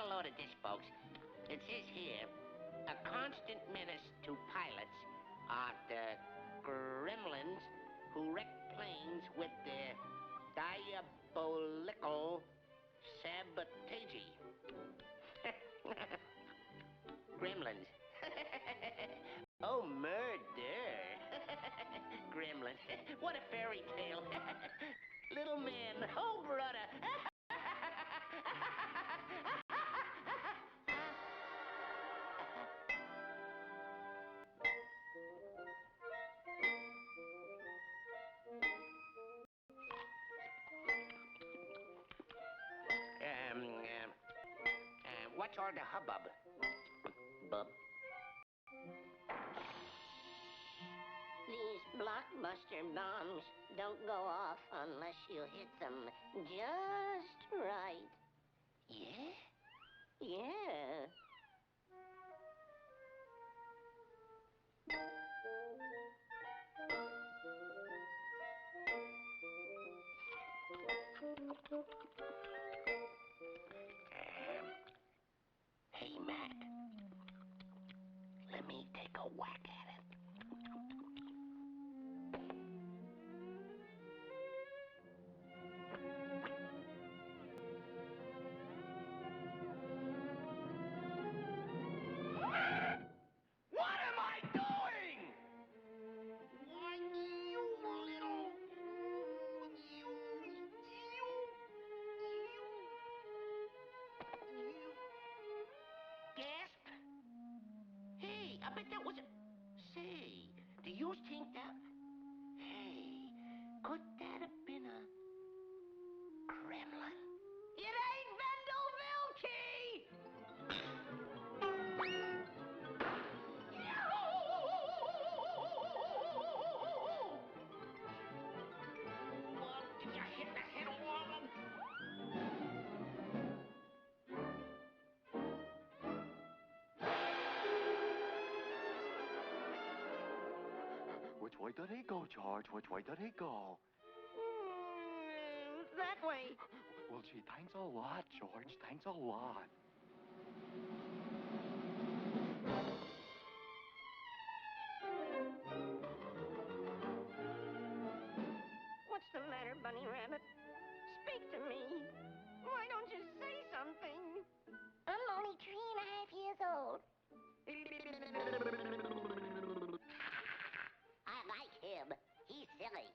a load of this, folks. It says here, a constant menace to pilots are the gremlins who wreck planes with their diabolical sabotage. Gremlins. Oh, murder. Gremlins. What a fairy tale. Little man. Oh, brother. What's all the hubbub? Bub? These blockbuster bombs don't go off unless you hit them just right. Yeah? Yeah. Hey, Mac. Let me take a whack at it. What am I doing? Why, you little... You... Gasp? Hey, I bet that was a... Say, do you think that... Hey, could that have been a... gremlin? It ain't Vendel Key! Did you hit the head wall? Which way did he go, George? Which way did he go? That way. Well, gee, thanks a lot, George. Thanks a lot. What's the matter, Bunny Rabbit? Speak to me. Why don't you say something? I'm only 3.5 years old. I like him. He's silly.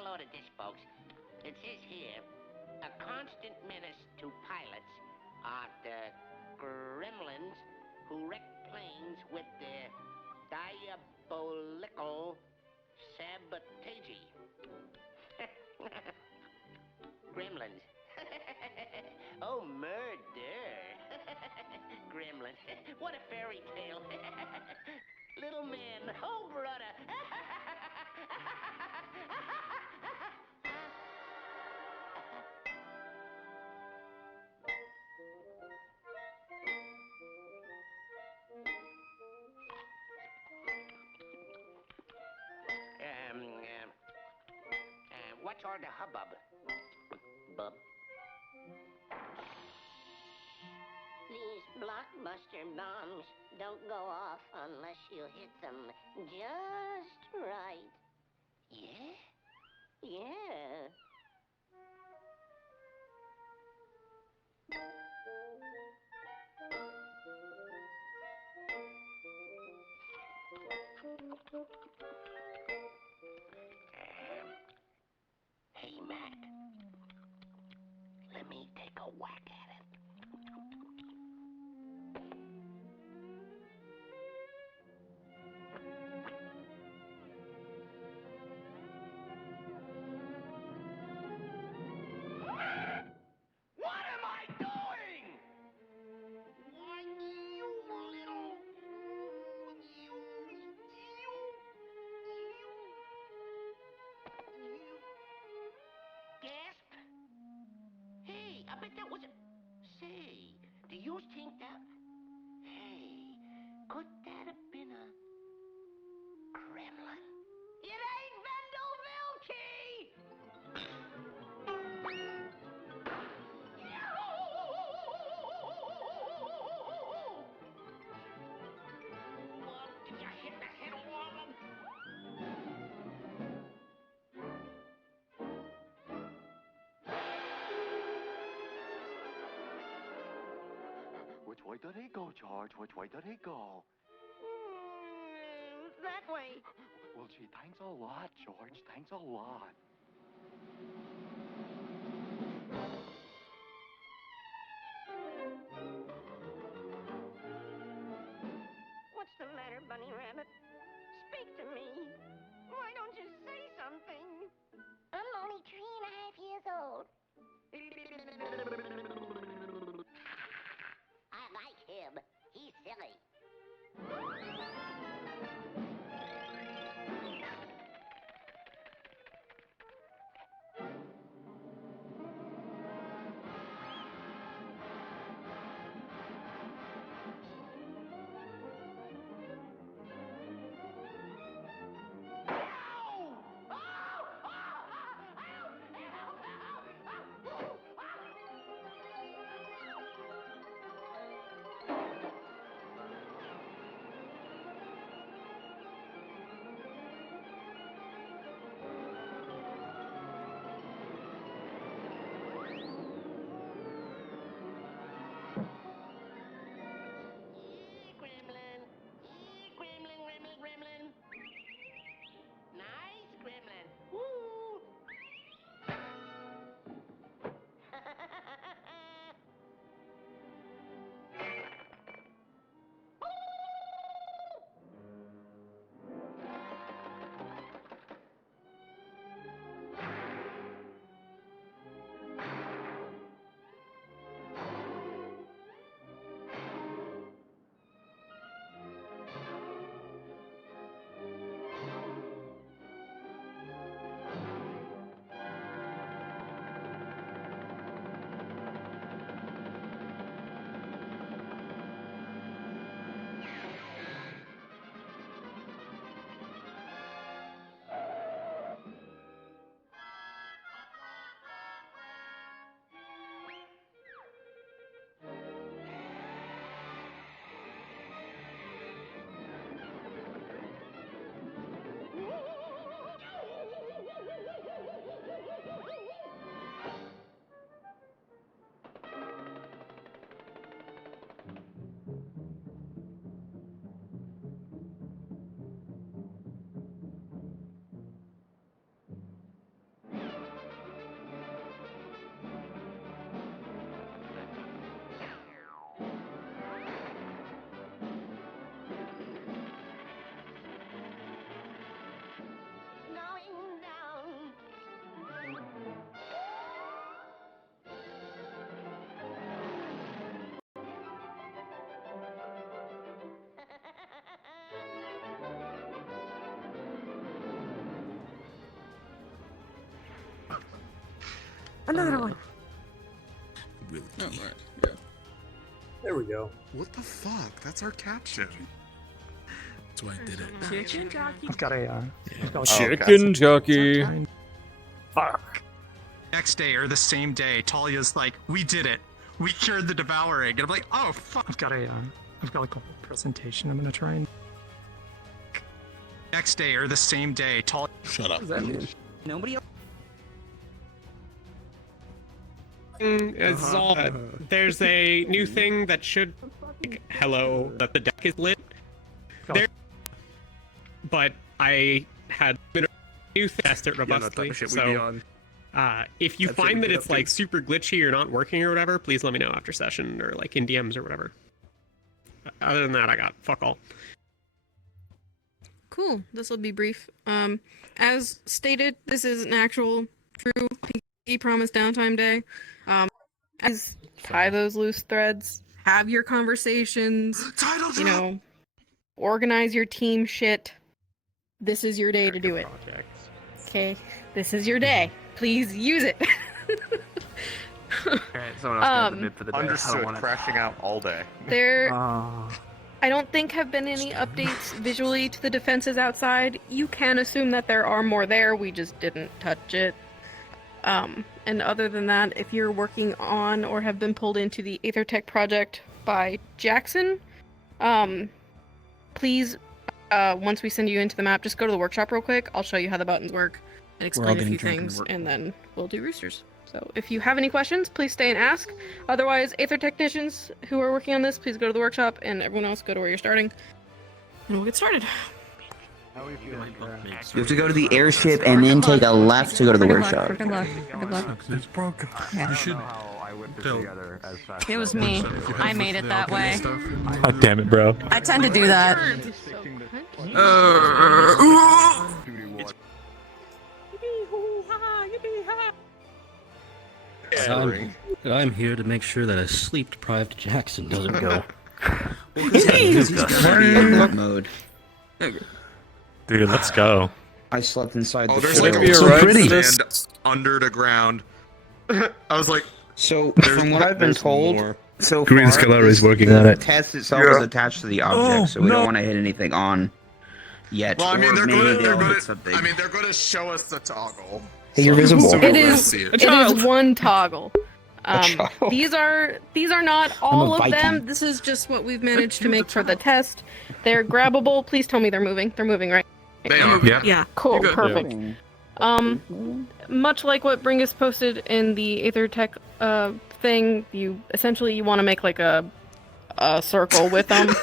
a load of this, folks. It says here, a constant menace to pilots are the gremlins who wreck planes with their diabolical sabotage. Gremlins. Oh, murder. Gremlins. What a fairy tale. Little man. Oh, brother. What's all the hubbub? Bub. These blockbuster bombs don't go off unless you hit them just right. Yeah? Yeah. Hey, Mac. Let me take a whack at it. What am I doing? Why, you little... Gasp! Hey, I bet that was a... Say, do you think that... Hey, could that have been a... Gremlin? It ain't Vendoville Key! Well, did you hit the head of one of them? Which way did he go, George? Which way did he go? That way. Well, gee, thanks a lot, George. Thanks a lot. What's the matter, Bunny Rabbit? Speak to me. Why don't you say something? I'm only 3.5 years old. I like him. He's silly. Another one. Really? Oh, all right. Yeah. There we go. What the fuck? That's our caption. That's why I did it. Chicken jockey. I've got a, Chicken jockey. Fuck. Next day or the same day, Talia's like, "We did it. We cured the devouring." And I'm like, "Oh fuck!" I've got like a whole presentation. I'm gonna try and. Next day or the same day, Talia. Shut up. Nobody else. It's all, there's a new thing that should. Hello, that the deck is lit. There, but I had a new test it robustly. So, if you find that it's like super glitchy or not working or whatever, please let me know after session or like in DMs or whatever. Other than that, I got fuck all. Cool. This will be brief. As stated, this is an actual true Pinky Promise downtime day. As tie those loose threads, have your conversations, you know, organize your team shit. This is your day to do it. Okay? This is your day. Please use it. Alright, someone else get the mid for the day. Understood. Crashing out all day. There, I don't think have been any updates visually to the defenses outside. You can assume that there are more there. We just didn't touch it. And other than that, if you're working on or have been pulled into the AetherTech project by Jackson, please, once we send you into the map, just go to the workshop real quick. I'll show you how the buttons work and explain a few things, and then we'll do roosters. So if you have any questions, please stay and ask. Otherwise, Aether technicians who are working on this, please go to the workshop, and everyone else go to where you're starting, and we'll get started. You have to go to the airship and then take a left to go to the workshop. Good luck. Good luck. It's broken. Yeah. You should. It was me. I made it that way. God damn it, bro. I tend to do that. I'm here to make sure that a sleep-deprived Jackson doesn't go. Mode. Dude, let's go. I slept inside the there's like foil. a So pretty. stand under the ground. I was like, So from what I've been told, so Green far, Scholar is working the on it. test itself is attached to the object, so we don't want to hit anything on yet. well, I mean, or maybe they'll hit they're something. going to show us the toggle. Hey, you're visible. It is one toggle. These are not all of them. This is just what we've managed to make for the test. They're grabbable. Please tell me they're moving. They're moving, right? They are. Yeah. Yeah. Cool. Perfect. Much like what Bringus posted in the AetherTech thing, you essentially want to make like a circle with them.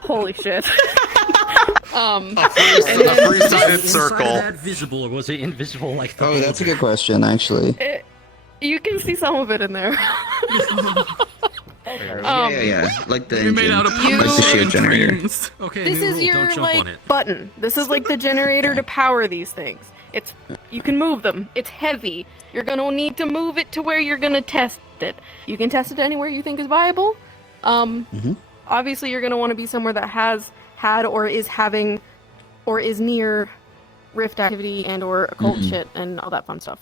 Holy shit. A three-sided circle. Was that visible or was it invisible like the That's a good question, actually. You can see some of it in there. Yeah. Like the engine. made out of Like the shield generator. Okay, This new is rule, your don't jump on it. button. This is like the generator to power these things. You can move them. It's heavy. You're gonna need to move it to where you're gonna test it. You can test it anywhere you think is viable. Obviously you're gonna want to be somewhere that has had or is having or is near rift activity and or occult shit and all that fun stuff.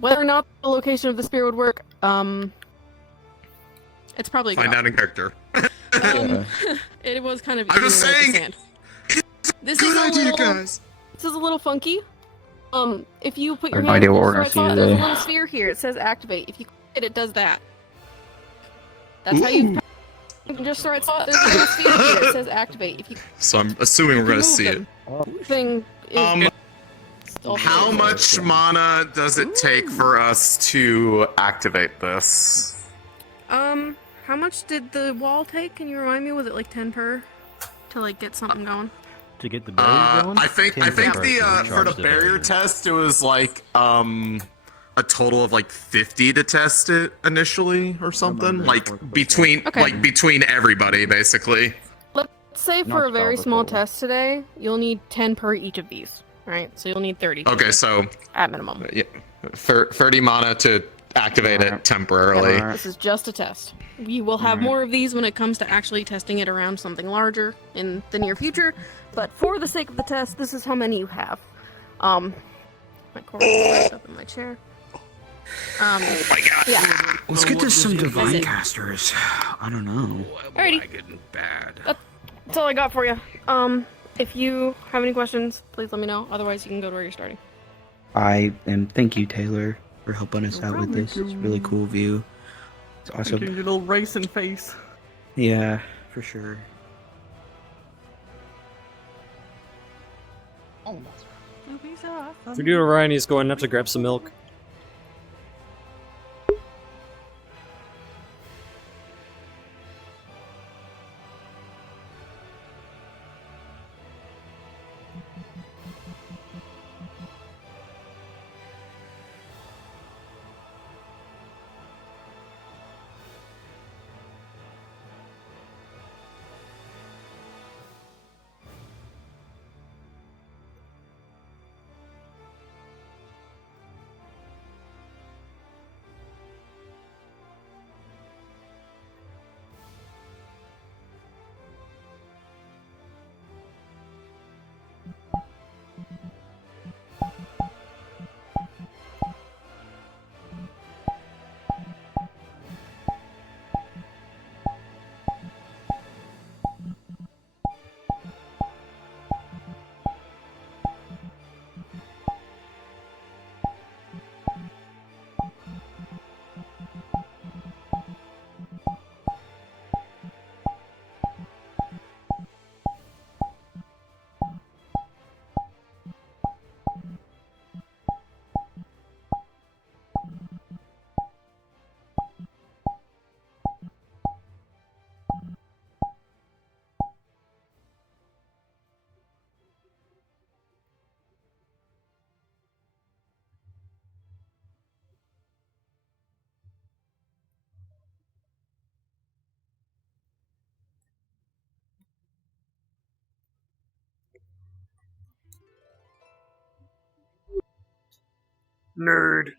Whether or not the location of the spear would work, it's probably Find out in character. It was kind of. I'm just saying. This Good is idea, guys. This is a little funky. If you put your I have no hand idea what close we're to gonna right see spot, there's a today. little sphere here. It says activate. If you click it, it does that. That's how you. Just the right spot. There's a little sphere here. It says activate. If you. So I'm assuming we're going to see it. Thing is. How much mana does it take for us to activate this? How much did the wall take? Can you remind me? Was it like 10 per? To like get something going? To get the barrier going? I think the for the barrier test it was like a total of like 50 to test it initially or something. Like between everybody basically. Let's say for a very small test today, you'll need 10 per each of these. Right? So you'll need 30. Okay, so at minimum. Yeah. 30 mana to activate it temporarily. This is just a test. We will have more of these when it comes to actually testing it around something larger in the near future, but for the sake of the test, this is how many you have. My cord is up in my chair. Oh my god. Yeah. Let's get to some divine it. casters. I don't know. Alrighty. Bad. That's all I got for you. If you have any questions, please let me know. Otherwise, you can go to where you're starting. Thank you, Taylor, for helping us out with this. It's a really cool view. It's awesome. Your little racing face. Yeah, for sure. If we do Orion, he's going up to grab some milk. Nerd.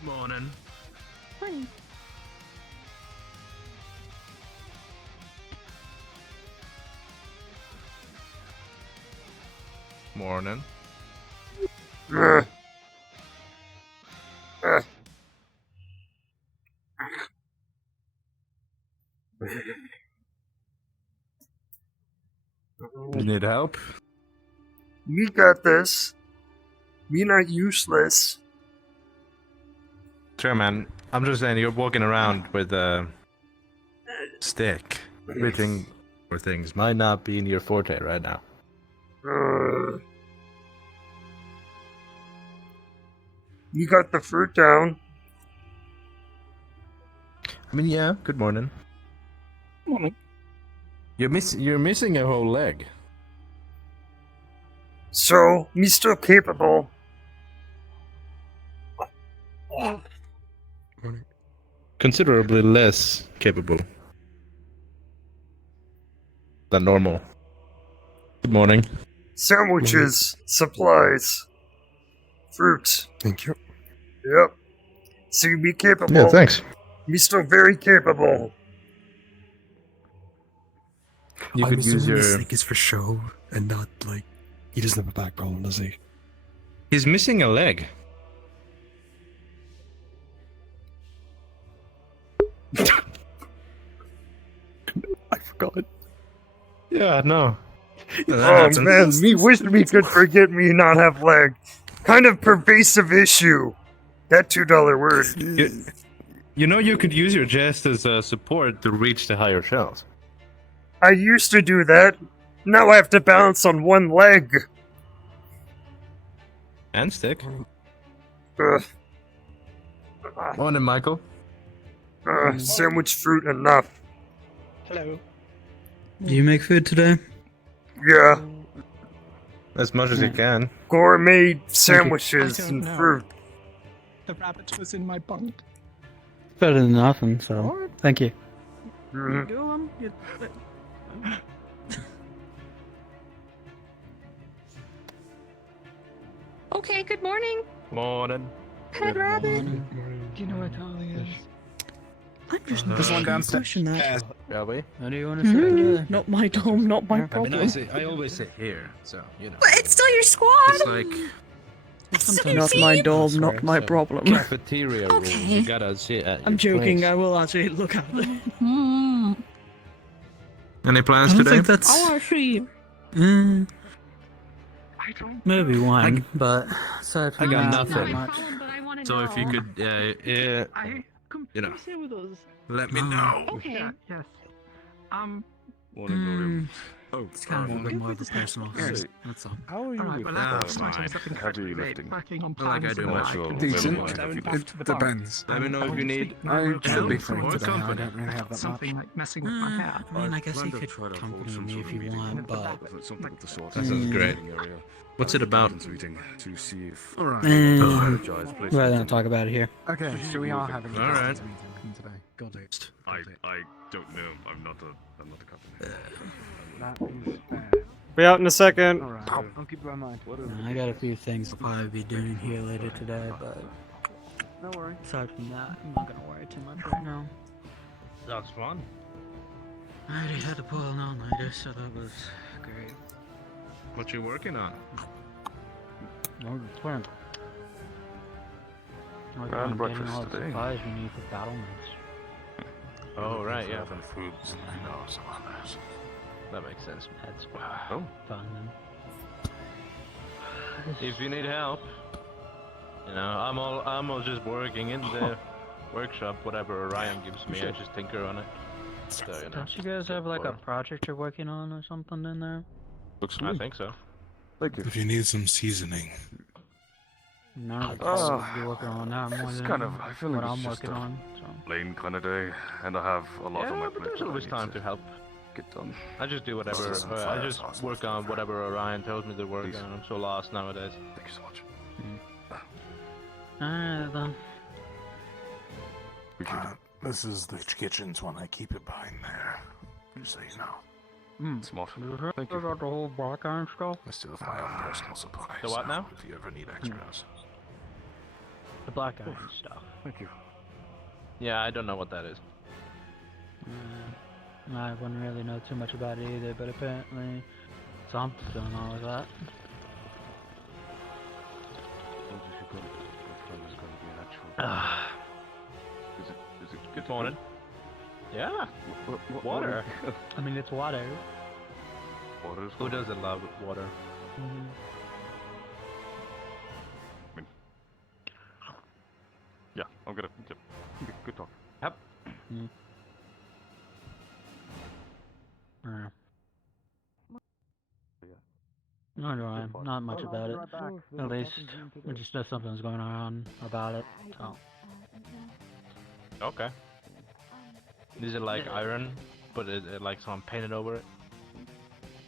Good morning. Morning. Morning. You need help? We got this. We not useless. Sure, man. I'm just saying, you're walking around with a stick. Everything or things might not be in your forte right now. You got the fruit down. I mean, yeah. Good morning. Morning. You're missing a whole leg. So, me still capable. Considerably less capable than normal. Good morning. Sandwiches, supplies, fruit. Thank you. Yep. So you be capable. Yeah, thanks. Me still very capable. You could use your. This thing is for show and not like he doesn't have a back problem, does he? He's missing a leg. I forgot. Yeah, no. Oh man, me wish me could forget me not have leg. Kind of pervasive issue. That $2 word. You know, you could use your chest as a support to reach the higher shelves. I used to do that. Now I have to balance on one leg. And stick. Ugh. Morning, Michael. Sandwich fruit enough. Hello. Do you make food today? Yeah. As much as you can. Gourmet sandwiches I don't and know. fruit. The rabbit was in my bunk. Better than nothing, so thank you. Okay, good morning. Morning. Pet rabbit. Do you know what Holly is? I'm just There's one downstairs. pushing that. Shall we? What do you want to say? Not my dome, not my problem. I always sit here, so, you know. But it's still your squad. It's like Not my dome, not my problem. cafeteria rules. Okay. You gotta sit at I'm your joking, place. I will actually look at it. Any plans I don't today? think that's... I want to see. Maybe one, but aside I from got that, nothing. not much. So if you could, you know, let me know. Okay. Yes. It's kind of a bit more of a personal thing. That's all. How are you Alright, with well, that? that's fine. Heavy lifting. Working on Like I plans do and much. I can Decent. do It depends. Let me know if you need I'm just a help big fan or today. I company. don't really have that much. something like messing with my hair. I mean, I guess you could accompany me if you want, but... That sounds great. What's it about? Alright. Rather not talk about it here. Okay, so we are having a Alright. meeting today. Got it. I don't know. I'm not a company. That is fair. Be out in a second. Alright, I'll keep that in mind. I got a few things I'll probably be doing here later today, but No worries. aside from that, I'm not gonna worry too much right now. Sounds fun. I already had to pull an all-nighter, so that was great. What you working on? Plan. Grand breakfast all the today. supplies we need for battlements. Oh, right, yeah. Foods. I know some others. That makes sense. That's Oh. fun then. If you need help, you know, I'm all just working in the workshop, whatever Orion gives me, I just tinker on it. So, you know. Don't you guys have like a project you're working on or something in there? Looks I think so. Thank you. If you need some seasoning. No, Oh, you're working on that more it's than kind of- I feel like what it's I'm just working a on. So. Plain kind of day, and I have a lot on my Yeah, plate. but there's that I always need time to help. get done. I just do whatever. This is some I fire just sauce. work on whatever Orion tells me to work Please. on. I'm so lost nowadays. Thank you so much. Alright then. We can This is the kitchen's one. I keep it behind there. Just so you know. smart. Thank you. Got the whole background stuff. I still have my own personal supplies. The what now? If you ever need extras. the black iron stuff. Thank you. Yeah, I don't know what that is. I wouldn't really know too much about it either, but apparently something's going on with that. Is it Good morning. Yeah. Water. I mean, it's water. Water is Who doesn't love water? Yeah, I'm gonna. Yep. Good talk. Yep. No, not much about it. At least, it just knows something's going on about it. So. Okay. Is it like iron, but it like someone painted over it?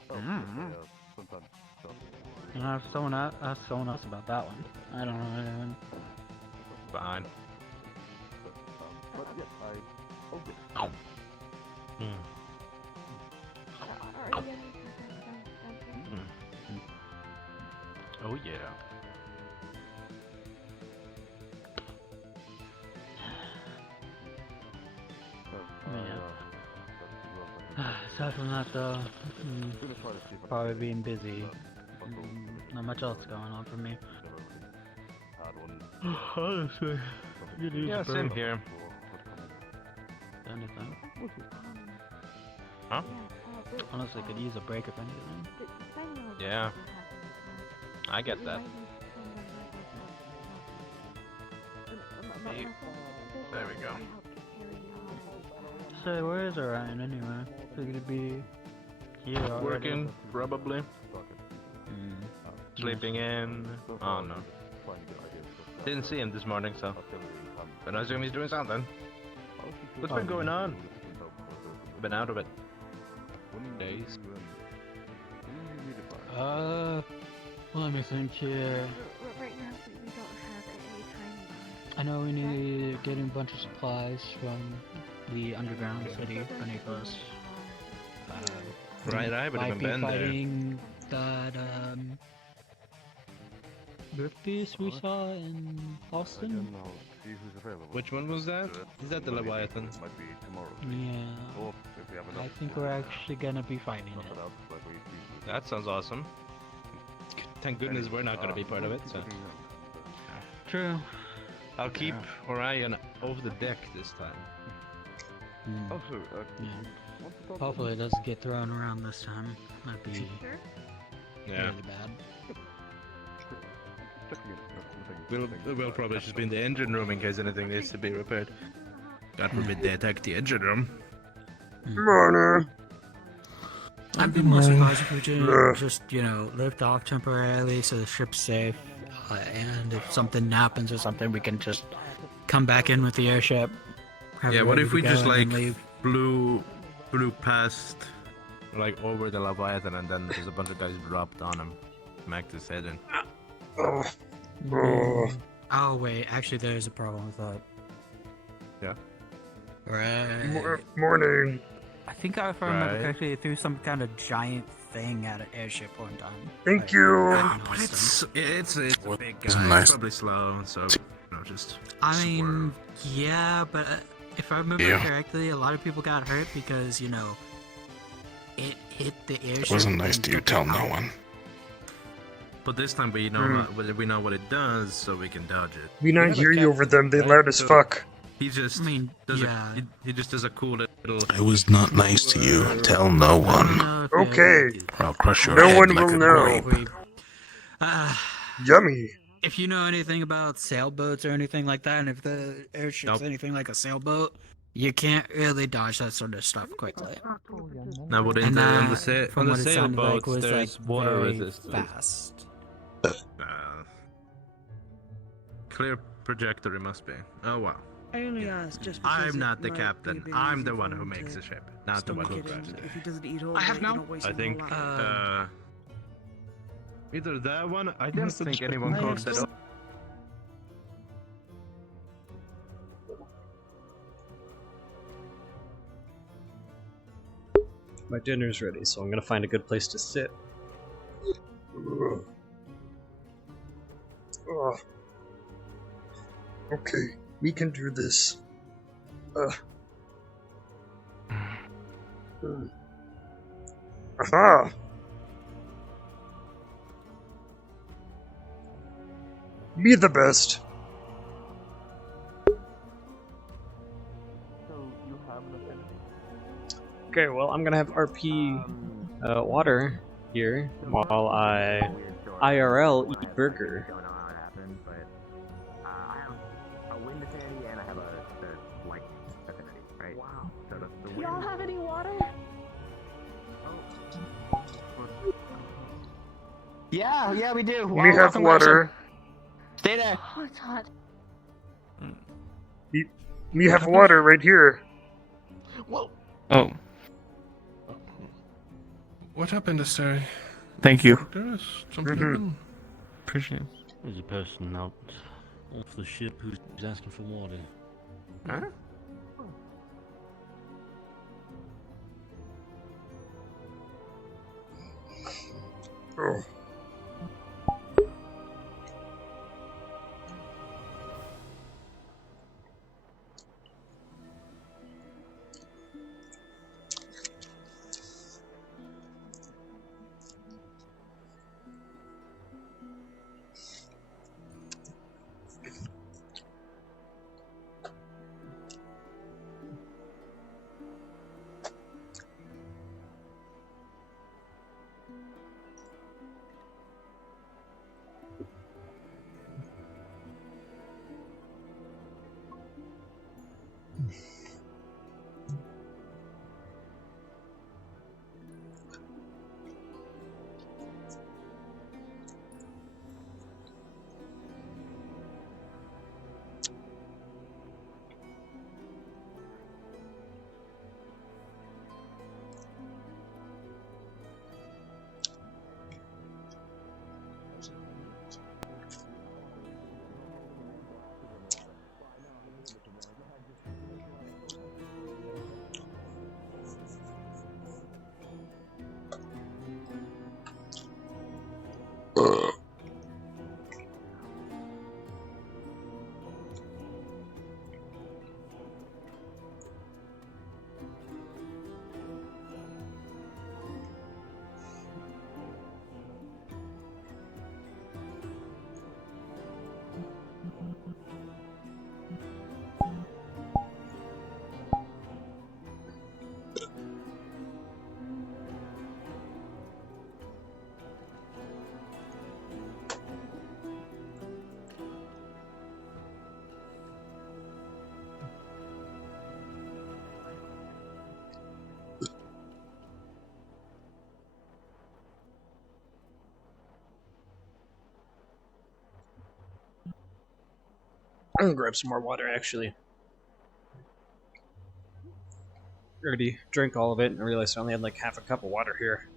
Sometimes. And ask someone else about that one. I don't know anything. Fine. But yes, Oh. Oh yeah. Aside from that though, probably being busy. Not much else going on for me. Honestly. Yeah, same here. Anything? Huh? Honestly, could use a break if anything. Yeah. I get that. There we go. So where is Orion anyway? Is he gonna be here already? Working, probably. Sleeping in. Oh no. Didn't see him this morning, so. But I assume he's doing something. What's been going on? Been out of it. Days. Let me think here. Right now, we don't have any time. I know we need getting a bunch of supplies from the underground city beneath us. Right, I haven't even been fighting that Rift Beast we saw in Austin. Which one was that? Is that the Leviathan? Might be tomorrow. Yeah. Or if we have enough. I think we're actually gonna be fighting it. That sounds awesome. Thank goodness we're not gonna be part of it, so. True. I'll keep Orion off the deck this time. Also, Yeah. Hopefully it doesn't get thrown around this time. That'd be Yeah. really bad. We'll probably just be in the engine room in case anything needs to be repaired. God forbid they attack the engine room. Morning. I'd be more surprised if we just, you know, lift off temporarily so the ship's safe. And if something happens or something, we can just come back in with the airship. Yeah, what if we just like flew past, like over the Leviathan, and then there's a bunch of guys dropped on him, smacked his head in. Oh wait, actually there's a problem with that. Yeah. Right. Morning. I think if I remember correctly, they threw some kind of giant thing at an airship one time. Thank you. But it's a big guy. Nice. It's probably slow, so you know, just. I mean, yeah, but if I remember correctly, a lot of people got hurt because you know it hit the airship. It wasn't nice to you. Tell no one. But this time we know we know what it does, so we can dodge it. We not hear you over them. They loud as fuck. He just does he just does a cool little. I was not nice to you. Tell no one. Okay. Or I'll crush your head like a grape. Yummy. If you know anything about sailboats or anything like that, and if the airship's anything like a sailboat, you can't really dodge that sort of stuff quickly. Now, what on the sailboats, was there's like water very resistance. fast. Clear projector, it must be. Oh wow. I only asked just because I'm not the it might captain. be a bit I'm easy the for one who him makes to the ship, not the one who stomach it, drives it. and if he doesn't eat all I have day, no- you're not wasting I think your life. either that one. I don't think anyone called that. My dinner's ready, so I'm gonna find a good place to sit. Okay, we can do this. Aha! Be the best. Okay, well, I'm gonna have RP water here while I IRL eat burger. Do y'all have any water? Yeah, we do. We have water. Stay there. Oh, it's hot. We have water right here. Whoa. Oh, What happened, Esther? thank you. There is something happened. Appreciate it. There's a person out off the ship who's asking for water. Huh? Oh. I'm gonna grab some more water, actually. Already drank all of it and I realized I only had like half a cup of water here.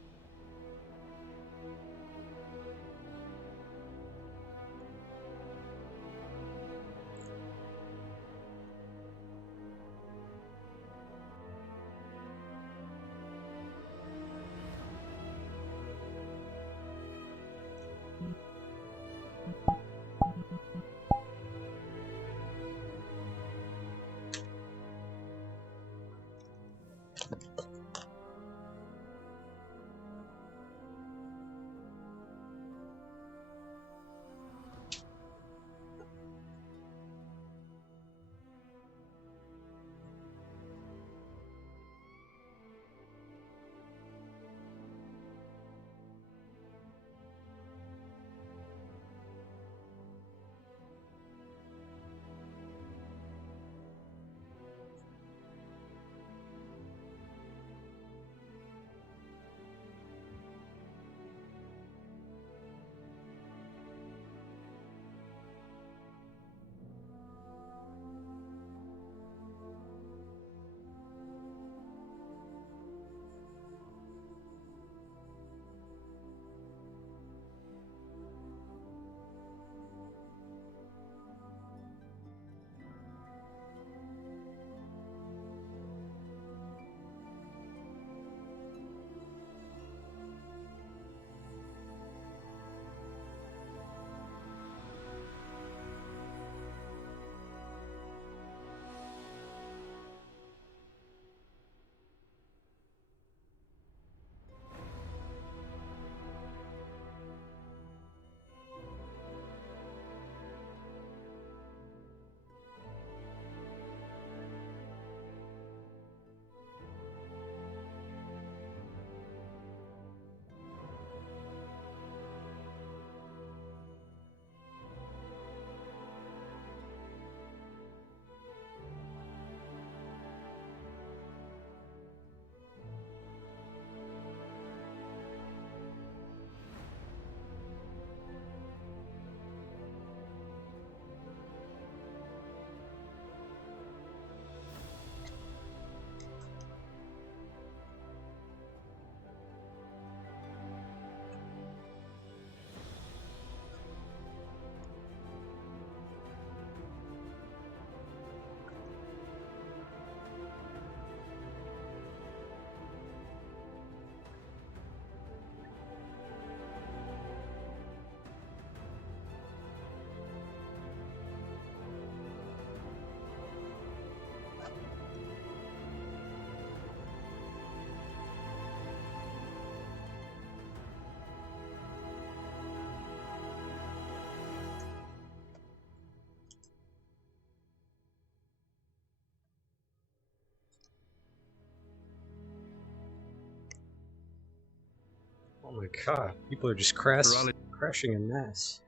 my god, people are just crashing in mass.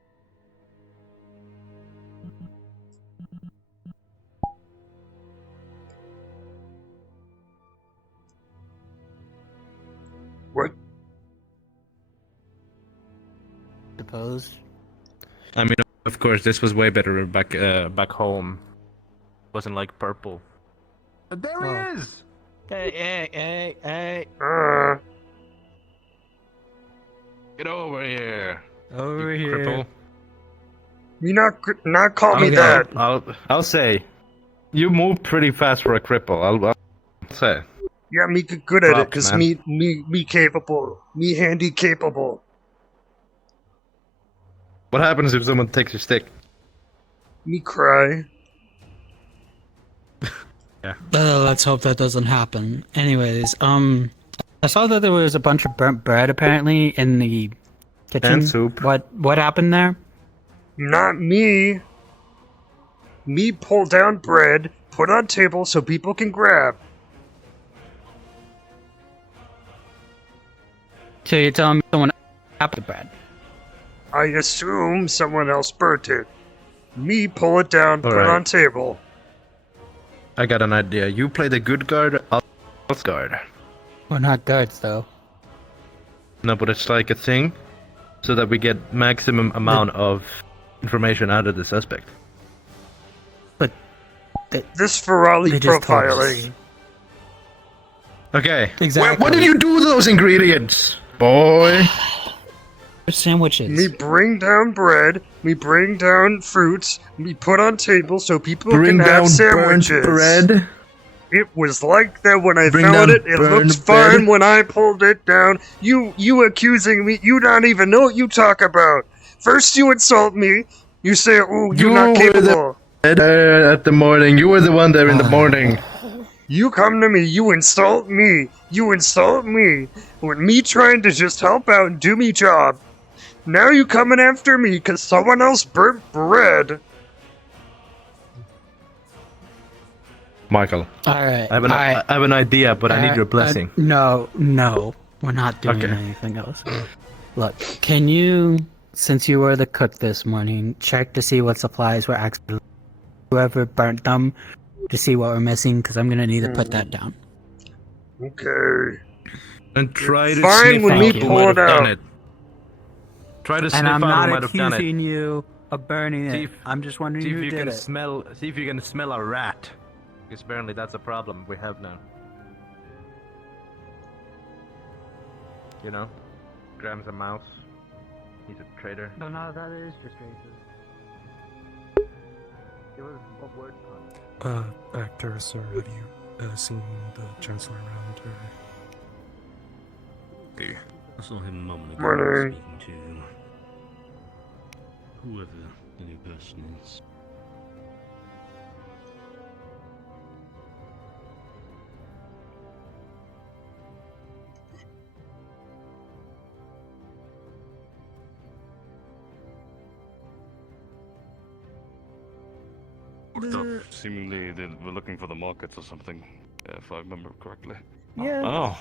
What? Suppose. I mean, of course, this was way better back home. Wasn't like purple. There he is! Hey. Get over here. Over you here. Cripple. You not call me that. I'll say. You move pretty fast for a cripple. I'll say. Yeah, me good at it, Props, cause man. me capable. Me handy capable. What happens if someone takes your stick? Me cry. Yeah. Let's hope that doesn't happen. Anyways, I saw that there was a bunch of burnt bread apparently in the kitchen. And soup. What happened there? Not me. Me pull down bread, put on table so people can grab. So you're telling me someone ate the bread? I assume someone else burnt it. Me pull it down, put it Alright. on table. I got an idea. You play the good guard, I'll guard. We're not guards though. No, but it's like a thing, so that we get maximum amount of information out of the suspect. This Ferrari They just told us. profiling. Okay. Exactly. What did you do with those ingredients, boy? Sandwiches. Me bring down bread, me bring down fruits, me put on table so people Bring can have down sandwiches. burnt bread. It was like that when I Bring found down it. It burned looked fine bread. when I pulled it down. You accusing me? You don't even know what you talk about. First you insult me. You say, "Oh, you're not capable." At the morning, you were the one there in the morning. You come to me. You insult me. You insult me. When me trying to just help out and do me job. Now you coming after me because someone else burnt bread. Michael. Alright. I have an idea, but I need your blessing. No, we're not doing Okay. anything else. Look, can you, since you were the cook this morning, check to see what supplies were actually whoever burnt them to see what we're missing? Because I'm gonna need to put that down. Okay. And try to Fine sniff when out me who pull might it have done out. it. Try to And sniff I'm out not who might have done it. accusing you of burning it. I'm just wondering See if who you did can it. smell. See if you can smell a rat. Because apparently that's a problem we have now. You know, grams a mouse. He's a traitor. No, that is just racist. It was a word pun. Actor, sir, have you seen the Chancellor around? I saw him a moment ago Morning. speaking to whoever the new person is. Seemingly they were looking for the markets or something, if I remember correctly. Yeah. Oh.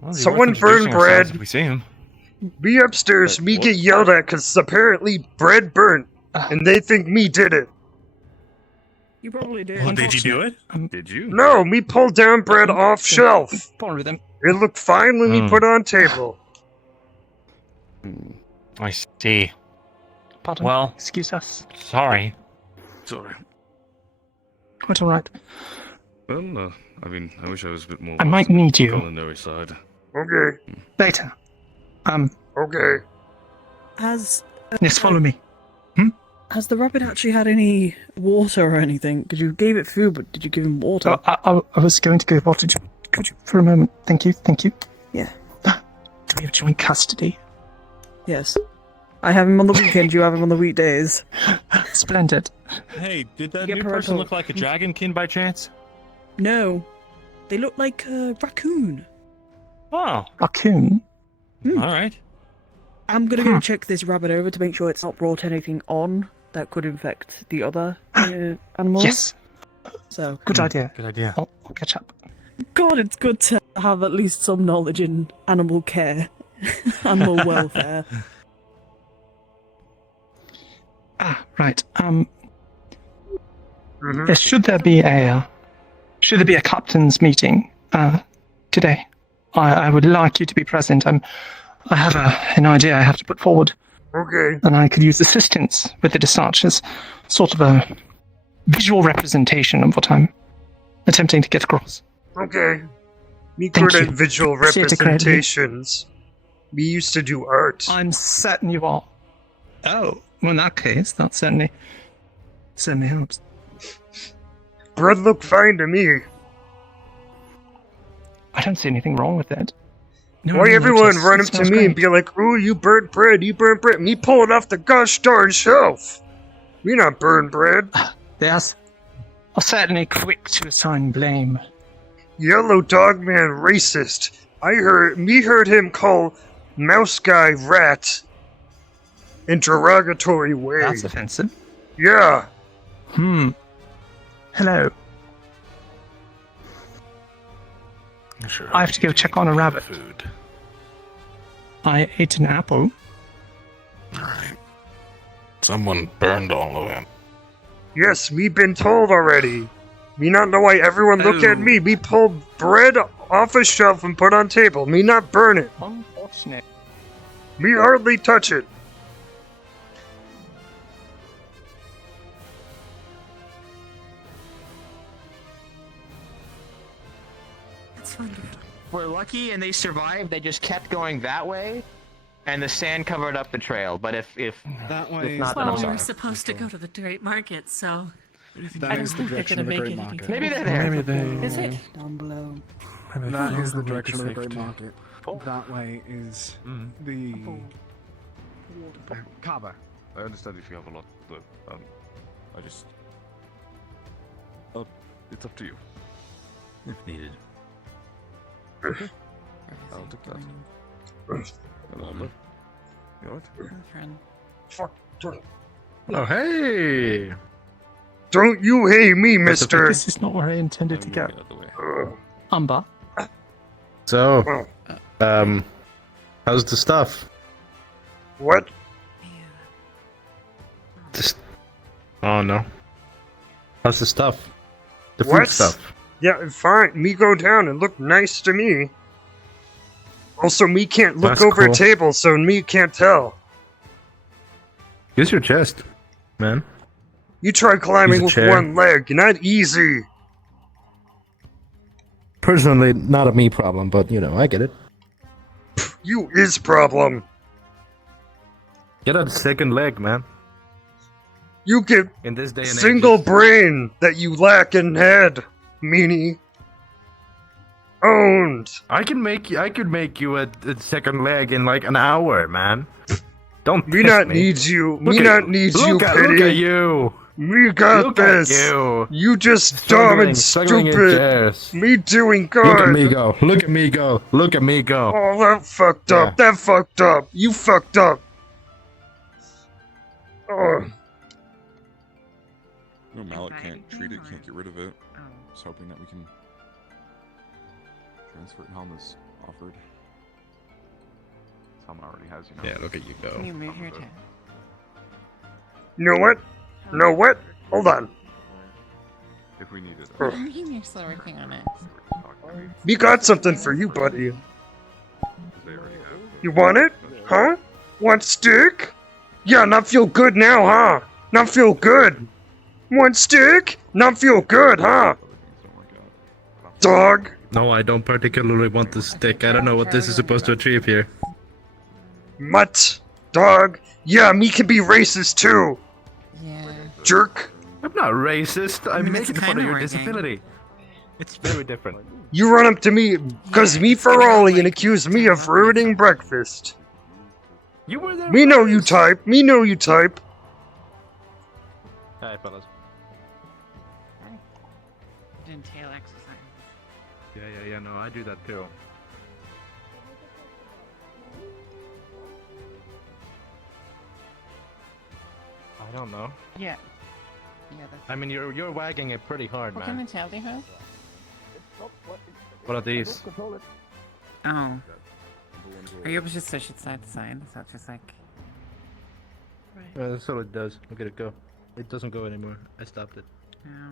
Well, Someone burned bread. If we see him. Me upstairs, me get yelled at because apparently bread burnt, and they think me did it. You probably did. Well, did you do it? Did you? No, me pulled down bread off shelf. Born them. It looked fine when me put on table. I see. Pardon? Well, Excuse us. sorry. Sorry. Quite alright. Well, I mean, I wish I was a bit more. I might need you. Culinary side. Okay. Later. Okay. Has Yes, follow me. has the rabbit actually had any water or anything? Because you gave it food, but did you give him water? I was going to go water. Could you, for a moment? Thank you. Yeah. Do we have joint custody? Yes. I have him on the weekend. You have him on the weekdays. Splendid. Hey, did that You new get person parental- look like a dragonkin by chance? No, they look like a raccoon. Oh, Raccoon. alright. I'm gonna go check this rabbit over to make sure it's not brought anything on that could infect the other animals. Yes. So Good idea. Good idea. I'll catch up. God, it's good to have at least some knowledge in animal care. animal welfare. Right. Yes, should there be a captain's meeting today? I would like you to be present. I have an idea I have to put forward. Okay. And I could use assistance with it as such as sort of a visual representation of what I'm attempting to get across. Okay. Me Thank good at you. visual Appreciate it greatly. representations. We used to do art. I'm certain you are. Oh, well, in that case, that certainly helps. Bread look fine to me. I don't see anything wrong with it. Why everyone run up to me and be like, "Ooh, you burnt bread, you burnt bread." Me pull it off the gosh darn shelf. We not burn bread. Yes. I'm certainly quick to assign blame. Yellow dog man racist. I heard him call mouse guy rat in derogatory way. That's offensive. Yeah. Hello. Sure, I have to go check on a rabbit. Food. I ate an apple. Alright. Someone burned all of it. Yes, me been told already. Me not know why everyone look at me. Me pull bread off a shelf and put on table. Me not burn it. Unfortunate. Me hardly touch it. That's wonderful. We're lucky and they survived. They just kept going that way, and the sand covered up the trail. But if that way, if not, then Well, I'm we were sorry. supposed to go to the great market, so That is the direction of the great market. Maybe they're there. Maybe they. Is it? Down below. That is the direction of the great market. That way is the Kaba. I understand if you have a lot, but I just. Oh, it's up to you. If needed. Okay. I'll take that. Hello, bud. You alright? Fuck. Oh, hey! Don't you hate me, mister. This is not where I intended to go. Umber. So, how's the stuff? What? Just. Oh no. How's the stuff? The food What? stuff. Yeah, fine. Me go down and look nice to me. Also, me can't look That's over cool. a table, so me can't tell. Use your chest, man. You try climbing Use a with chair. one leg. Not easy. Personally, not a me problem, but you know, I get it. You is problem. Get a second leg, man. You get In this day and single age. brain that you lack in head, meanie. Owned. I could make you a second leg in like an hour, man. Don't Me test not me. needs you. Look Me at not you. needs Look you, at, pity. Look at you. Me got Look at this. you. You just dumb and Struggling in stupid. chairs. Me doing good. Look at me go. Look at me go. Look at me go. Oh, that fucked up. That fucked up. You fucked up. Oh. No, Malik can't treat it, can't get rid of it. Just hoping that we can transfer helmets offered. Tom already has, you know. Yeah, look at you go. Can you move your chair? You know what? Know what? Hold on. If we need it. You're still working on it. We got something for you, buddy. You want it? Huh? Want stick? Yeah, not feel good now, huh? Not feel good. Want stick? Not feel good, huh? Dog. No, I don't particularly want the stick. I don't know what this is supposed to achieve here. Mutt. Dog. Yeah, me can be racist too. Yeah. Jerk. I'm not racist. I'm mean, it's making fun of kinda your working. disability. It's very different. You run up to me because me Ferrari and accuse me of ruining breakfast. You were there. Me know you type. Me know you type. Hi, fellas. Doing tail exercise. Yeah, no, I do that too. I don't know. Yeah. Yeah, that's... I mean, you're wagging it pretty hard, What man. kind of tail do you have? What are these? Oh. Are you able to just switch it side to side? Is that just like... That's all it does. Look at it go. It doesn't go anymore. I stopped it.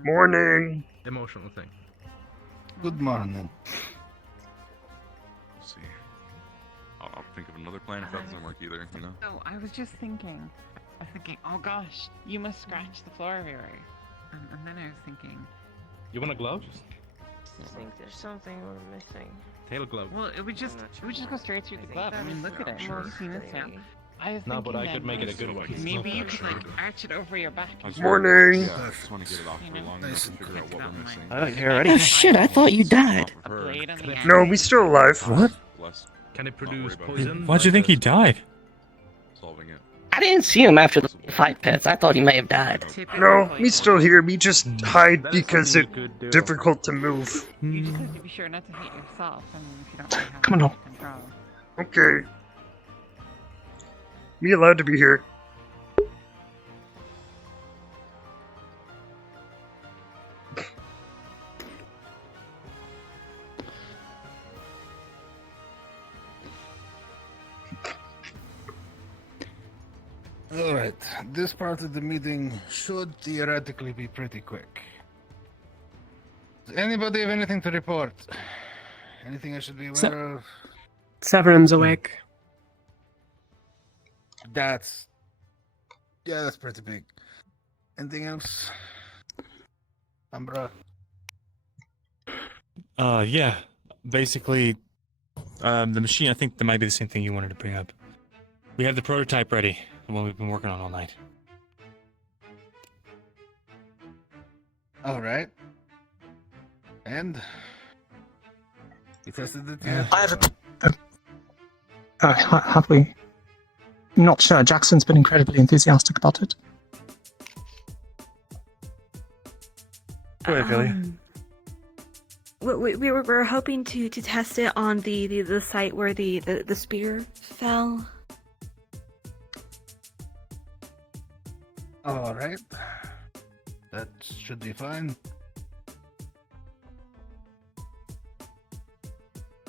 Morning. Emotional thing. Good morning. Let's see. I'll think of another plan if that doesn't work either, you know? Oh, I was just thinking. Oh gosh, you must scratch the floor everywhere. And then I was thinking... You want a glove? I think there's something we're missing. Tail glove. Well, it would just go straight through the glove. I mean, look at it. Sure. You've seen this now. I was No, but I thinking could make it a good one. maybe you could like arch it over your back. Morning. Yeah, I just want to get it off for long enough to figure out what we're missing. Oh, you're already. Oh shit! I thought you died. No, we still alive. What? Can it produce poison? Why'd you think he died? Solving it. I didn't see him after the fight pits. I thought he may have died. No, me still here. Me just hide because it's difficult to move. You just have to be sure not to hit yourself, and if you don't really have Come on. control. Okay. Me allowed to be here. Alright, this part of the meeting should theoretically be pretty quick. Does anybody have anything to report? Anything I should be aware of? Severin's awake. That's pretty big. Anything else? Umbra? Yeah. Basically, the machine, I think that might be the same thing you wanted to bring up. We have the prototype ready, the one we've been working on all night. Alright. And? You tested it yet? I have we? Not sure. Jackson's been incredibly enthusiastic about it. Go ahead, Billy. We were hoping to test it on the site where the spear fell. Alright. That should be fine.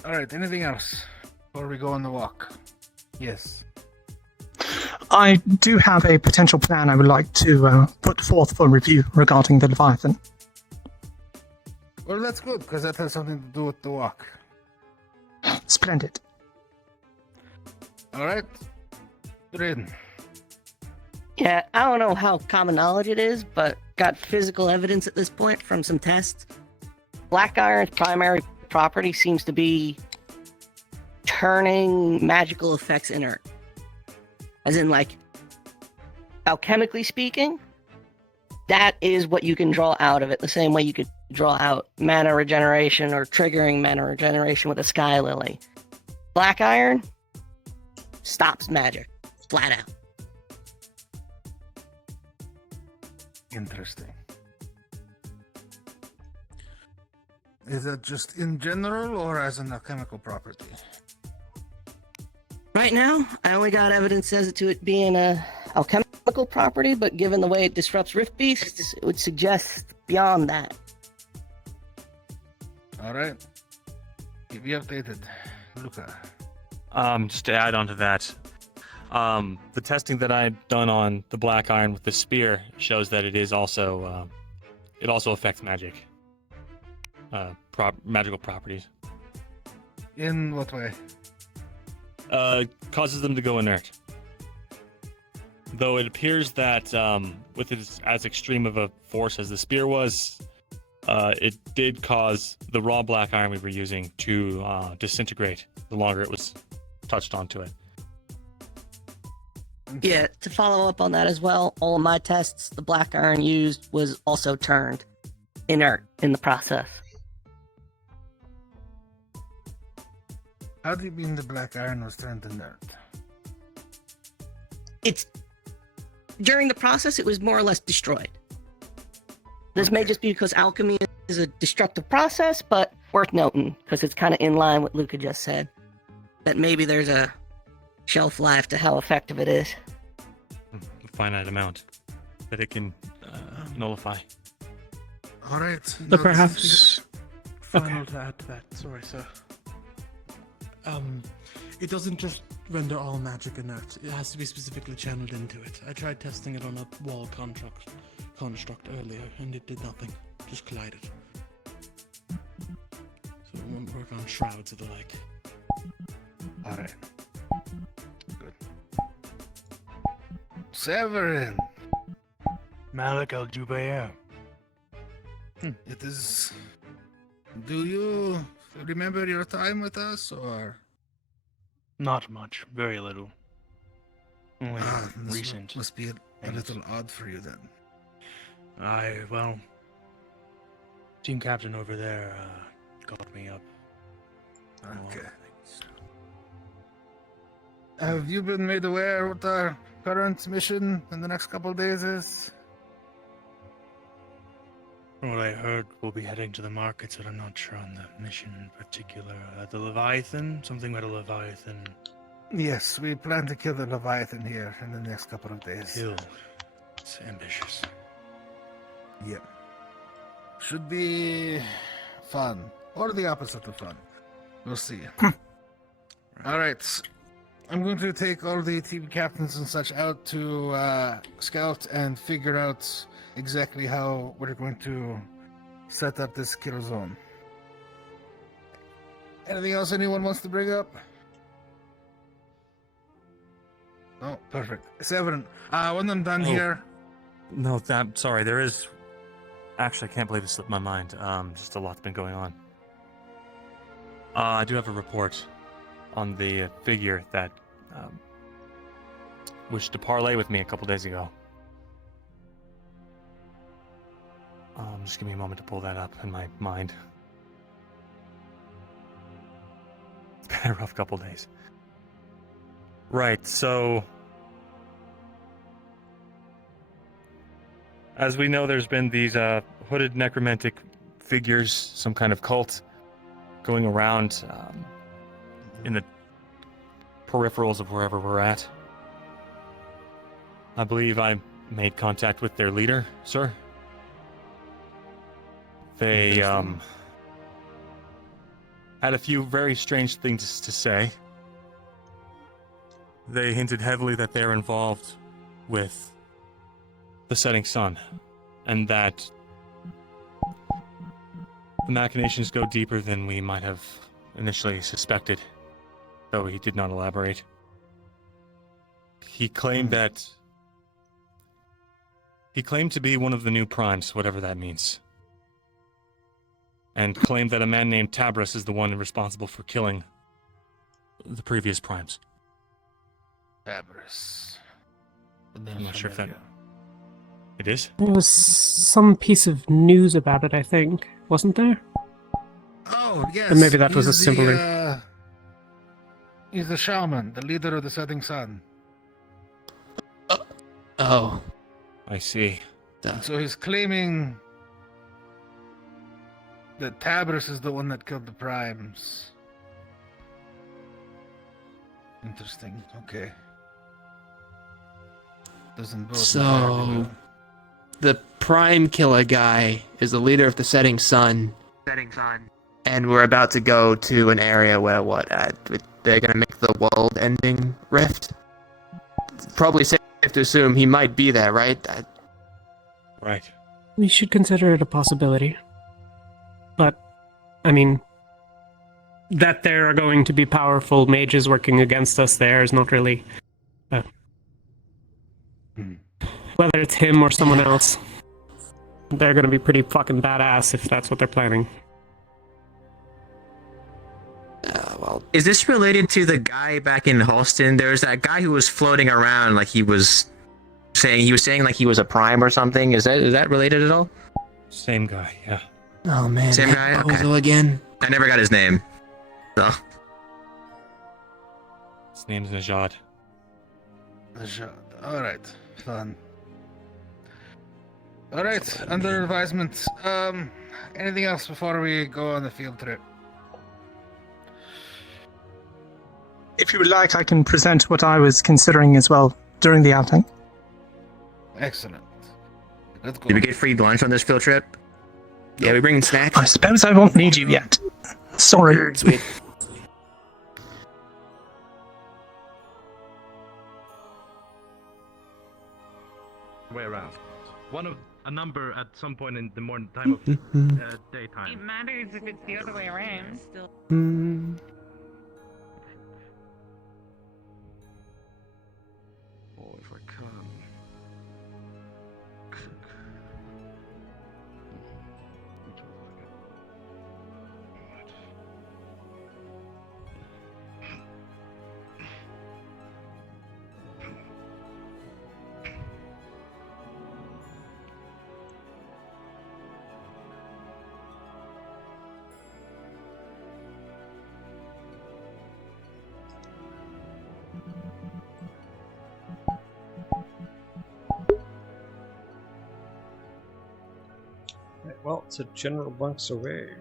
Alright, anything else before we go on the walk? Yes. I do have a potential plan I would like to put forth for review regarding the Leviathan. Well, that's good, because that has something to do with the walk. Splendid. Alright. Drayden. Yeah, I don't know how common knowledge it is, but got physical evidence at this point from some tests. Black iron's primary property seems to be turning magical effects inert. As in, like, alchemically speaking, that is what you can draw out of it, the same way you could draw out mana regeneration or triggering mana regeneration with a sky lily. Black iron stops magic, flat out. Interesting. Is that just in general or as an alchemical property? Right now, I only got evidence as to it being a alchemical property, but given the way it disrupts rift beasts, it would suggest beyond that. Alright. Keep me updated. Luca. Just to add on to that, the testing that I've done on the black iron with the spear shows that it is also, it also affects magic. Magical properties. In what way? Causes them to go inert. Though it appears that with it as extreme of a force as the spear was, it did cause the raw black iron we were using to disintegrate the longer it was touched onto it. Yeah, to follow up on that as well, all of my tests, the black iron used was also turned inert in the process. How do you mean the black iron was turned inert? It's during the process, it was more or less destroyed. This may just be because alchemy is a destructive process, but worth noting because it's kind of in line with what Luca just said. That maybe there's a shelf life to how effective it is. A finite amount that it can nullify. Alright. So perhaps final to add to that, sorry sir. It doesn't just render all magic inert. It has to be specifically channeled into it. I tried testing it on a wall construct earlier, and it did nothing. Just collided. So we won't work on shrouds or the like. Alright. Good. Severin! Malik al-Jubayr. It is... Do you remember your time with us, or...? Not much. Very little. Only This recent. must be a little odd for you, then. Well... Team captain over there, called me up. Okay. Have you been made aware what our current mission in the next couple of days is? From what I heard, we'll be heading to the markets, but I'm not sure on the mission in particular. The Leviathan? Something about a Leviathan. Yes, we plan to kill the Leviathan here in the next couple of days. Kill. It's ambitious. Yep. Should be fun. Or the opposite of fun. We'll see. Alright. I'm going to take all the team captains and such out to scout and figure out exactly how we're going to set up this kill zone. Anything else anyone wants to bring up? No, perfect. Severin, when I'm done here... No, I'm sorry, there is... Actually, I can't believe it slipped my mind. Just a lot's been going on. I do have a report on the figure that wished to parlay with me a couple days ago. Just give me a moment to pull that up in my mind. It's been a rough couple days. Right, so... As we know, there's been these hooded necromantic figures, some kind of cult, going around in the peripherals of wherever we're at. I believe I made contact with their leader, sir. They had a few very strange things to say. They hinted heavily that they're involved with the setting sun, and that the machinations go deeper than we might have initially suspected, though he did not elaborate. He claimed to be one of the new primes, whatever that means, and claimed that a man named Tabris is the one responsible for killing the previous primes. Tabris. I'm not sure if that... It is? There was some piece of news about it, I think. Wasn't there? Oh, yes. And maybe that was a simple... He's the shaman, the leader of the setting sun. Oh. I see. So he's claiming that Tabris is the one that killed the primes. Interesting. Okay. Doesn't bode entirely So, well. the Prime Killer guy is the leader of the Setting Sun. And we're about to go to an area where they're gonna make the world-ending rift. Probably safe to assume he might be there, right? Right. We should consider it a possibility. But, I mean, that there are going to be powerful mages working against us there is not really... Whether it's him or someone else, they're gonna be pretty fucking badass if that's what they're planning. Is this related to the guy back in Halston? There's that guy who was floating around like he was saying like he was a prime or something. Is that related at all? Same guy, yeah. Oh man, Same guy? Okay. Bozo again. I never got his name. So. His name's Najad. Najad. Alright. Fun. Alright, under advisement. Anything else before we go on the field trip? If you would like, I can present what I was considering as well during the outing. Excellent. Let's go. Did we get free lunch on this field trip? Yeah, we bringing snacks? I suppose I won't need you yet. Sorry. Sweet. a number at some point in the morning time of It daytime. matters if it's the other way around. Oh, if I can. Right, well, it's a general bunks away.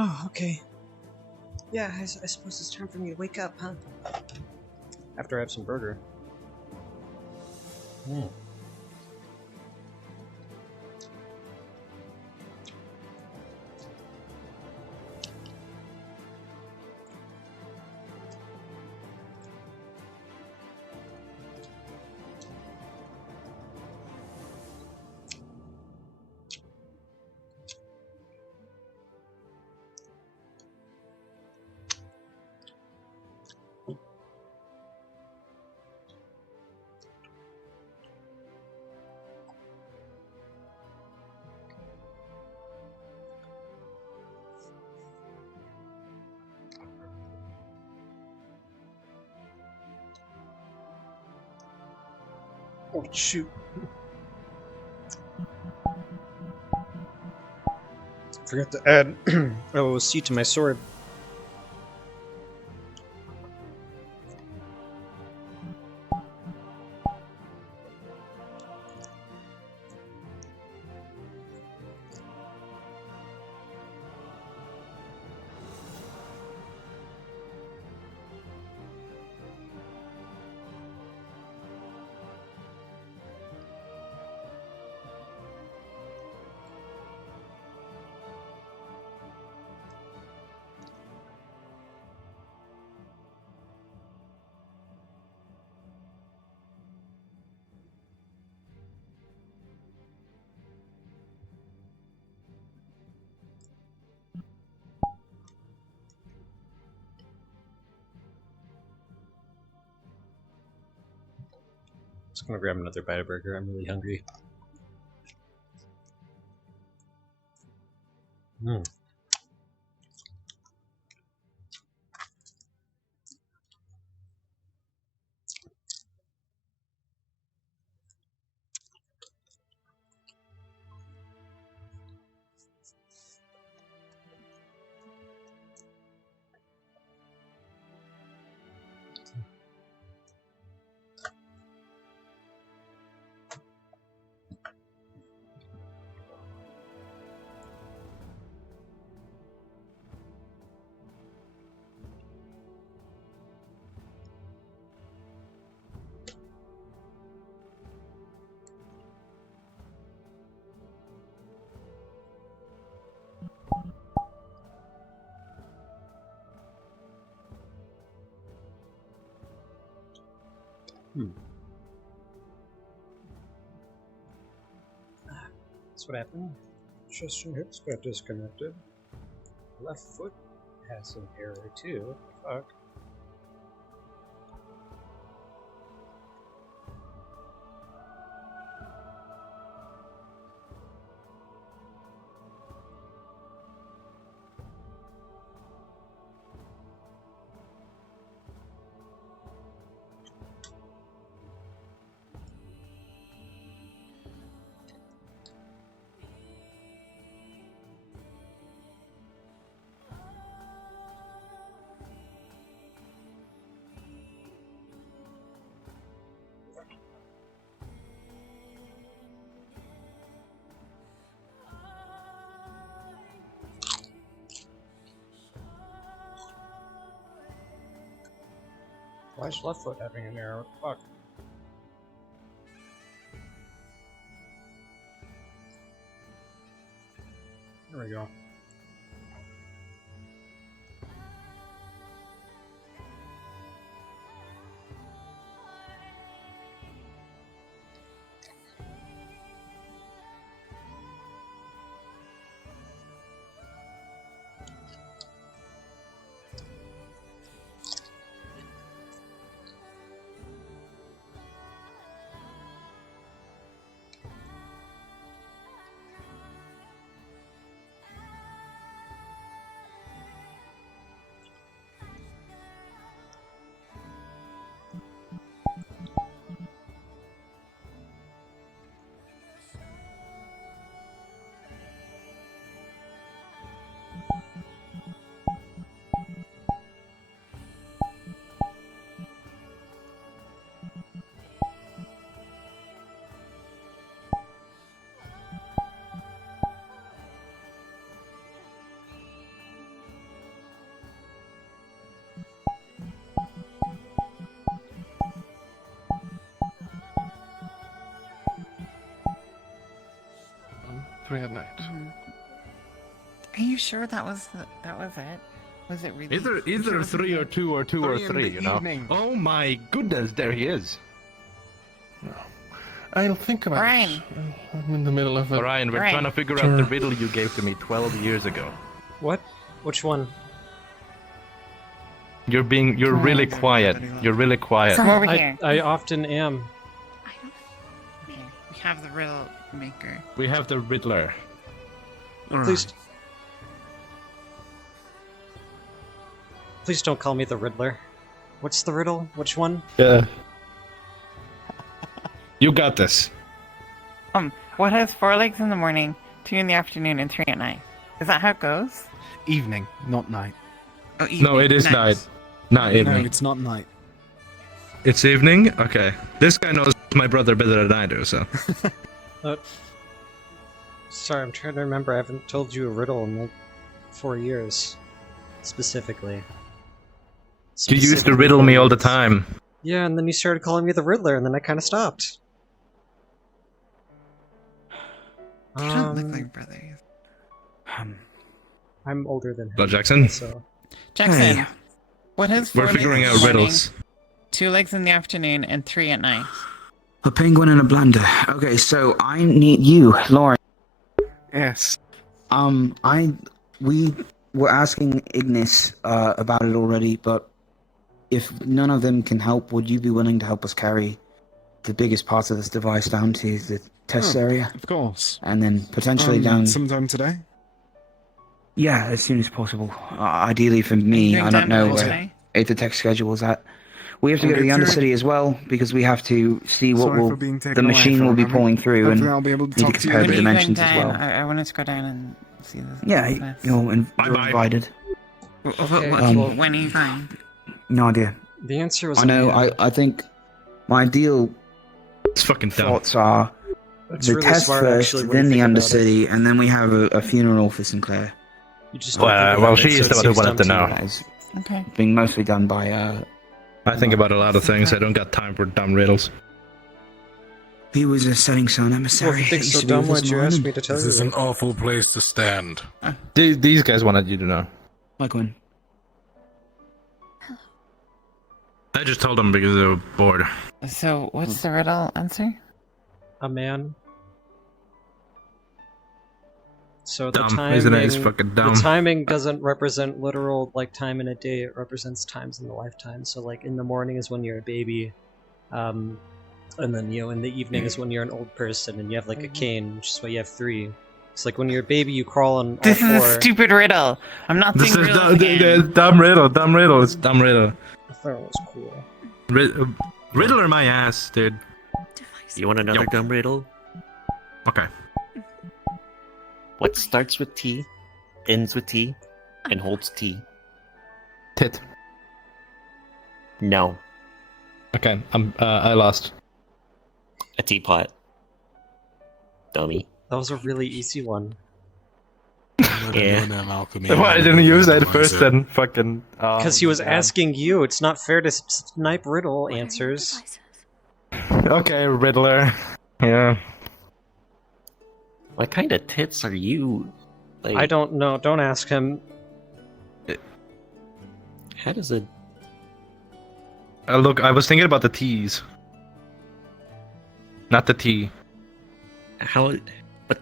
Oh, okay. Yeah, I suppose it's time for me to wake up, huh? After I have some burger. Oh, shoot. Forgot to add OOC to my sword. Just gonna grab another bite of burger. I'm really hungry. That's what happened. Chest and hips got disconnected. Left foot has an error too. What the fuck? Why is left foot having an error? What the fuck? There we go. Three at night. Are you sure that was it? Was it really? Either 3 or 2 or 2 or 3, you know? Evening. Oh my goodness, there he is. I'll think about Brian. it. I'm in the middle of it. Brian, we're trying to figure out the riddle you gave to me 12 years ago. What? Which one? You're really quiet. You're really quiet. Come over here. I often am. Okay, we have the riddle maker. We have the Riddler. Please don't call me the Riddler. What's the riddle? Which one? Yeah. You got this. What has 4 legs in the morning, 2 in the afternoon, and 3 at night? Is that how it goes? Evening, not night. Oh, evening. No, it is night. Not No, evening. it's not night. It's evening? Okay. This guy knows my brother better than I do, so. Sorry, I'm trying to remember. I haven't told you a riddle in like 4 years. Specifically. You used to riddle me all the time. Yeah, and then you started calling me the Riddler, and then I kind of stopped. They don't look like brothers. I'm older than him. Hello, Jackson. So. Jackson, what has 4 We're legs figuring in out the morning, riddles. 2 legs in the afternoon, and 3 at night? A penguin and a blender. Okay, so I need you, Lauren. Yes. We were asking Ignis about it already, but if none of them can help, would you be willing to help us carry the biggest parts of this device down to the test area? Of course. And then potentially down... Sometime today? Yeah, as soon as possible. Ideally for me, Doing I don't know demo where today? Aethertech schedule is at. We have to go to Okay, the sure. Undercity as well, because we have to see what Sorry will for being taken the away machine from will be them. pulling through, and Hopefully I'll be able to need to talk to you compare the When are you going dimensions as down? well. I wanted to go down and see this. Yeah, you're invited. When are you going? No idea. The answer was. I know. I think my ideal fucking thoughts are That's the really test smart, first, actually, when then you the think about it. Undercity, and then we have a funeral for Sinclair. You just don't think about Well, it, she so is it the one who seems wanted to dumb know. you. That is Okay. being mostly done by. I think about a lot of things. I don't got time for dumb riddles. He was a setting sun emissary. Well, if you think He so used to be dumb, with why'd his you mom. ask me to tell This you? is an awful place to stand. These guys wanted you to know. Like when? I just told them because they were bored. So, what's the riddle answer? A man. So Dumb, the timing, isn't it? It's fucking dumb. The timing doesn't represent literal like time in a day. It represents times in the lifetime. So like in the morning is when you're a baby, and then in the evening is when you're an old person and you have like a cane, which is why you have 3. It's like when you're a baby, you crawl on all This is 4. a stupid riddle. I'm not This saying is riddles again. dumb riddle. Dumb riddle. It's dumb riddle. I thought it was cool. Riddler my ass, dude. You want another dumb riddle? Okay. What starts with T, ends with T, and holds T? Tit. No. Okay, I lost. A teapot. Dummy. That was a really easy one. Yeah. Why didn't you use that first then? Fucking. Because he was damn. asking you. It's not fair to snipe riddle answers. Okay, Riddler. Yeah. What kind of tits are you? Like, I don't know. Don't ask him. How does it? Look, I was thinking about the T's. Not the T. How? But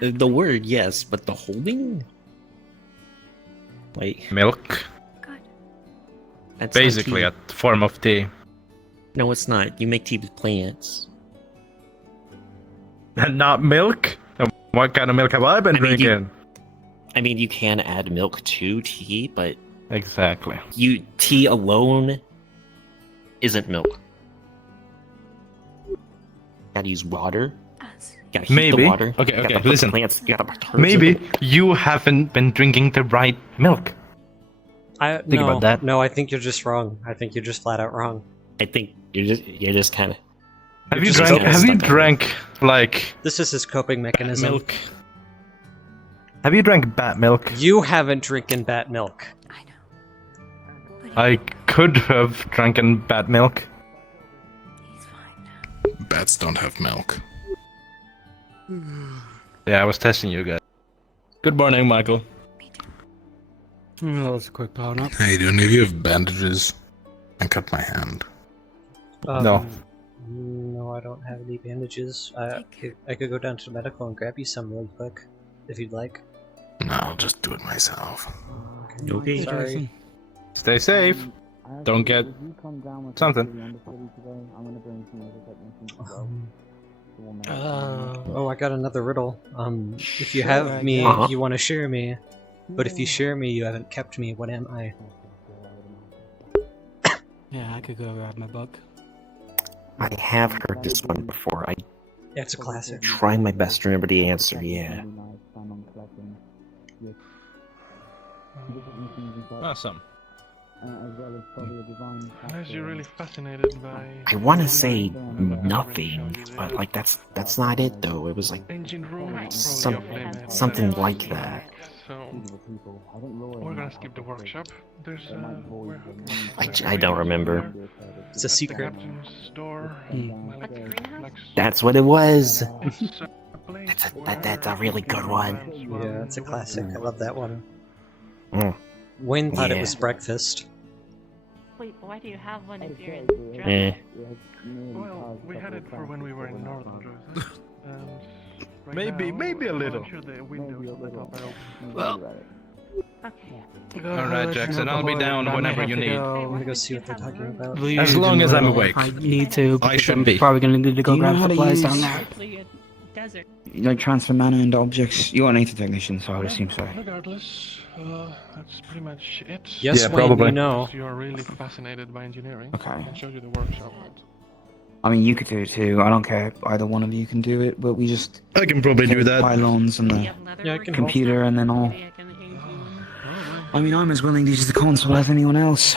the word, yes, but the holding. Like milk. That's Basically, not a form of tea. No, it's not. You make tea with plants. And not milk? What kind of milk have I been drinking? You can add milk to tea, but exactly. Tea alone isn't milk. Gotta use water. Gotta heat Maybe. the water. Okay, gotta okay, put the listen. Plants, gotta put herbs Maybe in it. you haven't been drinking the right milk. Think about that. No, I think you're just wrong. I think you're just flat out wrong. I think you're just kind of. Have you drank like This is his coping mechanism. milk? Have you drank bat milk? You haven't drinking bat milk. I could have drinking bat milk. Bats don't have milk. Yeah, I was testing you guys. Good morning, Michael. That was a quick power up. Hey, do any of you have bandages? I cut my hand. No. No, I don't have any bandages. I could go down to the medical and grab you some really quick, if you'd like. No, I'll just do it myself. Okay. Sorry. Stay safe. Don't get something. Oh, I got another riddle. If you have me, you want to share me. But if you share me, you haven't kept me. What am I? Yeah, I could go grab my book. I have heard this one before. Yeah, it's a classic. Trying my best to remember the answer. Yeah. Awesome. As you're really fascinated by. I want to say nothing, but like that's not it though. It was like Engine room. something like that. So we're gonna skip the workshop. There's I don't remember. It's a secret. Store. That's what it was. That's a really good one. Yeah, it's a classic. I love that one. Mm. Wayne thought it Yeah. was breakfast. Wait, why do you have one if you're in Eh. Well, we had it for when we were in northern Jersey. And right Maybe a I'm little. sure the windows on the top are open. Well. Okay. Alright, Jackson, I'll be down whenever you need. I'm gonna go see what they're talking about. As long as I'm awake. I need to. I because should I'm be. probably gonna need to go Do you know grab how to supplies use- down there. Desert. You like transfer mana into objects? You are an Aether technician, so I would assume so. Regardless, that's pretty much it. Yes, Yeah, Wayne, probably. you know. If you are really fascinated by engineering, Okay. I can show you the workshop. I mean, you could do it too. I don't care if either one of you can do it, but we just I can probably do get that. pylons and the Yeah, I can computer and then all. I mean, I'm as willing to use the console as anyone else.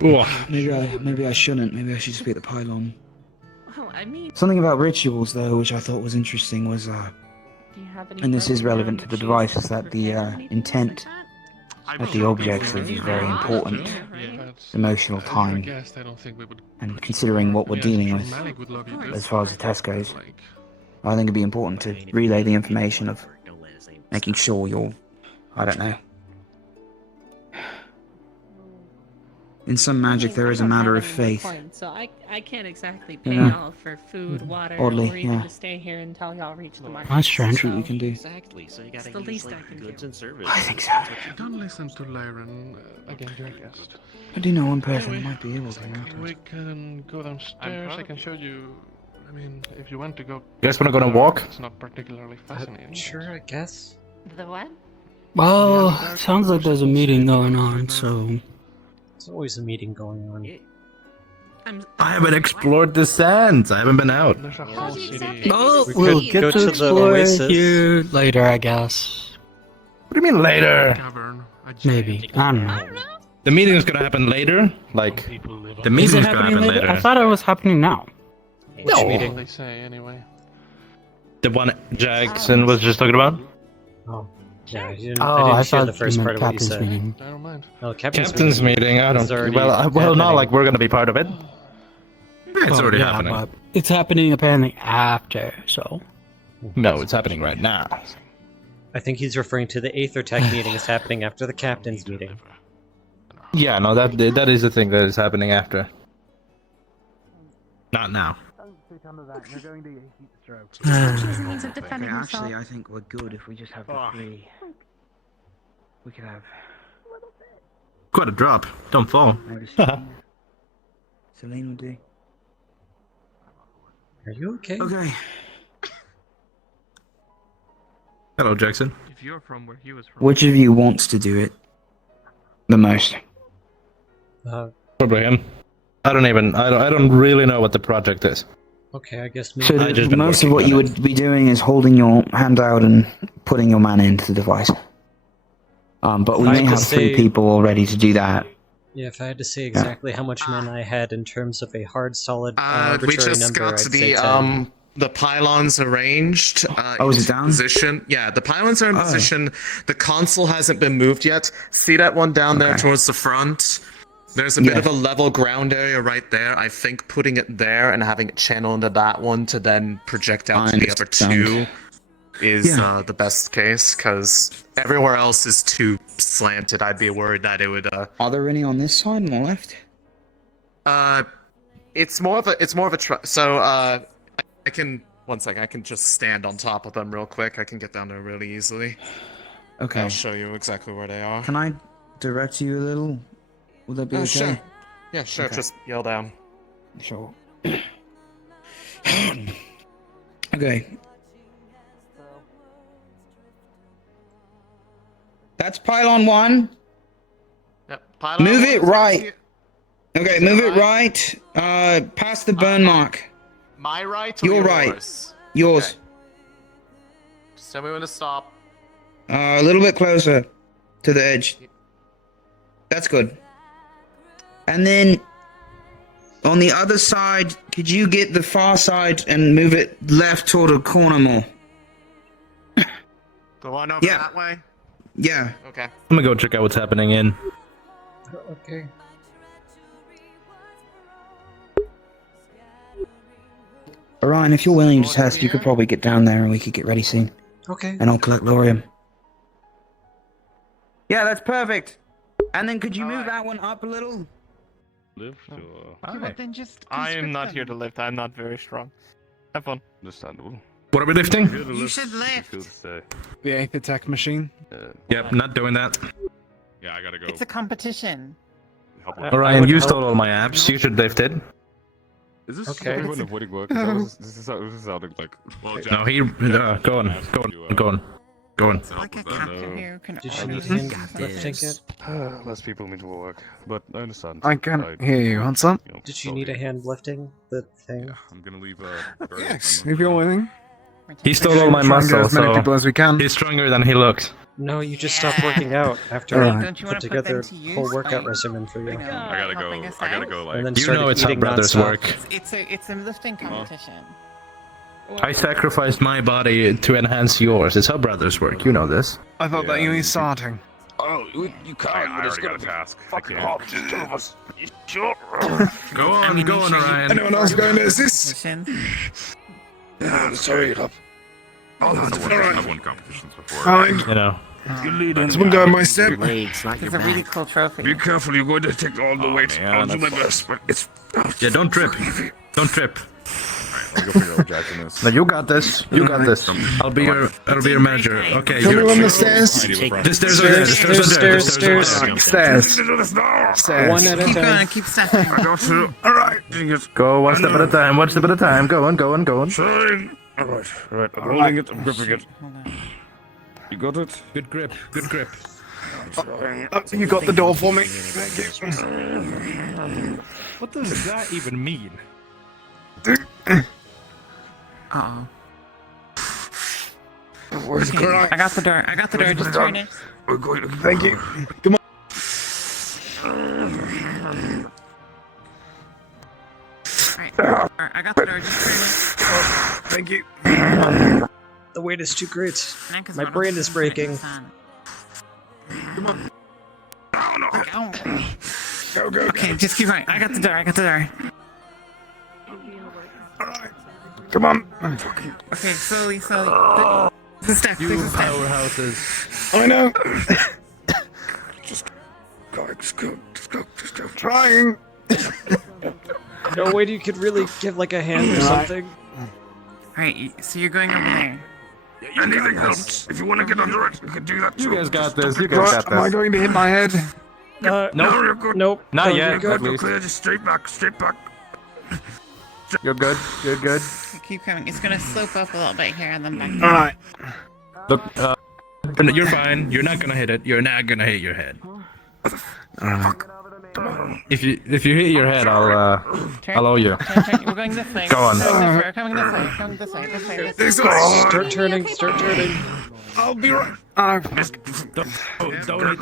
Maybe I shouldn't. Maybe I should just be at the pylon. Well, I mean, Something about rituals, though, which I thought was interesting, was do you have any and this is broken relevant down to the shoes device, is to that the prepare anything intent of the objects is very important. Emotional time, and considering what we're dealing with as far as the test goes, I think it'd be important to relay the information of making sure you're, I don't know. In some magic, there is a matter of faith. So I can't exactly pay Yeah. y'all for food, water, Oddly, or even yeah. to stay here until y'all reach the market. That's strange. So, What you can do. Exactly. So you It's gotta the use least like I can goods do. and services. I think so. Don't listen to Lyran. Again, you're a guest. I do know one person who might be able to. We can go downstairs. I can show you. I mean, if you want to go. You guys wanna go on a walk? It's not particularly fascinating. Sure, I guess. The what? Well, sounds like there's a meeting going on, so. There's always a meeting going on. I haven't explored the sands. I haven't been out. There's a whole city. Well, We we'll could get go to to the explore Oasis. here later, I guess. What do you mean later? Cavern. Maybe. I don't know. The meeting is gonna happen later. Like the Is meeting it is gonna happening happen later? later. I thought it was happening now. That's what they say anyway. The one Jackson was just talking about? Oh. Yeah, I didn't I hear the thought first you part meant of what you captain's said. meeting. I don't mind. No, Captain's meeting, I is don't... already Well, not happening. like we're gonna be part of it. Yeah, it's already happening. But it's happening apparently after, so... No, it's happening right now. I think he's referring to the Aether Tech meeting is happening after the captain's meeting. Yeah, no, that is the thing that is happening after. Not now. Actually, I think we're good if we just have the three. We could have... Quite a drop. Don't fall. Maybe Celine would do. Are you okay? Okay. Hello, Jackson. If you're from where he was from. Which of you wants to do it the most? Probably him. I don't really know what the project is. Okay, I guess So most of what you would be doing is holding your hand out and putting your mana into the device. But we may have three people already to do that. Yeah, if I had to say exactly how much mana I had in terms of a hard, solid, We arbitrary just number, got I'd say 10. the pylons arranged is it into down? position. Yeah, the pylons are in position. The console hasn't been moved yet. See that one down there towards the front? There's a bit of a level ground area right there. I think putting it there and having it channel into that one to then project out to the other two is the best case, because everywhere else is too slanted. I'd be worried that it would... Are there any on this side on the left? It's more of a so I can... One second, I can just stand on top of them real quick. I can get down there really easily. Okay. I'll show you exactly where they are. Can I direct you a little? Would that be okay? Sure. Yeah, sure. Okay. Just yell down. Sure. Okay. That's pylon 1. Yep. Pylon Move one it is right. Okay, move it right. Past the burn mark. My right or Your yours? right. Yours. Okay. Just tell me when to stop. A little bit closer to the edge. That's good. And then on the other side, could you get the far side and move it left toward a corner more? The one over that way? Yeah. Okay. I'm gonna go check out what's happening in. Okay. Orion, if you're willing to test, you could probably get down there and we could get ready soon. Okay. And I'll collect Lorium. Yeah, that's perfect. And then could you move that one up a little? Lift or... Okay, well, then just I am conscript not them. here to lift. I'm not very strong. Have fun. Understandable. What are we lifting? You should lift. The Aether Tech machine. Yep, not doing that. Yeah, I gotta go. It's a competition. Orion, you stole all my apps. You should lift it. Is this Okay. everyone avoiding work? This is sounding like... No, he... go on. Go on. Like a captain who can Did you always need do hand something. lifting it? Less people mean to work, but I understand. I can't hear you, Hanson. Did you need a hand lifting the thing? I'm gonna leave Yes, if you're willing. He stole all my Try and get muscle, as many people as we can. he's stronger than he looks. No, you just stopped working out after Alright. I Don't you put wanna put together them to a use whole workout by, regimen for you. you know, I gotta helping go. us I gotta out? go. And then Like, You know started it's how eating brothers nonstop. work. It's a lifting competition. I sacrificed my body to enhance yours. It's how brothers work. You know this. I thought that you mean starting. oh, you can't. I already got a task. Fucking hard. Just two of us. Go on, Orion. Anyone else going to assist? Sorry, love. I've won competitions before. Fine. You know. You lead on. Someone go in my step. It's a really cool trophy. Be careful, you're going to take all the weight. I'll do my best, but it's... Yeah, don't trip. Don't trip. I'll go figure out what Jackson is. No, you got this. You got this. I'll be your manager. Okay, Tell me you're... when the stairs. The stairs are there. The stairs are there. Stairs. Stairs. One at a Keep time. going, keep stepping. I got to... Alright. Go one step at a time. One step at a time. Go on. Fine. Alright. I'm holding it. I'm gripping it. You got it? Good grip. Good grip. You got the door for me. Thank you. What does that even mean? Uh-oh. Where's Okay, I got the door. Just turn it. We're going to... Thank you. Come on. Alright. I got the door. Just turn it. Thank you. The weight is too great. Neck is My not brain is 100% breaking. sun. Come on. Go. Okay, just keep going. I got the door. Come on. Okay, slowly. This is step. You powerhouses. I know. Just go. Trying. No way you could really give like a hand or something. Alright, so you're going over there. Anything helps. If you want to get under it, you can do that too. You guys got this. You guys got this. Am I going to hit my head? Nope. No, you're good. Nope. Not yet. You're At least. clear. Just straight back. You're good. Keep coming. It's gonna slope up a little bit here and then back down. Alright. Look, you're fine. You're not gonna hit it. You're not gonna hit your head. If you hit your head, I'll owe you. Turn. We're going this way. Go on. We're coming this way. This way. Start turning. I'll be right. Don't hit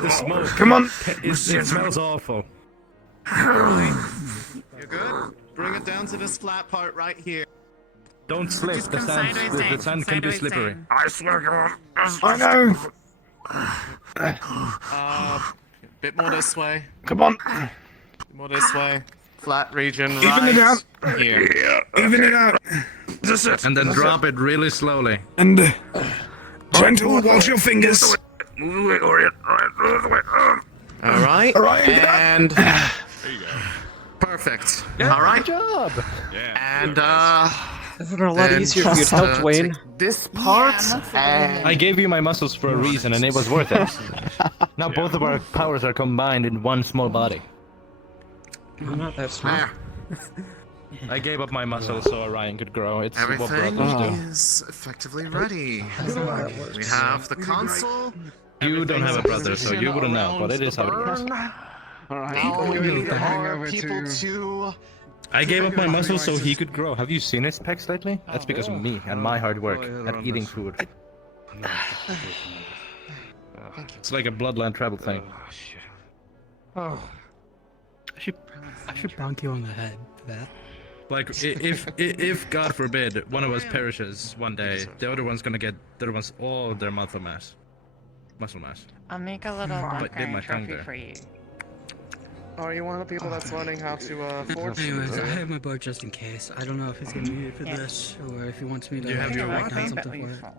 the smoke. Come on. It smells awful. You're good? Bring it down to this flat part right here. Don't slip. Just The come sand can be sideways slippery. down. I swear, God. I know. Bit more this way. Come on. More this way. Flat region. Even right it out. here. Even it out. That's it. And then drop it really slowly. And gentle. Watch your fingers. All right. And perfect. All right. Good job. And That would have been a lot easier if you'd helped, Wayne. This part. I gave you my muscles for a reason, and it was worth it. Now both of our powers are combined in one small body. I'm not that smart. I gave up my muscles so Orion could grow. It's what Everything brothers do. is effectively ready. We have the console. You don't have a brother, so you wouldn't know, but it is how it works. Now we need more people to. I gave up my muscles so he could grow. Have you seen his pecs lately? That's because of me and my hard work at eating food. It's like a bloodline travel thing. I should bonk you on the head for that. Like, if God forbid one of us perishes one day, the other one's gonna get the other one's all their muscle mass. I'll make a little But did my black tongue trophy there. for you. Are you one of the people that's learning how to forge? Anyways, I have my board just in case. I don't know if he's gonna need it for this or if he wants me to You have your write what? down something for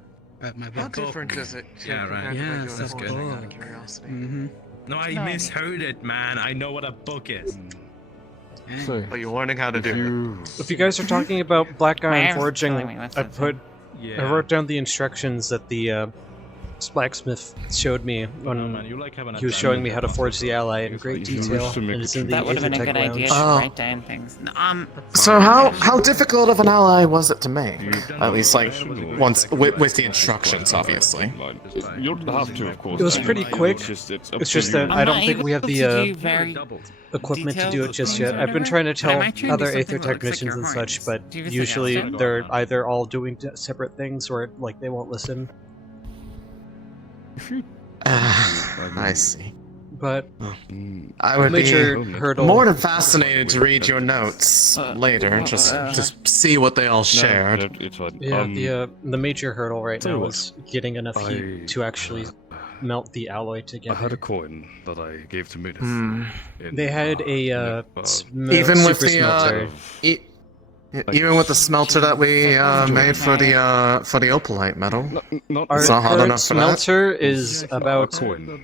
it. My How book. different is it? Yeah, right. Yeah, That's that's good. cool. Out of curiosity. No, I misheard it, man. I know what a book is. So, But you're learning how to do it. If you guys are talking about black My iron arm's forging, killing me, what's I that put, Yeah. I wrote down the instructions that the blacksmith showed me when man, you like having a he was showing me how to forge the ally in great detail, and it's in the That would have been a Aethertech good idea to Lounge. write down things. So how difficult of an ally was it to make? At least like once with the instructions, obviously. you don't have to, of course. It was pretty quick. It's It's just that I don't think we have the very equipment to do detailed it just things yet. or I've been whatever, trying to but I tell might try and do other something Aether that looks like technicians your and such, horns. but Do you just usually like they're either all doing separate things or like they won't listen. I see. But I would major be hurdle. more than fascinated to read your notes later, just see what they all shared. It's fine. Yeah, the major hurdle right tell you now what, is getting enough heat to actually melt the alloy I together. had a coin that I gave to Munis. They had a Even with super the smelter. even with the smelter that we made for the opalite metal, Our it's not hot current enough for that. smelter is about simple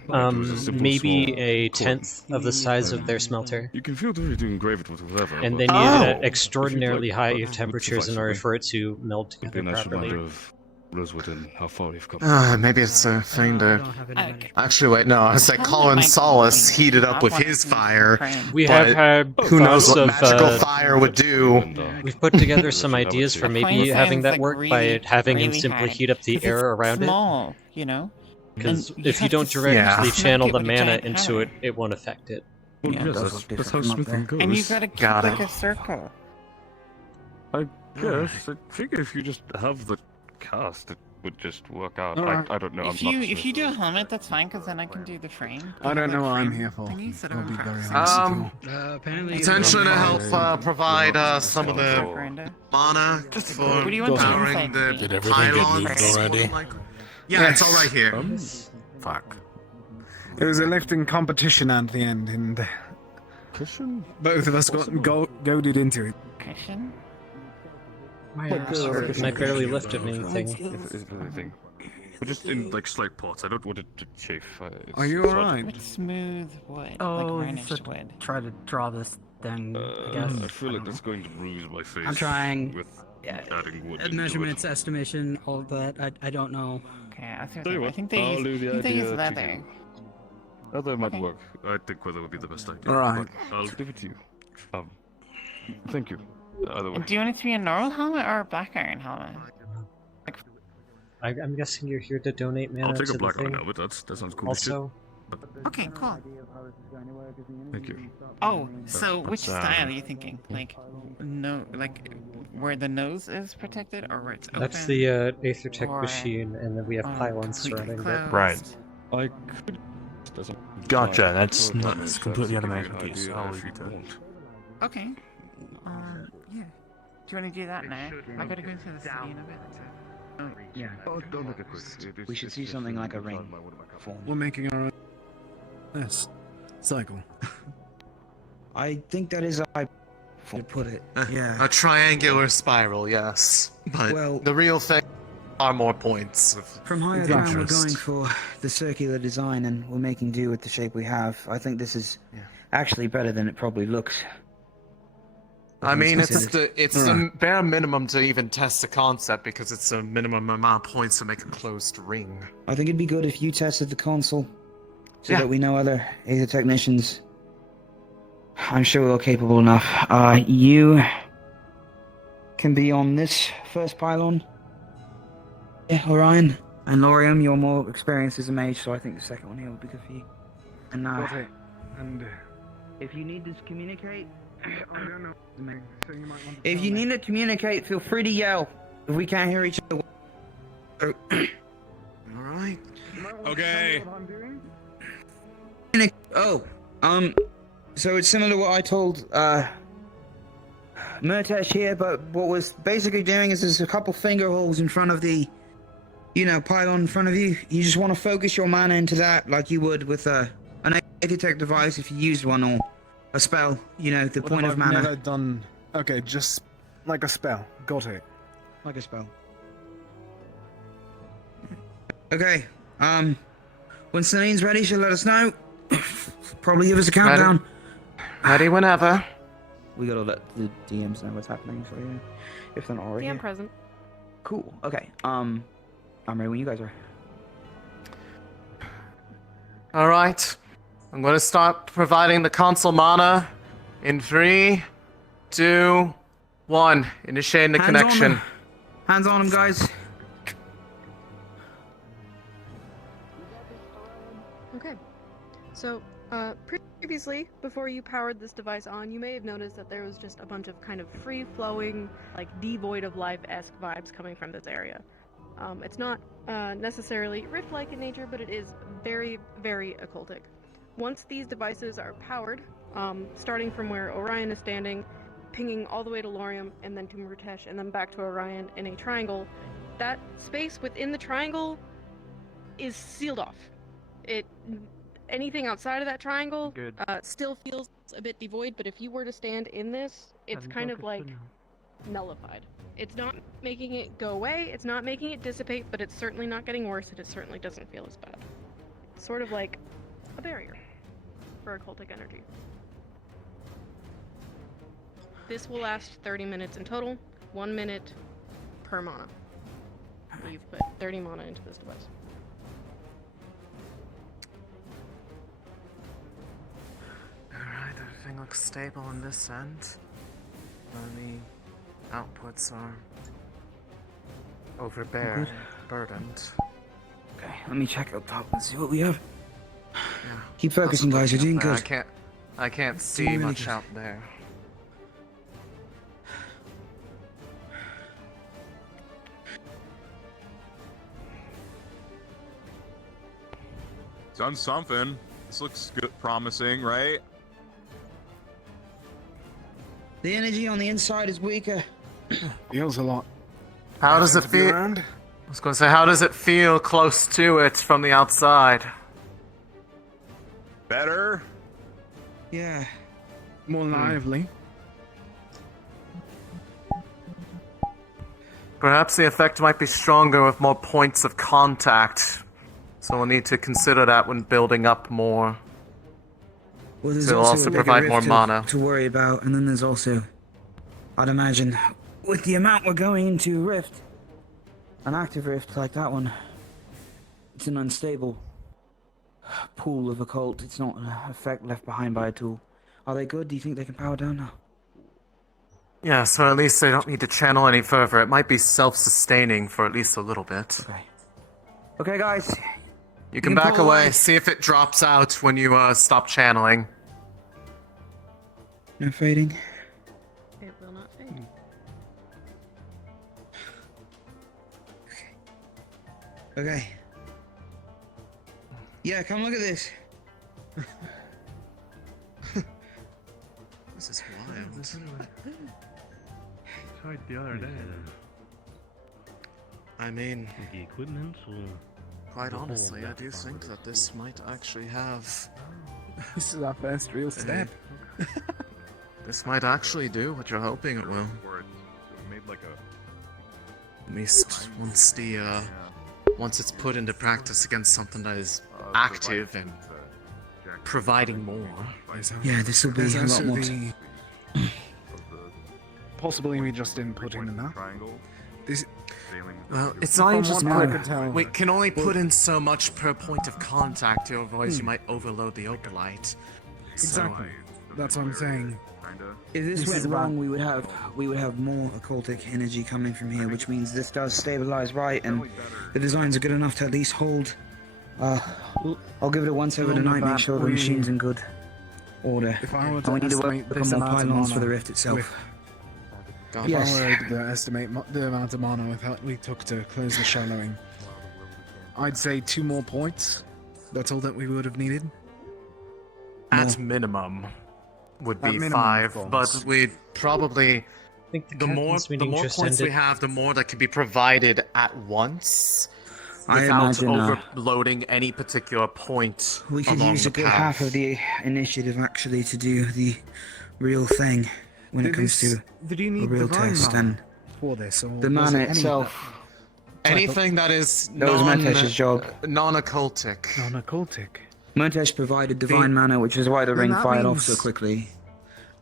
maybe small a coin. tenth of the size of their smelter. You can feel that you engrave it with whatever. And but- they needed at Oh. extraordinarily high Would temperatures in suffice order me. for it to meld Would be together a nice properly. reminder of Rosewood and how far you've come. Maybe it's a thing to. Actually, wait, no. I said Colin Solace heated up with his fire. We have but had who knows thoughts what of, magical fire would do. We've put together some ideas for maybe Coin having sounds, that like, work really, by having him really simply high. heat up the 'Cause air it's around small, you know? Because And you if you have don't to directly smack channel it the with a mana giant into hammer. it, it won't affect it. Well, Yeah. yes, Does that's, look that's different how from up smithing goes. And you gotta keep Got like it. a circle. I guess. I think if you just have the cast, it would just work out. Alright. I don't know. If you do a helmet, that's fine, because then I can do the frame. I don't know what I'm here for. Thingy, so I'll don't be impress. very honest with you. Apparently, Potentially to help provide some of the mana for What do you want powering to the Did everything get moved pylons. already? Yeah, it's all right here. Fuck. It was a lifting competition at the end, and both of us got goaded into it. Cushion? My ass hurt, and I barely lifted anything. If anything. But just in like slight parts. I don't want it to chafe. Are you alright? With smooth wood, Oh, like you varnished should wood. try to draw this thing, I guess. I feel like that's going to bruise my face. I'm trying. With adding wood into Measurements, estimation, all of that. I don't know. Okay, I Tell you what, I think they I'll use, leave the I think they idea use to leather. you. Leather might Okay. work. I think leather would be the best idea. Alright. But I'll leave it to you. Thank you. Either way. Do you want it to be a normal helmet or a black iron helmet? I'm guessing you're here to donate mana I'll take to a the black thing. iron helmet. That sounds cool. as shit. Also, Okay, cool. Thank you. Oh, so which But, style are you thinking? Like, no, like where the nose is protected, or where it's open? that's the Aethertech Or, machine, and then we have pylons completely surrounding it. closed? Right. I could. Gotcha. That's Well, not that it's completely sounds like a automatic good piece. idea I'll if leave you it to want. Okay. Yeah. Do you want to do that now? I gotta go into the city in a bit. Oh, yeah. Oh, don't make it quick. We should see something like a ring form. We're making our own cycle. I think that is how I would put it. Yeah. A triangular spiral, yes. But Well- the real thing are more points. From higher of ground, we're interest. going for the circular design, and we're making do with the shape we have. I think this is actually better than it probably looks. I mean, it's considered. the bare minimum to even test the concept because it's a minimum amount of points to make a closed ring. I think it'd be good if you tested the console, so Yeah. that we know other Aether technicians. I'm sure we're capable enough. You can be on this first pylon. Yeah, Orion. And Laurium, you're more experienced as a mage, so I think the second one here would be good for you. And Got it. And if you need to communicate, I don't know. So you might want to if tell you me. need to communicate, feel free to yell. If we can't hear each other. Alright. Okay. So it's similar to what I told Murtesh here, but what we're basically doing is there's a couple finger holes in front of the, pylon in front of you. You just want to focus your mana into that like you would with an Aether device if you used one, or a spell, the What point if of I've mana. never done. Okay, just like a spell. Got it. Like a spell. Okay, when Celine's ready, she'll let us know. Probably give us a countdown. Ready whenever. We gotta let the DMs know what's happening, so yeah. If they're not already. Yeah, I'm here. present. Cool. Okay. I'm ready when you guys are. Alright. I'm gonna start providing the console mana in 3, 2, 1. Initiating the Hands on connection. them. Hands on them, guys. Okay. So, previously, before you powered this device on, you may have noticed that there was just a bunch of kind of free-flowing, like devoid of life-esque vibes coming from this area. It's not necessarily rift-like in nature, but it is very, very occultic. Once these devices are powered, starting from where Orion is standing, pinging all the way to Laurium, and then to Murtesh, and then back to Orion in a triangle, that space within the triangle is sealed off. Anything outside of that triangle still feels a bit devoid, but if you were to stand in this, it's kind of like nullified. It's not making it go away, it's not making it dissipate, but it's certainly not getting worse, and it certainly doesn't feel as bad. Sort of like a barrier for occultic energy. This will last 30 minutes in total, 1 minute per mana. You've put 30 mana into this device. Alright, everything looks stable on this end. The outputs are overburdened. Okay, let me check up top and see what we have. Yeah. Keep focusing, guys. You're doing good. I can't see Doing really much good. out there. Done something. This looks good, promising, right? The energy on the inside is weaker. Feels a lot. How does it to be feel? around. I was going to say, how does it feel close to it from the outside? Better? Yeah. More lively. Perhaps the effect might be stronger with more points of contact. So we'll need to consider that when building up more. Well, there's So it'll also a bigger provide rift more mana. to worry about, and then there's also, I'd imagine, with the amount we're going into a rift, an active rift like that one, it's an unstable pool of occult. It's not an effect left behind by a tool. Are they good? Do you think they can power down now? Yeah, so at least they don't need to channel any further. It might be self-sustaining for at least a little bit. Okay. Okay, guys. You can back away, see if it drops out when you stop channeling. No fading. It will not fade. Okay. Yeah, come look at this. This is wild. Tried the other day. I mean, the equipment or quite the honestly, whole I do think that this might actually have... This is our first real step. This might actually do what you're hoping it will. At least once it's put into practice against something that is active and providing more. Yeah, this will be There's a lot also more. Possibly we just didn't put in enough. This, Well, it's not even just From what I put. could tell. We can only put in so much per point of contact, otherwise you might overload the opalite. Exactly. That's what I'm saying. If this went wrong, we would have more occultic energy coming from here, which means this does stabilize right, and the designs are good enough to at least hold. I'll give it a once over tonight, make sure the machine's in good order. If I were And to we need to work estimate on this more amount of pylons for mana the rift itself. If Yes. I were to estimate the amount of mana we took to close the shallowing, I'd say 2 more points. That's all that we would have needed. At minimum, would be At minimum, 5, of but course. we'd probably. The more points we have, the more that can be provided at once, I without imagine, overloading any particular point. We could along use the a good path. half of the initiative actually to do the real thing when it comes to Did you a need real divine test. mana And for this? Or the was mana it any- itself. Anything that is That was Mentesh's job. non-occultic. Non-occultic. Montesh provided divine mana, which is why the Then ring that fired off means so quickly.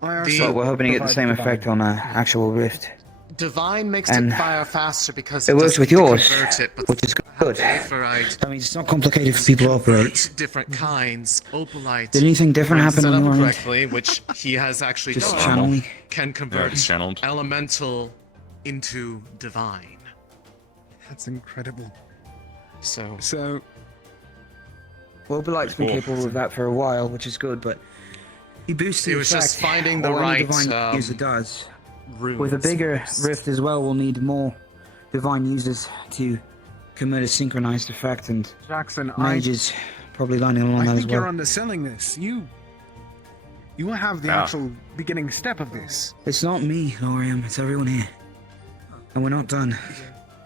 IRC But we're hoping to get the same provided effect on an actual rift. Divine makes And it fire faster because it works doesn't with need to yours, convert it, but which is good. Ferrite That means it's not complicated for people to operate. different kinds. Opalite. Did anything different when happen set when you up were in it? correctly, which he has actually Just done, channeling? can convert it's channeled. elemental into divine. That's incredible. So Well, Belite's been capable of that for a while, which is good, but he boosts the It was effect, just finding the or any right, divine user does. runes With a bigger first. rift as well, we'll need more divine users to commit a synchronized effect, and Jackson, mages probably lining along I that as think you're well. underselling this. You will have the Yeah. actual beginning step of this. It's not me, Lorium, it's everyone here. And we're not done.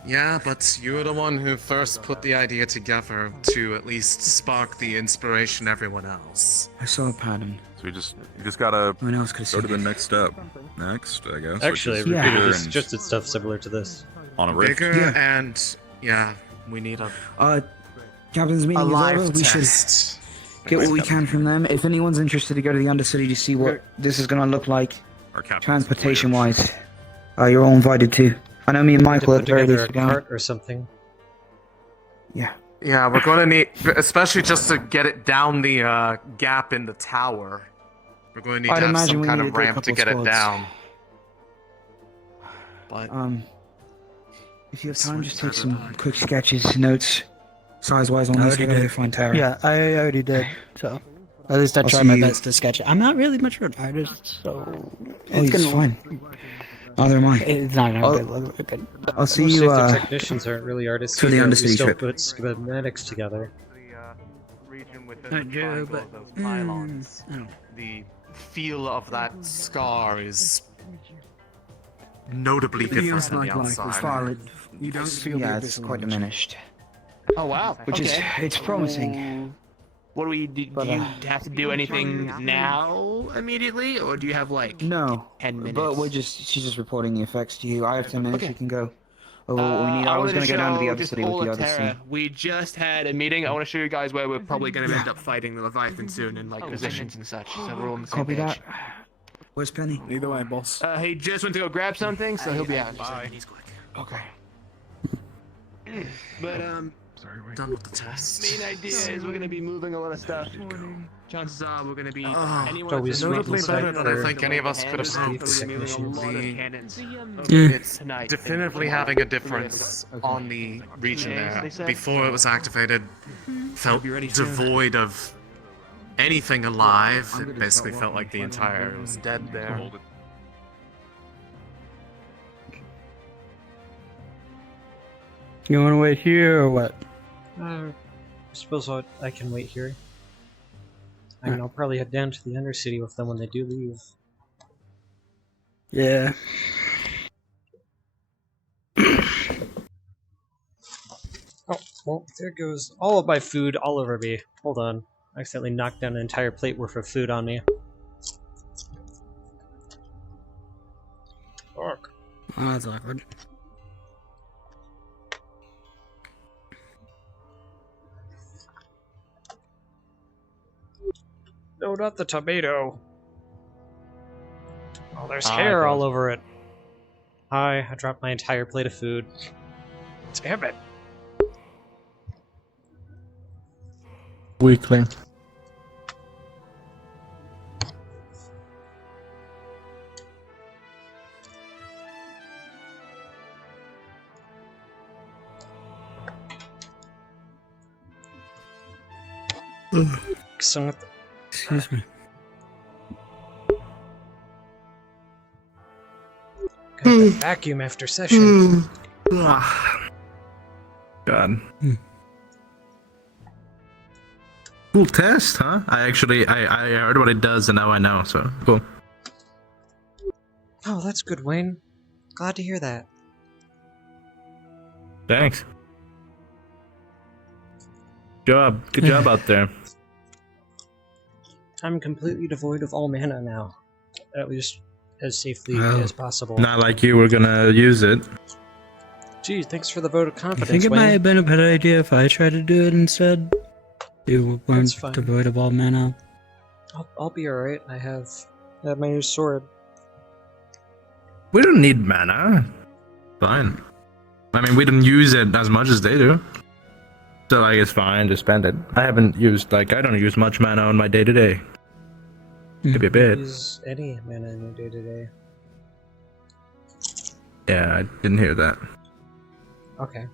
yeah, but you're the one who first put the idea together to at least spark the inspiration everyone else. I saw a pattern. So you just gotta No one else could go to see the next step. Next, I guess. Actually, which is Repeater bigger just and suggested stuff similar to this. on a rift. Bigger and we need a Captain's meeting is live over. We should test. get what we can from them. If anyone's interested to go to the Undercity to see what this is going to look like, transportation-wise, you're all invited to. I know me and Michael at Put the very together least a are going. cart or something. Yeah. Yeah, we're going to need, especially just to get it down the gap in the tower. We're going to need I'd to have imagine some we kind need of to do a ramp to couple get it squads. down. But if you have time, just take some quick sketches, notes, size-wise on I this. already Get ready did. to find Tara. Yeah, I already did. So at least I I'll tried see my you- best to sketch it. I'm not really much of an artist, so Oh, it's fine. Neither am I. It's not gonna I'll- look good. I'll see Mostly you if the uh, technicians aren't really artists. for the either, we Undercity still trip. put schematics together. region within Not the Joe, triangle but of those pylons, I don't know. the feel of that scar is notably different Feels than the like life is outside. solid. You don't feel the Yeah, it's abyssal quite energy. diminished. Oh wow. Which is, okay. it's promising. What do we do? But, Do you have to do anything now immediately, or do you have like No, 10 minutes? but she's just reporting the effects to you. I have 10 minutes, Okay. you can go over what we need. I was wanted going to go down to the show other just city with the others Terra. soon. We just had a meeting. I want to show you guys where we're probably going to end up fighting the Leviathan soon, and like positions and such. So we're all on the same Copy page. that. Where's Penny? Either way, boss. He just went to go grab something, so he'll be out. Bye. He's quick. Okay. But Done with the tests. main idea is we're gonna be moving a lot of stuff. Chances are we're gonna be anyone always that's notably inside better the than I think any of us could have hoped. We're gonna be moving a lot of The- cannons. It's tonight. definitively having a difference on the region there. Before it was activated, felt devoid of anything alive. It basically felt like the entire area was dead there. You want to wait here or what? I suppose I can wait here. I mean, I'll probably head down to the Undercity with them when they do leave. Yeah. Oh, well, there goes all of my food all over me. Hold on. I accidentally knocked down an entire plate worth of food on me. Fuck. Oh, that's awkward. No, not the tomato. Oh, there's hair all over it. Hi, I dropped my entire plate of food. Damn it. Weakling. Excuse me. Got the vacuum after session. God. Cool test, huh? I heard what it does and now I know, so cool. Oh, that's good, Wayne. Glad to hear that. Thanks. Good job out there. I'm completely devoid of all mana now. At least as safely Well, as possible. Not like you were gonna use it. Gee, thanks for the vote of I confidence, think it Wayne. might have been a better idea if I tried to do it instead. You weren't fine. devoid of all mana. I'll be alright. I have my new sword. We don't need mana. Fine. I mean, we don't use it as much as they do. So like, it's fine to spend it. I don't use much mana on my day-to-day. Maybe a bit. Use any mana in your day to day. Yeah, I didn't hear that. Okay.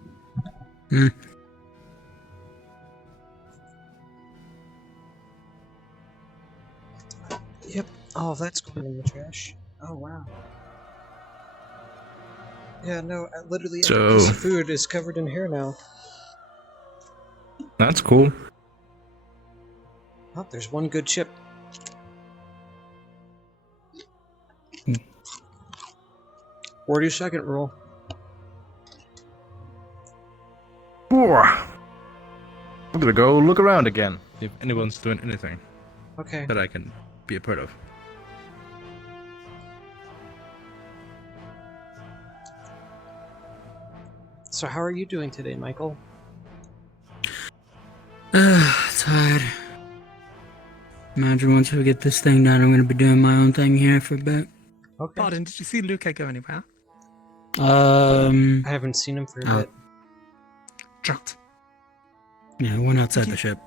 Yep. Oh, that's going in the trash. Oh wow. Yeah, no, literally every piece of food is covered in hair now. That's cool. Oh, there's one good chip. 40-second rule. I'm gonna go look around again. See if anyone's doing anything. Okay. That I can be a part of. So how are you doing today, Michael? Tired. Imagine once we get this thing done, I'm gonna be doing my own thing here for a bit. Okay. Pardon, did you see Luca go anywhere? I haven't seen him for a bit. Dropped. Yeah, went outside the ship.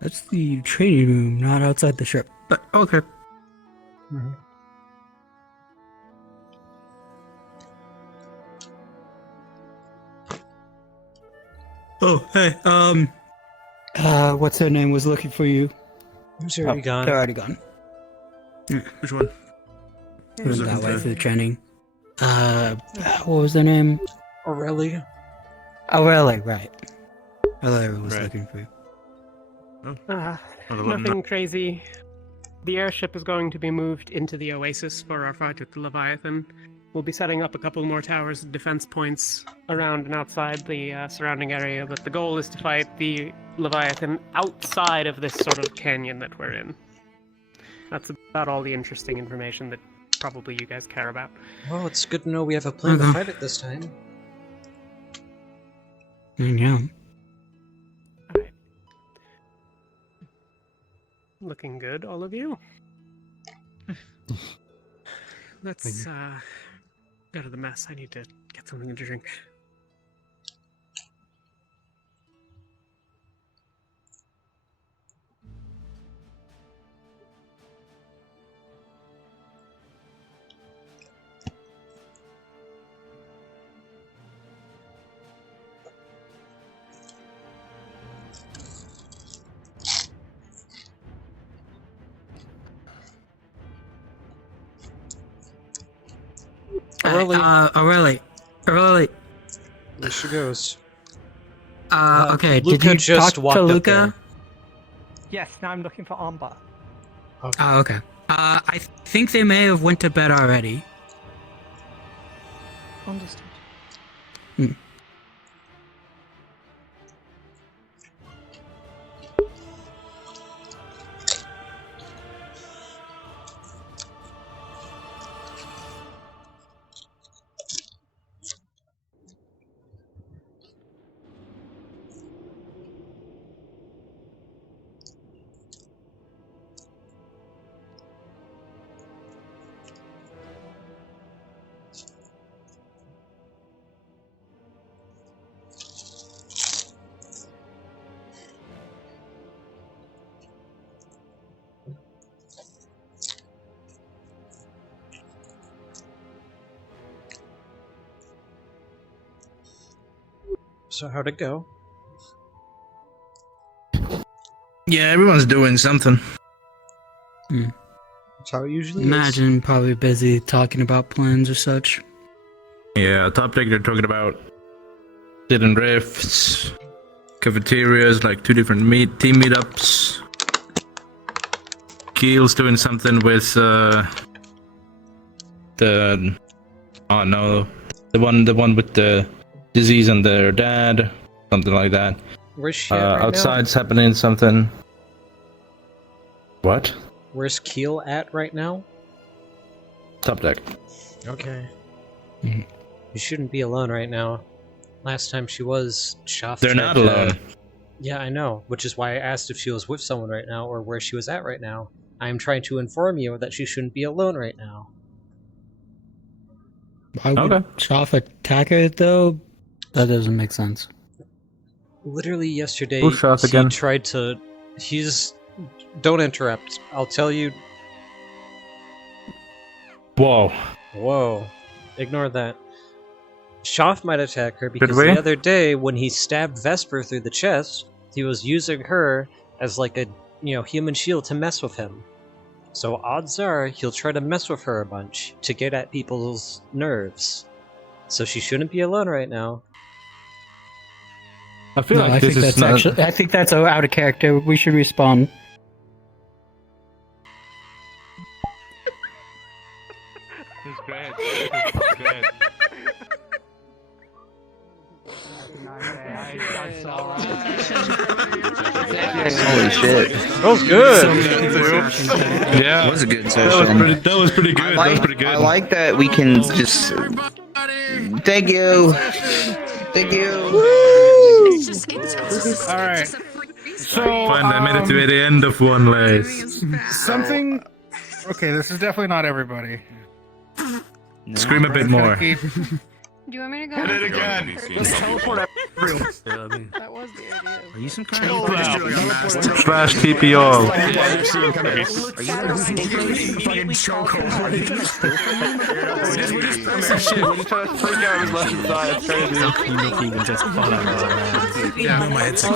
That's the trading room, not outside the ship. But okay. Oh, hey, what's her name was looking for you. Who's already gone? They're already gone. Which one? Went that way for the training. What was their name? Aurelia. Aurelia, right. Hello, was looking for you. Nothing crazy. The airship is going to be moved into the Oasis for our fight with the Leviathan. We'll be setting up a couple more towers and defense points around and outside the surrounding area, but the goal is to fight the Leviathan outside of this sort of canyon that we're in. That's about all the interesting information that probably you guys care about. Well, it's good to know we have a plan to fight it this time. Yeah. Looking good, all of you. Let's go to the mess. I need to get something to drink. Aurelie. There she goes. Okay, Luca did you just talk walked to up Luca? there. Yes, now I'm looking for Amber. Oh, okay. I think they may have went to bed already. Understood. So how'd it go? Yeah, everyone's doing something. That's how it usually is. Imagine probably busy talking about plans or such. Yeah, top deck they're talking about hidden rifts, cafeterias, like 2 different team meetups. Keel's doing something with the one with the disease on their dad, something like that. Where's she at right outside's happening something. What? Where's Keel at right now? Top deck. Okay. You shouldn't be alone right now. Last time she was, Shoff They're tried not to- alone. Yeah, I know, which is why I asked if she was with someone right now or where she was at right now. I am trying to inform you that she shouldn't be alone right now. Why would Shoff attack her though? That doesn't make sense. Literally yesterday, Who's Shoff he again? tried to... Don't interrupt. I'll tell you... Whoa. Whoa. Ignore that. Shoff might attack her because we? the other day when he stabbed Vesper through the chest, he was using her as like a, human shield to mess with him. So odds are he'll try to mess with her a bunch to get at people's nerves. So she shouldn't be alone right now. I feel like this is not... I think that's out of character. We should respawn. It's great. It's great. Holy shit. That was good. Yeah, That was a good session. That was pretty good. I like that we can just. Thank you. Thank you. Alright. So, Fine, I made it to the end of one race. something... Okay, this is definitely not everybody. Scream a bit more. Do you want me to go? Hit it again. Let's teleport everyone. That was the idea. Are you some kind of... Flash TP all. Fucking chokehold. We're just pressing shit. We're just trying to freak out his left side. It's crazy.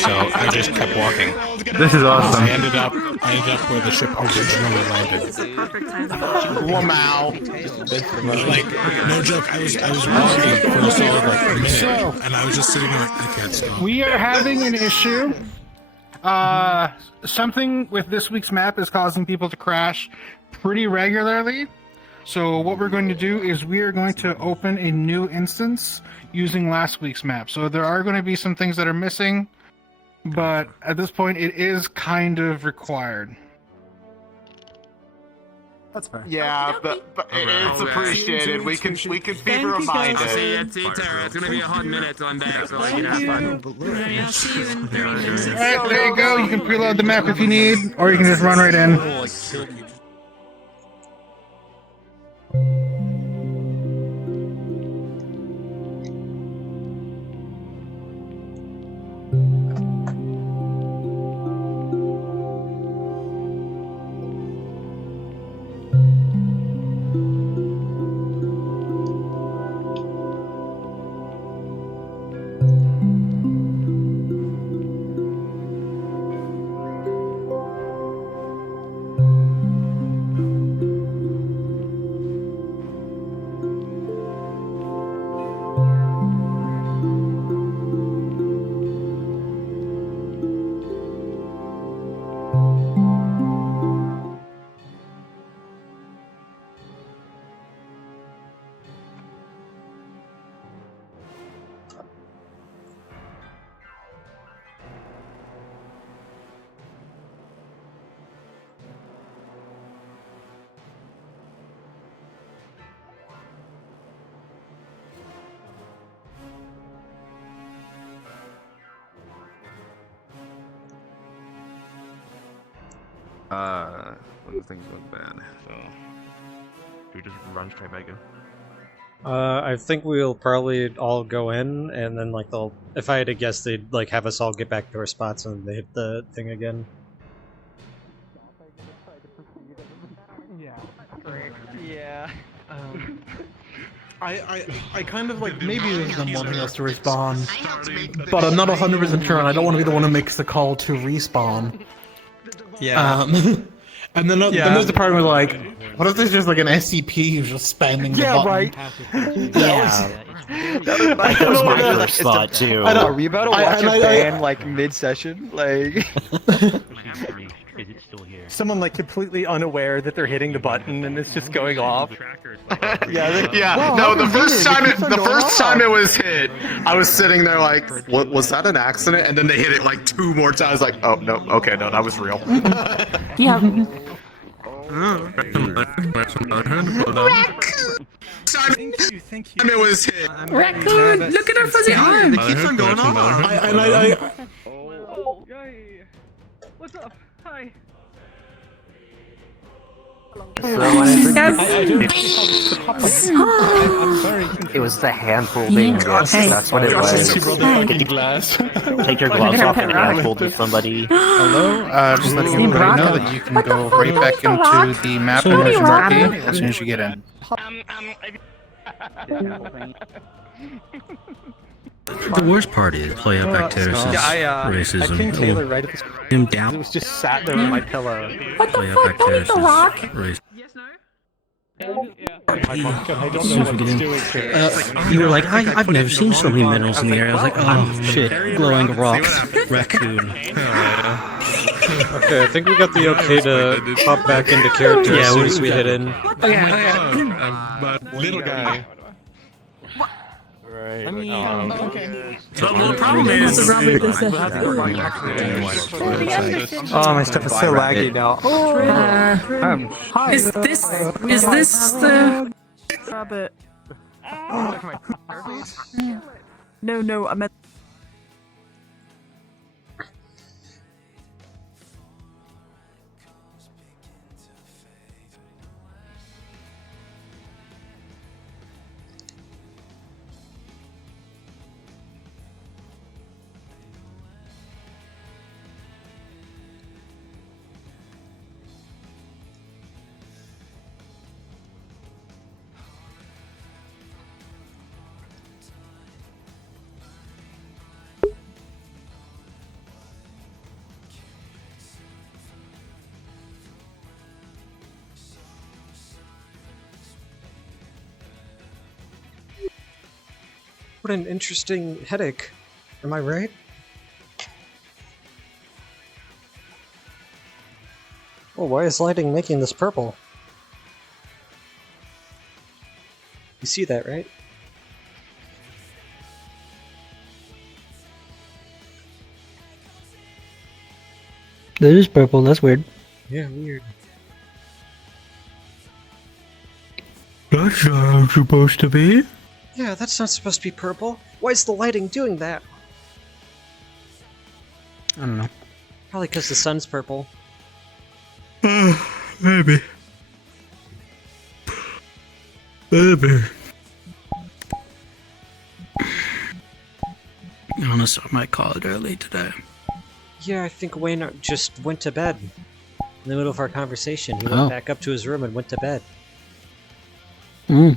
So I just kept walking. This is awesome. I ended up where the ship originally landed. Wow. Like, no joke, I was walking for a solid like a minute, and I was just sitting there like, I can't stop. We are having an issue. Something with this week's map is causing people to crash pretty regularly. So what we're going to do is we are going to open a new instance using last week's map. So there are going to be some things that are missing, but at this point it is kind of required. That's fair. Yeah, but it's appreciated. We can feed reminders. See, Tara, it's gonna be a hot minute till I'm back, so like, have fun. I'll see you in 30 minutes. Alright, there you go. You can preload the map if you need, or you can just run right in. When the things went bad. So, do we just run straight back in? I think we'll probably all go in, and then like they'll. If I had to guess, they'd like have us all get back to our spots, and they hit the thing again. Yeah. I kind of like maybe there's them wanting us to respawn, but I'm not 100% sure, and I don't want to be the one who makes the call to respawn. Yeah. And then there's the part where like, what if there's just like an SCP who's just spamming the button? Right. That was my first thought too. Are we about to watch a band like mid-session? Like. Someone like completely unaware that they're hitting the button and it's just going off. Yeah. No, the first time it was hit, I was sitting there like, what was that an accident? And then they hit it like 2 more times. Like, oh no, okay, no, that was real. Yeah. Time it was hit. Raccoon, look at our fuzzy arm. It keeps on going on. What's up? Hi. It was the hand holding. That's what it was. Take your gloves off and hand hold to somebody. Hello, just letting everybody know that you can go right back into the map immersion RP as soon as you get in. The worst part is Pleiopacteris' racism. I pinged Taylor right at the him down. It was just sat there on my pillow. What the fuck? Don't eat the rock! You were like, I've never seen so many minerals in the air. I was like, oh shit, glowing rocks, raccoon. Okay, I think we got the okay to pop back into character as soon as we hit in. Little guy. Right. I mean, okay. But the problem is... Oh, my stuff is so laggy now. Is this the rabbit? No, I meant. What an interesting headache. Am I right? Oh, why is lighting making this purple? You see that, right? That is purple, that's weird. Yeah, weird. That's not how it's supposed to be. Yeah, that's not supposed to be purple. Why is the lighting doing that? I don't know. Probably because the sun's purple. Maybe. Maybe. Honestly, I might call it early today. Yeah, I think Wayne just went to bed. In the middle of our conversation, he Oh. went back up to his room and went to bed. Hmm.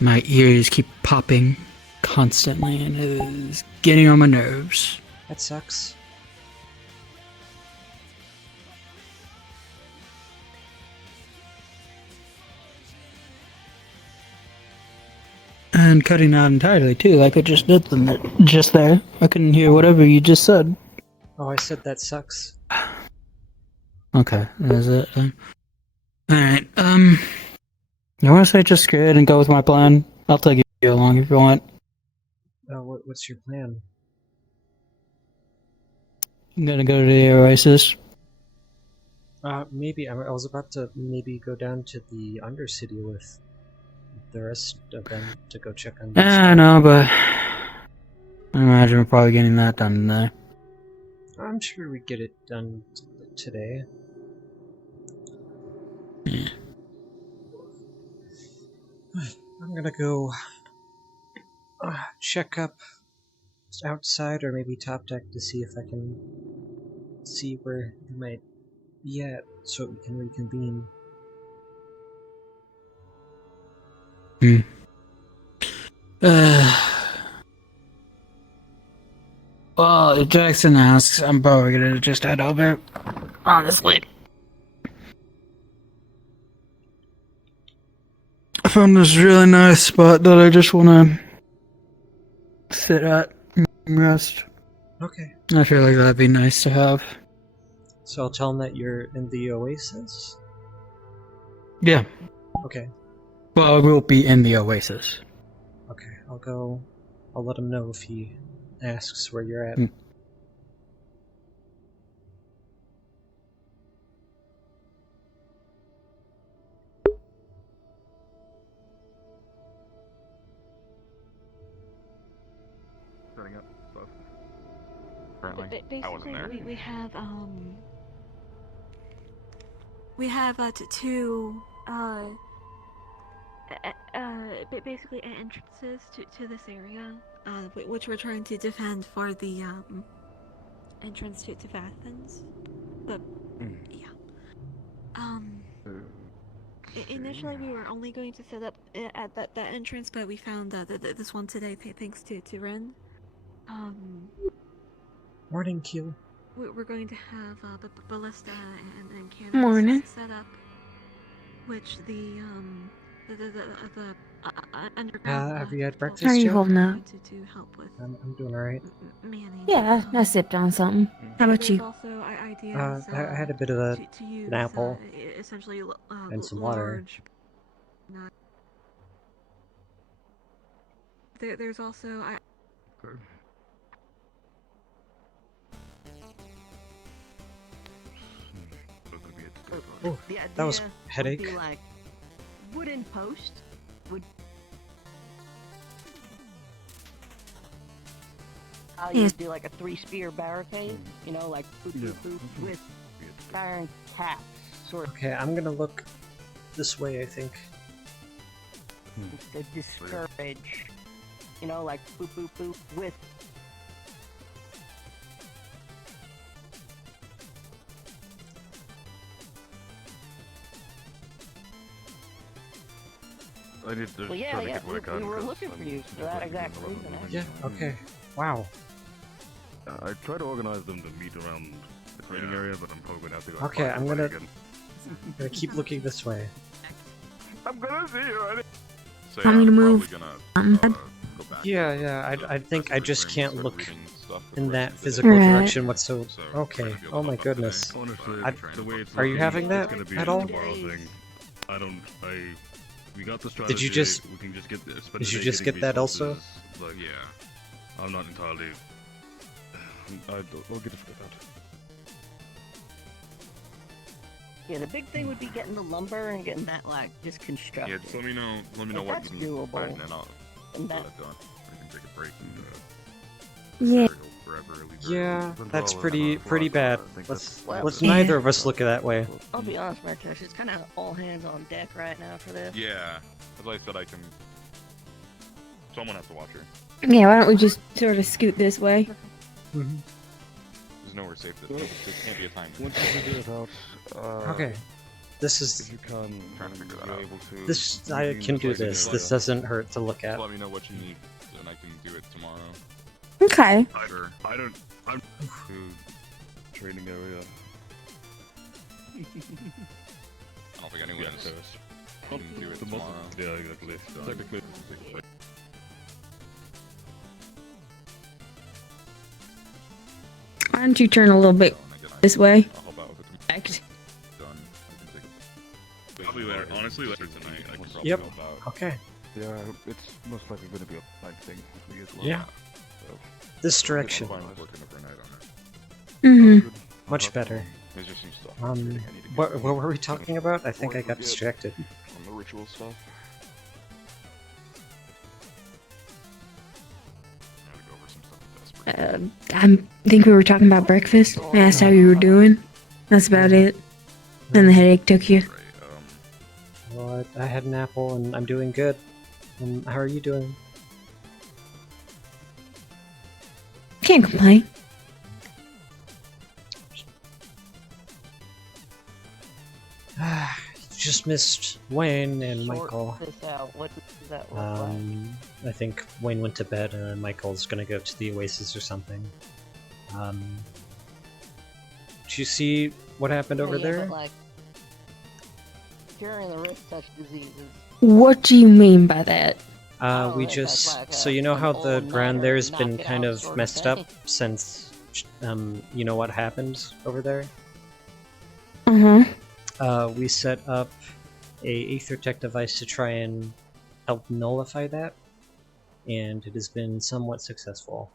My ears keep popping constantly and it is getting on my nerves. That sucks. And cutting out entirely too, like I just did them just there. I couldn't hear whatever you just said. Oh, I said that sucks. Okay, that's it then. Alright, you wanna say just screw it and go with my plan? I'll take you along if you want. What's your plan? I'm gonna go to the Oasis. Maybe I was about to maybe go down to the Undercity with the rest of them to go check on. I know, but I imagine we're probably getting that done today. I'm sure we get it done today. Yeah. I'm gonna go check up outside or maybe top deck to see if I can see where we might be at so we can reconvene. Well, if Jackson asks, I'm probably gonna just head over. Honestly. I found this really nice spot that I just wanna sit at and rest. Okay. I feel like that'd be nice to have. So I'll tell them that you're in the Oasis? Yeah. Okay. Well, we'll be in the Oasis. Okay, I'll let him know if he asks where you're at. Setting up stuff. Apparently, I wasn't there. We have two basically entrances to this area, which we're trying to defend for the entrance to Athens. But yeah, initially we were only going to set up at that entrance, but we found this one today thanks to Ren. Morning, Q. We're going to have ballista and cannons Morning. set up, which the underground. Have you had breakfast How are you yet? holding up? To help with I'm doing alright. Yeah, I sipped on something. How about you? Also, ideas, I had a bit of to use, an apple essentially and some water. There's also Oh, that was headache. Would be like wooden post would. You Yes. would do like a 3-spear barricade, you know, like with iron caps, sort of Okay, I'm gonna look this way, I think. to discourage, you know, like boop boop boop with. I need to Well, yeah, try to yeah, get work on. we were 'cause looking for you for that exact reason. Yeah, okay. Wow. I try to organize them to meet around the training area, but I'm probably gonna have to go. Okay, find I'm somebody gonna again. Gotta keep looking this way. I'm gonna see you. So, I'm gonna move. Yeah, I think I just can't look in that physical direction whatsoever. Okay. Oh my goodness. Are you having that at all? We got the strategy. Did you just? We can just get this. Did you just get that also? But yeah, I'm not entirely. I'll get it figured out. Yeah, the big thing would be getting the lumber and getting that like just constructed. Yeah, just let me know. Let me know If what that's you can find, doable. and I'll And get that- that done. We can take a break and Yeah. Yeah, that's pretty bad. Let's Well, neither of us look that way. I'll be honest, Marcus, it's kind of all hands on deck right now for this. Yeah, as I said, I can. Someone has to watch her. Yeah, why don't we just sort of scoot this way? There's nowhere safe. There can't be a time. Once you figure it out, Okay. This is. if you can, Trying to figure that out. able to. This I can do this. This doesn't hurt to look at. Let me know what you need, and I can do it tomorrow. Okay. Either I don't. I'm to training area. I don't think anyone else can do it The tomorrow. muscle. Yeah, exactly. Technically. Why don't you turn a little bit this way? I'll help out with it. Act. Done. I can take it. Probably later. Honestly, later tonight. I can probably Yep. help out. Okay. Yeah, it's most likely going to be a night thing with me as well. Yeah. So, This direction. Fine with working overnight on it. Mm-hmm. Much better. There's just some stuff. What were we talking about? I think I got distracted. On the ritual stuff. I think we were talking about breakfast. I asked how you were doing. That's about it. Then the headache took you. Well, I had an apple and I'm doing good. How are you doing? Can't complain. Just missed Wayne and Michael. Sort this out. What does that look like? I think Wayne went to bed and Michael's gonna go to the Oasis or something. Did you see what happened over Yeah, there? but, like, during the wrist touch diseases. What do you mean by that? We just so you know how the ground there's been kind of messed up since you know what happened over there. We set up a Aether Tech device to try and help nullify that, and it has been somewhat successful,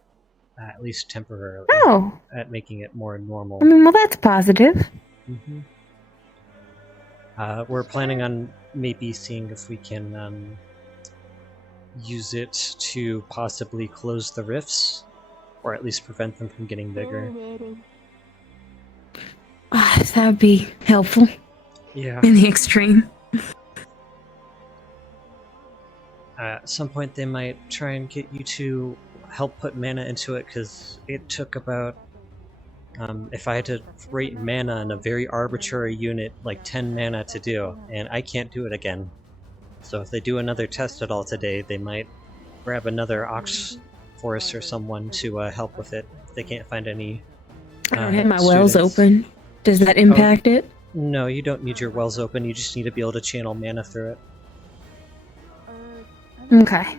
at least temporarily, Oh. at making it more normal. I mean, well, that's positive. We're planning on maybe seeing if we can use it to possibly close the rifts, or at least prevent them from getting bigger. That would be helpful. Yeah. In the extreme. At some point they might try and get you to help put mana into it, because it took about, if I had to rate mana in a very arbitrary unit, like 10 mana to do, and I can't do it again. So if they do another test at all today, they might grab another Ox Forest or someone to help with it if they can't find any I don't have my wells students. open. Does that impact it? No, you don't need your wells open, you just need to be able to channel mana through it. Okay.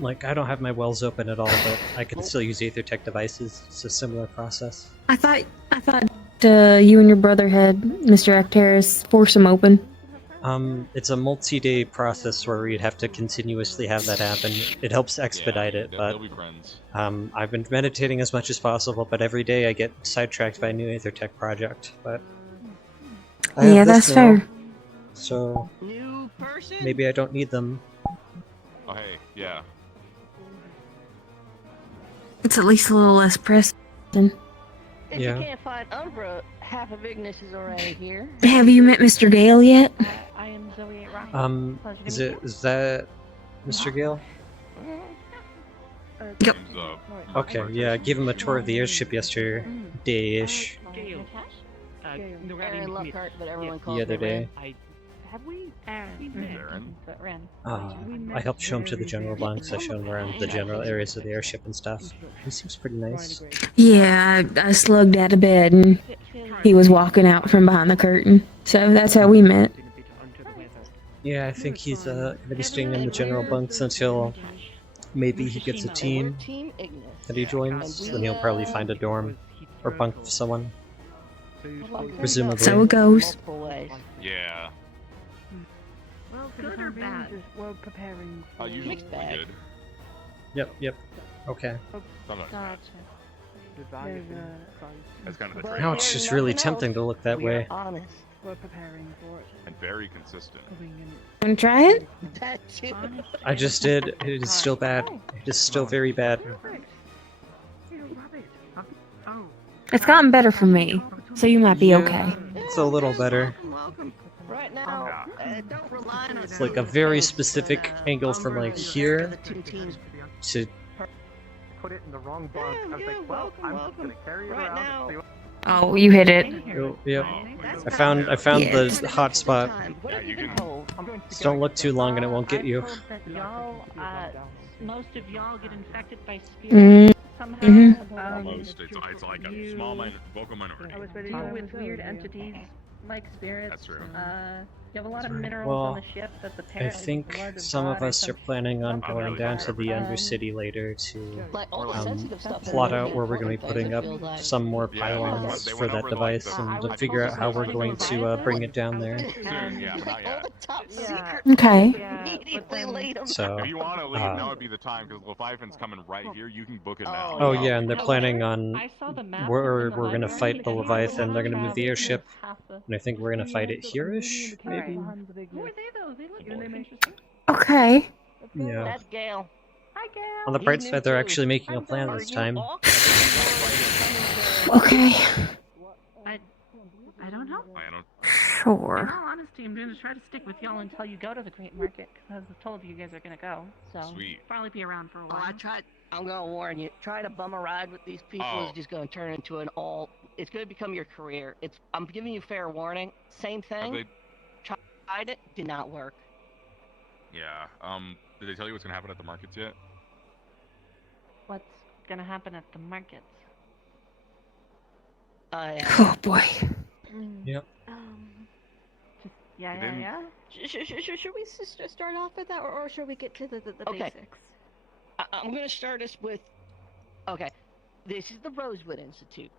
Like, I don't have my wells open at all, but I can still use Aether Tech devices. It's a similar process. I thought you and your brother had Mr. Acteris force them open. It's a multi-day process where we'd have to continuously have that happen. It helps expedite it, but they'll be friends. I've been meditating as much as possible, but every day I get sidetracked by a new Aether Tech project. But I have Yeah, this that's now, fair. So maybe I don't need them. Oh hey, yeah. It's at least a little less pressing. If Yeah. you can't find Umbra, half of Ignis is already here. Have you met Mr. Gale yet? I am Zoe Ryan. Is that Mr. Gale? Yep. Okay, yeah, I gave him a tour of the airship yesterday-ish. Aaron Lockhart, but everyone calls The other me Ren. day. Have we? But Ren. I helped show him to the general bunks. I showed him around the general areas of the airship and stuff. He seems pretty nice. Yeah, I slugged out of bed and he was walking out from behind the curtain. So that's how we met. Yeah, I think he's gonna be staying in the general bunks until maybe he gets a team that he joins. Then he'll probably find a dorm or bunk with someone. Presumably. So it goes. Yeah. Well, good or bad? We're preparing for Usually good. Yep. Okay. Gotcha. That's kind of the trade. Now it's just really tempting to look that way. Honest. We're preparing for it. And very consistent. Wanna try it? That too. I just did. It is still bad. It is still very bad. It's gotten better for me, so you might be okay. It's a little better. Right now, don't rely on It's like a very specific angle from like here to. Put it in the wrong bunk. I was like, well, I'm just gonna carry it around and see what... Oh, you hit it. Yep. I found the hot spot. Just don't look too long and it won't get you. Most of y'all get infected by spirits somehow. Almost. It's like a small vocal minority. I was ready to deal with weird entities like spirits. That's true. You have a lot of minerals Well, on the ship that the I parent think some of us are planning on going down to the Undercity later to plot out where we're going to be putting up some more pylons for that device and to figure out how we're going to bring it down there. Okay. So, if you want to leave, now would be the time because Leviathan's coming right here. You can book it now. Oh yeah, and they're planning on where we're going to fight the Leviathan. They're going to move the airship, and I think we're going to fight it here-ish, maybe? Who are they though? They look interesting. Okay. Yeah. That's Gail. Hi, Gail. On the bright side, they're actually making a plan this time. Okay. I don't know. Sure. In all honesty, I'm going to try to stick with y'all until you go to the Great Market, because I told you guys are going to go. So, probably be around for a while. I'm gonna warn you. Try to bum a ride with these people is just gonna turn into an all. It's gonna become your career. I'm giving you fair warning. Same thing. Tried it. Did not work. Yeah. Did they tell you what's gonna happen at the markets yet? What's gonna happen at the markets? Oh boy. Yep. Yeah. Should we just start off with that, or should we get to the basics? I'm gonna start us with. Okay, this is the Rosewood Institute.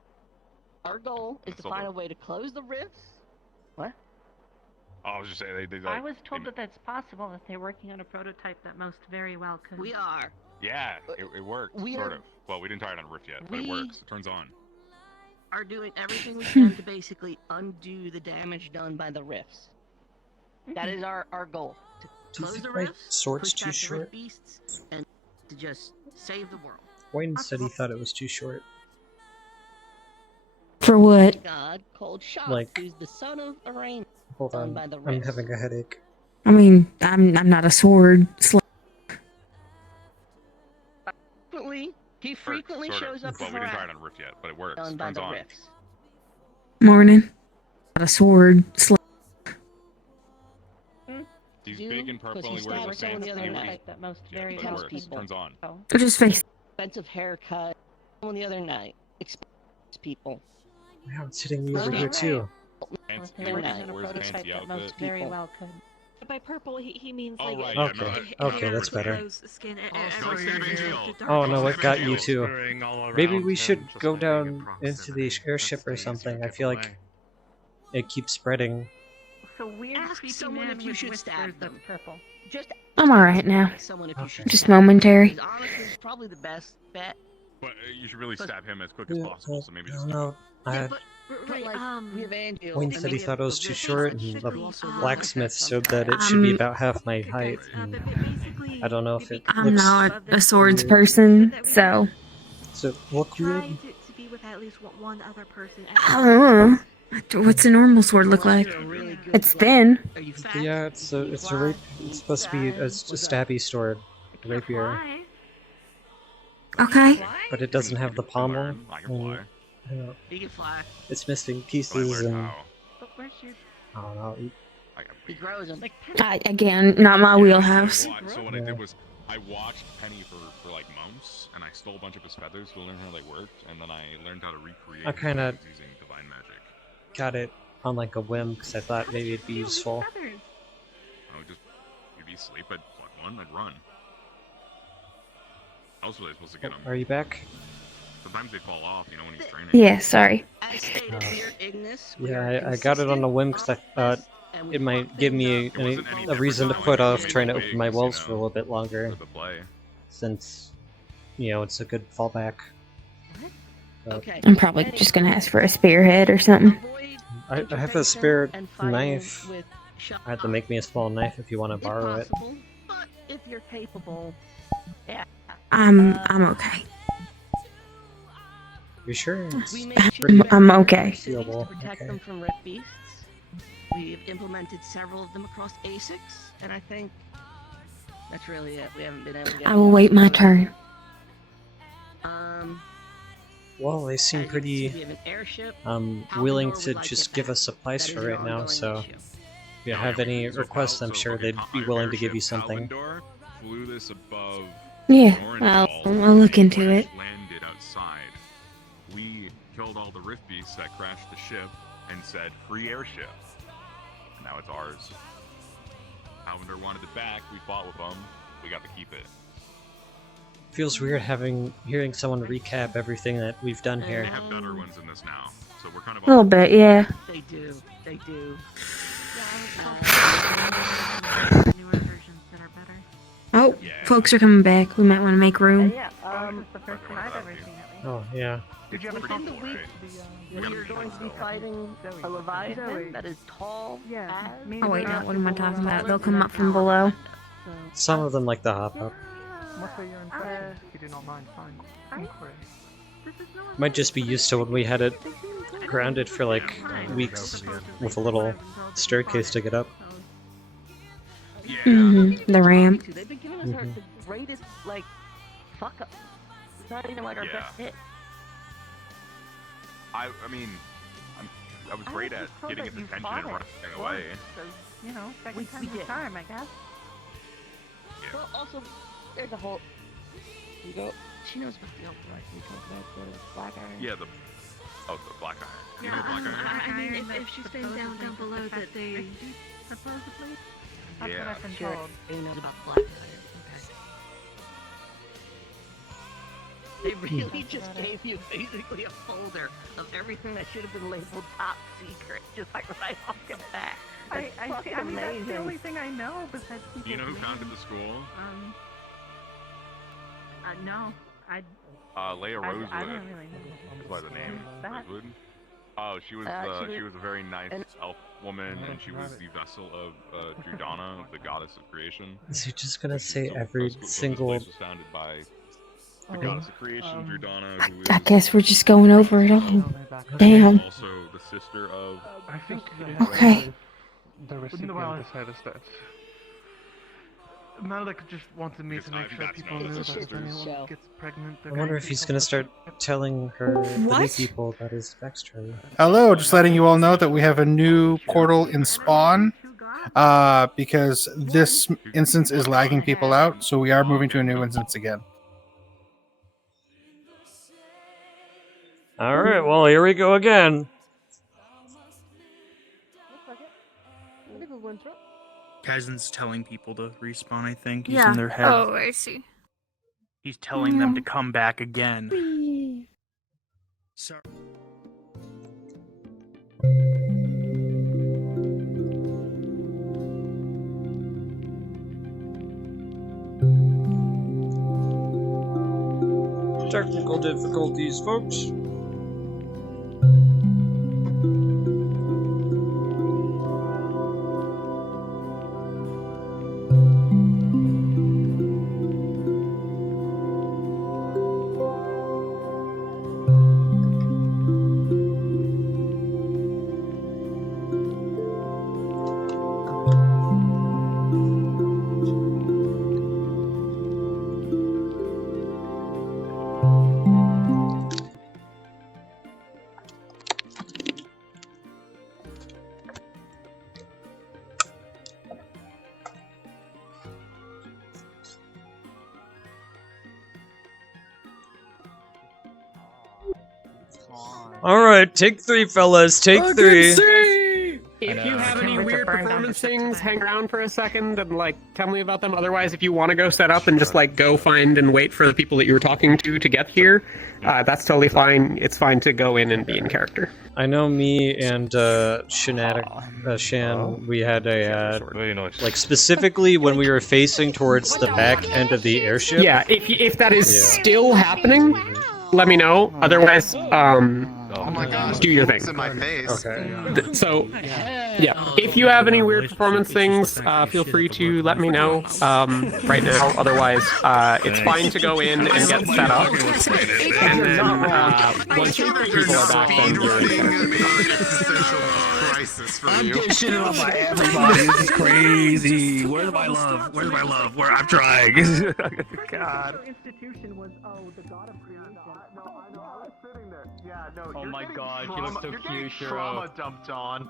Our goal is to find a way to close the rifts. What? Oh, I was just saying they I was told that that's possible, that they're working on a prototype that most very well could. We are. Yeah, it works, sort of. Well, we didn't try it on Rift yet, but it works. It turns on. Are doing everything we can to basically undo the damage done by the rifts. That is our goal. To close the rifts, sword's push too back the short? rift beasts, and to just save the world. Wayne said he thought it was too short. For what? God called Shop, Like- who's the son of Arain. Hold on, by the I'm rifts. having a headache. I mean, I'm not a sword. He frequently Sort shows of. up. Well, we didn't try it on Rift yet, but it works. Done by Turns the on. rifts. Morning. Not a sword. He's big and purple and he wears a fancy night. That most Yeah, very but it well works. people. Turns on. Just face. Expensive haircut. Someone the other night. Expensive people. Wow, it's hitting me over here too. Fancy, They're working on a wears a prototype fancy that most outfit. very well could. By purple, he means Oh, like right, yeah, no, okay, that's better. Oh no, it got you too. Maybe we should go down into the airship or something. I feel like it keeps spreading. So weird. Ask someone if you should stab them. Purple. Just I'm alright now. someone if you should Just stab them. momentary. Because honestly, it's probably the best bet. But you should really stab him as quick as possible, so maybe I just... don't know. Right, we have Angel. Wayne said he thought it was too short, and the blacksmith showed that it should be about half my height. And I don't know if it I'm looks not a swords person, so. Does it look weird? To be with at least one other person. I don't know. What's a normal sword look like? It's thin. Yeah, it's a it's supposed to be a stabby sword, a rapier. Okay. But it doesn't have the pommel. And, He can fly. it's missing pieces and But where's your... I don't know. He grows them. Again, not my wheelhouse. So what I did was, I watched Penny for like months, and I stole a bunch of his feathers to learn how they worked, and then I learned how to recreate I kinda- his using divine magic. got it on like a whim because I thought maybe it'd be useful. I would just, you'd be asleep, I'd pluck one, I'd run. How else were they supposed to get them? Are you back? Sometimes they fall off, you know, when he's training. Yeah, sorry. Yeah, I got it on a whim because I thought it might give me a reason to put off trying to open my wells for a little bit longer. Since, you know, it's a good fallback. Okay. I'm probably just gonna ask for a spearhead or something. I have a spare knife. I have to make me a small knife if you want to borrow it. But if you're capable, yeah. I'm okay. You sure? I'm okay. To protect them from rift beasts. We've implemented several of them across ASICs, and I think that's really it. We haven't been able to get. I will wait my turn. Well, they seem pretty willing to just give us supplies for right now, so if you have any requests, I'm sure they'd be willing to give you something. Flew this above Yeah, I'll look into it. Landed outside. We killed all the rift beasts that crashed the ship and said free airship. And now it's ours. Howlander wanted it back, we fought with them, we got to keep it. Feels weird hearing someone recap everything that we've done here. They have better ones in this now, so we're kind of A little bit, yeah. They do. They do. Oh, folks are coming back. We might want to make room. Oh, yeah. Within the week, we are going to be fighting a Leviathan that is tall as... Oh wait, no, what am I talking about? They'll come up from below. Some of them like to hop up. Might just be used to when we had it grounded for like weeks with a little staircase to get up. The ramp. They've been giving us the greatest, like, fuck up. It's not even like our best hit. I mean, I was great at getting its attention and running away. You know, second time, I guess. Yeah. Well, also, there's a whole... You go... She knows about the Albright. We talk about the Black Iron. Yeah, the Black Iron. You know Black Iron? I mean, if she's been down below that they... Supposedly? That's Yeah. what I've been told. She knows about Black Iron. Okay. They really just gave you basically a folder of everything that should have been labeled top secret, just like right off the bat. I mean, that's the only thing I know besides people. Do you know who founded the school? No. Leia Rosewood. I don't really know. Is by the name. That? Rosewood. Oh, she was a very nice elf woman, and she was the vessel of Drudana, the goddess of creation. Is he just gonna say every This single... place was founded by the goddess of creation, Drudana, who is I guess we're just going over it all. Damn. also the sister of... I think Okay. the recipient decided that. Malik just wanted me to make sure people knew that if anyone gets pregnant, I wonder if he's gonna start telling her, the new people, about his backstory. Hello, just letting you all know that we have a new portal in Spawn, because this instance is lagging people out, so we are moving to a new instance again. Alright, well, here we go again. Kaizen's telling people to respawn, I think. He's Yeah. in their head. Oh, I see. He's telling them to come back again. Sorry. Technical difficulties, folks. Alright, take 3, fellas, take 3. If you have any weird performance things, hang around for a second and like tell me about them. Otherwise, if you want to go set up and just like go find and wait for the people that you were talking to get here, that's totally fine. It's fine to go in and be in character. I know me and Shan, we had a like specifically when we were facing towards the back end of the airship. Yeah, if that is still happening, let me know. Otherwise, do your thing. In my face. Okay. So, yeah, if you have any weird performance things, feel free to let me know right now. Otherwise, it's fine to go in and get set up. And then once people are back, then you're I'm getting shit on by everybody. This is crazy. Where's my love? Where's my love? Where I'm trying. God. Institution was the god of creation. Oh my god, you look so cute, Shiro. Trauma dumped on.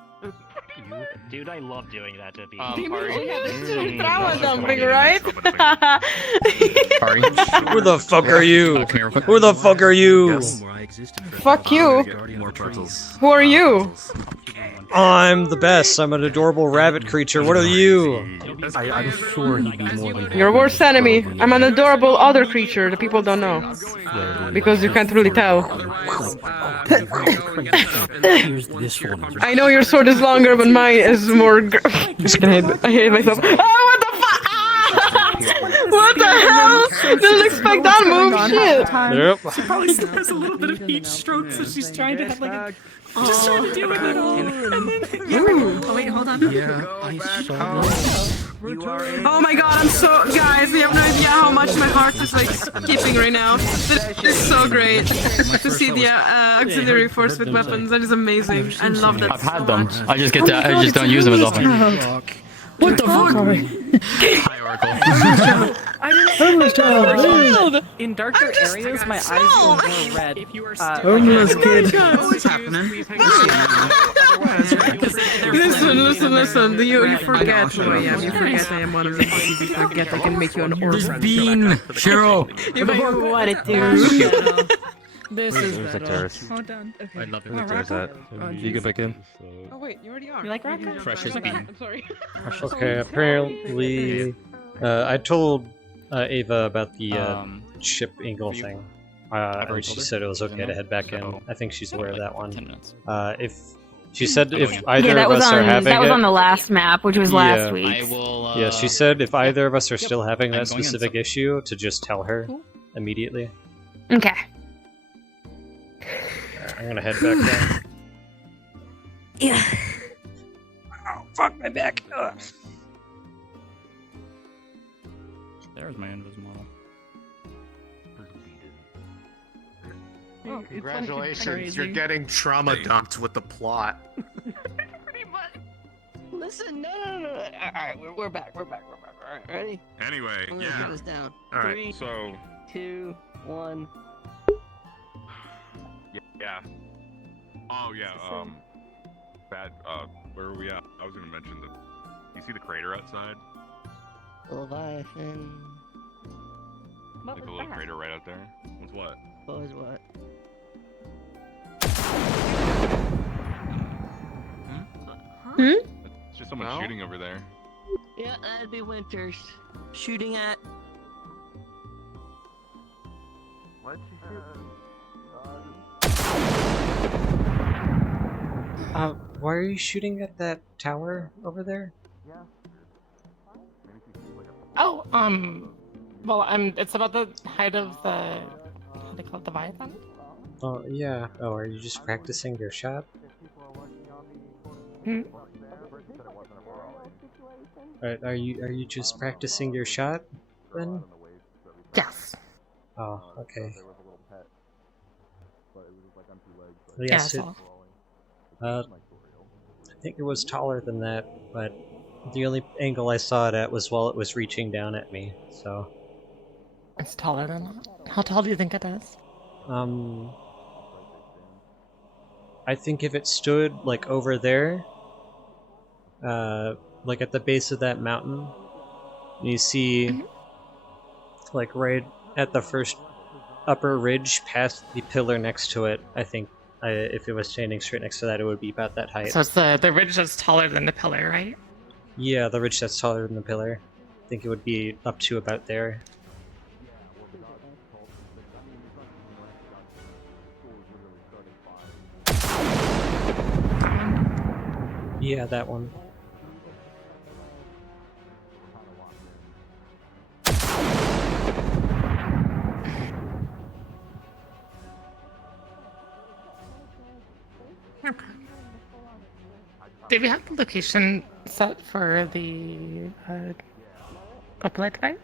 Dude, I love doing that to people. Trauma dumping, right? Who the fuck are you? Who the fuck are you? Fuck you. Who are you? I'm the best. I'm an adorable rabbit creature. What are you? I'm sure he'd be more than Your worst enemy. I'm an adorable other creature that people don't know. Because you can't really tell. Here's this one. I know your sword is longer, but mine is more. I hate myself. Oh, what the fuck? What the hell? Didn't expect that move. Shit. Yep. She probably still has a little bit of heat stroke, so she's trying to have like a. Just trying to do it all. Oh wait, hold on. Yeah, I saw Oh my god, I'm so. Guys, you have no idea how much my heart is like skipping right now. That is so great to see the auxiliary force with weapons. That is amazing. I love that. I've had them. I just get I just don't use them as often. What the fuck? Homeless child. In darker areas, my eyes go more red. Homeless kid. What's happening? Listen. You forget who I am. You forget I am one of the people. You forget I can make you an orphan. Bean, Shiro. You what it do. This is better. Hold on. I love it. There's that. You get back in. Oh wait, you already are. You like raccoon? Precious bean. I'm sorry. Okay, apparently, I told Ava about the ship angle thing. And she said it was okay to head back in. I think she's aware of that one. If she said if either of us are having that was it, on the last map, which was last week. Yeah, she said if either of us are still having that specific issue, to just tell her immediately. Okay. I'm gonna head back down. Yeah. Oh, fuck my back. Ugh. There's my invis model. Oh, congratulations, You're getting trauma dumped with the plot. Pretty much. Listen, no. Alright, we're back. Alright, ready? Anyway, I'm gonna get this down. Alright, 3, so 2, 1. yeah. Oh yeah. Where are we at? I was gonna mention that. You see the crater outside? Leviathan. Like a little crater right out there. What's what? What was what? It's just someone shooting over there. Yeah, that'd be Winters. Shooting at. What? Why are you shooting at that tower over there? Oh, well, it's about the height of the, how do they call it, the Leviathan? Oh, yeah. Oh, are you just practicing your shot? Hmm? Are you just practicing your shot, then? Yes. Oh, okay. Yes. I think it was taller than that, but the only angle I saw it at was while it was reaching down at me, so... It's taller than that? How tall do you think it is? I think if it stood, like, over there, like at the base of that mountain, you see, like, right at the first upper ridge past the pillar next to it, I think if it was standing straight next to that, it would be about that height. So it's the ridge that's taller than the pillar, right? Yeah, the ridge that's taller than the pillar. I think it would be up to about there. Yeah, that one. Okay. Did we have the location set for the Roleplay device?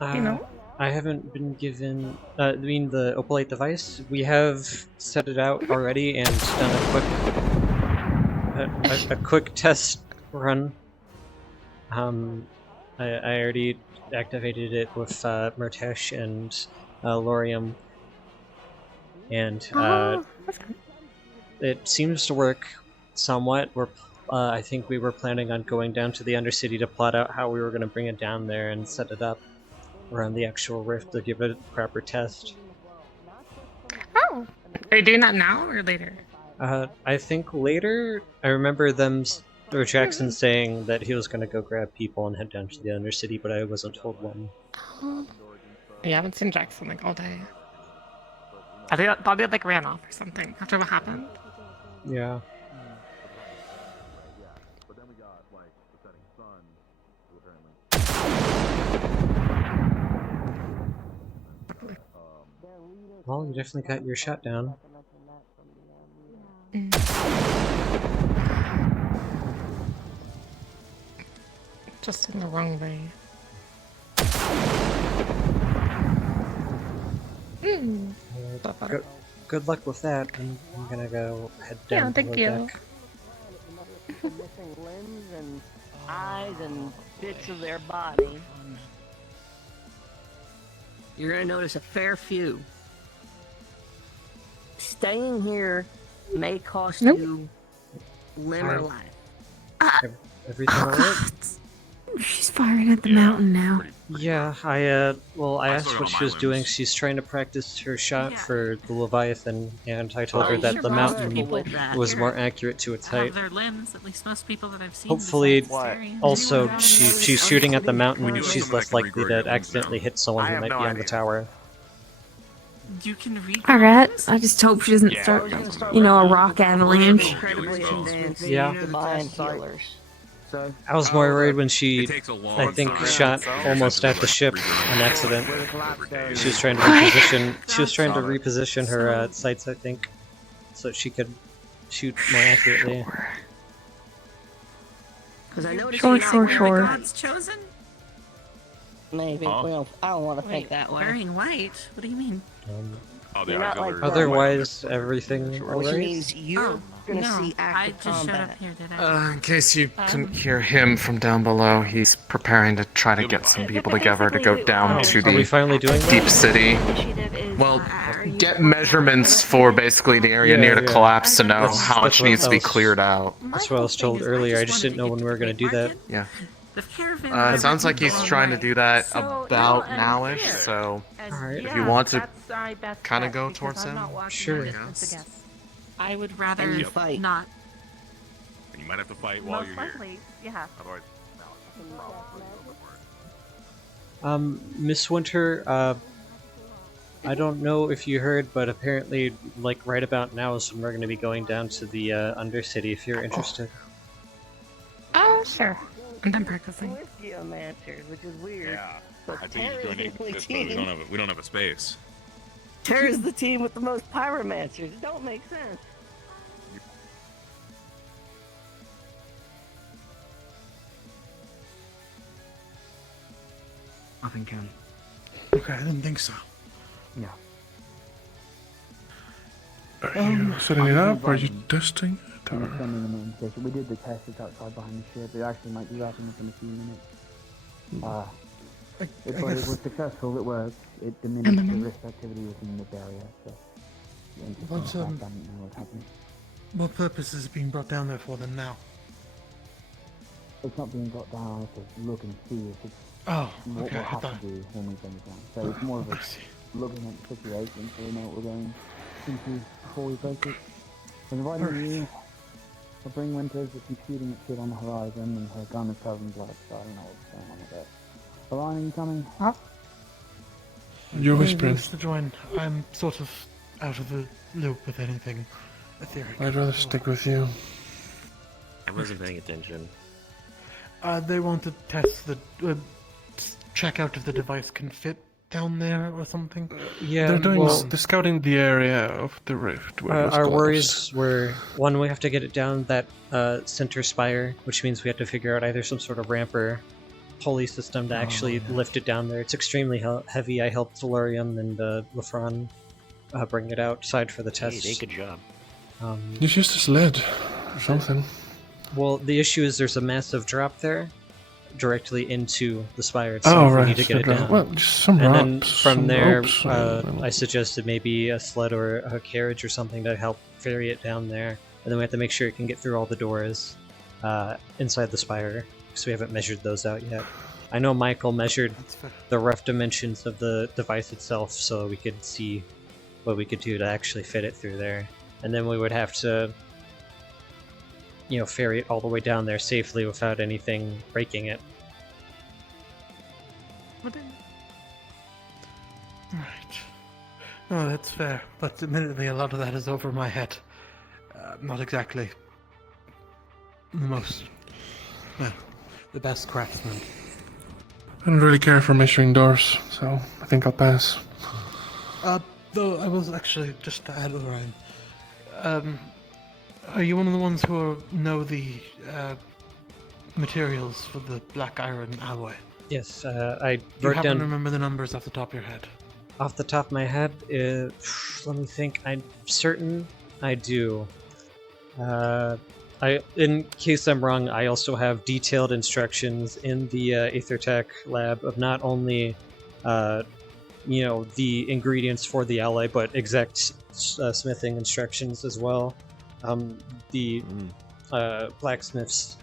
Do you know? I haven't been given. I mean, the opalite device. We have set it out already and done a quick test run. I already activated it with Murtesh and Lorium, and it seems to work somewhat. I think we were planning on going down to the Undercity to plot out how we were going to bring it down there and set it up around the actual rift to give it a proper test. Oh, are you doing that now or later? I think later. I remember them or Jackson saying that he was going to go grab people and head down to the Undercity, but I wasn't told when. Yeah, I haven't seen Jackson like all day. I thought they like ran off or something after what happened. Yeah. Well, you definitely got your shot down. Just in the wrong way. Good luck with that. I'm gonna go head down thank below you. deck. Missing limbs and eyes and bits of their body. You're gonna notice a fair few. Staying here may cost you limb or life. Everything alright? She's firing at the mountain now. Yeah, I asked what she was doing. She's trying to practice her shot for the Leviathan, and I told her that the mountain was more accurate to its height. Their limbs, at least most people that I've seen. Hopefully, also, she's shooting at the mountain, she's less likely to accidentally hit someone who might be on the tower. You can Alright, I just hope she doesn't start, a rock avalanche. Yeah. Divine healers. I was more worried when she, I think, shot almost at the ship on accident. She was trying to reposition her sights, I think, so she could shoot more accurately. Sure. God's chosen? Maybe. Well, I don't want to think that way. Wearing white? What do you mean? Otherwise, everything Which alright? means you're gonna see active I just showed combat. up here, did I? In case you couldn't hear him from down below, he's preparing to try to get some people together to go down to Are we the finally doing that? deep city. Well, get measurements for basically the area near the collapse to know how much needs to be cleared out. That's what I was told earlier, I just didn't know when we were going to do that. Yeah. It sounds like he's trying to do that about nowish, so if you want to kind of go towards him, sure. I would rather not. And you might have to fight while you're here. Yeah. Otherwise, Miss Winter, I don't know if you heard, but apparently, like, right about now is when we're going to be going down to the Undercity, if you're interested. Oh, sure. I'm done practicing. Which is weird. yeah. But I think Terra's you're the joining only this, but we don't have a space. Terra's the team with the most pyromancers. It don't make sense. Nothing can. Okay, I didn't think so. Yeah. Are you setting it up? Are you testing it? We're sending them in station. We did the test. It's outside behind the ship. It actually might be wrapping up in a few minutes. If it was successful, it worked. It diminished the risk activity within this area. So, What's, I don't know what's happening. what purpose is it being brought down there for then now? It's not being got down. I have to look and see if it's Oh, what okay, we'll I have thought- to do when we bring it down. So it's more of a looking at the situation so we know what we're going into before we break it. Providing you, I'll bring Winters with some shooting at shit on the horizon, and her gun is covered in blood, so I don't know what's going on with that. Alana, are you coming? Huh? You're whispering. Mr. Join, I'm sort of out of the loop with anything etheric. I'd rather stick with you. I wasn't paying attention. They want to test the... check out if the device can fit down there or something. Yeah, they're scouting the area of the rift. Where our worries were, one, we have to get it down that center spire, which means we have to figure out either some sort of ramp or pulley system to actually lift it down there. It's extremely heavy. I helped Valerium and Lafron bring it outside for the test. Hey, good job. Use just a sled or something. Well, the issue is there's a massive drop there, directly into the spire itself. We need to get it down. Well, just some and ropes, then from some there, ropes, I suggested maybe a sled or a carriage or something to help ferry it down there. And then we have to make sure it can get through all the doors inside the spire, because we haven't measured those out yet. I know Michael measured the rough dimensions of the device itself, so we could see what we could do to actually fit it through there. And then we would have to, ferry it all the way down there safely without anything breaking it. Right. No, that's fair. But admittedly, a lot of that is over my head. Not exactly the best craftsman. I don't really care for measuring doors, so I think I'll pass. Though I was actually just to add, Lorraine. Are you one of the ones who know the materials for the black iron alloy? Yes, I Do you wrote happen down. to remember the numbers off the top of your head? Off the top of my head, let me think. I'm certain I do. In case I'm wrong, I also have detailed instructions in the AetherTech lab of not only, the ingredients for the alloy, but exact smithing instructions as well. The blacksmiths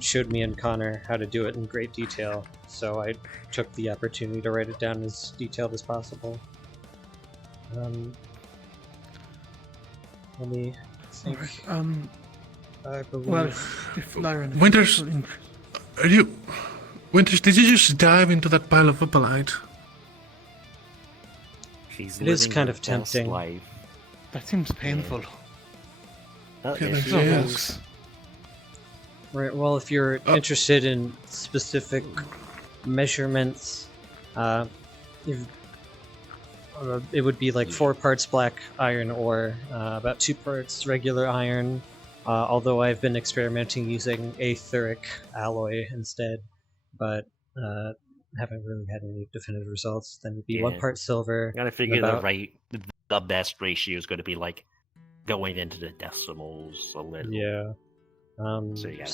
showed me and Connor how to do it in great detail, so I took the opportunity to write it down as detailed as possible. Let me think. I believe. Well, if Lyron... Winters, Winters, did you just dive into that pile of opalite? It is kind of tempting. Life. That seems painful. Okay, there's there she no is. Right, well, if you're interested in specific measurements, it would be like 4 parts black iron ore, about 2 parts regular iron, although I've been experimenting using aetheric alloy instead, but haven't really had any definitive results. Then it'd be 1 part silver. You gotta figure the best ratio is going to be like going into the decimals a little. Yeah. So yeah.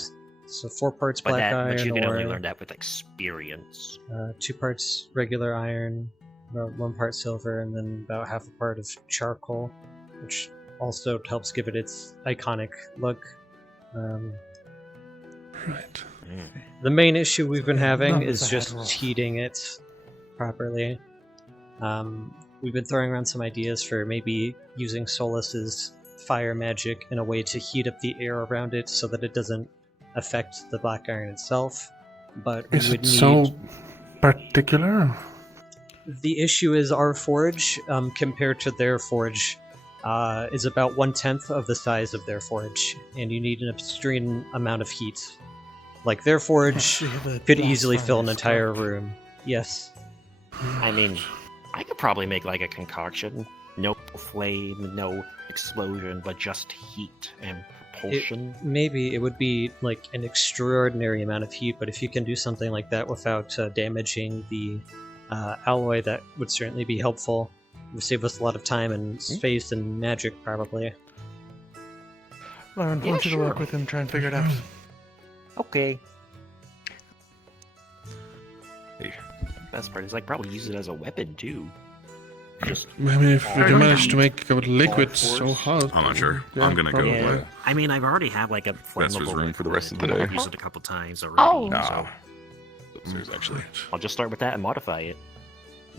So 4 parts black iron, but you can only ore, learn that with experience. 2 parts regular iron, about 1 part silver, and then about half a part of charcoal, which also helps give it its iconic look. Right. The main issue we've been having is just heating it properly. We've been throwing around some ideas for maybe using Solus's fire magic in a way to heat up the air around it so that it doesn't affect the black iron itself. But we would need... so particular? The issue is our forge, compared to their forge, is about 1/10 of the size of their forge, and you need an extreme amount of heat. Like, their forge could easily fill an entire room. Yes. I mean, I could probably make like a concoction. No flame, no explosion, but just heat and propulsion. Maybe it would be like an extraordinary amount of heat, but if you can do something like that without damaging the alloy, that would certainly be helpful. It would save us a lot of time and space and magic, probably. Lauren, I want you to work with him, try and figure it out. Okay. Best part is like probably use it as a weapon too. Just I mean, if we can manage to make a liquid so hot. I'm not sure. Yeah, I'm gonna probably. go. I mean, I've already had like a That's his flammable room for the rest of the liquid. day. I've used it a couple times already. So Upstairs, actually. I'll just start with that and modify it.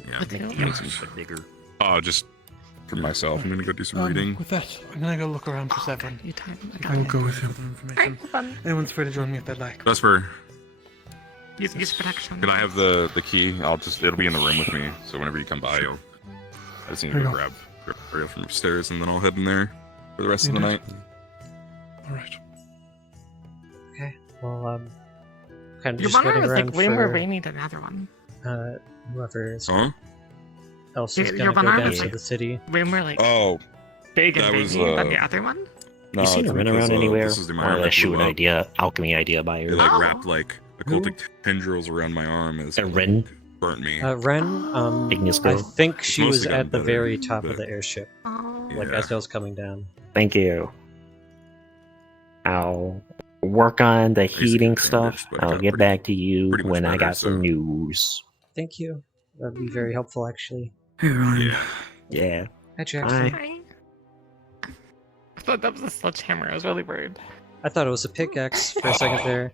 Yeah. Make the ice a bit bigger. Just for myself. I'm gonna go do some reading. With that, I'm gonna go look around for Severin. I will go with you. Anyone's free to join me if they'd like. Vesper, Use protection. can I have the key? It'll be in the room with me. So whenever you come by, I just need to go grab it from upstairs, and then I'll head in there for the rest of the night. All right. Okay. Well, kind of Your just banner waiting was around like way more for rainy than the other one. Whoever else Your is gonna go banner down was to like the city. way more like big and that was veiny than the other one. No, You seen it's them run because, around anywhere? This is the Or Myra a that shoe blew an up. idea, alchemy idea by They her. like wrapped like occultic tendrils around my arm as Ren? burnt me. Ren, Ignis I girl. think she It's was mostly gotten at the better, very top but- of the airship, like Yeah. as I was coming down. Thank you. I'll work on the heating stuff. but it I'll got get back to you pretty much when I better, got some news. Thank you. That'd be very helpful, actually. Hey, Ryan. Yeah. Hi, Jackson. Hi. I thought that was a sledgehammer. I was really worried. I thought it was a pickaxe for a second there.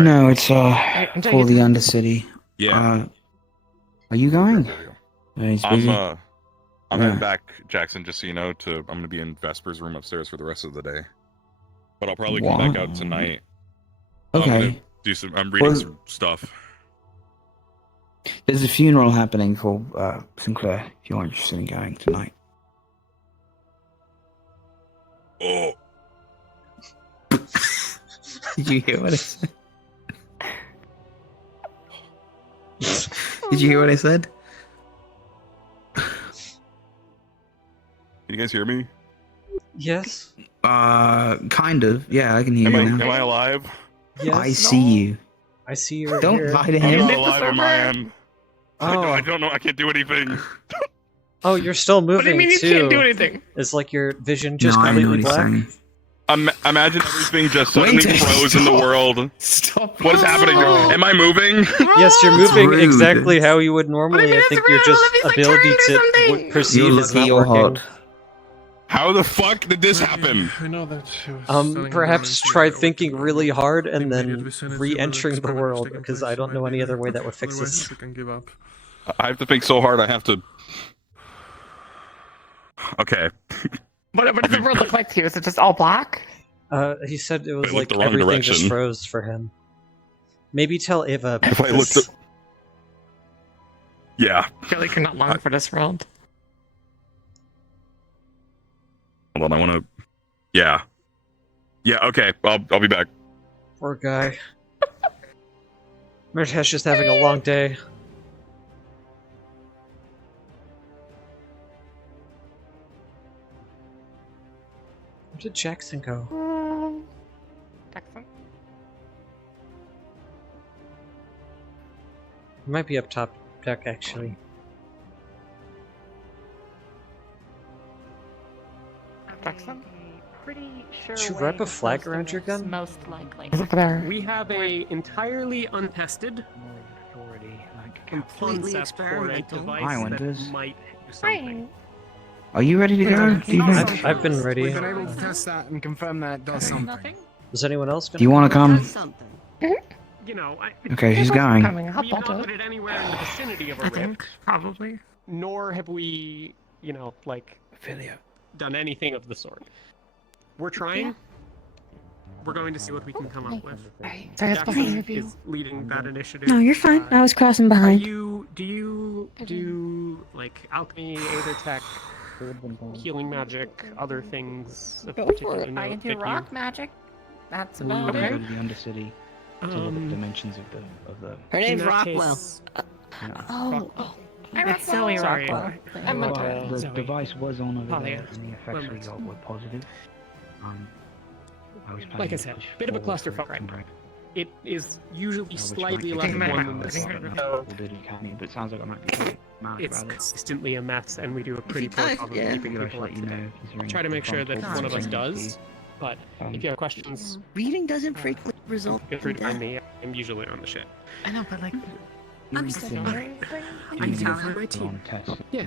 No, it's I'm taking for the it. Undercity. Yeah. Are you going? He's busy. I'm Yeah. heading back, Jackson. Just so you know, I'm gonna be in Vesper's room upstairs for the rest of the day. But I'll probably come back out tonight. Okay. I'm reading Well- some stuff. There's a funeral happening for Sinclair. If you're interested in going tonight. Oh. Did you hear what I said? Did you hear what I said? Can you guys hear me? Yes. Kind of. Yeah, I can hear Am you now. I alive? Yes. I see you. I see you. Don't here. lie to I'm him. not alive on my end. Oh. I don't know. I can't do anything. Oh, you're still moving What do you mean you too. can't do anything? It's like your vision just No, I know completely what he's black. saying. Imagine everything just suddenly Wait, froze in the world. Stop. What is happening? Oh. Am I moving? Yes, you're That's moving rude. exactly how you would normally. I think your just ability to You're perceive is lucky not you're working. hot. How the fuck did this happen? I know that she was selling Perhaps the try orange thinking really hard and Maybe then the vicinity re-entering where the experiment is world, taking because place I don't know might any be- other way that would fix Otherwise, this. we can give up. I have to think so hard. I have to. Okay. What does the world look like to you? Is it just all black? He said it was I looked like the wrong everything just direction. froze for him. Maybe tell Ava about If I looked this. at. Yeah. I feel like you're not long for this world. Hold on. I want to. Yeah. Yeah. Okay. I'll be back. Poor guy. Mirtesh just having a long day. Where did Jackson go? Jackson? He might be up top deck, actually. Jackson? Pretty sure. Did you way wrap a the flag system around your is gun? Most likely. Is it there? We have a entirely untested, Completely concept for a experimental. device Hi, that Winters. might do something. Are you ready to go? Do you think? I've been ready. We've been able to test that and confirm that it does something. Is anyone else gonna Do you want to come? You know, Okay, she's going. Coming up, we've I'll not do put it. it anywhere in the vicinity of a I rip, think, probably. nor have we, like, done anything of the sort. We're trying. We're going to see what we can come up with. Sorry, that's Jackson behind you. is leading that initiative. No, you're fine. I was crossing Are behind. do you do like alchemy, aether tech, healing magic, other things of Go particular for it. I note can do that rock magic. That's We about will go it. to the Undercity to look at the dimensions of the. Her in name's that Rockwell. case- Oh, That's Zoe Sorry. Rockwell. I'm Well, a the Zoe. device was on over Talia. there, and the effects we got were positive. I was Like I planning to said, push bit of a forward for clusterfuck right some now. break. It is usually Which slightly might less be than taking one than this. a while, but it sounds like I might be mad It's about it. consistently a mess, and we do a pretty poor does, job of yeah. keeping Figured I people should up let to you know, date. considering Try to make sure that conflict one of us between does, but if you have questions, Reading doesn't frequently result feel free to in find death. me. I'm usually on the shit. I know, but like, You I'm need just to alright. you I'm need to telling go my for team. on test. Yeah.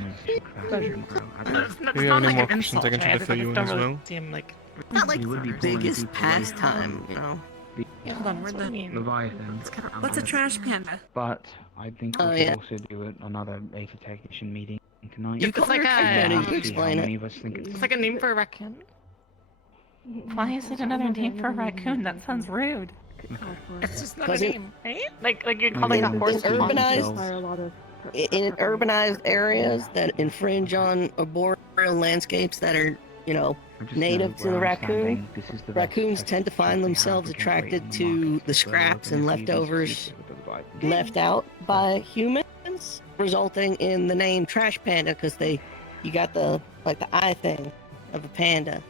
Pleasure. Do you have any more questions I can try to fill you in as well? Seem like Not like You would be the pulling biggest people away pastime, from you know. yeah, Hold on, where'd that's what I the mean. Leviathan. What's a trash panda? But I think we Oh, should yeah. also do another Aether technician meeting tonight. You It's like you a. explain it. It's like a name for a raccoon. Why is it another name for a raccoon? That sounds rude. It's just not a name, right? Like you're calling a horse a monkey. In urbanized areas that infringe on arboreal landscapes that are, native to the raccoon, raccoons tend to find themselves attracted to the scraps and leftovers left out by humans, resulting in the name trash panda because you got the eye thing of a panda.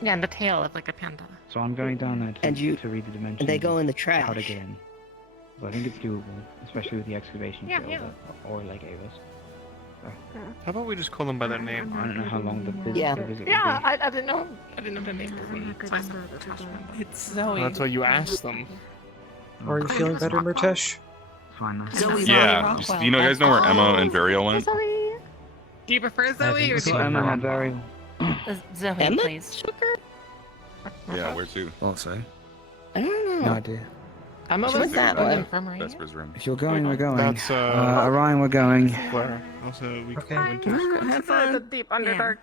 Yeah, and the tail of like a panda. So I'm going down there to read the dimensions. And they go in the trash. How to get in. So I think it's doable, especially with the excavation skill that Orlay gave us. How about we just call them by their name? I don't know how long the visit, Yeah. the visit Yeah, will be. I didn't know. I didn't know the name. So I said trash panda. It's Zoe. Well, that's what you asked them. Are you feeling better, Murtesh? Fine now. Yeah. Do you guys know where Emma and Varial went? Zoe. Do you prefer Zoe or do you Emma had Varial. Zoe, Emma? please. Yeah, where to? Also. I don't know. No idea. Emma She went that way. Vesper's room. If you're going, we're going. That's, Orion, we're going. Where? Also, we Okay. went to... Have fun. The deep underdark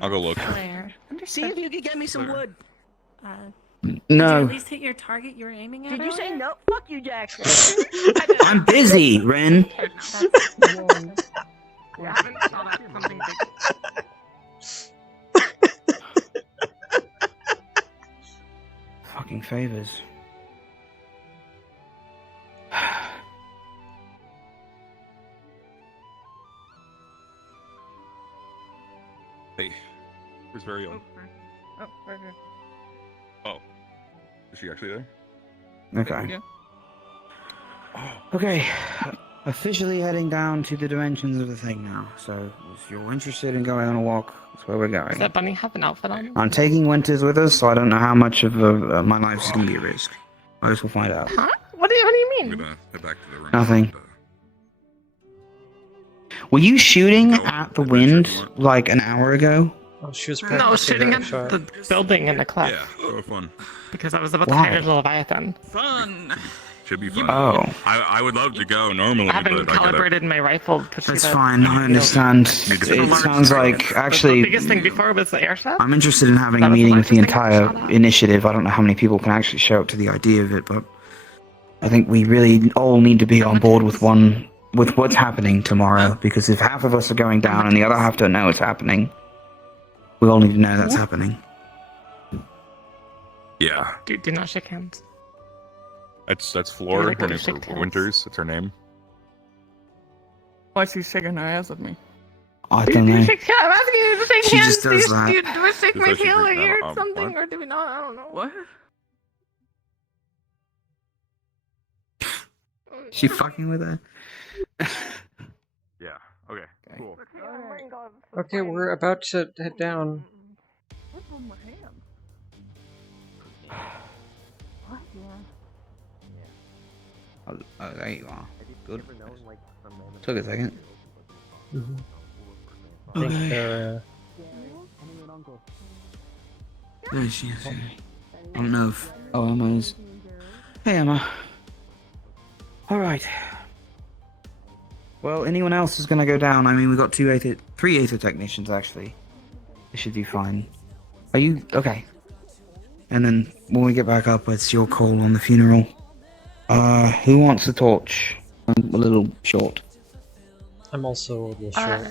I'll go look. See if you can get me some wood. Did you No. at least hit your target you were aiming at? Did you say no? Fuck you, Jackson. I'm busy, Ren. Yeah, I haven't saw that something big. Fucking favors. Hey, where's Varial? Oh, is she actually there? Okay. Okay. Officially heading down to the dimensions of the thing now. So if you're interested in going on a walk, that's where we're going. Does that bunny have an outfit on? I'm taking Winters with us, so I don't know how much of my life is going to be a risk. I guess we'll find out. Huh? What do you mean? I'm gonna head back to the room. Nothing. Were you shooting at the wind like an hour ago? Oh, she was No, I was shooting at the building in the cliff. Yeah, so fun. Because I was about Why? to hire the Leviathan. Fun! Should be fun. Oh. I would love to go normally, I haven't but I gotta... calibrated my rifle to see That's that, fine, I understand. Need to It put sounds like, The actually, biggest thing before was the air shot. I'm interested in having That a was the meeting with the largest thing I entire shot at. initiative. I don't know how many people can actually show up to the idea of it, but I think we really all need to be on board with what's happening tomorrow, because if half of us are going down and the other half don't know what's happening, we all need to know that's happening. Yeah. Do not shake hands. That's Floor, like her to name shake hands. Winters, that's her name. Why is she shaking her ass at me? I don't know. I'm asking you to shake She hands. just does do that. do we shake Just my so she tail freaked here out. or something, What? or do we not? I don't know. What? She fucking with her? Yeah. Okay. Cool. Okay, we're about to head down. What's on my hand? What? Oh, there you are. Good. Took a second. I think they're, Where is she? I don't know if... Oh, Emma's... Hey, Emma. Alright. Well, anyone else is gonna go down. I mean, we've got three Aether technicians, actually. They should do fine. Are you... Okay. And then, when we get back up, it's your call on the funeral. Who wants the torch? I'm a little short. I'm also a little short.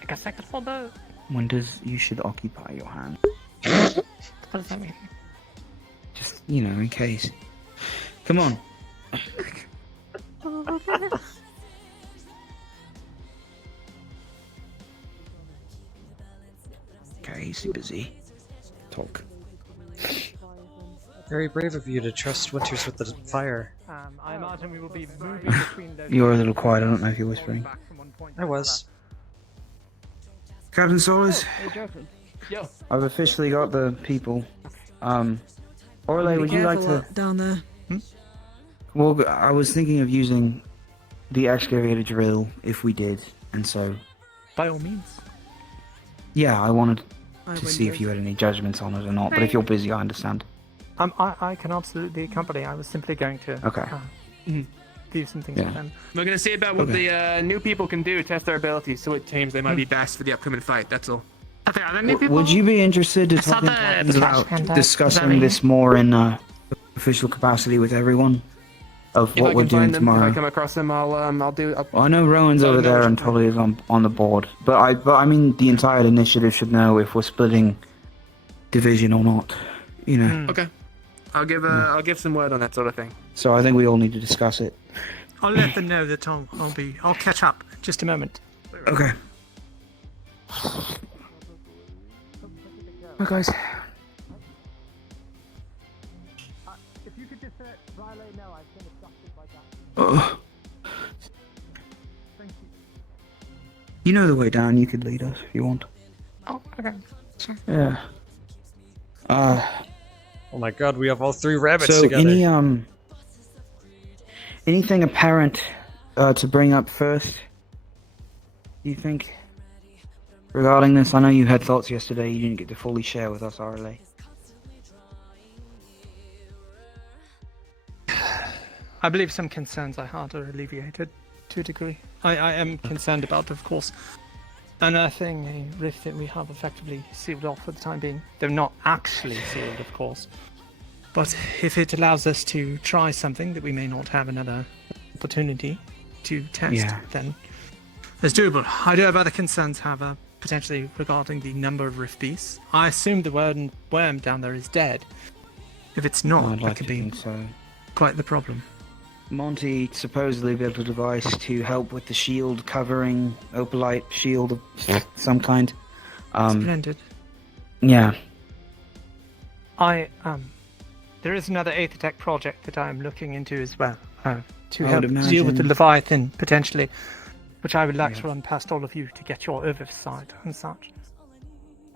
I guess I could hold the. Winters, you should occupy your hand. What does that mean? Just, in case. Come on. Okay, he's too busy. Talk. Very brave of you to trust Winters with the fire. I imagine we will be moving between the... You're a little quiet, I don't know if you're whispering. I was. Captain Solus, Hey, Jeffrey. Yo. I've officially got the people. Orlay, would you like to... down there? Well, I was thinking of using the excavator drill if we did, and so... By all means. Yeah, I wanted I to would see if do. you had any judgments on it or not, but if you're busy, I understand. I can absolutely accompany. I was simply going to... Okay. do some things Yeah. with them. We're gonna see about what the new people can do, test their abilities, see what teams they might be best for the upcoming fight. That's all. Are there other new people? Would you be interested to I saw talk to the Titans trash about panda. discussing this more in official capacity with everyone of If what I we're can doing find them, tomorrow? if I come across them, I'll do. Well, I know Rowan's over there and probably is on the board, but I mean the entire initiative should know if we're splitting division or not. You know. Okay. I'll give some word on that sort of thing. So I think we all need to discuss it. I'll let them know that I'll catch up. Just a moment. Okay. Well, guys. If you could just let Riley know I've been abducted by that. Thank you. You know the way down. You could lead us if you want. Oh, okay. Sure. Yeah. Oh my god, we have all 3 rabbits So together. anything apparent to bring up first? Do you think regarding this? I know you had thoughts yesterday. You didn't get to fully share with us, RLA. I believe some concerns I had are alleviated to a degree. I am concerned about, of course, unearthing a rift that we have effectively sealed off for the time being. They're not actually sealed, of course. But if it allows us to try something that we may not have another opportunity to test, then it's doable. I do have other concerns, however, potentially regarding the number of rift beasts. I assume the worm down there is dead. If it's not, that could be quite the problem. Monty supposedly built a device to help with the shield covering, opalite shield of some kind. Splendid. Yeah. There is another Aethertech project that I'm looking into as well, to I help would deal with the imagine. Leviathan, potentially, which I would like to run past all of you to get your oversight and such.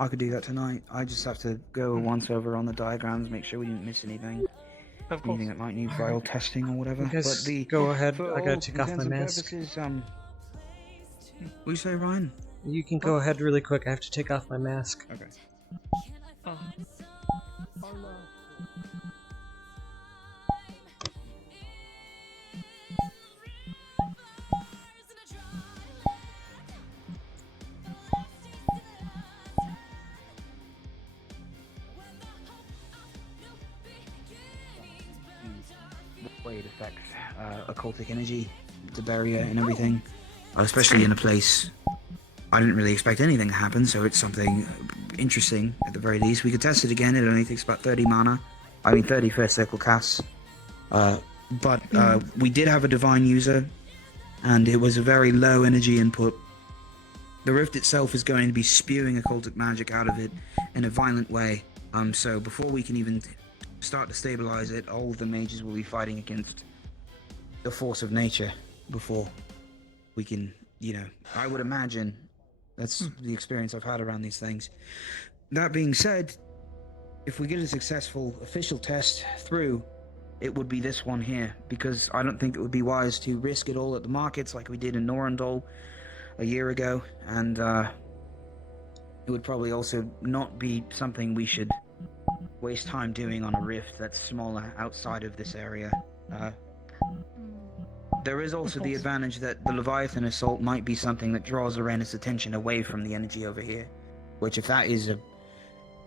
I could do that tonight. I just have to go once over on the diagrams, make sure we didn't miss anything. Of course. Anything that might need viral testing or whatever. You guys But the go ahead. for I gotta all take off my intents and mask. purposes, what you say, Ryan? You can go ahead really quick. I have to take off my mask. Okay. Way it affects occultic energy, the barrier and everything, especially in a place I didn't really expect anything to happen, so it's something interesting at the very least. We could test it again. It only takes about 30 mana. I mean 30 first circle casts. But we did have a divine user, and it was a very low energy input. The rift itself is going to be spewing occultic magic out of it in a violent way. So before we can even start to stabilize it, all of the mages will be fighting against the force of nature before we can, I would imagine that's the experience I've had around these things. That being said, if we get a successful official test through, it would be this one here, because I don't think it would be wise to risk it all at the markets like we did in Norandol a year ago, and it would probably also not be something we should waste time doing on a rift that's smaller outside of this area. There is also the advantage that the Leviathan assault might be something that draws Arena's attention away from the energy over here, which if that is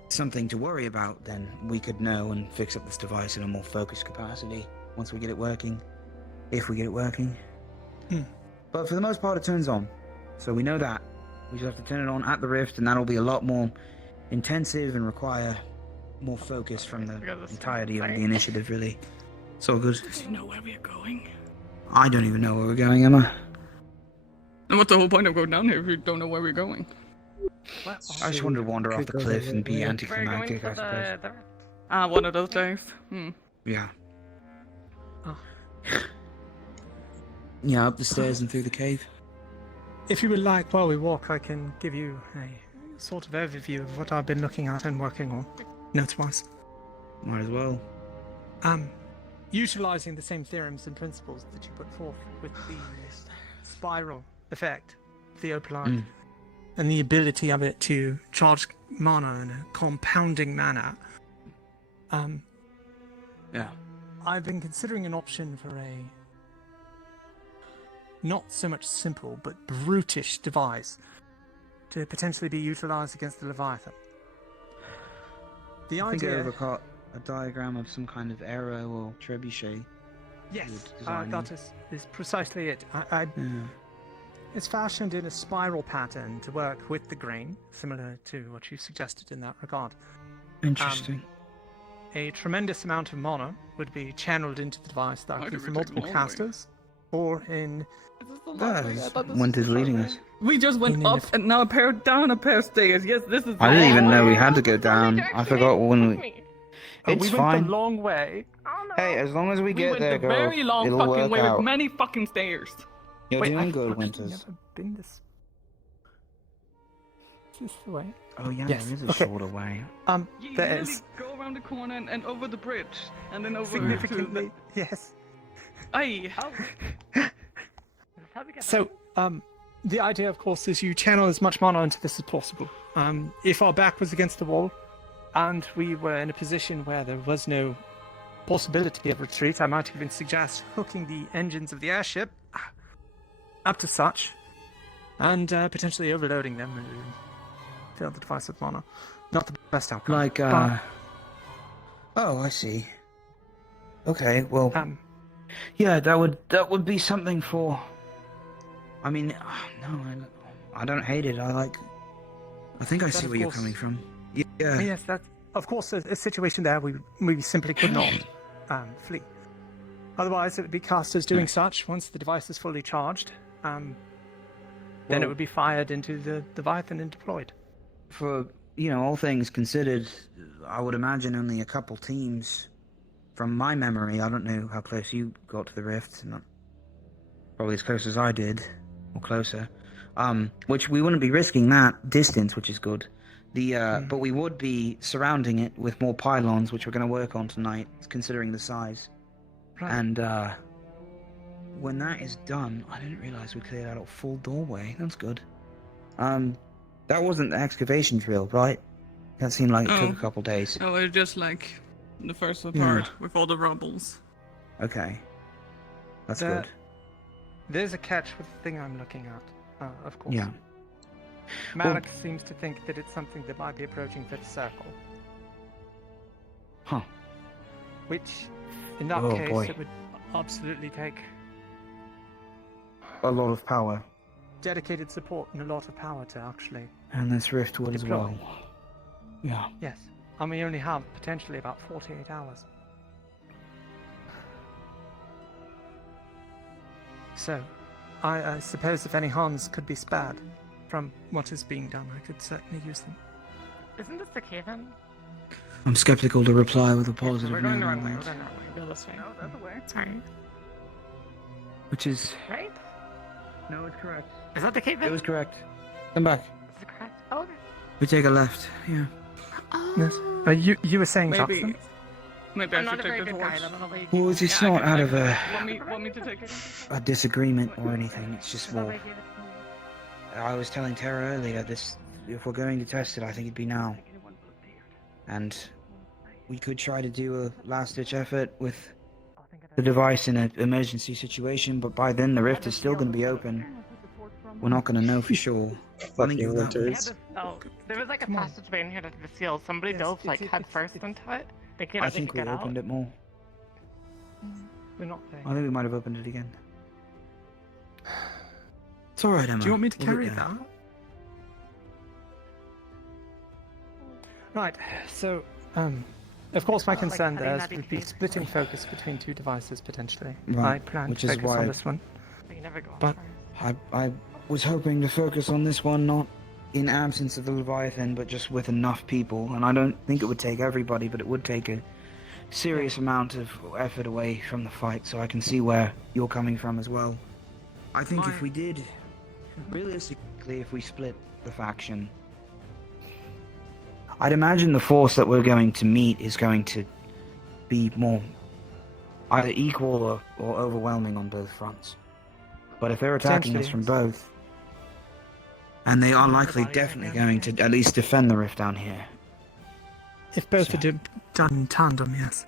something to worry about, then we could know and fix up this device in a more focused capacity once we get it working, if we get it working. But for the most part it turns on, so we know that. We just have to turn it on at the rift, and that'll be a lot more intensive and require more focus from the entirety of the initiative, really. It's all good. Do you know where we are going? I don't even know where we're going, Emma. And what's the whole point of going down here if we don't know where we're going? I just wanted to wander off the cliff and be anticlimactic, I suppose. One of those days. Yeah. Yeah, up the stairs and through the cave. If you would like, while we walk, I can give you a sort of overview of what I've been looking at and working on, notes-wise. Might as well. Utilizing the same theorems and principles that you put forth with the spiral effect, the opalite, and the ability of it to charge mana in a compounding manner. Yeah. I've been considering an option for not so much simple, but brutish device to potentially be utilized against the Leviathan. The I think I idea... overcaught a diagram of some kind of arrow or trebuchet. Yes, designing. that is precisely it. It's fashioned in a spiral pattern to work with the grain, similar to what you suggested in that regard. Interesting. A tremendous amount of mana would be channeled into the device directly from multiple casters, or in... That is Winter's leading us. We just went up and now a pair down a pair of stairs. Yes, this is. I didn't even know we had to go down. I forgot when we... It's we fine. went the long way. Hey, as long as we get went there, the girl, very long it'll fucking work way out. with many fucking stairs. You're Wait, doing I've good, actually Winters. never been this... Is this the way? Oh yeah, Yes, there is a okay. shorter way. You there literally is. go around the corner and over the bridge, and then over Significantly, to yes. the... Aye. So, the idea, of course, is you channel as much mana into this as possible. If our back was against the wall, and we were in a position where there was no possibility of retreat, I might even suggest hooking the engines of the airship up to such, and potentially overloading them and fill the device with mana. Not the best outcome. Like, but, oh, I see. Okay, well, yeah, that would be something for. I mean, no, I don't hate it. I think I see where you're coming from. Yeah. Yes, that of course a situation there we simply could not flee. Otherwise, it would be casters doing such. Once the device is fully charged, then it would be fired into the Leviathan and deployed. For all things considered, I would imagine only a couple teams. From my memory, I don't know how close you got to the rift. Not probably as close as I did, or closer. Which we wouldn't be risking that distance, which is good. But we would be surrounding it with more pylons, which we're going to work on tonight, considering the size. Right. And when that is done, I didn't realize we cleared out a full doorway. That's good. That wasn't the excavation drill, right? That seemed like it took a couple days. Oh, it's just like the first part Yeah. with all the rubbles. Okay. That's good. There's a catch with the thing I'm looking at, of course. Yeah. Malik seems to think that it's something that might be approaching Fifth Circle. Huh. Which, in that Oh, case, boy. it would absolutely take A lot of power. dedicated support and a lot of power to actually... And this rift would as deploy. well. Yeah. Yes. And we only have potentially about 48 hours. So, I suppose if any Hans could be spared from what is being done, I could certainly use them. Isn't this the cave-in? I'm skeptical to reply with a positive We're going the no wrong on way. that. We're going the wrong way. Go this way. No, that's the way. Sorry. Which is... Right? No, it's correct. Is that the cave-in? It was correct. Come back. Is it correct? Oh, okay. We take a left. Yeah. Yes. You were saying Maybe. Jackson? Maybe I'm I not should a very take the good torch. guide. I don't know if Well, it's not out of Want me to take it? a disagreement or anything. It's just more... I was telling Tara earlier, if we're going to test it, I think it'd be now. And we could try to do a last-ditch effort with the device in an emergency situation, but by then the rift is still going to be open. We're not going to know for sure. I think you're that. Oh, there was like a passageway in here to the seal. Somebody dove like head first into it. Thinking I that they think could we get opened out. it more. We're not there. I think we might have opened it again. It's alright, Emma. Do you want me to We'll get carry there. that? Right, so, of course my concern there is would be splitting focus between two devices potentially. Right, I plan which to is focus why on this one. But you never go But I was hoping to focus on this one, not in absence of the Leviathan, but just with enough people. And I don't think it would take everybody, but it would take a serious amount of effort away from the fight, so I can see where you're coming from as well. I think if we did, realistically, if we split the faction, I'd imagine the force that we're going to meet is going to be more either equal or overwhelming on both fronts. But if they're attacking us from both, and they are likely definitely going to at least defend the rift down here. If both are done in tandem, yes.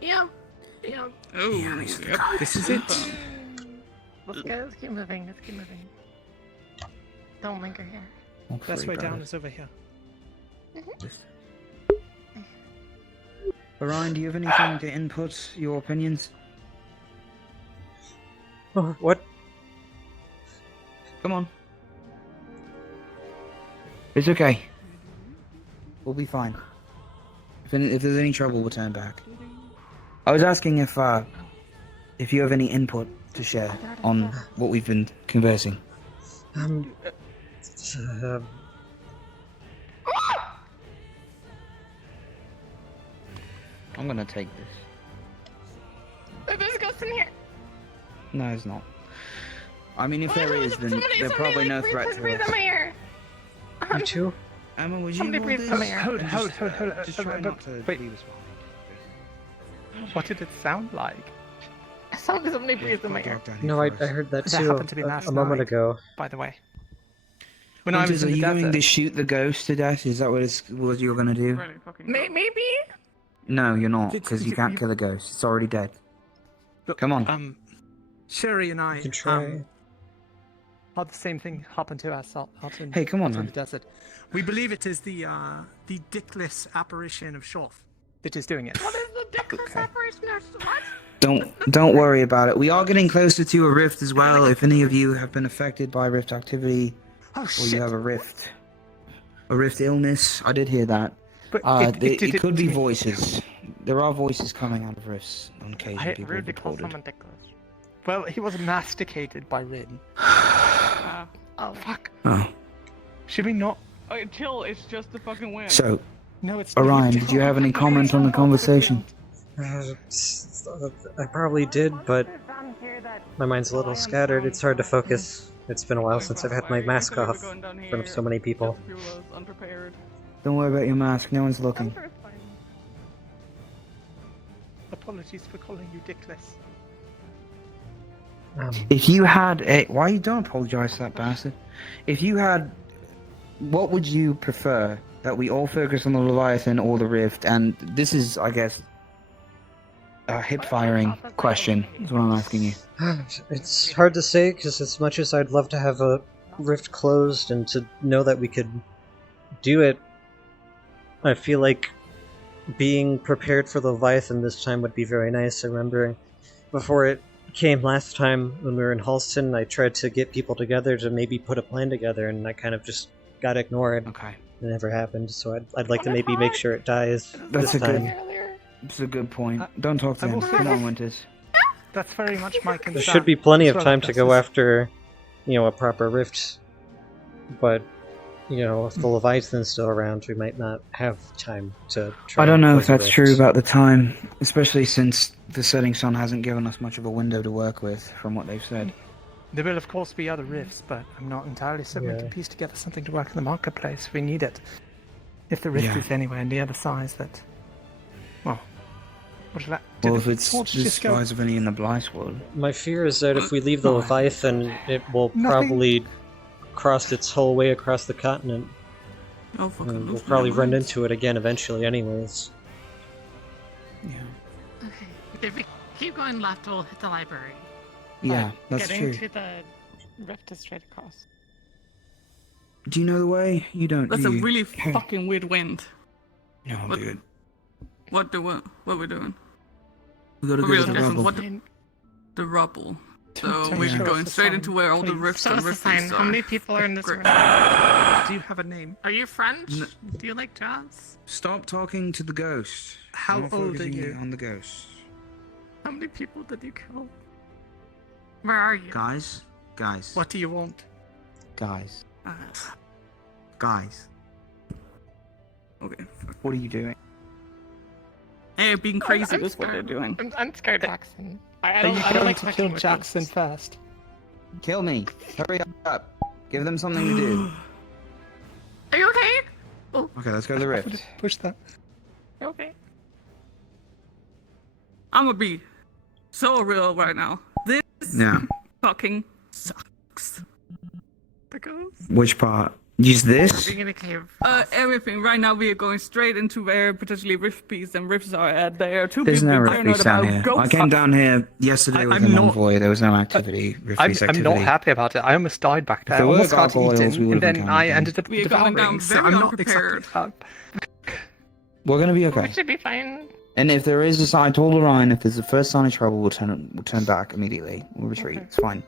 Yeah. Yeah. Oh, yep. This is it. Let's keep moving. Let's keep moving. Don't linger here. Best way down is over here. Orion, do you have anything to input your opinions? Oh, what? Come on. It's okay. We'll be fine. If there's any trouble, we'll turn back. I was asking if you have any input to share on what we've been conversing. I'm gonna take this. There's a ghost in here. No, it's not. I mean, if there is, then there's probably no threat to Breathe in us. my ear. You too? Emma, would you Somebody hold breathe this? in my ear. Hold. Just try not to Wait. leave us What did it sound like? I sound like somebody breathed in my ear. No, I heard that That too happened to me last a moment night, ago. by the way. When I was Are in the you going desert. to shoot the ghost to death? Is that what you're gonna do? Maybe. No, you're not, because you can't kill a ghost. It's already dead. Come on. Sherry and I You can try. had the same thing happen to us out in, Hey, come on, out in man. the desert. We believe it is the dickless apparition of Shoth that is doing it. What is the dickless apparition? What? Don't worry about it. We are getting closer to a rift as well. If any of you have been affected by rift activity, or you have a rift illness, I did hear that. But it could be voices. There are voices coming out of rifts on occasion. I People rudely have call reported. someone dickless. Well, he was masticated by Rin. Oh fuck. Oh. Should we not? Chill, it's just the fucking wind. So, No, it's Orion, did you have any comment on the conversation? I probably did, but my mind's a little scattered. It's hard to focus. It's been a while since I've had my mask off in front of so many people. Don't worry about your mask. No one's looking. Apologies for calling you dickless. If you had a... Why you don't apologize to that bastard? If you had... What would you prefer? That we all focus on the Leviathan or the Rift? And this is, I guess, a hip-firing question, is what I'm asking you. It's hard to say, because as much as I'd love to have a rift closed and to know that we could do it, I feel like being prepared for the Leviathan this time would be very nice. I remember before it came last time, when we were in Halston, I tried to get people together to maybe put a plan together, and I kind of just got ignored. Okay. It never happened, so I'd like to maybe make sure it dies That's this a time. good... It's a good point. Don't talk to him. Come on, Winters. That's very much my concern. There should be plenty of As well time as to go justice. after, a proper rift. But, if the Leviathan's still around, we might not have time to try I don't and know close if the that's rift. true about the time, especially since the setting sun hasn't given us much of a window to work with, from what they've said. There will, of course, be other rifts, but I'm not entirely certain we Yeah. can piece together something to work in the marketplace. We need it. If the rift Yeah. is anywhere near the size that... Well, what did that... Well, did if the it's torch the just go- size of any in the Blight world. My fear is that if we leave the Leviathan, it will Nothing- probably cross its whole way across the continent. Oh, fucking And we'll lose my probably run mind. into it again eventually anyways. Okay. If we keep going left, we'll hit the library. Yeah, that's Getting true. to the rift is straight across. Do you know the way? You don't, That's do a you? really fucking weird wind. No, What- dude. What we're doing? We gotta For go real, to the Desmond, rubble. what the rubble. So Tell we're me. going straight into where all the Please. rifts Show and us the rifts sign. are. How many people are in this room? Do you have a name? Are you French? Do you like jazz? Stop talking to the ghost. How We're not old are focusing you? On the ghost. How many people did you kill? Where are you? Guys. What do you want? Guys. Uh, Guys. Okay. What are you doing? Hey, being crazy I'm is what they're scared. doing. I'm scared, Jackson. I Are don't, you I don't going like to fucking kill with Jackson ghosts. first? Kill me. Hurry up. Give them something to do. Are you okay? Oh, Okay, let's go to the rift. Push that. you okay? I'm gonna be so real right now. This Yeah. fucking sucks. Because Which part? Use this? Being in a cave. Everything. Right now we are going straight into where potentially rift beasts and rifts are at. There are two There's people no we're rift paranoid beast down about. here. Go I came down here yesterday with an envoy. There was no activity, rift beast I'm activity. not happy about it. I almost died back there. If there were Almost got gargoyles, eaten, we would and have then encountered I them. ended up We are going down devouring. So very I'm not unprepared. We're gonna be We okay. should be fine. And if there is a sign, I told Orion, if there's the first sign of trouble, we'll turn back immediately. We'll retreat. It's fine.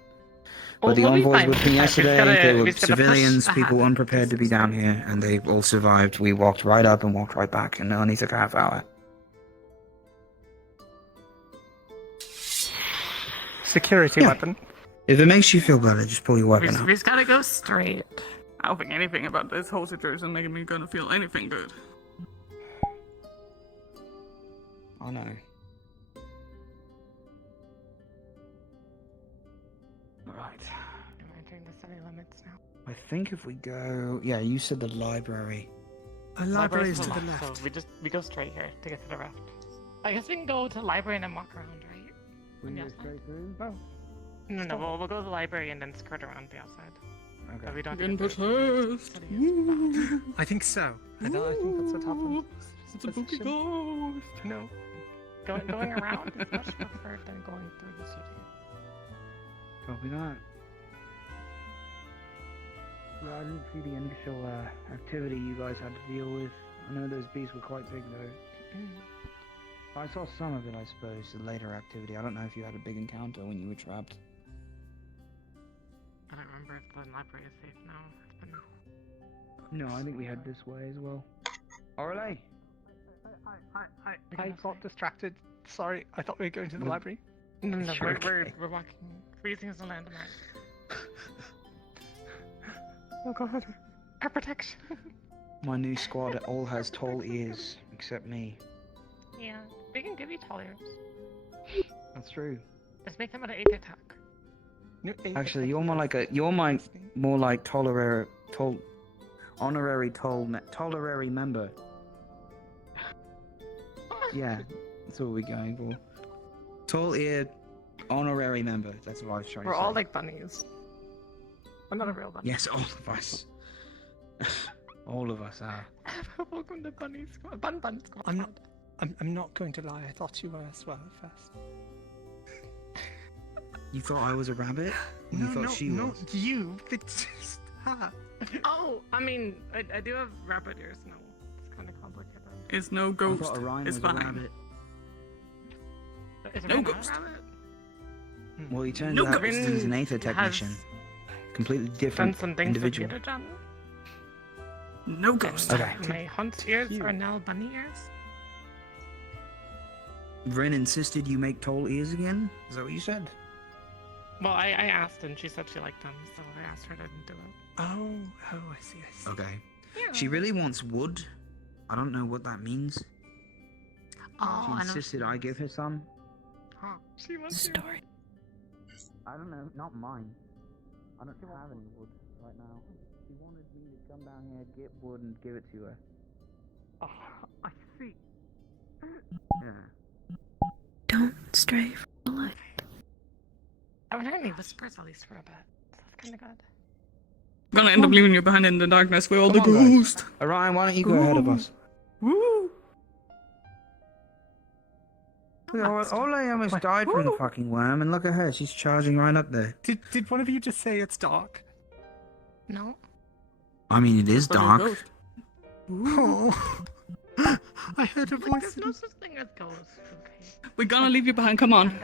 But the We'll be envoys fine. with me We yesterday, just they we were just gotta push civilians, the people hat. unprepared to be down here, and they all survived. We walked right up and walked right back, and it only took a half hour. Security weapon. If it makes you feel better, just pull your weapon out. We just gotta go straight. I don't think anything about this whole situation making me gonna feel anything good. I know. Right. Am I entering the city limits now? I think if we go... Yeah, you said the library. The library is to the left. So we go straight here to get to the raft. I guess we can go to the library and then walk around, right? On the outside. No, we'll go to the library and then skirt around the outside. Okay. But we don't Getting have to possessed. I think so. I think that's what happened. It's a spooky ghost. No. Going around is much preferred than going through the city. Copy that. Yeah, I didn't see the initial activity you guys had to deal with. I know those beasts were quite big though. I saw some of it, I suppose, the later activity. I don't know if you had a big encounter when you were trapped. I don't remember if the library is safe now. It's been... No, I think we head this way as well. Orlay! I got distracted. Sorry, I thought we were going to the library. No, Sure, we're walking. Freezing is the land of Mars. Oh god. Our protection. My new squad all has tall ears, except me. Yeah, we can give you tall ears. That's true. Just make them at an 8 attack. Actually, you're more like honorary member. Yeah, that's what we're going for. Tall eared honorary member. That's what I was trying We're to say. all like bunnies. We're not a real bunny. Yes, all of us. All of us are. Welcome to Bunny Squad. Bun Squad. I'm not going to lie. I thought you were as well at first. You thought I was a rabbit? Or you thought she was? You. It's just her. Oh, I mean, I do have rabbit ears now. It's kind of complicated. It's no I ghost. thought Orion It's was a fine. rabbit. Is No Ren ghost. a rabbit? Well, he turns No out ghost. he's an Aether Has technician. Completely Done different some things individual. with John. No ghost. Okay. My hunt ears are now bunny ears. Ren insisted you make tall ears again? Is that what you said? Well, I asked and she said she liked them, so I asked her to do it. Oh, I see. Okay. She really wants wood. I don't know what that means. Oh, She I know. insisted I give her some. She wants Story. I don't know, not mine. I don't have any wood right now. She wanted me to come down here, get wood, and give it to her. Oh, I see. Yeah. Don't stray from the light. I haven't heard any whispers at least for a bit. So that's kind of good. I'm gonna end up leaving you behind in the darkness with all the Come on, guys. ghosts. Orion, why don't you go ahead of us? Woo! Ole almost died from the fucking worm, and look at her, she's charging right up there. Did one of you just say it's dark? No. I mean, it is But you're a dark. ghost. Oh. I heard a voice. There's no such thing as ghosts, okay? We're gonna leave you behind. Come on.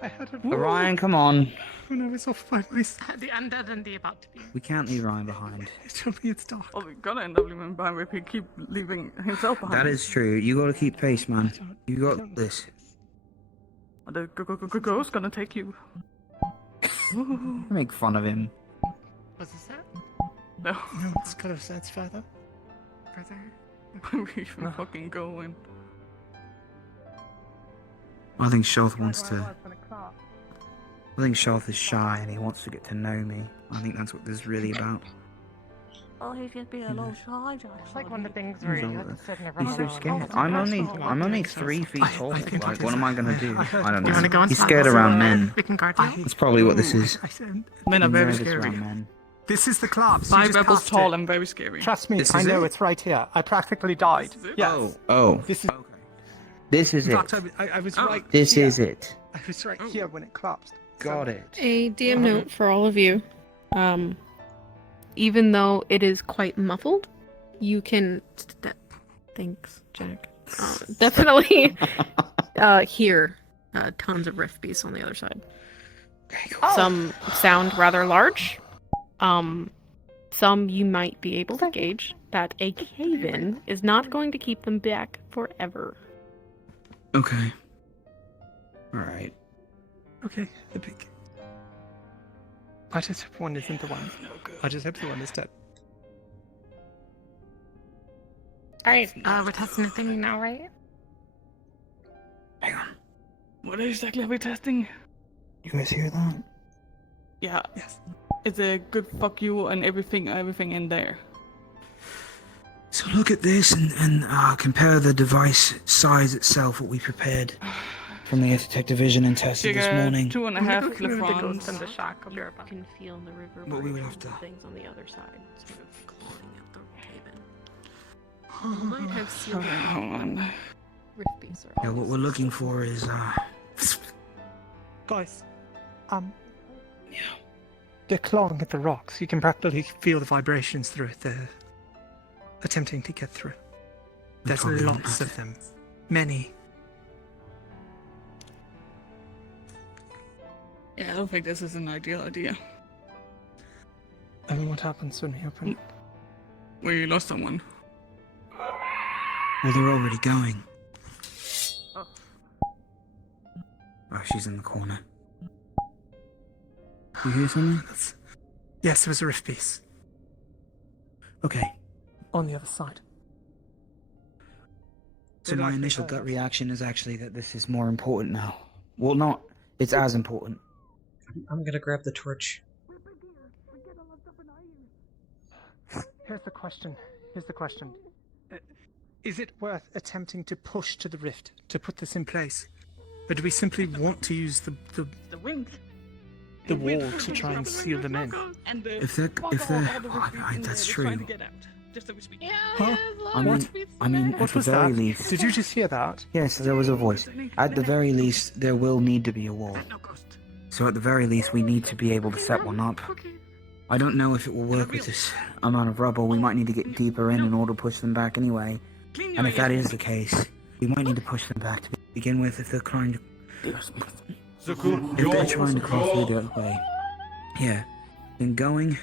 I heard a voice. Orion, come on. When I was off by myself. The undead and the about to be. We can't leave Ryan behind. Tell me it's dark. Oh, we're gonna end up leaving him behind if he keep leaving himself behind. That is true. You gotta keep pace, man. You got this. The ghost gonna take you. Make fun of him. Was this it? No. No, it's got a sense further. Further? Where are we even fucking going? I think Shoth wants to. I think Shoth is shy and he wants to get to know me. I think that's what this is really about. Oh, he's just being a little shy, Josh. It's like one of the things where you have to sit and He's so everyone scared. I'm only 3 feet tall. Like, what am I gonna do? I don't You wanna know. go He's inside scared so around men. we can guard you? That's probably what this is. Men are He's very nervous scary. around men. This is the collapse. You 5 just levels passed tall it. and very scary. Trust me, This I is know it? it's right here. I practically died. Yes. Oh. This is. This is In it. fact, I was right. This here. is it. I was right here when it collapsed. Got it. A DM note for all of you. Even though it is quite muffled, you can. Thanks, Jack. Definitely hear tons of rift beasts on the other side. Some sound rather large. Some you might be able to gauge that a cave-in is not going to keep them back forever. Okay. Alright. Okay, the big. I just hope one isn't the one. I just hope the one is dead. Alright, we're testing the thing now, right? Hang on. What exactly are we testing? You guys hear that? Yeah. Yes. It's a good fuck you and everything in there. So look at this and compare the device size itself, what we prepared from the Detective Vision and tested this morning. 2.5 Lefrons. And the shock of your You can feel in the river But we would have to- things on the other side, sort of clawing at the cave-in. You might have seen Hold on. rift beasts are Yeah, what we're looking for is Guys, they're clawing at the rocks. You can practically feel the vibrations through it. They're attempting to get through. There's probably lots of them. Many. Yeah, I don't think this is an ideal idea. I mean, what happens when we open? We lost someone. well, they're already going. Oh, she's in the corner. You hear something? Yes, there was a rift piece. Okay. On the other side. So my initial gut reaction is actually that this is more important now. Well, not. It's as important. I'm gonna grab the torch. Here's the question. Is it worth attempting to push to the rift to put this in place? Or do we simply want to use the wings? The wall to try and seal them in? If they're, that's true. Huh? I mean, What at the was very that? least. Did you just hear that? Yes, there was a voice. At the very least, there will need to be a wall. So at the very least, we need to be able to set one up. I don't know if it will work with this amount of rubble. We might need to get deeper in order to push them back anyway. And if that is the case, we might need to push them back to begin with if they're trying to... If they're trying to cross through the other way. Yeah. Then going,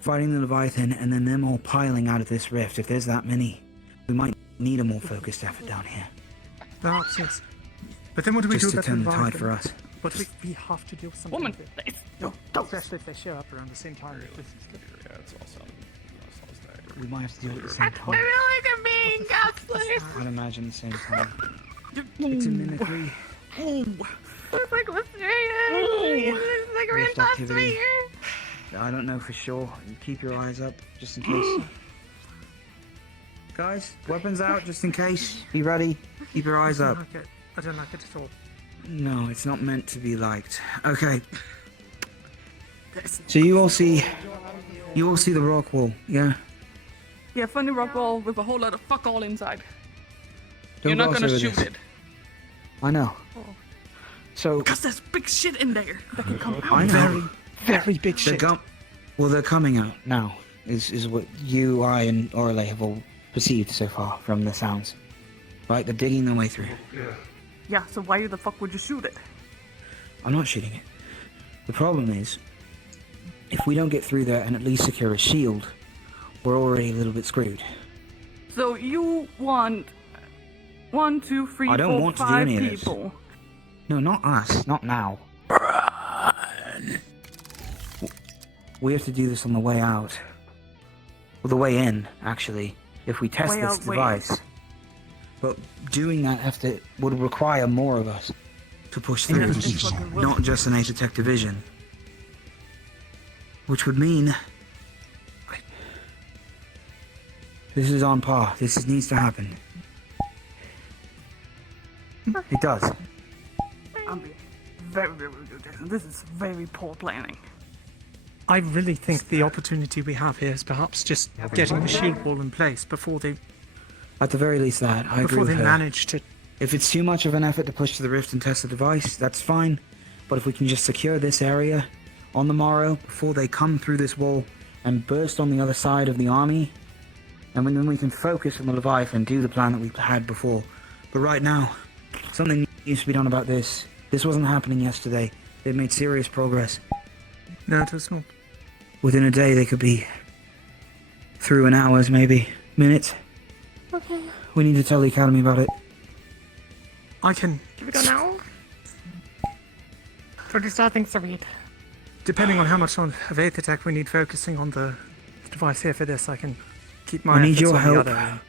fighting the Leviathan, and then them all piling out of this rift. If there's that many, we might need a more focused effort down here. Perhaps, yes. But then what do we Just do to about turn the the tide Leviathan? for us. But we have to do something. Woman, with it. Especially if they show up around the same time. This is good. Yeah, it's awesome. We might have to do it at the same time. being gaslit. I'd imagine the same time. It's a mimicry. It's like mysterious. It's like we're in Rift top activity. 3 here. I don't know for sure. Keep your eyes up, just in case. Guys, weapons out, just in case. Be ready. Keep your eyes up. I don't like it at all. No, it's not meant to be liked. Okay. So you all see the rock wall, yeah? Yeah, funny rock wall with a whole lot of fuck all inside. Don't You're not gloss gonna over shoot this. it. I know. So Because there's big shit in there that can come out. I know. Very big shit. They're coming out now. Is what you, I, and Orle have all perceived so far from the sounds. Right, they're digging their way through. Yeah, so why the fuck would you shoot it? I'm not shooting it. The problem is, if we don't get through there and at least secure a shield, we're already a little bit screwed. So you want 1, 2, 3, I don't 4, want to do 5 any of this. people. No, not us. Not now. We have to do this on the way out. Well, the way in, actually, if we test Way this out, way device. But doing that would require more of us to push through, not just an Detective Vision. Which would mean... This is on par. This needs to happen. It does. I'm being very, very good. This is very poor planning. I really think the opportunity we have here is perhaps just getting the shield wall in place before they At the very least that, I agree before with they her. manage to. If it's too much of an effort to push to the rift and test the device, that's fine. But if we can just secure this area on the morrow before they come through this wall and burst on the other side of the army, and then we can focus on the Leviathan and do the plan that we had before. But right now, something needs to be done about this. This wasn't happening yesterday. They've made serious progress. No, it was not. Within a day, they could be through in hours, maybe minutes. Okay. We need to tell the Academy about it. I can. Can we go now? Or do you still have things to read? Depending on how much of Aether Tech we need focusing on the device here for this, I can keep my I need efforts your on help. the other.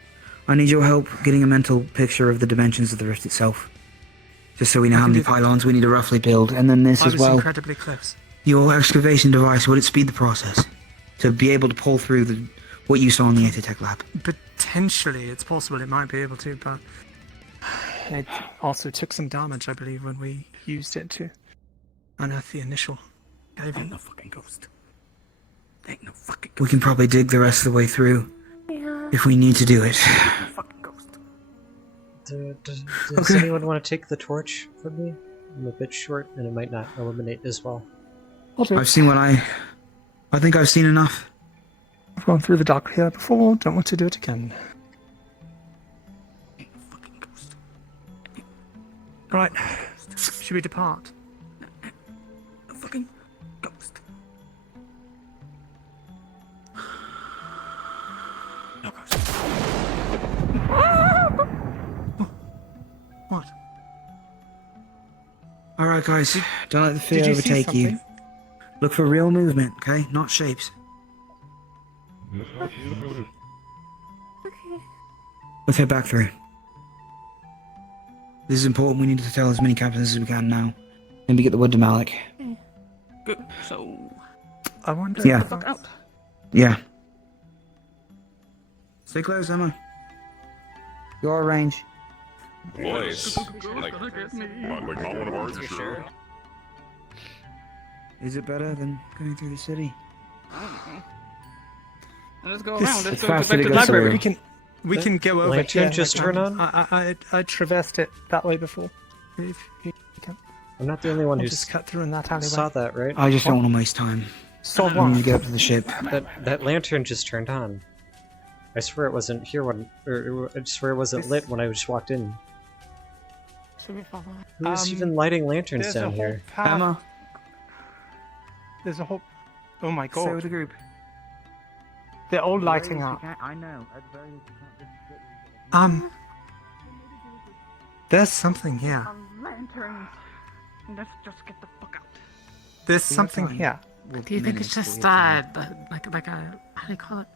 I need your help getting a mental picture of the dimensions of the rift itself. Just so we know I how can many do that. pylons we need to roughly build. And then this I as was well. incredibly close. Your excavation device, would it speed the process? To be able to pull through what you saw in the Aether Tech lab? Potentially, it's possible it might be able to, but it also took some damage, I believe, when we used it to unearth the initial cave. Ain't no fucking ghost. Ain't no fucking ghost. We can probably dig the rest of the way through. Yeah. If we need to do it. Does anyone want to take the torch from me? I'm a bit short, and it might not illuminate as well. I've seen what I think I've seen enough. I've gone through the dark here before, don't want to do it again. Right, should we depart? A fucking ghost. No ghost. What? Alright guys, don't let the fear Did you see overtake you. something? Look for real movement, okay? Not shapes. Okay. Let's head back through. This is important. We need to tell as many captains as we can now. Maybe get the word to Malik. Good. So I wonder. Yeah. the fuck out. Yeah. Stay close, Emma. You're range. Nice. Like not one of ours, you sure? Is it better than going through the city? I don't know. Let's go This- around. Let's it's go faster back to to the go library. through. We can go over. Lantern yeah, just like, turn on? I traversed it that way before. If you can. I'm not the only one I'll who just cut through in that alleyway. saw that, right? I just don't want to waste time. Saw I need what? to get up to the ship. That lantern just turned on. I swear it wasn't here when, or I swear it wasn't lit when I just walked in. Should we follow it? Who's even lighting lanterns there's down a whole here? path. Emma, There's a whole. Oh my stay with god! the group. They're all lighting up. I know. There's something here. Lanterns. Let's just get the fuck out. There's something here. Do you think it's just like a how do you call it?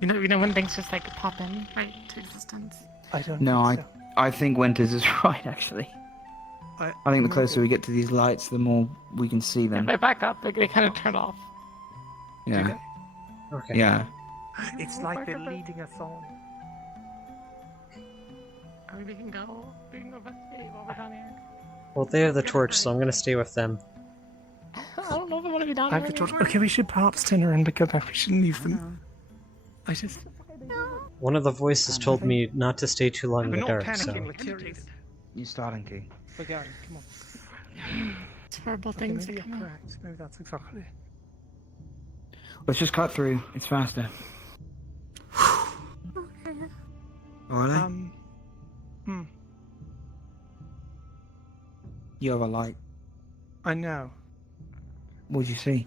You know when things just like pop in right to existence. I don't. No, think so. I think Winters is right, actually. I think the closer we get to these lights, the more we can see If them. I back up, they kind of turn off. Yeah. Okay. Yeah. It's like they're leading us on. I mean, we can go investigate while we're down here. Well, they have the torch, so I'm gonna stay with them. I don't know if I want to be down I here have the torch. anymore. Okay, we should perhaps turn around and go back. We shouldn't leave them. I just. One of the voices told me not to stay too long in We're the not dark, panicking. so... We're curated. You starting, Key. We're going. Come on. Terrible Okay, things maybe that you're come out. correct. Maybe that's exactly. Let's just cut through. It's faster. Alright. You have a light. I know. What'd you see?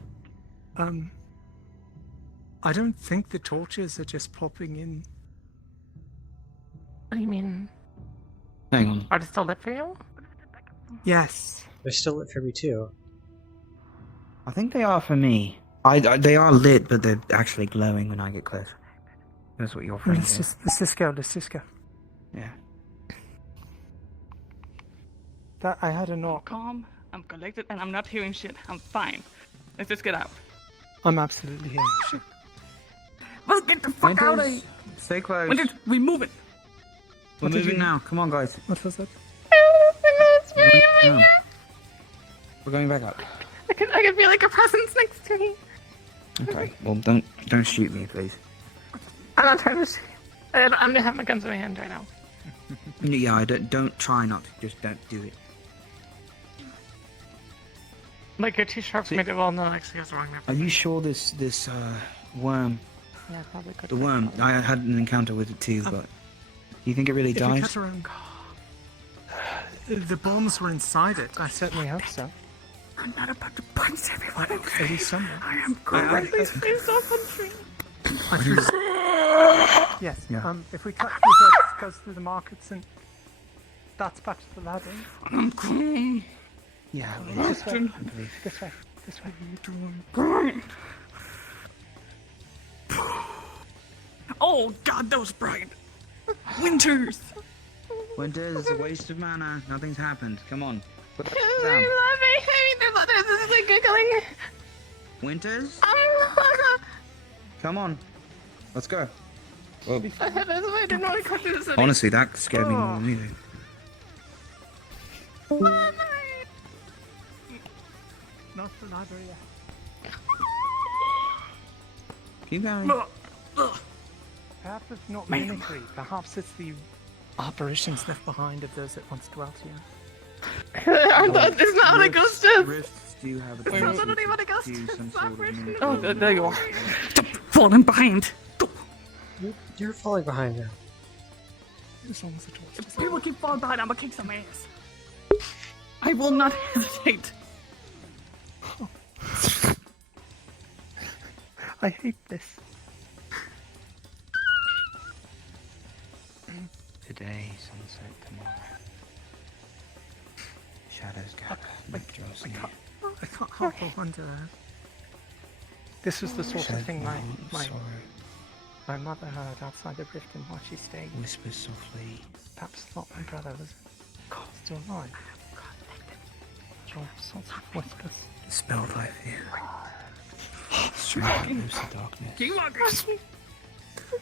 I don't think the torches are just popping in. What do you mean? Hang on. Are they still lit for you? Yes. They're still lit for me too. I think they are for me. They are lit, but they're actually glowing when I get close. That's what you're Well, thinking. let's just go. Let's just go. Yeah. That I had a knock. Calm. I'm collected and I'm not hearing shit. I'm fine. Let's just get out. I'm absolutely here. Sure. Let's get the fuck out of here. Stay close. We move it. We're moving now. Come on, guys. What was it? No. We're going back up. I can feel like a presence next to me. Okay. Well, don't shoot me, please. I'm not trying to shoot. I don't have my guns in my hand right now. Yeah, I don't try not to. Just don't do it. Like your T-shirt made it well. No, actually, I was wrong there. Are you sure this worm? Yeah, probably could. The worm. I had an encounter with it too, but do you think it really If you died? cut around, the bombs were inside it. I certainly hope so. I'm not about to punch everyone. At least somewhere. I am greatly faced off on tree. Yes. Yeah. If we cut through this, it goes through the markets and that's back to the ladder. I'm coming. Yeah. This way. Austin. This way. This way. Great. Oh God, that was bright. Winters. Winter, there's a waste of mana. Nothing's happened. Come on. Put that I down. love it. This is like giggling. Winters? Come on. Let's go. Whoa. I didn't want to cut through the city. Honestly, that scared me more than anything. Not the library yet. Keep going. Perhaps it's not mimicry. Perhaps it's the apparitions left behind of those that once dwelt here. It's not what a ghost is. Rifts do have a It's not tendency what a ghost to is. do some It's sort not of version mimicry. of Oh, there you are. Stop falling behind. You're falling behind now. As long as the torch If people keep falling behind, I'm gonna kick some ass. I will not hesitate. I hate this. Today, sunset, tomorrow. Shadows gather, night draws near. I can't help but wonder. This was the sort of thing my mother heard outside the rift and while she stayed. Whispers softly. Perhaps thought my brother was still alive. All sorts of whispers. The spell life here. Straight moves the darkness.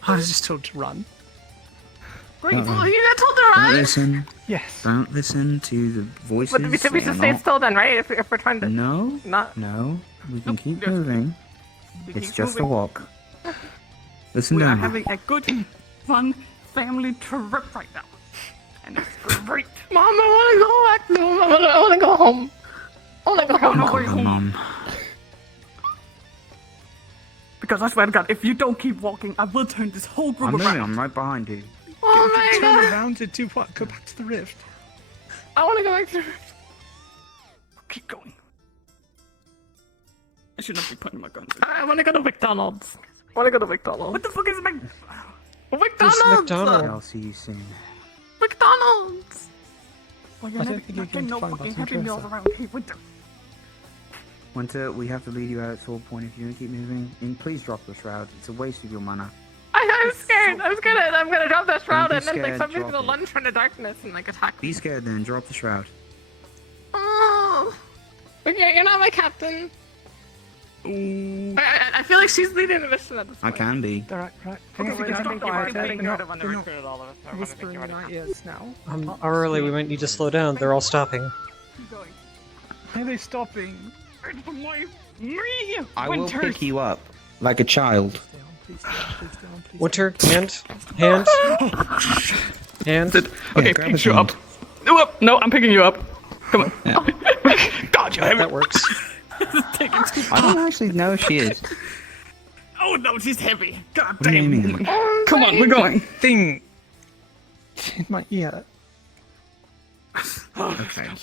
I was just told to run. Great. Uh-uh. Well, you got told to Don't run. listen. Yes. Don't listen to the voices. But we should They are stay not- still then, right? If we're trying to. No. Not. No. We can keep Yes. moving. We It's keep just a moving. walk. Listen We are down. having a good, fun family trip right now. And it's great. Mom, I want to go back. No, I want to go home. I want to go home. No way home. Mom. Because I swear to God, if you don't keep walking, I will turn this whole group I'm moving. around. I'm right behind you. Oh my Turn God. around to do what? Go back to the rift. I want to go back to. Keep going. I should not be putting my guns in. I want to go to McDonald's. I want to go to McDonald's. What the fuck is McDonald's? McDonald's. I'll see you soon. McDonald's. Well, you're I don't not think you're getting going to no find fucking Boston Happy Meals Dresser. around here, Winter. Winter, we have to lead you out at Sword Point if you want to keep moving. And please drop the shroud. It's a waste of your mana. I'm scared. I'm gonna drop that shroud be and then like scared, somebody's drop gonna it. lunge from the darkness and like attack me. Be scared then. Drop the shroud. Oh. Okay, you're not my captain. I feel like she's leading the mission at this I point. can be. Right. Okay, Things wait, are I getting think you quieter. already They're the one that not recruited all of us. I wanna think whispering you in already our ears now. Early, we might need to slow down. They're all stopping. Keep going. Are they stopping? I will pick you up like a child. Winter, hand. Okay, pick you up. No, I'm picking you up. Come on. God, you That works. taking too I don't actually know if she is. Oh no, she's heavy. God What do you damn. mean? Come on, we're going. Thing in my ear. Okay. I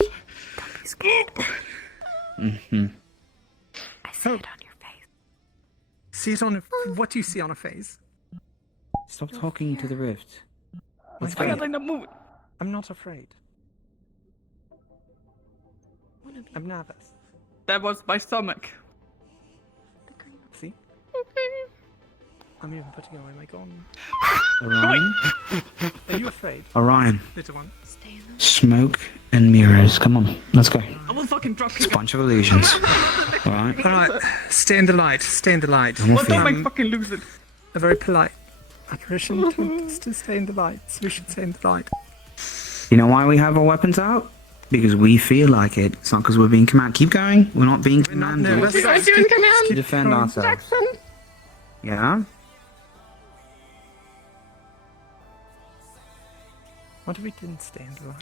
Mm-hmm. see it on your face. See it on a, what do you see on a face? Stop talking to the rift. Let's I go. got like the move. I'm not afraid. I'm nervous. That was my stomach. See? I'm even putting away my gun. Orion? Are you afraid? Orion. Little one. Smoke and mirrors. Come on. Let's go. I will fucking drop It's a kick. bunch of illusions. Alright? Alright, stay in the light, stay in the light. I'm Well, off don't you. make fucking lose it. A very polite apparition to stay in the light. So we should stay in the light. You know why we have our weapons out? Because we feel like it. It's not because we're being commanded. Keep going. We're not being commanded. What you guys doing, command? To defend ourselves. Jackson? Yeah? What if we didn't stay in the line?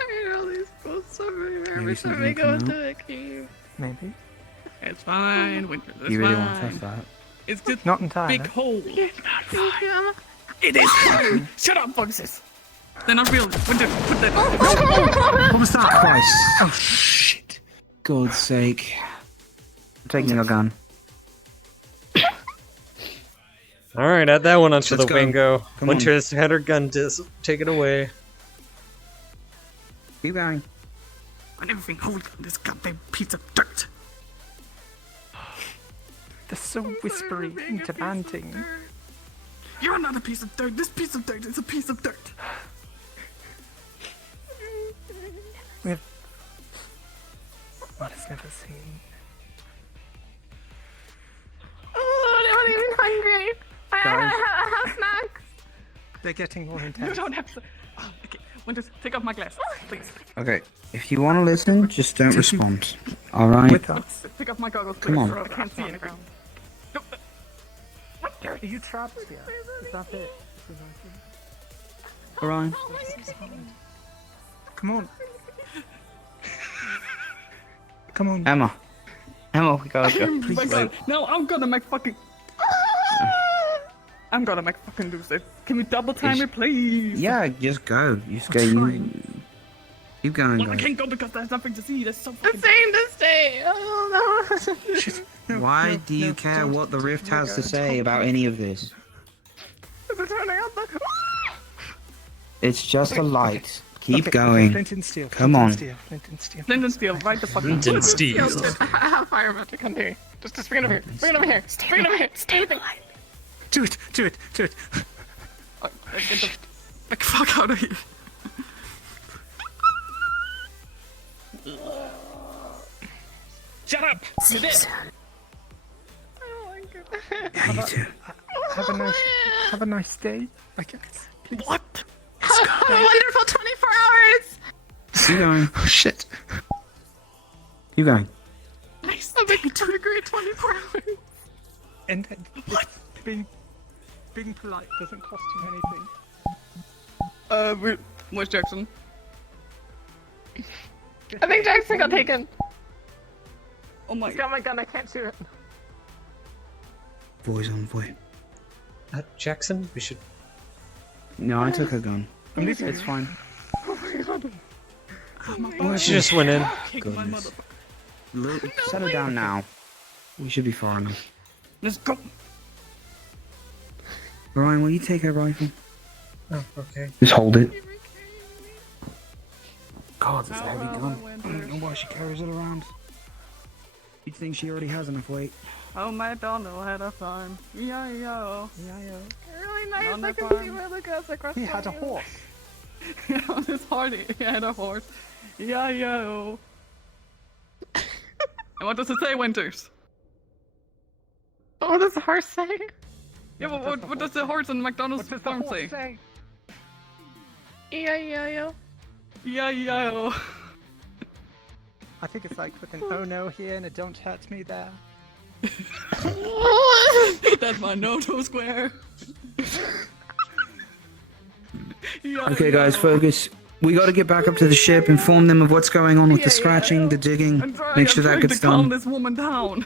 I know these both so very Maybe nervous when something we go will into come the cave. Maybe. It's fine, Winter. It's You really fine. want to test that? It's just Not entirely. big hole. It's not fine. It is fine. Shut up, Foxes. They're not real. Winter, put that. What was that? Christ. Oh, shit. God's sake. I'm taking your gun. Alright, add that one onto Let's the go. Wingo. Come on. Winter's had her gun take it away. Keep going. I never think hold on this goddamn piece of dirt. They're so whispery and demanding. You're not a piece of dirt. This piece of dirt is a piece of dirt. We have... One has never seen. Oh, I'm not even hungry. I have snacks. They're getting more You intense. don't have to. Oh, okay, Winter, take off my glasses, please. Okay. If you want to listen, just don't respond. Alright? With us. Take off my goggles, please. Come on. I can't see anything. Are you trapped here? Is that it? Alright. Come on. Come on. Emma. Emma, we gotta go. Oh my Please god. wait. No, I'm gonna make fucking. I'm gonna make fucking lose it. Can we double time it, please? Yeah, just go. You just go. You... Keep going, Well, I guys. can't go because there's nothing to see. There's so I'm fucking. saying to stay. Oh no. Why do you care what the Rift has to say about any of this? Is it turning out the... It's just a light. Keep Okay, going. Flint and steel. Come Flint on. and steel. Flint and steel. Flint and steel, right the fucking. Flint and steel. I have fire magic on here. Just bring it over here. Bring it over here. Bring it over here. Stay there. Do it. Do it. Do it. Get the fuck out of here. Shut up! You did. Have a nice day. I guess. Please. What? Have a wonderful 24 hours. Keep going. Oh, shit. Keep going. Nice. I've been to a great 24 hours. And being polite doesn't cost you anything. Where's Jackson? I think Jackson got taken. Oh my. He's got my gun. I can't shoot it. Boys on void. Jackson, we should. No, I took her gun. It's fine. Oh my god. She just went in. Goodness. Look, settle down now. We should be far enough. Let's go. Ryan, will you take her rifle? Oh, okay. Just hold it. God, it's a heavy gun. I don't know why she carries it around. You'd think she already has enough weight. Oh my don't know ahead of time. Yeah, yo. Really nice. On I the can farm. see where the guys across. He had a horse. On his party, he had a horse. Yeah, yo. And what does it say, Winters? What does the horse say? Yeah, but what does the horse in McDonald's farm say? E-I-E-I-O. Yeah, yo. I think it's like with an oh no here and a don't hurt me there. That's my no-no square. Yeah, Okay, guys, focus. We gotta get back up to the ship, inform them of what's going on with the scratching, the digging, make sure that gets to calm done. this woman down.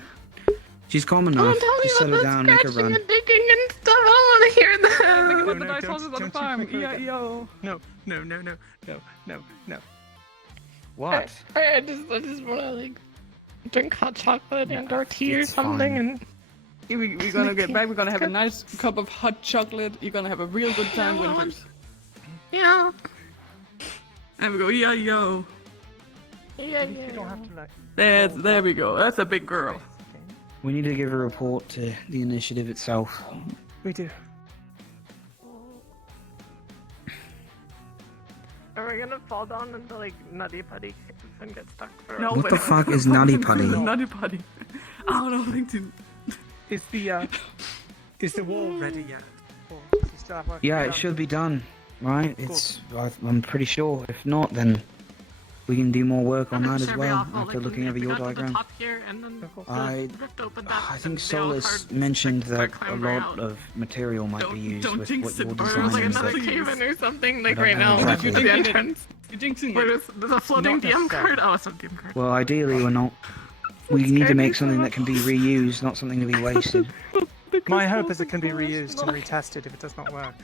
She's calm enough. Just settle down, make her run. And digging and stuff. I don't want to hear that. Look at the dice horses on the farm. E-I-E-O. No. What? I just want to like drink hot chocolate and or tea or it's something fine. and. We're gonna get back. We're gonna have a nice cup of hot chocolate. You're gonna have a real good time, Winters. Yeah. And we go, yeah, yo. Yeah. You don't have to like. There we go. That's a big girl. We need to give a report to the initiative itself. We do. Are we gonna fall down into like Nutty Putty and get stuck for No, What the fuck is Nutty Putty? Nutty Putty. I don't know, LinkedIn. Is the wall ready yet? Or is it still working Yeah, down? it should be done. right? I'm pretty sure. If not, then we can do more work on that as well after looking over your diagram. I think Solus mentioned that a lot of material might be used with what you're designing. Like but a cave in or something, like I don't right know now. exactly. The entrance. You're jinxing Where it. there's a floating DM card. Oh, it's a DM card. Well, ideally, we're not. We need to make something that can be reused, not something to be wasted. My hope is it can be reused and retested if it does not work.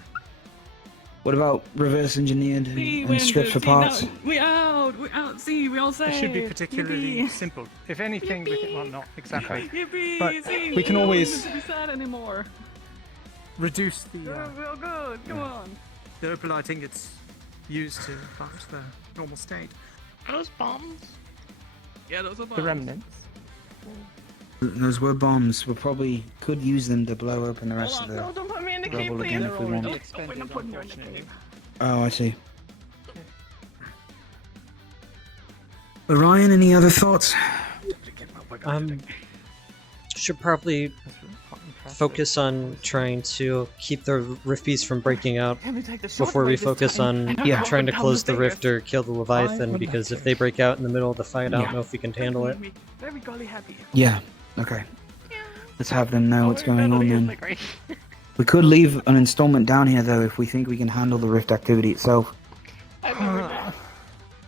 What about reverse engineered and stripped for parts? We out! See, we all say. It should be particularly Yippee. simple. If anything, we can, well, not exactly. Yippee! But See, we can always don't be sad anymore. reduce the Real good. Come on. the opalite ingots used to back to their normal state. Are those bombs? Yeah, those are bombs. The remnants. Those were bombs. We probably could use them to blow open the rest of the No, don't put me in the cave, rubble please. again if we want. We're not putting you in the cave. Oh, I see. Orion, any other thoughts? Should probably focus on trying to keep the rift beasts from breaking out before we focus on trying to close the rift or kill the Leviathan, because if they break out in the middle of the fight, I don't know if we can handle it. Very golly happy. Yeah, okay. Let's have them know what's going on then. We could leave an installment down here though if we think we can handle the rift activity itself.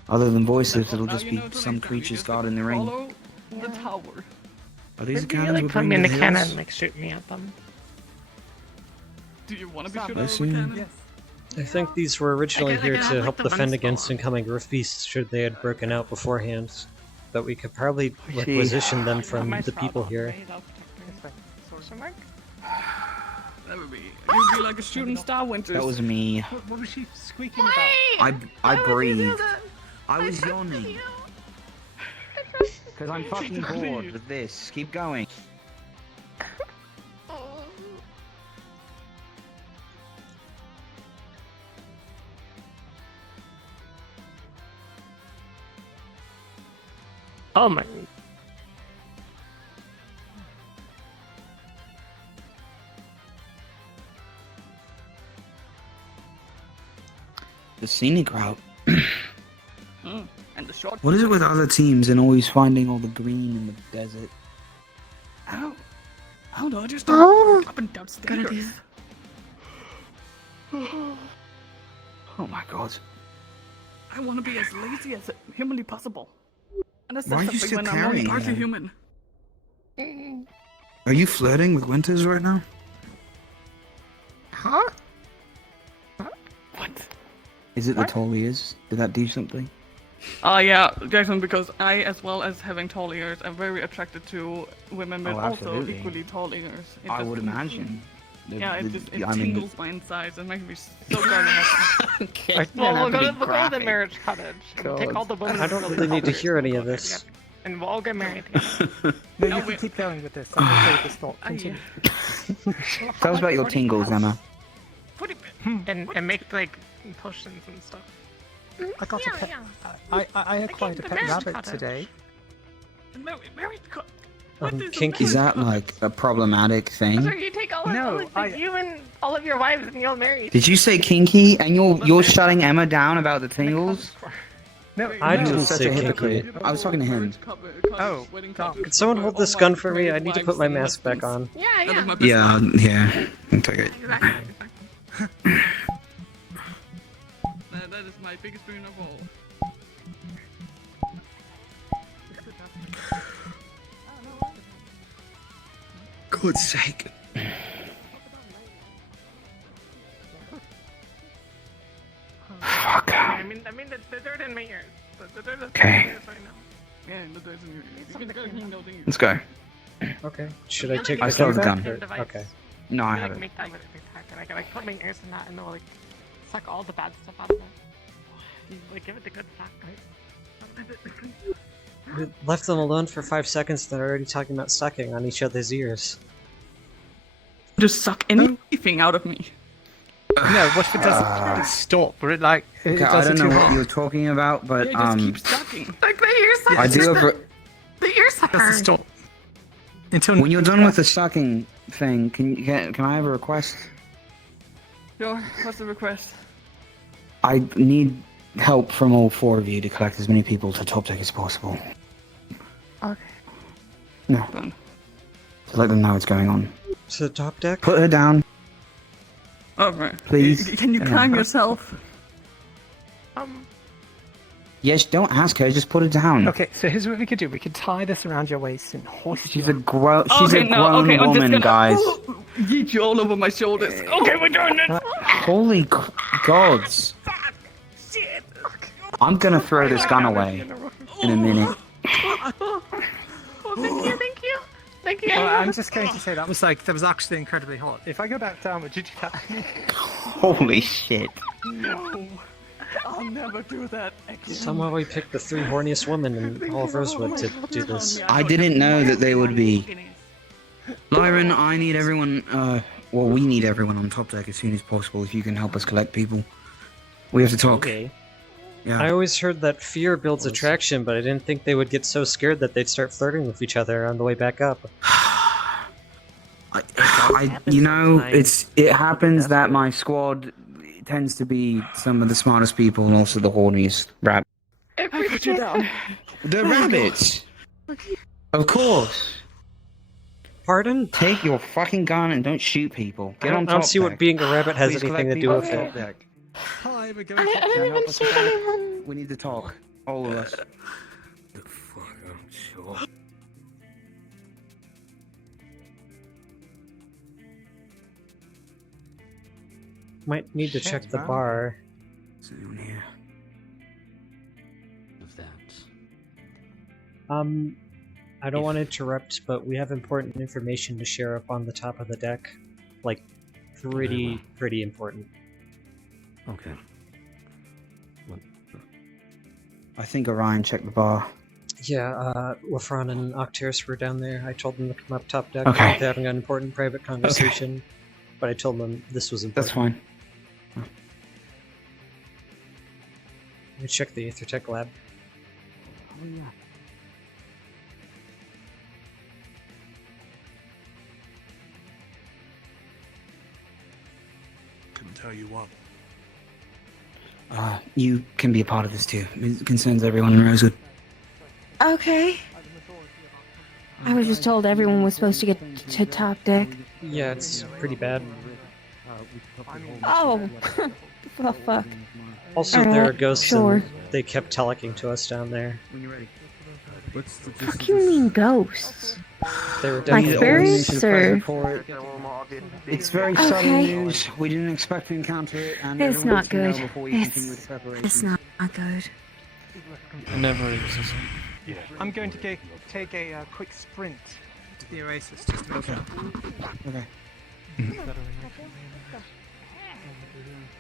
Other than voices, it'll just be some creatures guarding the ring. Follow the tower. Are these the Maybe, cannons we're like, put me bringing in the to cannon hills? and like shoot me at them. Do you want to be Stop. shot I out of a see. cannon? Yes. I think these were originally here to help the defend ones- against incoming rift beasts should they had broken out beforehand. But we could probably requisition them from the people here. That would be. You'd be like a shooting star, Winters. That was me. What was she squeaking about? I breathed. I was yawning. Because I'm fucking bored with this. Keep going. Oh my. The scenic route. And the short. What is it with other teams and always finding all the green in the desert? How do I just up and down Good idea. stairs? Oh my god. I want to be as lazy as humanly possible. And that's Why are you something still when I'm only carrying partly her? human. Are you flirting with Winters right now? Huh? Is it the tall ears? Did that do something? Yeah, Jason, because I, as well as having tall ears, am very attracted to women with Oh, also absolutely. equally tall ears. It I just- would imagine. Yeah, it I mean, tingles my insides and makes me so darn happy. Okay. Well, we'll go to be the graphic. marriage cottage. And we'll take all the women. I don't really need to hear any of this. And we'll all get married. No, you can keep going with this. I'm going to save this thought. Continue. Tell us about your tingles, Emma. And make like potions and stuff. I got a pet. I acquired a pet marriage rabbit cottage. today. Kinky. Is that like a problematic So thing? you take all of you and all of your wives and you'll marry. Did you say kinky and you're shutting Emma down about the tingles? No, I no. didn't Such say a hypocrite. kinky. I was talking to him. Oh, Could someone hold this gun for me? I need to put my mask back on. Yeah. Yeah, yeah. I'll take it. That is my biggest boon of all. God's sake. Fuck. I mean the dirt in my ears. The dirt is Okay. in my ears right now. Yeah, the dirt's in your ears. You gotta clean those ears. Let's go. Okay. Should I take I the still have gun the back? gun. Okay. No, I I like haven't. make that with a pack and I can like put my ears in that and they'll like suck all the bad stuff out of it. You, like give it the good pack, right? We left them alone for 5 seconds, they're already talking about sucking on each other's ears. Just suck anything out of me. No, what if it doesn't stop? Or it like it Okay, I does don't it know too what hard? you're talking about, but Yeah, just keep sucking. Like the ear sucker. I do have. The ear sucker. Doesn't stop. Until When you're done with the sucking thing, can I have a request? Sure, what's the request? I need help from all 4 of you to collect as many people to top deck as possible. Okay. No. To let them know what's going on. To the top deck? Put her down. Alright. Please. Can you climb yourself? Yes, don't ask her, just put her down. Okay, so here's what we could do. We could tie this around your waist and hoist She's you a up. grown I'm woman, just gonna guys. yeet you all over my shoulders. Okay, we're doing it. Holy gods. I'm gonna throw this gun away in a minute. Oh, thank you. Well, I'm just going to say that was actually incredibly hot. If I go back down, would you do that? Holy shit. No. I'll never do that again. Somehow we picked the 3 horniest women in all of Rosewood to do this. I didn't know that they would be. Lyron, I need everyone, well, we need everyone on top deck as soon as possible if you can help us collect people. We have to talk. Okay. Yeah. I always heard that fear builds attraction, but I didn't think they would get so scared that they'd start flirting with each other on the way back up. You know, it happens that my squad tends to be some of the smartest people and also the horniest rabbits. I put you down. The rabbits! Of course. Pardon? Take your fucking gun and don't shoot people. Get on top I don't see what deck. being a rabbit has Please anything to collect do people with on it. top deck. Hi, we're going I top didn't down. even shoot anyone. We need to talk. All of us. The fuck, I'm sure. Might need to check the bar. Zoom here. Of that. I don't want to interrupt, but we have important information to share up on the top of the deck. Like, pretty important. Okay. I think Orion checked the bar. Yeah, Lafron and Octaris were down there. I told them to come up top deck. Okay. They're having an important private conversation. But I told them this was important. That's fine. Let me check the Aethertech lab. Oh, yeah. Couldn't tell you what. You can be a part of this too. It concerns everyone in Rosewood. Okay. I was just told everyone was supposed to get to top deck. Yeah, it's pretty bad. Oh. Well, fuck. Also, Alright, there are ghosts sure. and they kept telecing to us down there. Fuck you mean ghosts? They were Like definitely spirits, or? It's very Okay. sudden news. We didn't expect to encounter it, and It's everyone not needs to know good. before we continue with preparation. It's not good. It never is. I'm going to take a quick sprint to the Oasis just to make sure. Okay.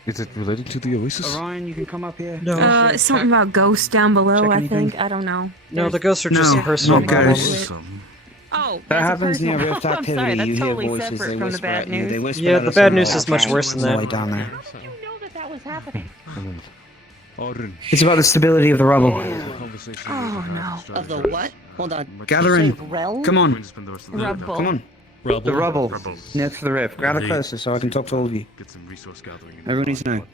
Is it related to the Oasis? Orion, you can come up here. No. It's something about ghosts down below, Check I anything? think. I don't know. No, the ghosts are just No, personal not problems. ghosts. Oh, That that's a happens near personal- Rift I'm activity. sorry, that's You hear totally voices, separate they from the whisper bad at you. They news. whisper Yeah, at the us bad on news our is much tracks worse than on the that. way down there. That was happening. It's about the stability of the rubble. Oh, no. Of the what? Hold on. Gather in. Say realm? Come on. Rubble. Come on. Rubble. The rubble. Next to the rift. Gather closer so I can talk to all of you. Get some resource gathering. Everyone needs to know.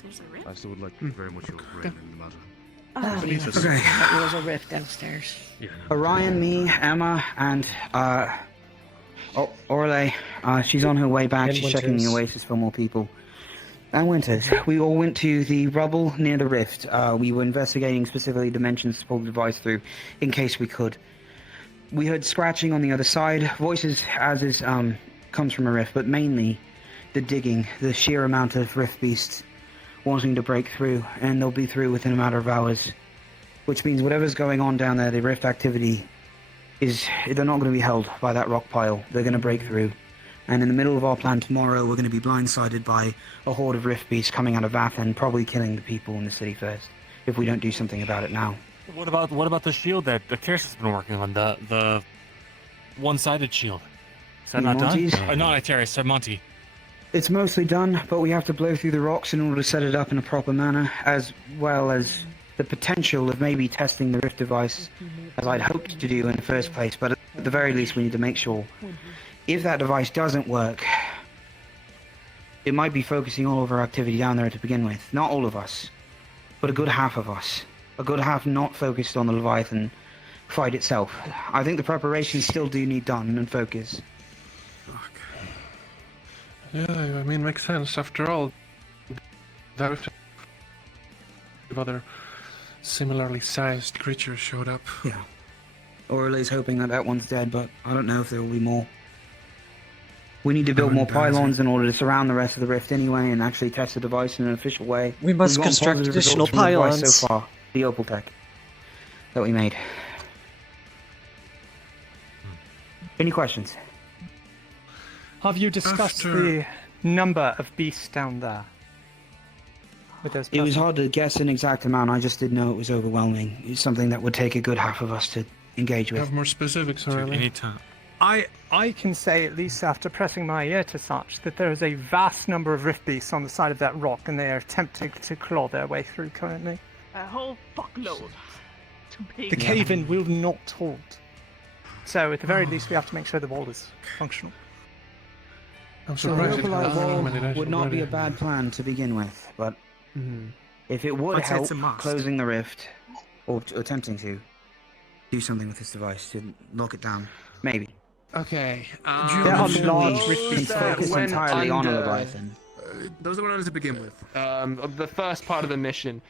I still would like very much your brain in the matter. Oh, Okay. there was a rift downstairs. Orion, me, Emma, and Orle. She's on her way back. And She's checking the Winters. Oasis for more people. And Winters. We all went to the rubble near the rift. We were investigating specifically dimensions to pull the device through, in case we could. We heard scratching on the other side. Voices, as is, comes from a rift, but mainly the digging, the sheer amount of rift beasts wanting to break through, and they'll be through within a matter of hours. Which means whatever's going on down there, the rift activity they're not going to be held by that rock pile. They're going to break through. And in the middle of our plan tomorrow, we're going to be blindsided by a horde of rift beasts coming out of Vathan, probably killing the people in the city first, if we don't do something about it now. What about the shield that Octaris has been working on? The one-sided shield. Is that not done? Monty's? Not Octaris, Monty. It's mostly done, but we have to blow through the rocks in order to set it up in a proper manner, as well as the potential of maybe testing the rift device, as I'd hoped to do in the first place, but at the very least we need to make sure. If that device doesn't work, it might be focusing all of our activity down there to begin with. Not all of us, but a good half of us. A good half not focused on the Leviathan fight itself. I think the preparations still do need done and focus. Yeah, I mean, makes sense. After all, there other similarly sized creatures showed up. Yeah. Orla's hoping that that one's dead, but I don't know if there will be more. We need to build more pylons in order to surround the rest of the rift anyway, and actually test the device in an official way. We must We've gotten construct positive additional results from the device pylons. so far. The Opal tech that we made. Any questions? Have you discussed the number of beasts down there? With those It was persons? hard to guess an exact amount. I just did know it was overwhelming. It's something that would take a good half of us to engage with. Have more specifics, Aurelia. Anytime. I can say, at least after pressing my ear to such, that there is a vast number of rift beasts on the side of that rock, and they are attempting to claw their way through currently. A whole fuckload. The cave-in will not hold. So, at the very least, we have to make sure the wall is functional. I'm So the surprised it Opalite has so wall many days would not be already. a bad plan to begin with, but if it would I'd say help it's a must. closing the rift, or attempting to do something with this device to lock it down, maybe. Okay. There are large rift It's beasts. focused went entirely on a under- Leviathan. Those are what I wanted to begin with. Of the first part of the mission,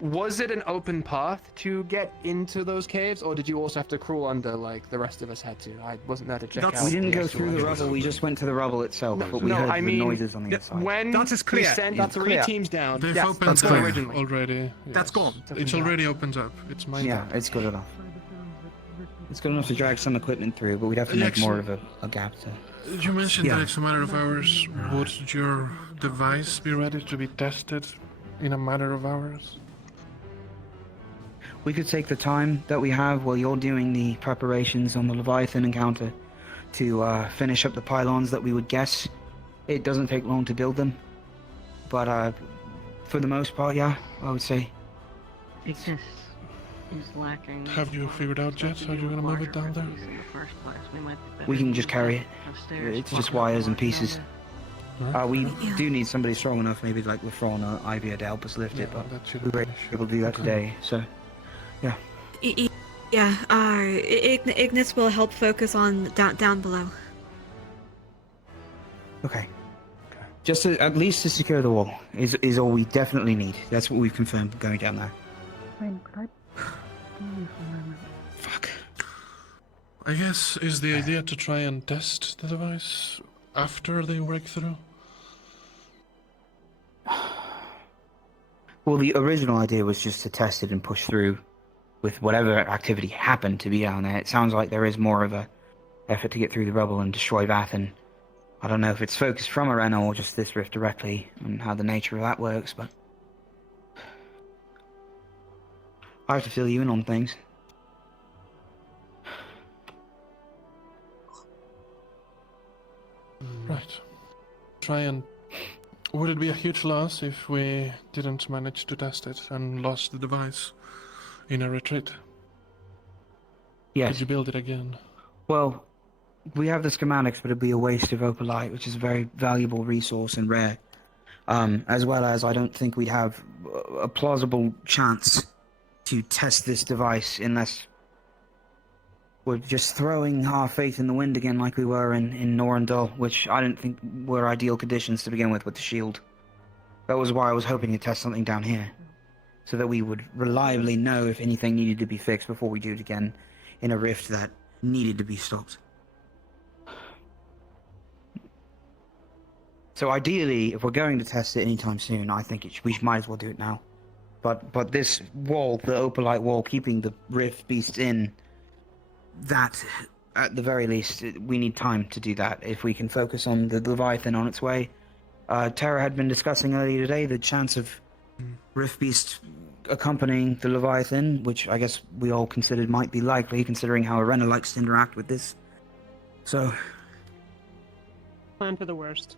was it an open path to get into those caves, or did you also have to crawl under like the rest of us had to? I wasn't there to check out. We didn't the go actual through the entrance. rubble, we just went to the rubble itself, but we no, heard I the mean, noises on the inside. When That is we clear. sent That's three clear. teams down, They've Yes, opened that's up gone originally. already. That's gone. It's already opened up. It's mine. Yeah, it's good enough. It's good enough to drag some equipment through, but we'd have to make more of a gap to... You mentioned Yeah. that it's a matter of hours. Would your device be ready to be tested in a matter of hours? We could take the time that we have while you're doing the preparations on the Leviathan encounter to finish up the pylons that we would guess. It doesn't take long to build them, but for the most part, yeah, I would say. Ignis is lacking. Have you figured out yet how you're gonna move it down there? In the first place. We might be better We can just carry it. upstairs. It's just wires and pieces. We do need somebody strong enough, maybe like we're throwing Ivy to help us lift it, but we were able to do that today, so yeah. Yeah, Ignis will help focus on down below. Okay. Just to, at least to secure the wall is all we definitely need. That's what we've confirmed going down there. Fuck. I guess is the idea to try and test the device after they break through? Well, the original idea was just to test it and push through with whatever activity happened to be down there. It sounds like there is more of a effort to get through the rubble and destroy Vathan. I don't know if it's focused from Arena or just this rift directly and how the nature of that works, but I have to fill you in on things. Right. Try and... Would it be a huge loss if we didn't manage to test it and lost the device in a retreat? Yes. Could you build it again? Well, we have the schematics, but it'd be a waste of Opalite, which is a very valuable resource and rare. As well as I don't think we'd have a plausible chance to test this device unless we're just throwing our faith in the wind again like we were in Norandel, which I don't think were ideal conditions to begin with the shield. That was why I was hoping to test something down here, so that we would reliably know if anything needed to be fixed before we do it again in a rift that needed to be stopped. So ideally, if we're going to test it anytime soon, I think we might as well do it now. But this wall, the Opalite wall, keeping the rift beasts in, that, at the very least, we need time to do that. If we can focus on the Leviathan on its way. Tara had been discussing earlier today the chance of rift beast accompanying the Leviathan, which I guess we all considered might be likely, considering how Arena likes to interact with this. So... Plan for the worst.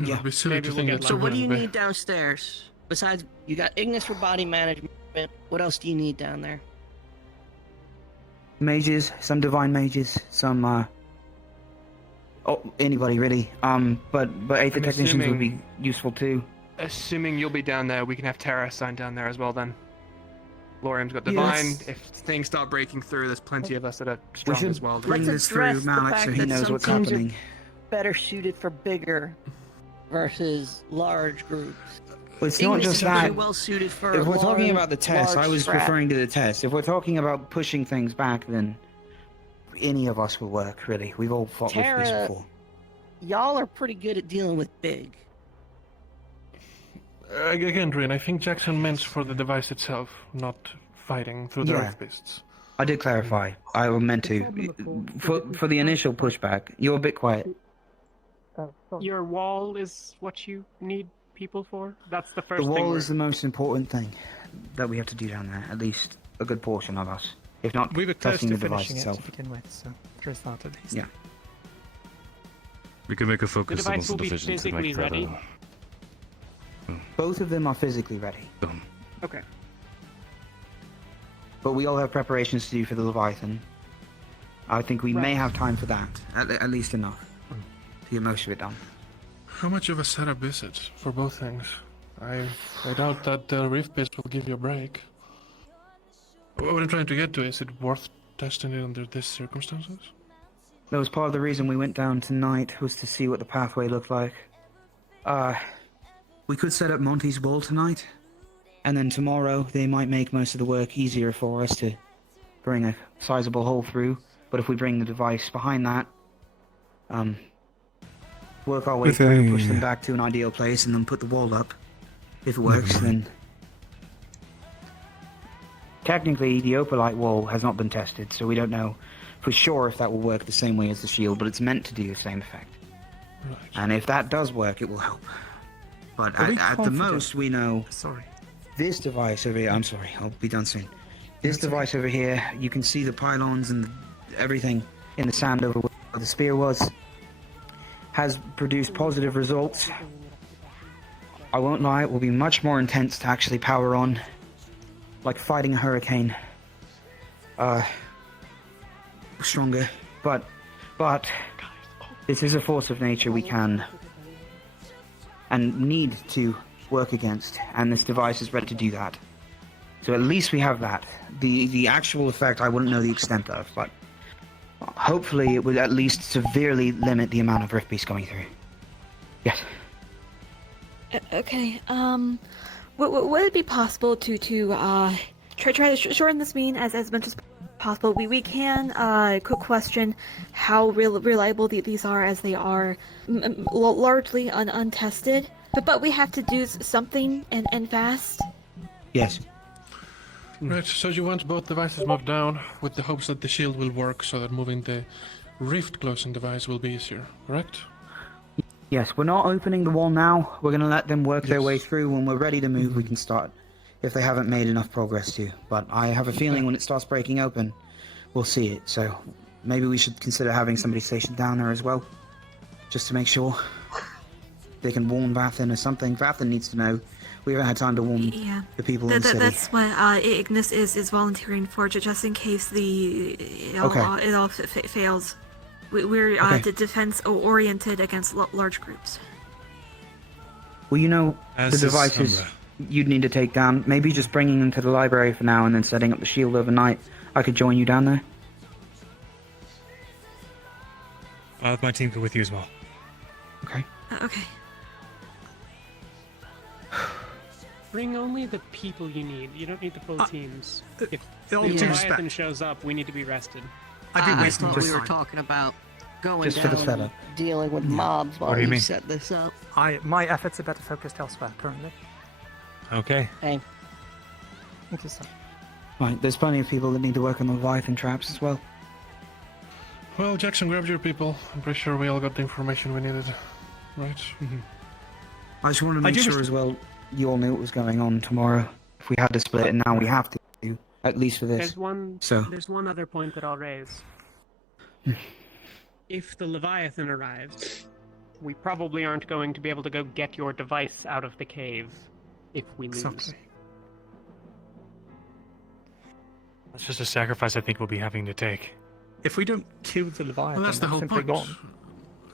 Yeah. It'd be silly Maybe to we'll think get that So what do you someone- need downstairs? Besides, you got Ignis for body management. What else do you need down there? Mages, some divine mages, some anybody really. But Aether I'm technicians would be assuming- useful too. assuming you'll be down there, we can have Terra assigned down there as well then. Lorium's got Divine. Yes. If things start breaking through, there's plenty of us that are We strong should as well. bring this through address the Malik fact so he that knows some what's teams are happening. better suited for bigger versus large groups. Well, it's not Ignis just is that. pretty well suited for If we're talking long, about the test, large I was scrap. referring to the test. If we're talking about pushing things back, then any of us will work, really. We've all fought with these Terra, before. y'all are pretty good at dealing with big. Again, Rin, I think Jackson meant for the device itself, not fighting through the Yeah. Earth Beasts. I did clarify. I meant to. For the initial pushback, you're a bit quiet. Your wall is what you need people for? That's the The first thing. wall is the most important thing that we have to do down there. At least a good portion of us. If not, We were close testing to the device finishing it itself. to begin with, so there's that at least. Yeah. We can make a The focus on device the will be division to physically make that ready. Both of them are physically ready. Okay. But we all have preparations to do for the Leviathan. I think we may have time for that. At least enough. To get most of it done. How much of a setup is it for both things? I doubt that the Rift Beast will give you a break. What I'm trying to get to is it worth testing it under these circumstances? That was part of the reason we went down tonight, was to see what the pathway looked like. We could set up Monty's wall tonight, and then tomorrow they might make most of the work easier for us to bring a sizable hole through. But if we bring the device behind that, work our way With through, a- push them back to an ideal place, and then put the wall up. If it works, then... Technically, the Opalite wall has not been tested, so we don't know for sure if that will work the same way as the shield, but it's meant to do the same effect. And if that does work, it will help. But Are we at the confident- most, we know Sorry. this device over here. I'm sorry, I'll be done soon. This device over here, you can see the pylons and everything in the sand over where the spear was, has produced positive results. I won't lie, it will be much more intense to actually power on, like fighting a hurricane. Stronger, but this is a force of nature we can and need to work against, and this device is ready to do that. So at least we have that. The actual effect I wouldn't know the extent of, but hopefully it would at least severely limit the amount of Rift Beasts going through. Yes. Okay. Would it be possible to try to shorten this mean as much as possible? We can question how reliable these are, as they are largely untested. But we have to do something and fast. Yes. Right, so you want both devices moved down with the hopes that the shield will work so that moving the rift closing device will be easier, correct? Yes, we're not opening the wall now. We're going to let them work their way through. When we're ready to move, we can start, if they haven't made enough progress to. But I have a feeling when it starts breaking open, we'll see it. So maybe we should consider having somebody stationed down there as well, just to make sure they can warn Vathan or something. Vathan needs to know. We haven't had time to warn the people in the city. That's what Ignis is volunteering for, just in case it all fails. We're Okay. defense-oriented against large groups. Well, you know, As the is devices Sombra. you'd need to take down. Maybe just bringing them to the library for now and then setting up the shield overnight. I could join you down there. I'll have my team go with you as well. Okay. Okay. Bring only the people you need. You don't need the full teams. If the all due Leviathan respect. shows up, we need to be rested. I thought we were talking about going Just for the down setup. and dealing with mobs while What do you we mean? set this up. My efforts are better focused elsewhere currently. Okay. Hey. Thank you, sir. Right, there's plenty of people that need to work on the Leviathan traps as well. Well, Jackson, grab your people. I'm pretty sure we all got the information we needed, right? I just wanted to I make do sure wish- as well you all knew what was going on tomorrow. If we had to split, and now we have to, at least for this. There's one other point that I'll raise. If the Leviathan arrives, we probably aren't going to be able to go get your device out of the cave if we lose. Exactly. That's just a sacrifice I think we'll be having to take. If we don't kill the Leviathan, Well, that's the whole simply point. gone.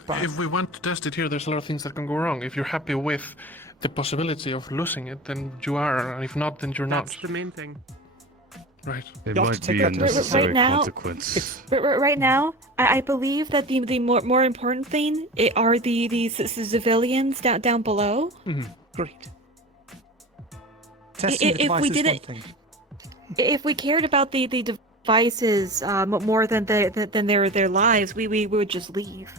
But If we want to test it here, there's a lot of things that can go wrong. If you're happy with the possibility of losing it, then you are, and if not, then you're not. That's the main thing. Right. It might be a necessary consequence. Right now, I believe that the more important thing are the civilians down below. Great. If we cared about the devices more than their lives, we would just leave.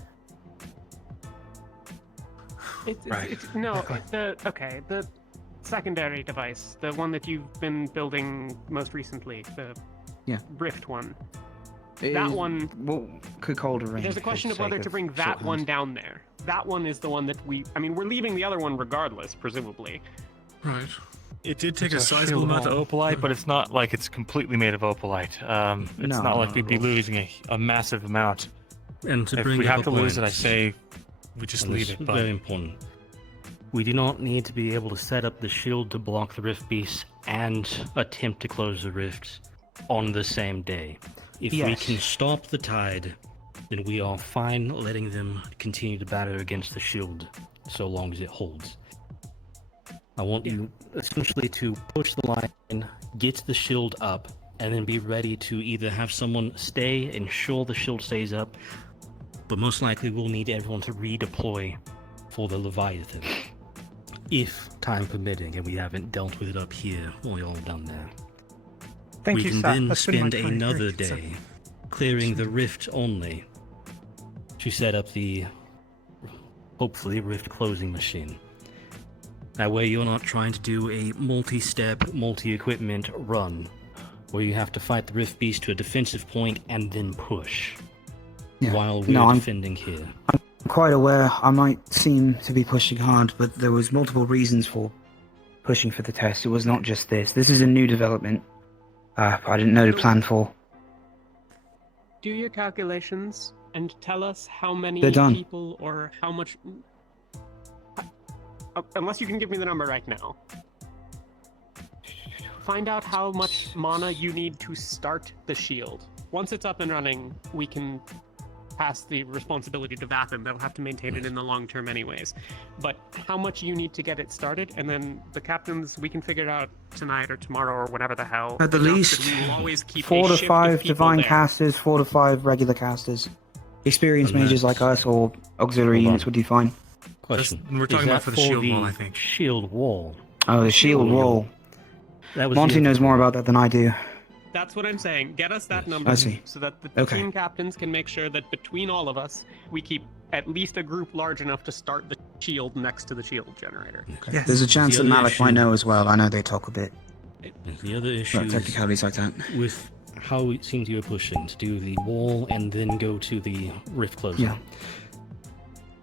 The secondary device, the one that you've been building most recently, the Rift one. That one. What could hold a range? There's a question of whether to bring that one down there. That one is the one that we're leaving the other one regardless, presumably. Right. It did take a sizable amount of opalite, but it's not like it's completely made of opalite. It's not like we'd be losing a massive amount. And to if bring we up have a to lose it, point, I say we just leave it. But very important. We do not need to be able to set up the shield to block the rift beasts and attempt to close the rifts on the same day. If we can stop the tide, then we are fine letting them continue to batter against the shield so long as it holds. I want you essentially to push the line, get the shield up, and then be ready to either have someone stay, ensure the shield stays up, but most likely we'll need everyone to redeploy for the Leviathan. If time permitting, and we haven't dealt with it up here while you're all down there. Thank we you, can sir. then That's been my spend time. another Great, sir. day clearing the rift only to set up the, hopefully, rift closing machine. That way you're not trying to do a multi-step, multi-equipment run, where you have to fight the rift beast to a defensive point and then push, while we're defending here. I'm quite aware I might seem to be pushing hard, but there was multiple reasons for pushing for the test. It was not just this. This is a new development I didn't know to plan for. Do your calculations and tell us how many They're done. people or how much. Unless you can give me the number right now. Find out how much mana you need to start the shield. Once it's up and running, we can pass the responsibility to Vathan. They'll have to maintain it in the long term anyways. But how much you need to get it started, and then the captains, we can figure it out tonight or tomorrow or whenever the hell. At the least, We will always keep 4 a to shift of 5 people divine there. casters, 4 to 5 regular casters. Experienced And mages like us or auxiliary Hold on. units would do fine. Question. We're talking Is about that for the shield wall, I the think. Shield wall. Oh, the shield wall. That was Monty the knows more about that than I do. That's what I'm saying. Get us that number I see. so that the Okay. team captains can make sure that between all of us, we keep at least a group large enough to start the shield next to the shield generator. Yes. There's a chance The that other Malik issue- might know as well. I know they talk a bit. The other issue But is technicalities like that. with how it seems you were pushing to do the wall and then go to the rift closing. Yeah.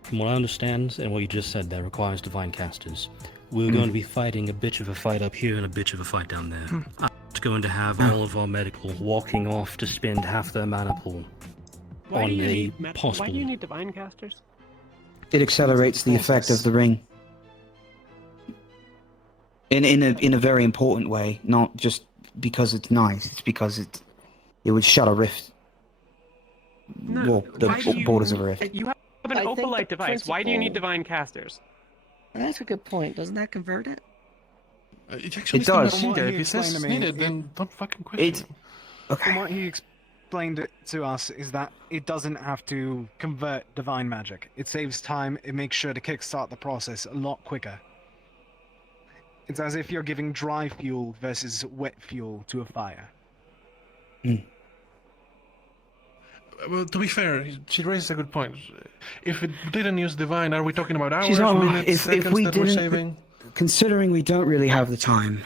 From what I understand, and what you just said, that requires divine casters. We're Mm. going to be fighting a bitch of a fight up here and a bitch of a fight down there. I'm just going to have all of our medical walking off to spend half their mana pool Why on do you a need possible. Why do you need divine casters? It accelerates the effect of the ring. In a very important way, not just because it's nice. It's because it would shut a rift. Well, the Why do you- borders of a rift. You have an I think the opalite device. Why do you need principle- divine casters? That's a good point. Doesn't that convert it? It actually It does. seems needed. He If it says explained it's to me, needed, then don't fucking question It's it. From what he explained it to us is that it doesn't have to convert divine magic. It saves time. It makes sure to kickstart the process a lot quicker. It's as if you're giving dry fuel versus wet fuel to a fire. Well, to be fair, she raises a good point. If it didn't use divine, are we talking about hours, She's not wrong. minutes, If seconds we that we're didn't, saving? considering we don't really have the time,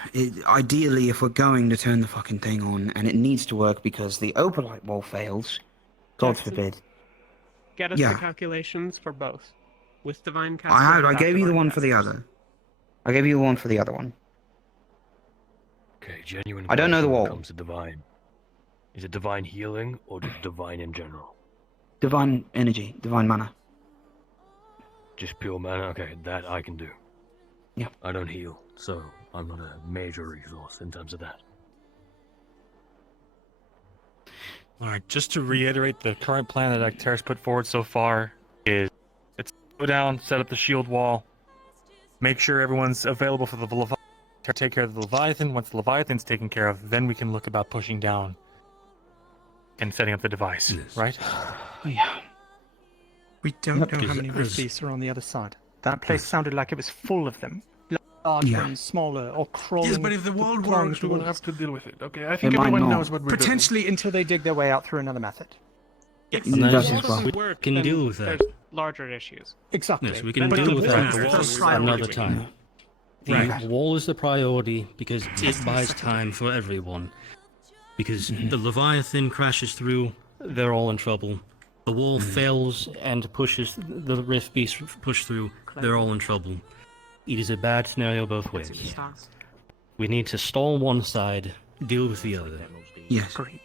ideally, if we're going to turn the fucking thing on, and it needs to work because the opalite wall fails, God Jackson, forbid. Get us Yeah. the calculations for both. With divine casters. I without gave you the divine one for the casters. other. I gave you the one for the other one. Okay, genuine. I don't know the question when it wall. comes to divine. Is it divine healing or just divine in general? Divine energy, divine mana. Just pure mana. Okay, that I can do. Yeah. I don't heal, so I'm not a major resource in terms of that. Alright, just to reiterate, the current plan that Acteris put forward so far is it's go down, set up the shield wall, make sure everyone's available for the Leviathan. Take care of the Leviathan. Once the Leviathan's taken care of, then we can look about pushing down and setting up the device. Right? Yeah. We don't know how many rift beasts are on the other side. That place sounded like it was full of them. Larger and smaller, or crawling. Yes, but if the wall works, we will have to deal with it. Okay, I think It might everyone not. knows what we're doing. Potentially until they dig their way out through another method. If That the is wall well. doesn't work, Can then deal with that. there's larger issues. Exactly. Yes, we can But deal the with wall that is another time. The Right. wall is the priority because it buys time for everyone. Because the Leviathan crashes through, they're all in trouble. The wall fails and pushes the rift beast push through, they're all in trouble. It is a bad scenario both ways. We need to stall one side, deal with the other. Yes. Great.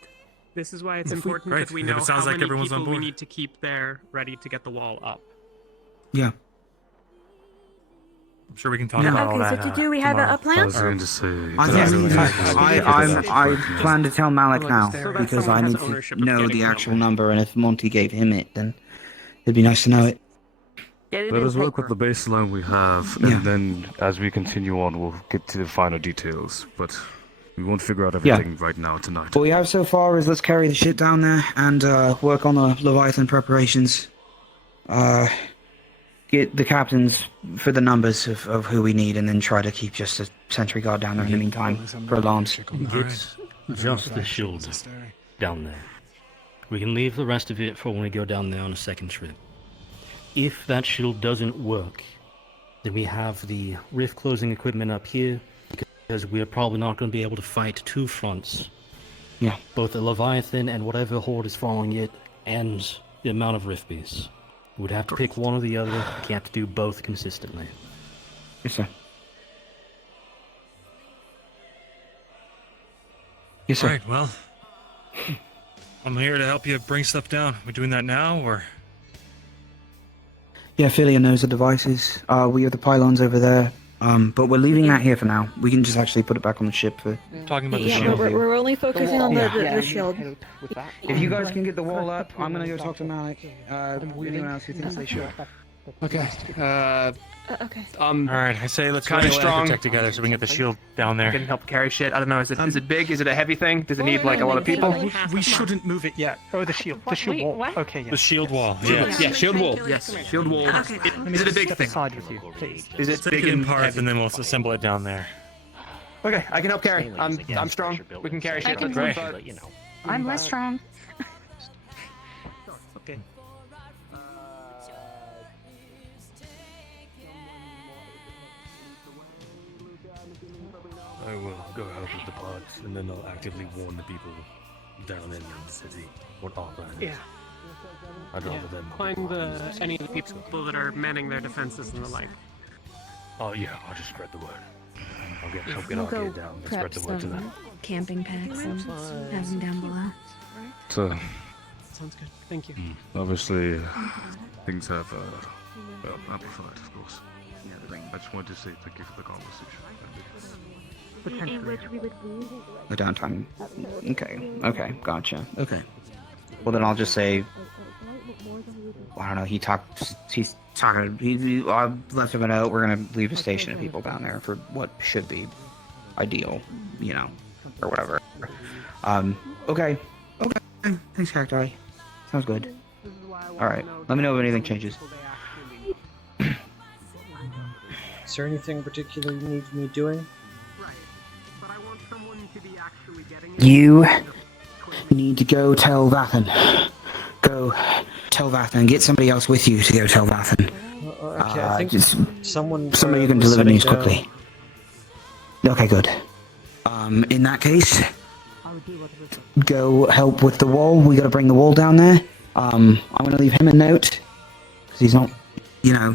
This is why it's If we- important Great, that we if know it sounds how like many everyone's on people we board. need to keep there ready to get the wall up. Yeah. I'm sure we can talk Yeah. about all Okay, that. so do we have a plan? I was going to say. I plan to tell Malik now So that because someone I has need ownership to of know getting the it actual over. number, and if Monty gave him it, then it'd be nice to know it. Let us work with the baseline we have, Yeah. and then as we continue on, we'll get to the finer details. But we won't figure out everything right now tonight. What we have so far is let's carry the shit down there and work on the Leviathan preparations. Get the captains for the numbers of who we need, and then try to keep just a sentry guard down there in the meantime for alarms. Get just the shield down there. We can leave the rest of it for when we go down there on a second trip. If that shield doesn't work, then we have the rift closing equipment up here, because we're probably not going to be able to fight two fronts. Yeah. Both the Leviathan and whatever horde is following it, and the amount of rift beasts. We would have to pick one or the other. We can't do both consistently. Yes, sir. Yes, sir. Right, well, I'm here to help you bring stuff down. We doing that now, or? Yeah, Philia knows the devices. We have the pylons over there. But we're leaving that here for now. We can just actually put it back on the ship for... Talking about the Yeah, shield. we're only focusing on the Yeah. shield. If you guys can get the wall up, I'm gonna go talk to Malik. Anyone else who thinks they should. Okay. Okay. Alright, I say let's Kinda kind of strong. protect together so we can get the shield down I there. can help carry shit. I don't know. Is it big? Is it a heavy thing? Does it need like a lot of people? We shouldn't move it yet. Oh, the shield. The shield Wait, wall. what? Okay, yeah. The shield wall, Yeah, yeah. shield wall. Yes, shield wall. Is it a big Step thing? aside with you, please. Is it Take big it in and parts heavy? and then we'll assemble it down there. Okay, I can help carry. I'm strong. We can carry shit. can That's move fine. I'm less strong. Okay. I will go help with the pods, and then I'll actively warn the people down in the city what our plan is. Yeah. I'd rather them. Find any of the people that are manning their defenses and the like. Oh yeah, I'll just spread the word. I'll get our We'll gear go down and prep spread the word to them. some camping packs and have them down below. So, Sounds good. Thank you. obviously, things have amplified, of course. I just wanted to say thank you for the conversation. The downtime. Okay, gotcha. Okay. Well, then I'll just say... I don't know, he's talking... I left him a note. We're gonna leave a station of people down there for what should be ideal, or whatever. Okay. Thanks, Cacti. Sounds good. Alright, let me know if anything changes. Is there anything in particular you need me doing? You need to go tell Vathan. Go tell Vathan. Get somebody else with you to go tell Vathan. Okay, I think Just somebody you can was deliver setting news down- quickly. Okay, good. In that case, go help with the wall. We gotta bring the wall down there. I'm gonna leave him a note, because he's not,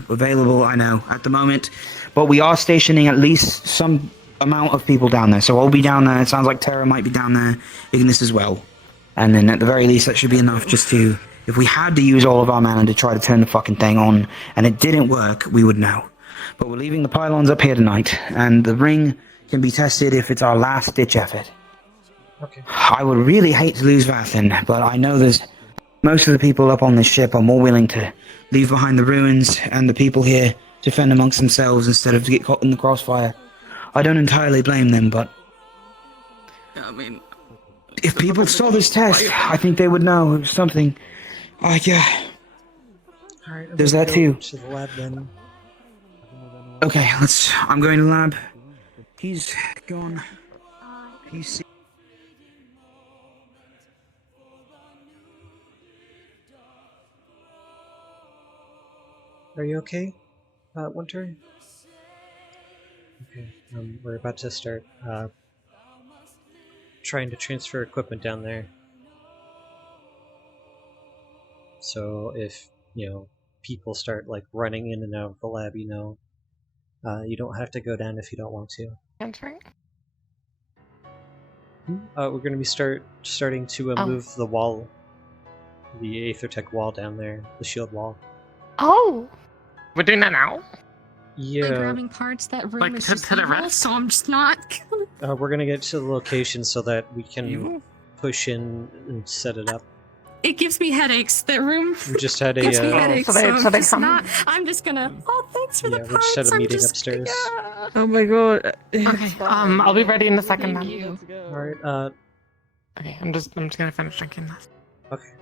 available, I know, at the moment. But we are stationing at least some amount of people down there. So I'll be down there. It sounds like Terra might be down there, Ignis as well. And then at the very least, that should be enough just to... If we had to use all of our mana to try to turn the fucking thing on, and it didn't work, we would know. But we're leaving the pylons up here tonight, and the ring can be tested if it's our last-ditch effort. Okay. I would really hate to lose Vathan, but I know most of the people up on this ship are more willing to leave behind the ruins and the people here to fend amongst themselves instead of to get caught in the crossfire. I don't entirely blame them, but I mean, if people saw this test, I think they would know it was something. Yeah. Alright, I'm There's gonna that go too. to the lab then. Okay, I'm going to lab. He's gone. He's. Are you okay, Winter? Okay, we're about to start trying to transfer equipment down there. So if, people start like running in and out of the lab, you don't have to go down if you don't want to. Entering? We're going to be starting to move the wall, the Aethertech wall down there, the shield wall. Oh! We're doing that now? Yeah. Grabbing parts, that room Like, is to just the evil, rest? so I'm just not gonna... We're going to get to the location so that we can push in and set it up. It gives me headaches, that room. We just had gives me a headaches, I'm just gonna... Oh, thanks for the we parts, just had a I'm meeting just... upstairs. Oh my god. Okay, I'll be ready in a second Thank then. you. Alright, Okay, I'm just gonna finish drinking this. Okay.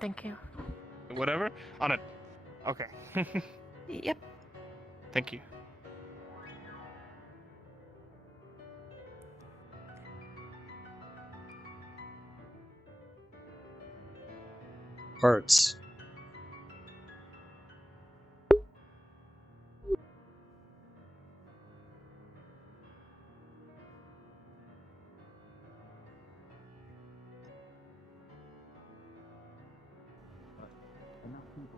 Thank you. Whatever? On it. Okay. Yep. Thank you. Parts.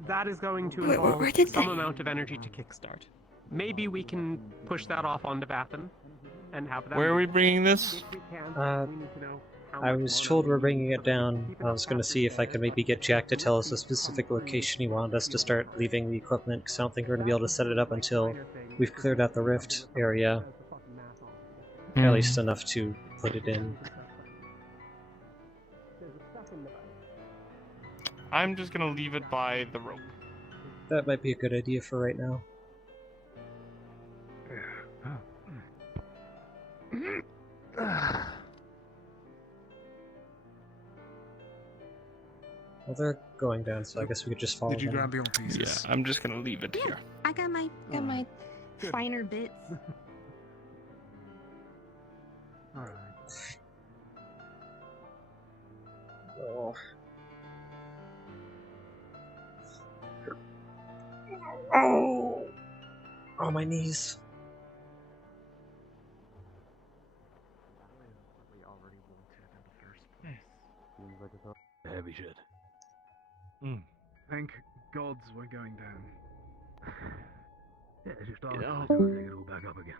That is going to Where involve did some they- amount of energy to kickstart. Maybe we can push that off onto Vathan and have them. Where are we bringing this? If we can, we need to know how I much was longer told we we're need. bringing it down. I was going to see if I could maybe get Jack to tell us a specific location he wanted us to start leaving the equipment, because I don't think we're going to be able to set it up until we've cleared out the rift area. At least enough to put it in. I'm just gonna leave it by the rope. That might be a good idea for right now. Well, they're going down, so I guess we could just follow Did you them. grab your pieces? Yeah, I'm just gonna leave it here. I got my finer bits. Alright. Oh. Oh! Oh, my knees. Heavy shit. Thank gods we're going down. Yeah, it's just You know, take it all back up again.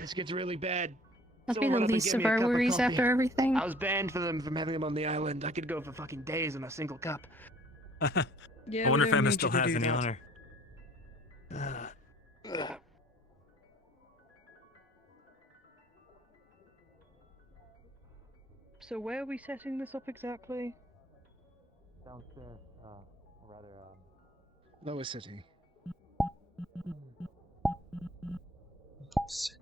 This gets really bad. Must be Someone the run up and least get me of a our cup worries coffee. after everything. I was banned from having them on the island. I could go for fucking days on a single cup. Yeah, I wonder we if don't Emma need still you to has do any that. honor. So where are we setting this up exactly? Downstairs, Lower City. Oops.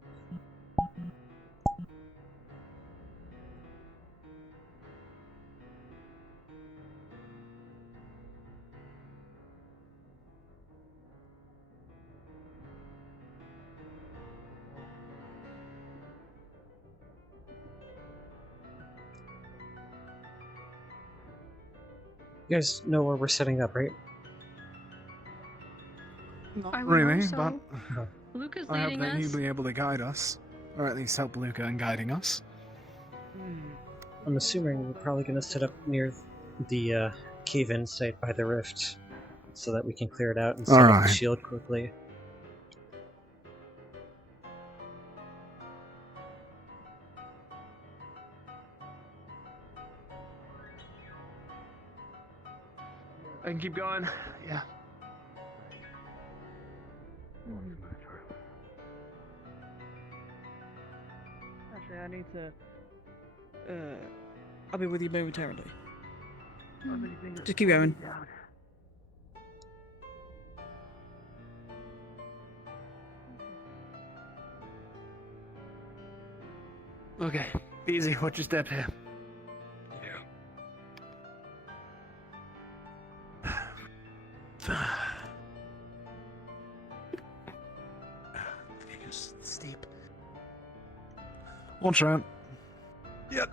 You guys know where we're setting up, right? Not really, but Luca's I hope leading that us. you'll be able to guide us. Or at least help Luca in guiding us. I'm assuming we're probably going to set up near the cave-in site by the rift, so that we can clear it out and set up the Alright. shield quickly. I can keep going. Yeah. Actually, I need to. I'll be with you momentarily. Just keep going. Okay, easy. Watch your step here. Steep. Watch out. Yep.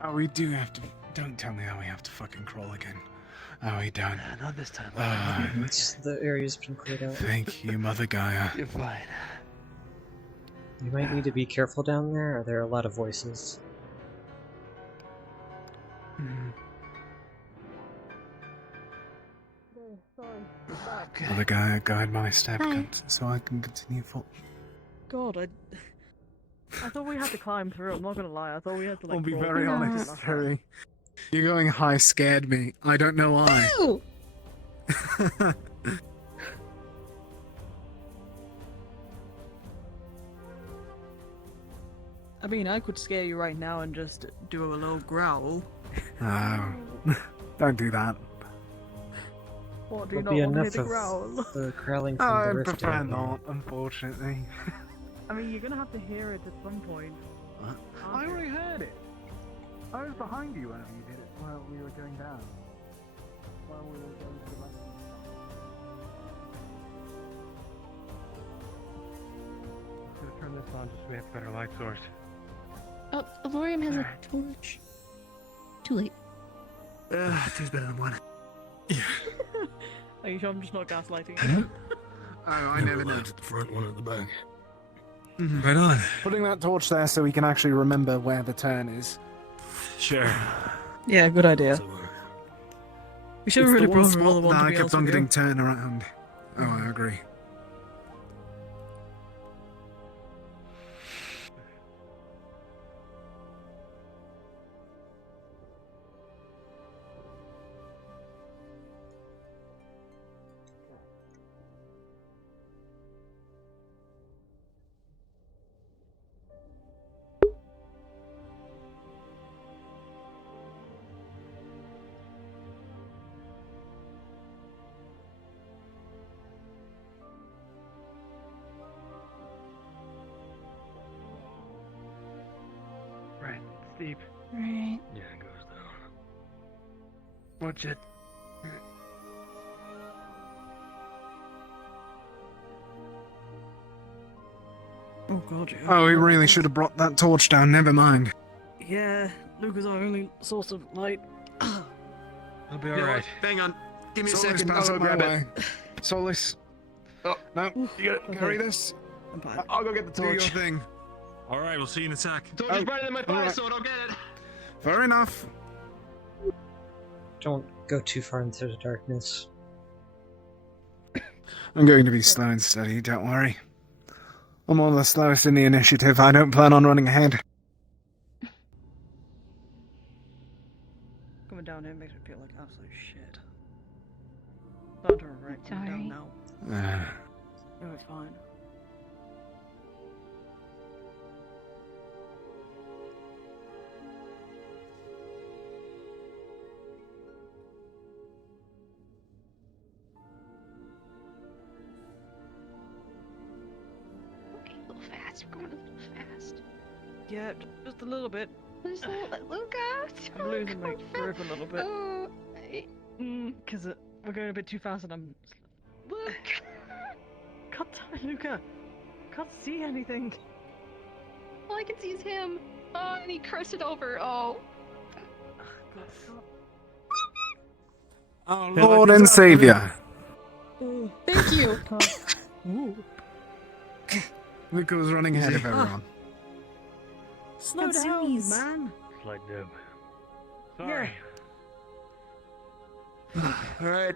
Oh, we do have to. Don't tell me how we have to fucking crawl again. Oh, we don't. Not this time. The area's been cleared out. Thank you, Mother Gaia. You're fine. You might need to be careful down there, or there are a lot of voices. Mother Gaia, guide my step so I can continue for. God, I thought we had to climb through. I'm not gonna lie. I thought we had to like. I'll be crawl very through. honest, Harry. You going high scared me. I don't know why. Ew! I mean, I could scare you right now and just do a little growl. Oh, don't do that. What, do you There'll not be want me enough to of growl? the growling Oh, from I the rift. prefer down there. not, unfortunately. I mean, you're gonna have to hear it at some point. What? I already heard it. I was behind you whenever you did it while we were going down. While we were going to the left. Just turn this on just so we have a better light source. Oh, Valorium has a torch. Too late. Two's better than one. Are you sure I'm just not gaslighting? Oh, I never know. At the front, one at the back. Right on. Putting that torch there so we can actually remember where the turn is. Sure. Yeah, good idea. We should have really brought spot another one that to I be kept honest on with getting you. turned around. Oh, I agree. Right, steep. Right. Yeah, it goes down. Watch it. Oh god, yeah. Oh, we really should have brought that torch down. Never mind. Yeah, Luke is our only source of light. I'll be You know what? Hang on. Give me a Solus, second. pass I'll it go my grab way. it. Solus. Oh, no. You got it. Carry this. I'll go get the Do your torch. thing. All right, we'll see you in a sec. Torch is brighter than my fire alright. sword. I'll get it. Fair enough. Don't go too far into the darkness. I'm going to be slow and steady, don't worry. I'm one of the slowest in the initiative. I don't plan on running ahead. Coming down here makes me feel like absolute shit. Starting to wreck me Sorry. down now. No, it's fine. Okay, a little fast. We're going a little fast. Yeah, just a little bit. Just a little, Luca. I'm losing my grip a little bit. Oh, Because we're going a bit too fast and I'm... Luke. God damn it, Luca! Can't see anything. All I can see is him. Oh, and he cursed it over. Oh. Our Lord and Savior. Thank you. Ooh. Luca was running ahead of everyone. Slow down, man. Slight dip. Sorry. All right.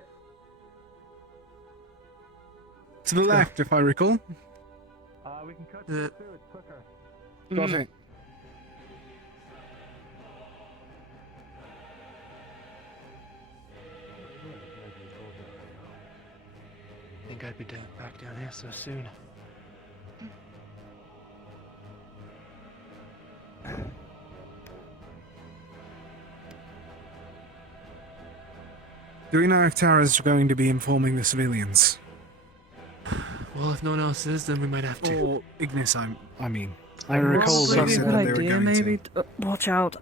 To the left, if I recall. We can cut through it quicker. Got it. Think I'd be back down here so soon. Do we know if Tara's going to be informing the civilians? Well, if no one else is, then we might have to. Or Ignis, I mean. I I heard recall they some- said that they were going to. Watch out.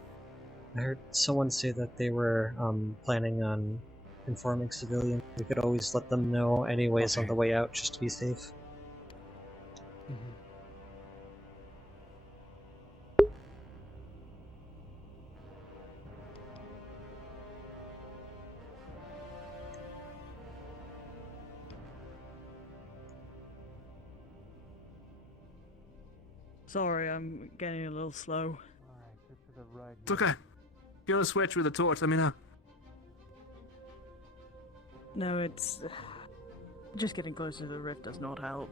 I heard someone say that they were planning on informing civilians. We could always let them know anyways on the way out, just to be safe. Sorry, I'm getting a little slow. It's okay. If you want to switch with a torch, let me know. No, it's just getting closer to the rift does not help.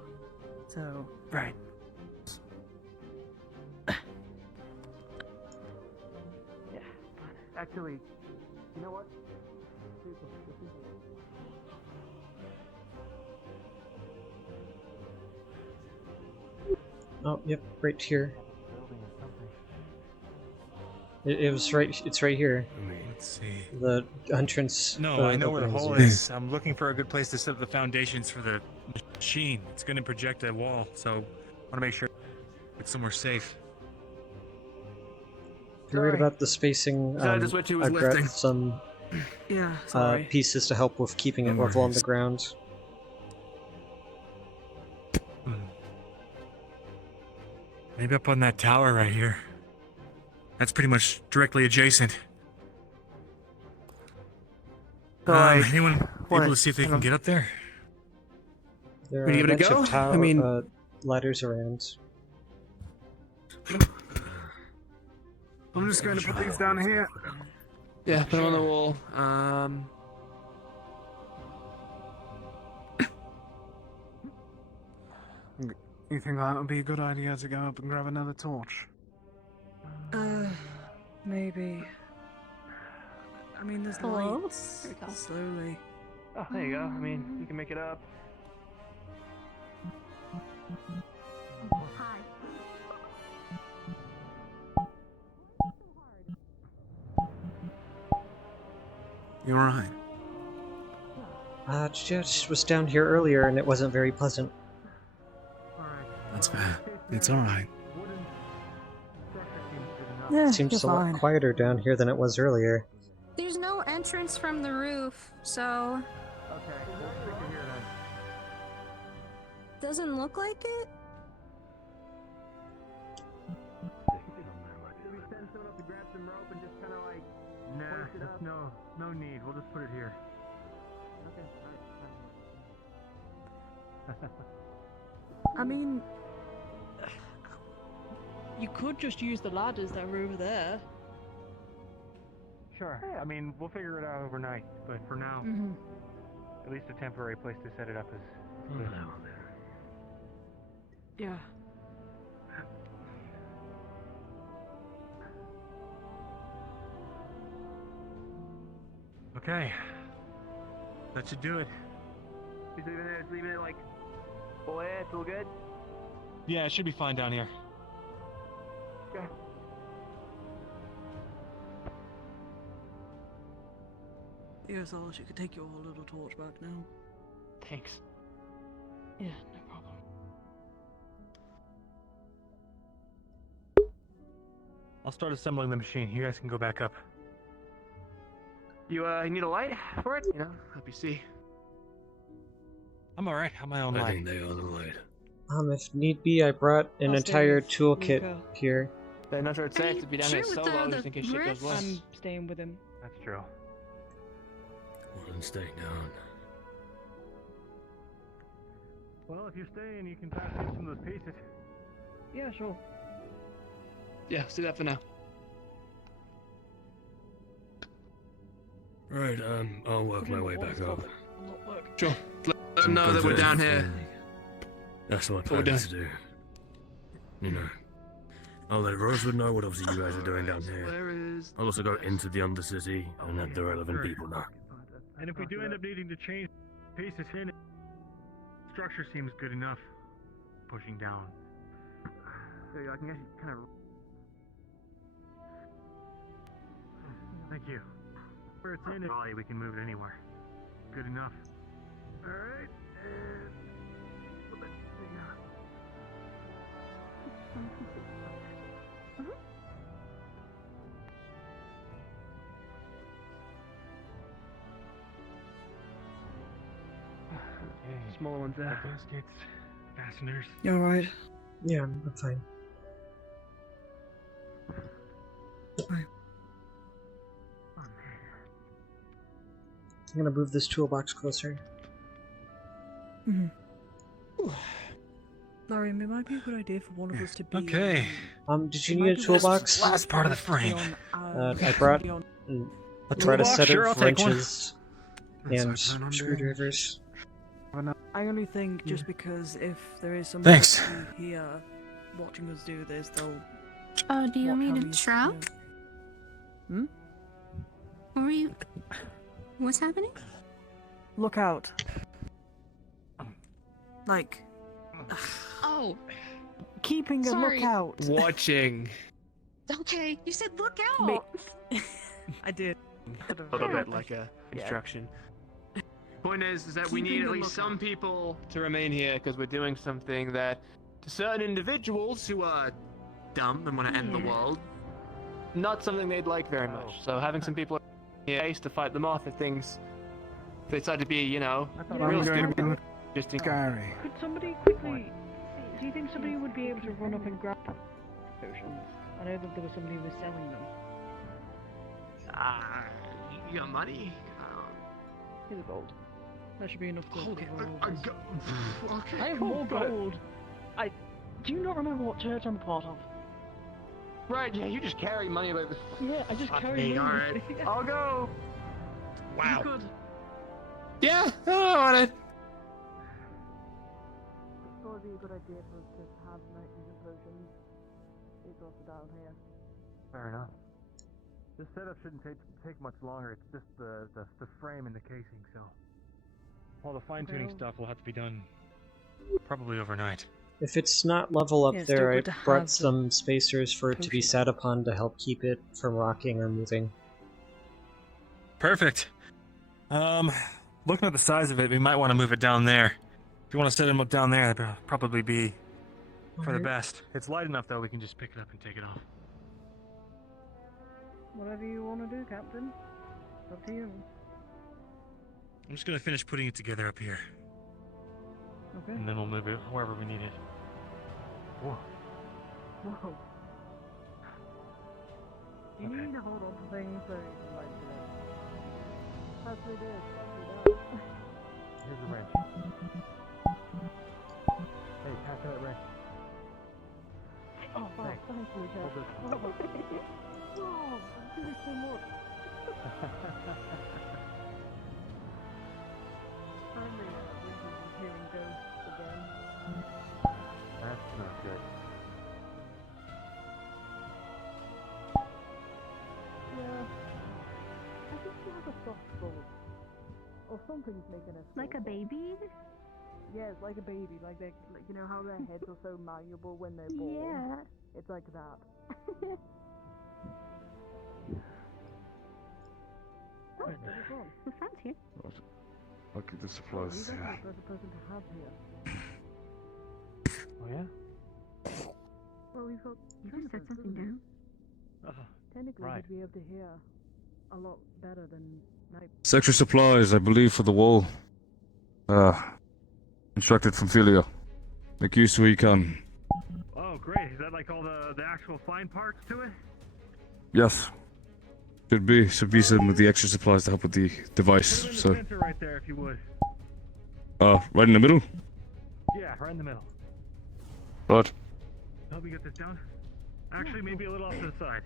So Right. Yeah. Actually, you know what? Oh, yep, right here. It was right. It's right here. Let's see. The entrance. No, I know where the openings hole are- is. I'm looking for a good place to set up the foundations for the machine. It's going to project a wall, so I want to make sure it's somewhere safe. If you're worried about the spacing, Sorry, that's what she was I've lifting. got some yeah, sorry. pieces to help with keeping it No level on the worries. ground. Maybe up on that tower right here. That's pretty much directly adjacent. Anyone able to see if they can get up there? There are Ready a to bunch go? of I mean- ladders around. I'm just going to put these down here. Yeah, put them on the wall. You think that would be a good idea to go up and grab another torch? Maybe. I mean, there's Hello? lights. Here we go. Slowly. Oh, there you go. I mean, you can make it up. You're right. Just was down here earlier and it wasn't very pleasant. That's fair. It's alright. Yeah, Seems a lot quieter down here than it was earlier. There's no entrance from the roof, so doesn't look like it. Nah, no need. We'll just put it here. I mean, you could just use the ladders that were over there. Sure. I mean, we'll figure it out overnight, but for now, at least a temporary place to set it up is good. Yeah. Okay. That should do it. Just leave it like full air, it's all good? Yeah, it should be fine down here. Okay. Yes, Alice, you could take your little torch back now. Thanks. Yeah, no problem. I'll start assembling the machine. You guys can go back up. You need a light for it? You know, help you see. I'm alright. I'm my own I light. think they are the light. If need be, I brought an I'll stay entire with toolkit Luca. here. But I'm not sure it's safe to be down here Sure, with solo the just in case shit goes rift? worse. I'm staying with him. That's true. One stay down. Well, if you're staying, you can pass me some of those pieces. Yeah, sure. Yeah, let's do that for now. Right, I'll work my way back up. Sure. Let them know that we're down here. That's what What I we're plan to do. You know, I'll let Rosewood know what obviously you guys are doing down here. Where is... I'll also go into the Undercity and let the relevant people know. And if we do end up needing to change pieces in, structure seems good enough. Pushing down. There you go, I can actually kind of... Thank you. Where it's in it, we can move it anywhere. Good enough. Alright, and... Smaller ones there. Baskets, fasteners. You alright? Yeah, I'm fine. I'm gonna move this toolbox closer. Larry, it might be a good idea for one of us to be. Okay. Did you need a toolbox? Last part of the frame. I brought a set Sure, I'll of take one. wrenches and screwdrivers. I only think just because if there is somebody Thanks. here watching us do this, they'll. Oh, do you What, mean how a we- trap? Hmm? What were you? What's happening? Look out. Like. Oh, Keeping a Sorry. lookout. Watching. okay. You said look out. I did. A little bit like a instruction. Point is that we need Keeping at a least lookout. some people to remain here because we're doing something that, to certain individuals who are dumb and want to end the world, not something they'd like very much. So having some people here to fight them off if they decide to be, you know, real stupid. Just in Scary. Could somebody quickly? Do you think somebody would be able to run up and grab potions? I know that there was somebody who was selling them. You got money? Here's a gold. That should be enough to Okay, cover all of us. okay, I have cool, more but- gold. Do you not remember what church I'm a part of? Right, yeah, you just carry money like this. Yeah, I just Fuck carry me, money. alright. I'll go. Wow. Good. Yeah, I want it. It's probably a good idea for us to have nightmares and potions. It's also down here. Fair enough. This setup shouldn't take much longer. It's just the frame and the casing, so all the fine-tuning Well- stuff will have to be done probably overnight. If it's not level up Yeah, it's still there, I good to have brought the some spacers for it to be sat upon to help keep it from rocking or moving. Perfect. Looking at the size of it, we might want to move it down there. If you want to set him up down there, that'd probably be for the Alright. best. It's light enough though; we can just pick it up and take it off. Whatever you want to do, Captain. Up to you. I'm just gonna finish putting it together up here, Okay. and then we'll move it wherever we need it. Whoa. Whoa. You need to hold on to things so you can like, that's what it is. Here's a wrench. Hey, pass me that wrench. Oh, wow, thank you, Jeff. Hold this. Oh, thank you so much. Finally, Winter's is hearing ghosts again. That's not good. Yeah. I think she has a soft spot. Or something's making us Like a baby? Yeah, it's like a baby. Like they, like, you know how their heads are so malleable when they're born. Yeah. It's like that. Oh, there's a phone. The friend's here. I'll get the Oh, supplies. he's Yeah. actually the best person to have here. Oh yeah. Well, we've got. You can set trumpets, something isn't down. it? Technically, right. we'd be able to hear a lot better than night. It's extra supplies, I believe, for the wall. Instructed from Philia. Make use where you can. Oh, great. Is that like all the actual fine parts to it? Yes. Should be some of the extra supplies to help with the device. Put it in the So, center right there, if you would. right in the middle. Yeah, right in the middle. Right. Help me get this down. Actually, maybe a little off to the side.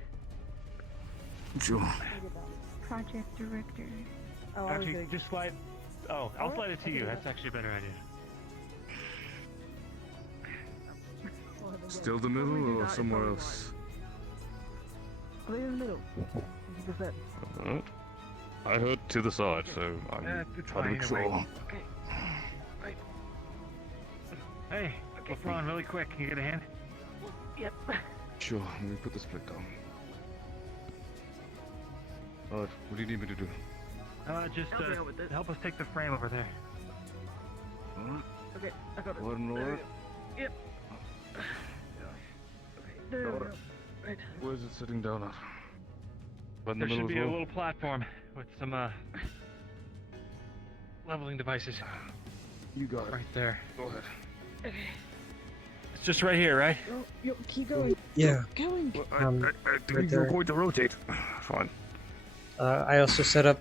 Sure. Project director. Oh, I was Actually, like, just slide. Oh, I'll slide it to you. That's actually a better idea. Still the middle or somewhere else? put it in the middle. 100%. Alright. I heard to the side, so I'm It's trying to make fine, sure. anyway. Okay. Right. Hey, LeBron, really quick. Can you get a hand? Yep. Sure, let me put the split down. Alright, what do you need me to do? Just Help me out with this. help us take the frame over there. Alright. Okay, I got it. One There we more. go. Yep. No. Right. Where's it sitting down at? Right in the There middle should be as a well? little platform with some leveling devices. You got it. Right there. Go ahead. Okay. It's just right here, right? Yo, keep going. Yeah. Keep going. I Right think you're there. going to rotate. Fine. I also set up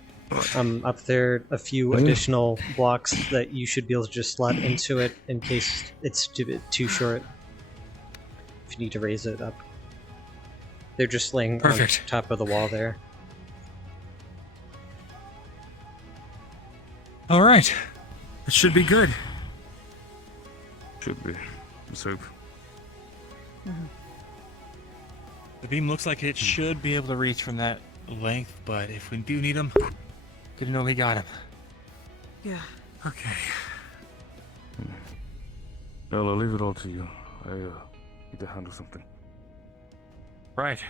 up there a few additional blocks that you should be able to just slot into it in case it's too short. If you need to raise it up. They're just laying Perfect. on top of the wall there. All right. It should be good. Should be. Let's hope. The beam looks like it should be able to reach from that length, but if we do need him, good to know we got him. Yeah. Okay. Well, I'll leave it all to you. I need to handle something. Right.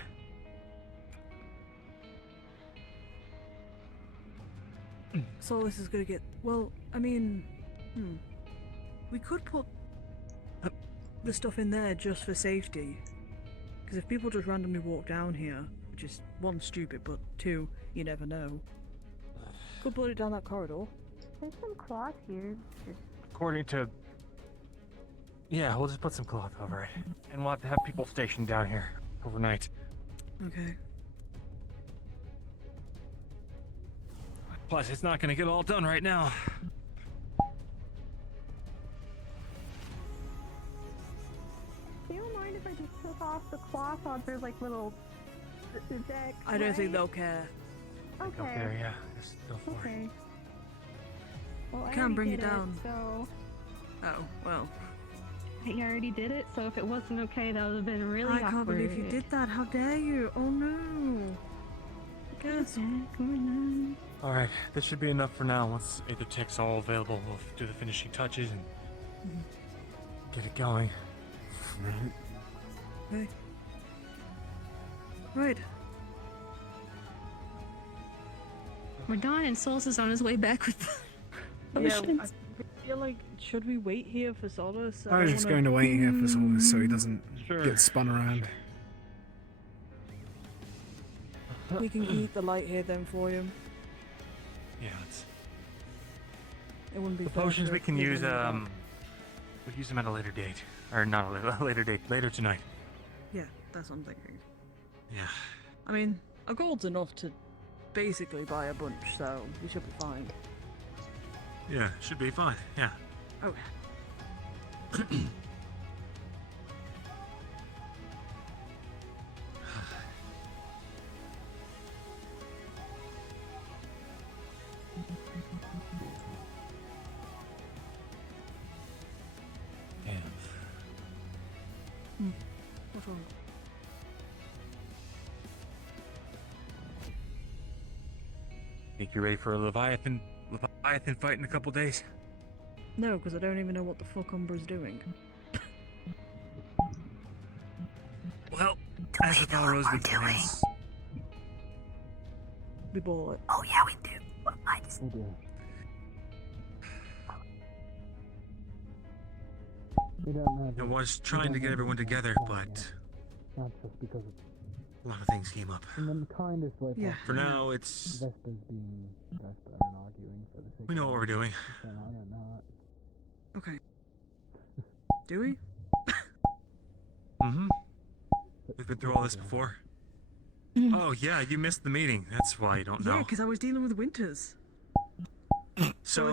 So this is gonna get. Well, I mean, we could put the stuff in there just for safety. Because if people just randomly walk down here, which is one, stupid, but two, you never know. Could put it down that corridor. There's some cloth here. According to... Yeah, we'll just put some cloth over it. And we'll have to have people stationed down here overnight. Okay. Plus, it's not going to get all done right now. Do you mind if I just took off the cloth on their like little deck? I don't think they'll care. Okay. Okay, yeah. Just go for it. Okay. Well, I Can't already bring did it down. So Oh, well. I already did it. So if it wasn't okay, that would have been really I can't believe you did that. How dare you? Oh no. Guess. All right, this should be enough for now. Once either tech's all available, we'll do the finishing touches and get it going. Okay. Right. We're done, and Souls is on his way back with Yeah, potions. I feel like, should we wait here for Solace? I was just going to wait here for Solus so he doesn't get spun around. We can keep the light here then for you. Yeah, it's... It wouldn't be The fair potions to we can leave use, them in the dark. we'll use them at a later date. Or not a later date, later tonight. Yeah, that's what I'm thinking. Yeah. I mean, a gold's enough to basically buy a bunch, so we should be fine. Yeah, should be fine, yeah. Okay. What's wrong? Think you're ready for a Leviathan fight in a couple days? No, because I don't even know what the fuck Umbra's doing. Well, as with all Rosewood plans, We bought it. Oh yeah, we do. we do. I was trying to get everyone together, but Not just because a lot of things came up. in the kindest way Yeah. For now, it's... Vesper's being Vesper and arguing for the sake We know what we're doing. of I am not. Okay. Do we? Mm-hmm. We've been through all this before. Oh, yeah, you missed the meeting. That's why you don't Yeah, know. because I was dealing with Winters. So,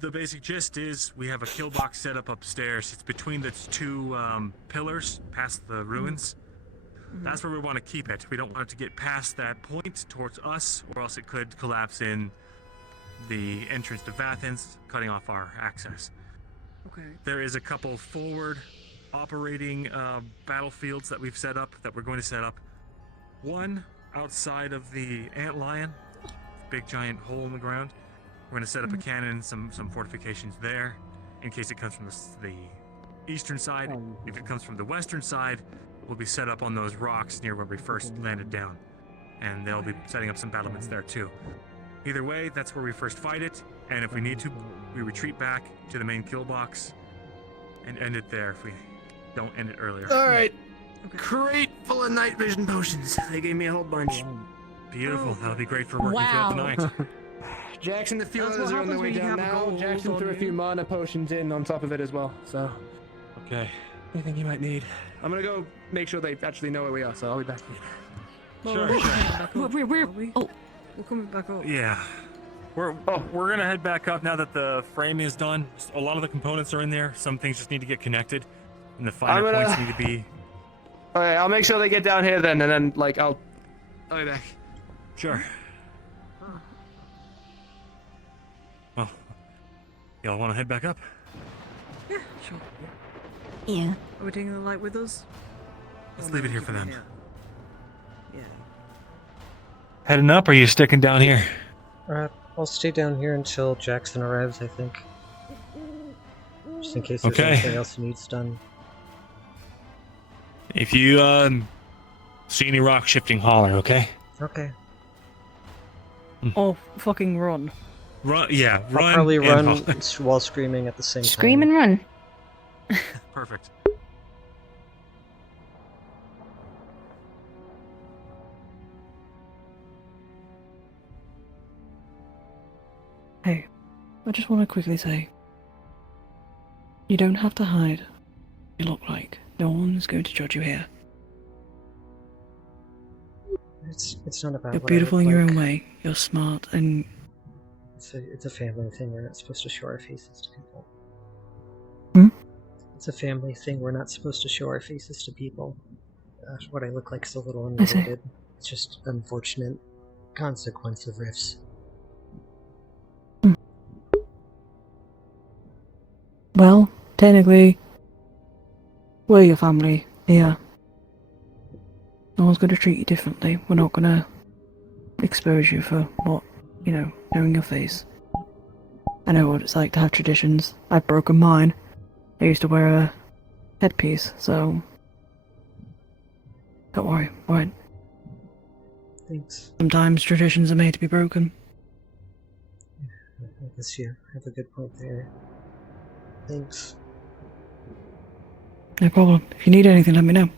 the basic gist is we have a kill box set up upstairs. It's between the two pillars past the ruins. That's where we want to keep it. We don't want it to get past that point towards us, or else it could collapse in the entrance to Vathens, cutting off our access. Okay. There is a couple forward operating battlefields that we've set up, that we're going to set up. One outside of the antlion, big giant hole in the ground. We're going to set up a cannon and some fortifications there, in case it comes from the eastern side. If it comes from the western side, we'll be set up on those rocks near where we first landed down. And they'll be setting up some battlements there too. Either way, that's where we first fight it, and if we need to, we retreat back to the main kill box and end it there if we Don't end it earlier. All right. Crate full of night vision potions. They gave me a whole bunch. Beautiful. That'll be great for working throughout the night. Jackson, the few That's others what are on their happens way when you down have now. gold Jackson on threw a few you. mana potions in on top of it as well. So Okay. anything you might need. I'm gonna go make sure they actually know where we are. So I'll be back. Sure. We're coming back up. Yeah. We're gonna head back up now that the framing is done. A lot of the components are in there. Some things just need to get connected, and the finer points need to be. Okay, I'll make sure they get down here then, and then like I'll be back. Sure. Well, y'all want to head back up? Yeah, sure. Yeah. Are we taking the light with us? Let's leave it here for them. Yeah. Heading up, or are you sticking down here? I'll stay down here until Jackson arrives, I think. Just in case there's Okay. anything else he needs done. If you see any rock shifting, holler, okay? Okay. Oh, fucking run. Run, yeah, run. I'll probably and run holler. while screaming at the same time. Scream and run. Perfect. Hey, I just want to quickly say, you don't have to hide. You look like no one's going to judge you here. It's not about You're what beautiful I in look your like. own way. You're smart and It's a family thing. We're not supposed to show our faces to people. Hmm? It's a family thing. We're not supposed to show our faces to people. What I look like is a little I see. unrelated. It's just an unfortunate consequence of rifts. well, technically, we're your family here. No one's going to treat you differently. We're not going to expose you for not, knowing your face. I know what it's like to have traditions. I've broken mine. I used to wear a headpiece, so don't worry, alright? Thanks. Sometimes traditions are made to be broken. I guess you have a good point there. Thanks. No problem. If you need anything, let me know.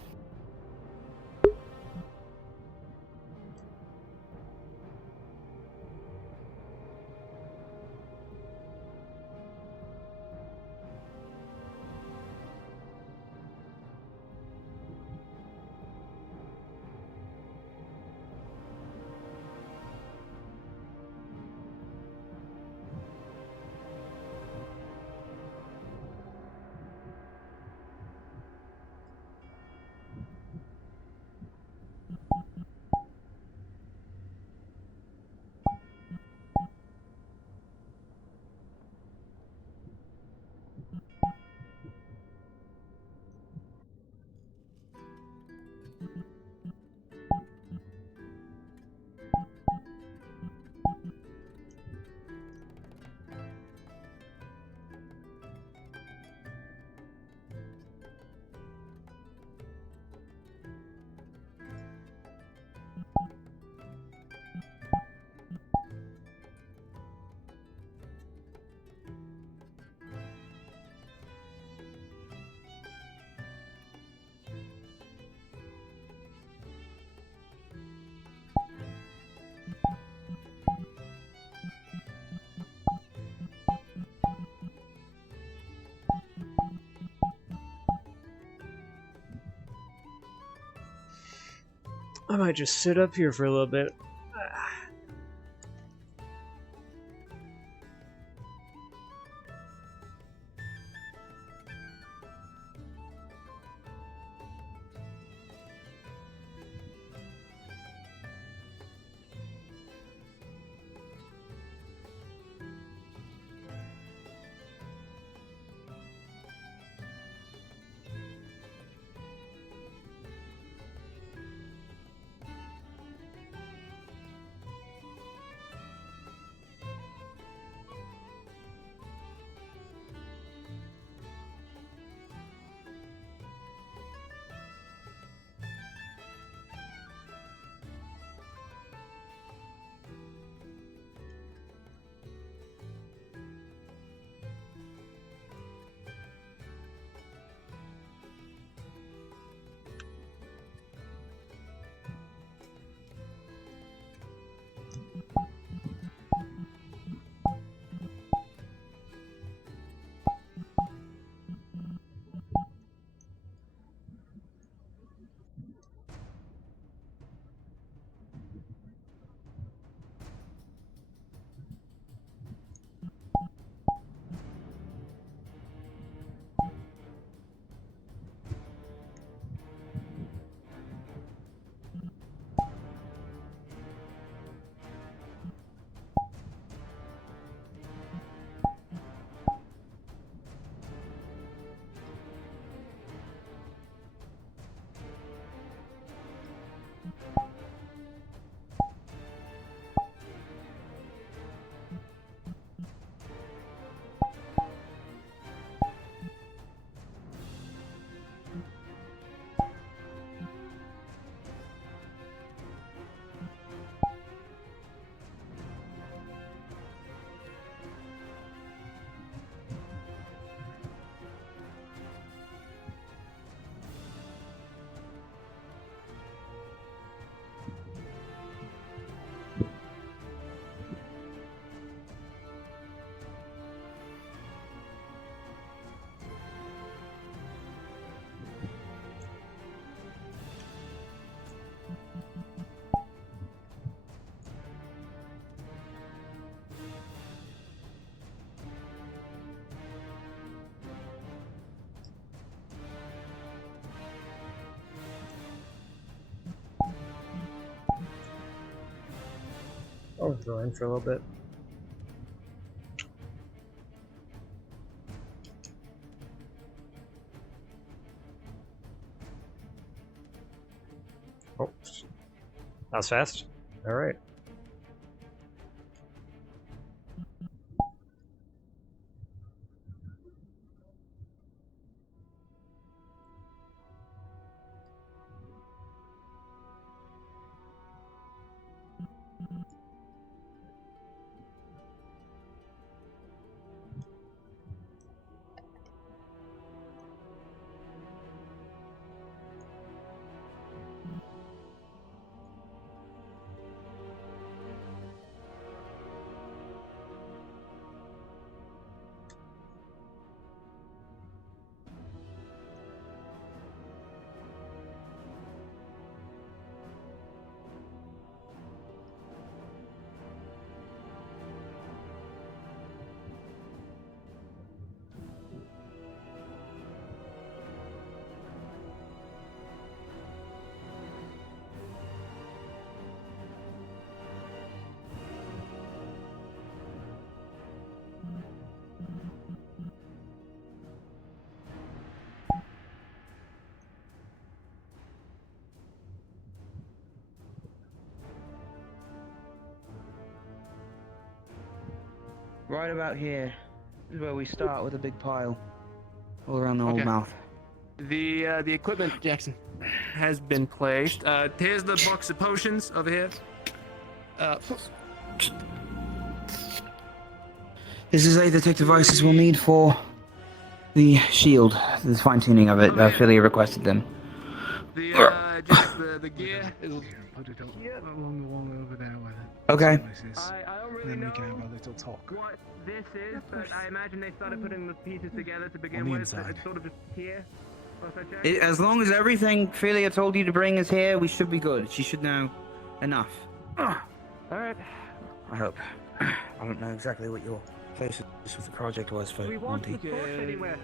I might just sit up here for a little bit. I'll throw in for a little bit. Oh, that was fast. All right. Right about here is where we start with a big pile. All around the old mouth. The equipment, Jackson, has been placed. Here's the box of potions over here. This is a the tech devices we'll need for the shield. The fine-tuning of it. Philly requested them. The gear is... Put it along the wall over there with it. Okay. I don't really Then know we can have a little talk. what this is, but I imagine they started putting the pieces together to begin On the with. inside. It's sort of just here. Plus I checked. As long as everything Philia told you to bring is here, we should be good. She should know enough. Alright. I hope. I don't know exactly what your place with the project was for We want Monty. to torch anywhere.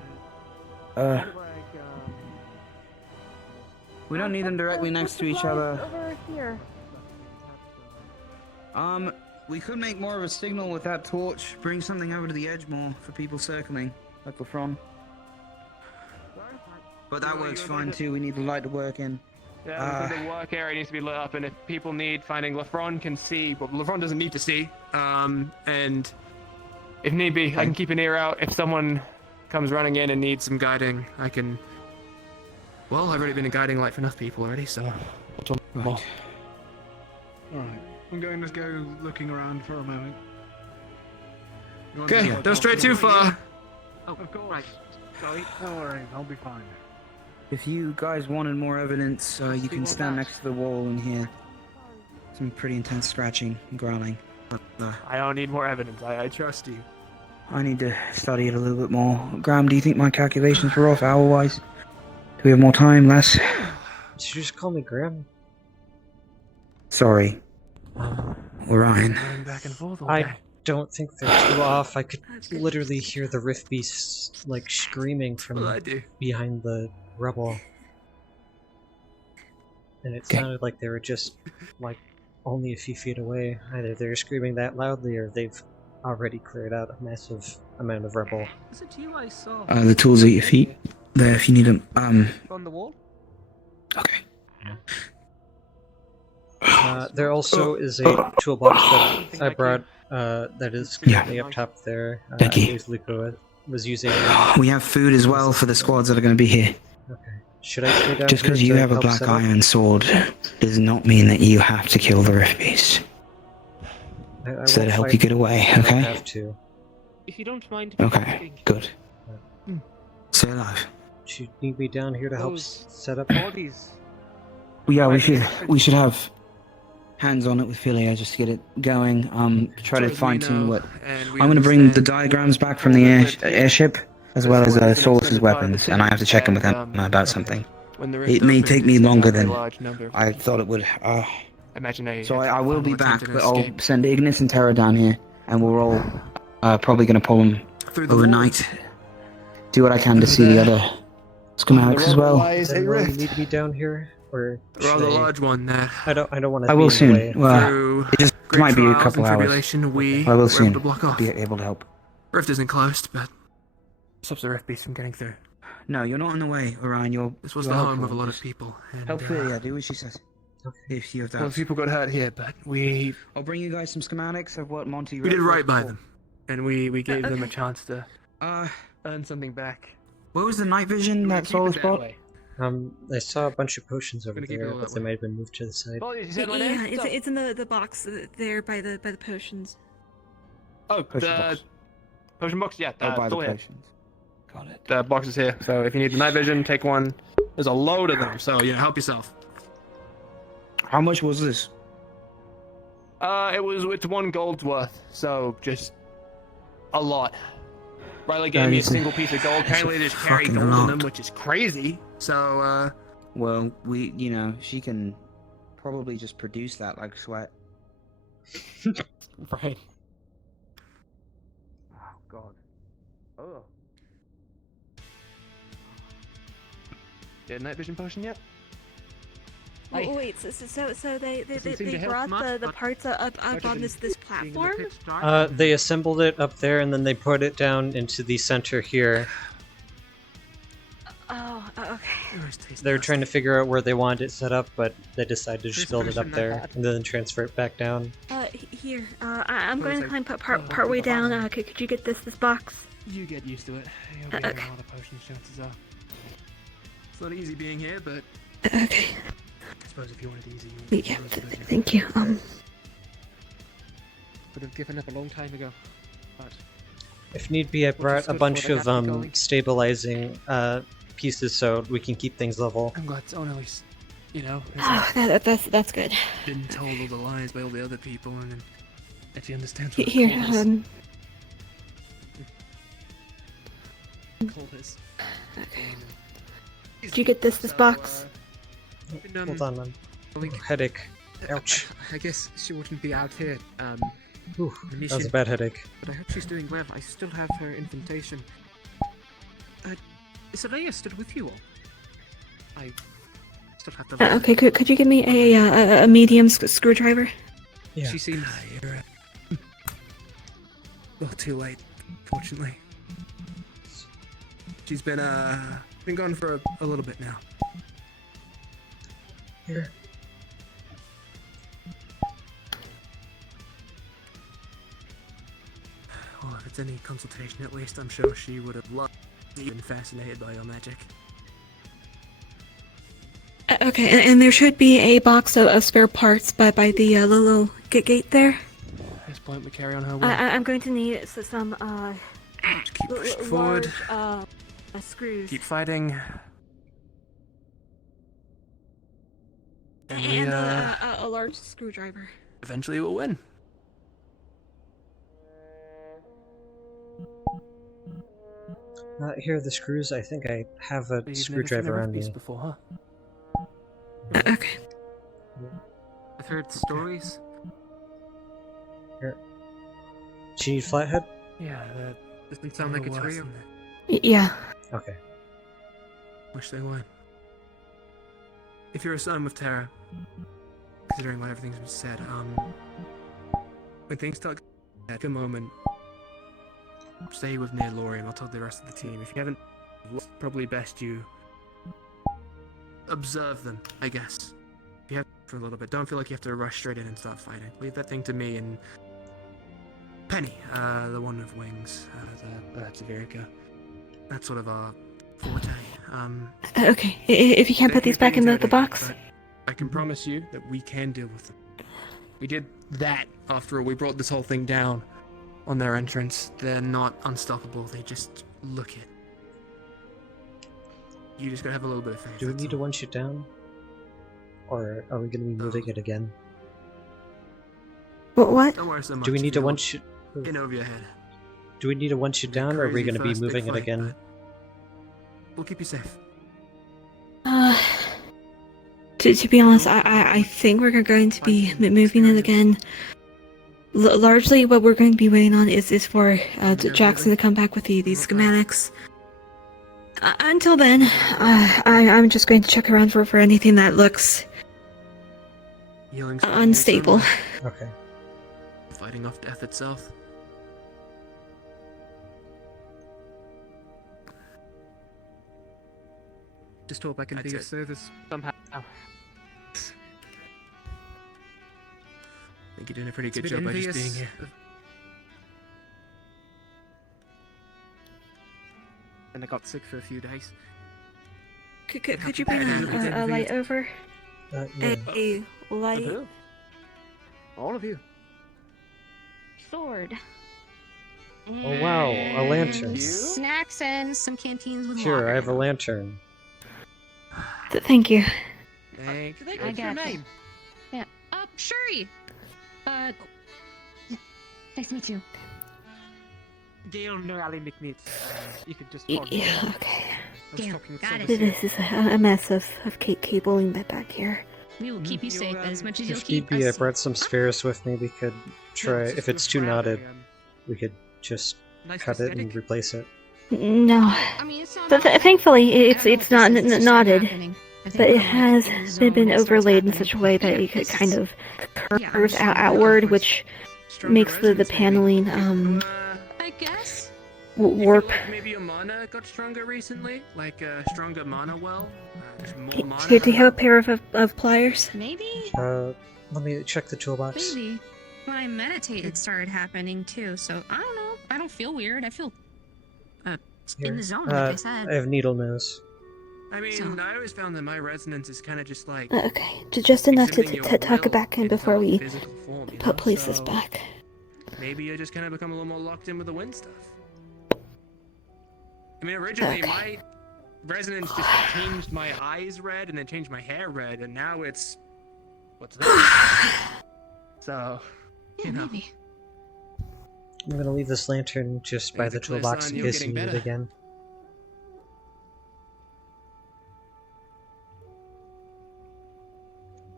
We don't need them directly next to each other. Over here. We could make more of a signal with that torch. Bring something over to the edge more for people circling, like Lafron. But that works fine too. We need the light to work in. Yeah, the work area needs to be lit up, and if people need finding, Lafron can see, but Lafron doesn't need to see. And if need be, I can keep an ear out. If someone comes running in and needs some guiding, I can. Well, I've already been a guiding light for enough people already, so. Alright. I'm going to go looking around for a moment. Okay, don't stray too far. Oh, of course. Right. Sorry. Don't worry, I'll be fine. If you guys wanted more evidence, you can stand next to the wall and hear some pretty intense scratching and growling. I don't need more evidence. I trust you. I need to study it a little bit more. Graham, do you think my calculations were off hour-wise? Do we have more time, less? Did you just call me Graham? Sorry. Or Ryan. Back and forth all I day. don't think they're too off. I could literally hear the rift beasts like screaming from behind the rubble. And it sounded like they were just like only a few feet away. Either they're screaming that loudly or they've already cleared out a massive amount of rubble. Is it you I saw? The tools at your feet. There, if you need them. On the wall? Okay. There also is a toolbox that I brought that is currently up top there. Thank you. Luca was using. We have food as well for the squads that are going to be here. Okay. Should I stay down Just here because you to have a help black set up? iron sword does not mean that you have to kill the rift beast. I So to won't help fight. you get away, I don't okay? have to. If you don't mind. Okay, good. Stay alive. Should need me down here to help set up. Bodies. Yeah, we should have hands on it with Philia just to get it going. Try to fine tune what. I'm going to bring the diagrams back from the airship, as well as Solus's weapons, and I have to check in with them about something. It may take me longer than I thought it would. So I will be back, but I'll send Ignis and Terra down here, and we're all probably going to pull them overnight. Do what I can to see the other schematics as well. Then will you need me down here, or Rather large one there. I don't want to. I will soon. Through It might be a trials couple and hours. tribulation, we I will were soon able to block off. be able to help. Rift isn't closed, but stops the Rift Beast from getting through. No, you're not in the way, Orion. This was you're the home helpful. of a lot of Just people. And, help Philia, do what she says. If you have a lot of doubts. people got hurt here, but I'll bring you guys some schematics of what Monty we did wrote right by before. them, and we gave them a okay. chance to earn something back. What was the night vision that keep soul it that spot? way. I saw a bunch of potions over Gonna keep it there, all but that they way. might have been moved to the side. Oh, you said my Yeah, name? it's in the box there by the potions. Oh, Potion the box. potion box. Yeah, Oh, by the still here. potions. Got it. The box is here. So if you need the night vision, take one. There's a load of them. So help yourself. How much was this? It's 1 gold's worth. So just a lot. Riley gave me a it's a- single piece of gold. it's a Apparently they just carry fucking gold in lot. them, which is crazy. So Well, she can probably just produce that like sweat. right. Oh God. Oh. You had a night vision potion yet? Oh, wait, so they Doesn't seem to help brought much, the but parts up on this platform? They assembled it up there, and then they put it down into the center here. Oh, okay. They were trying to figure out where they wanted it set up, but they decided to just build it up there, and then transfer it back down. Here, I'm going to climb part way down. Could you get this box? You get used to it. You'll be getting all the potions, chances are. It's not easy being here, but Okay. I suppose if you wanted easy, you Yeah, thank you. would have given up a long time ago. But If need be, I brought a bunch of stabilizing pieces so we can keep things level. I'm glad someone at least, That's good. been told all the lies by all the other people, and then actually understands Here, what a cult is. Okay. Did you get this box? Hold on, man. Headache. Ouch. I guess she wouldn't be out here. Ooh, that was a bad headache. But I hope she's doing well. I still have her invitation. Is Alea still with you all? I still have to. Okay, could you give me a medium screwdriver? Yeah. She seems. Well, too late, fortunately. She's been gone for a little bit now. Here. Well, if it's any consultation, at least I'm sure she would have loved and been fascinated by your magic. Okay, and there should be a box of spare parts by the little gate there. At this point, we carry on her way. I'm going to need some Keep pushing forward. screws. Keep fighting. And we, And a large screwdriver. eventually we'll win. Here are the screws. I think I have a You've screwdriver never on seen a me. beast before, huh? Okay. I've heard stories. Here. Do you need flathead? Yeah, that doesn't sound like it's real. Yeah. Okay. Wish they would. If you're a son of Terra, considering what everything's been said, when things start at a moment, stay with near Lori and I'll tell the rest of the team. If you haven't, probably best you observe them, I guess. If you have for a little bit, don't feel like you have to rush straight in and start fighting. Leave that thing to me and Penny, the one with wings, that's Verica. That's sort of our forte. Okay, if you can't put these back in the box. I can promise you that we can deal with them. We did that after all. We brought this whole thing down on their entrance. They're not unstoppable. They just look it. You just gotta have a little bit of faith. Do we need to one-shoot down? Or are we going to be moving it again? What? Don't worry so much. Do we need to You'll one-shoot... in over your head. Do we need to one-shoot down, or are we Crazy going to be first big moving it fight, again? We'll keep you safe. To be honest, I think we're going to be moving it again. Largely, what we're going to be waiting on is for Jackson to come back with these schematics. Until then, I'm just going to check around for anything that looks unstable. Okay. fighting off death itself. Just hope I can That's be of it. service somehow. I think you're doing a pretty It's a good bit job by just being envious here. And I got sick for a few days. Could you bring a light over? Yeah. A light. Who? All of you. Sword. Oh wow, a lantern. Snacks and some canteens with Sure, water. I have a lantern. Thank you. Thank Can I I get your got name? Yeah. Shuri. Nice to meet you. Gail Nurali McNeat. You could just call me. Yeah, okay. I was Gail, talking with got someone it. This is a mess of cabling back here. We will keep you safe as much as you'll If need keep be, I us. brought some spares with me. We could try. just If it's do too a fire, knotted, we could just Nice cut it and aesthetic. replace it. No. I mean, it's not. Thankfully, it's not knotted, happening. I think but it we're, has in the zone been when it starts overlaid in happening. such a way that Yeah, it could this kind is- of Yeah, I'm curve just- outward, which makes the paneling I guess. warp. Like maybe your mana got stronger recently? Like a stronger mana well? Just more mana? Here, do you have a pair of pliers? Maybe. Let me check the toolbox. Maybe. When I meditate, it started happening too. So I don't know. I don't feel weird. I feel in Here. the zone, like I said. I have needle nose. I mean, I always found that my resonance is kind of just like... Okay, just enough to exhibiting your tuck will it back in into, before like, we physical form, you know? place this So, back. Maybe you just kind of become a little more locked in with the wind stuff. I mean, originally my resonance just changed my eyes red and then changed my hair red, and now it's... What's that? So, you know... Maybe. I'm gonna leave this lantern just by There's the a clear toolbox sign in you're case you getting need it better. again.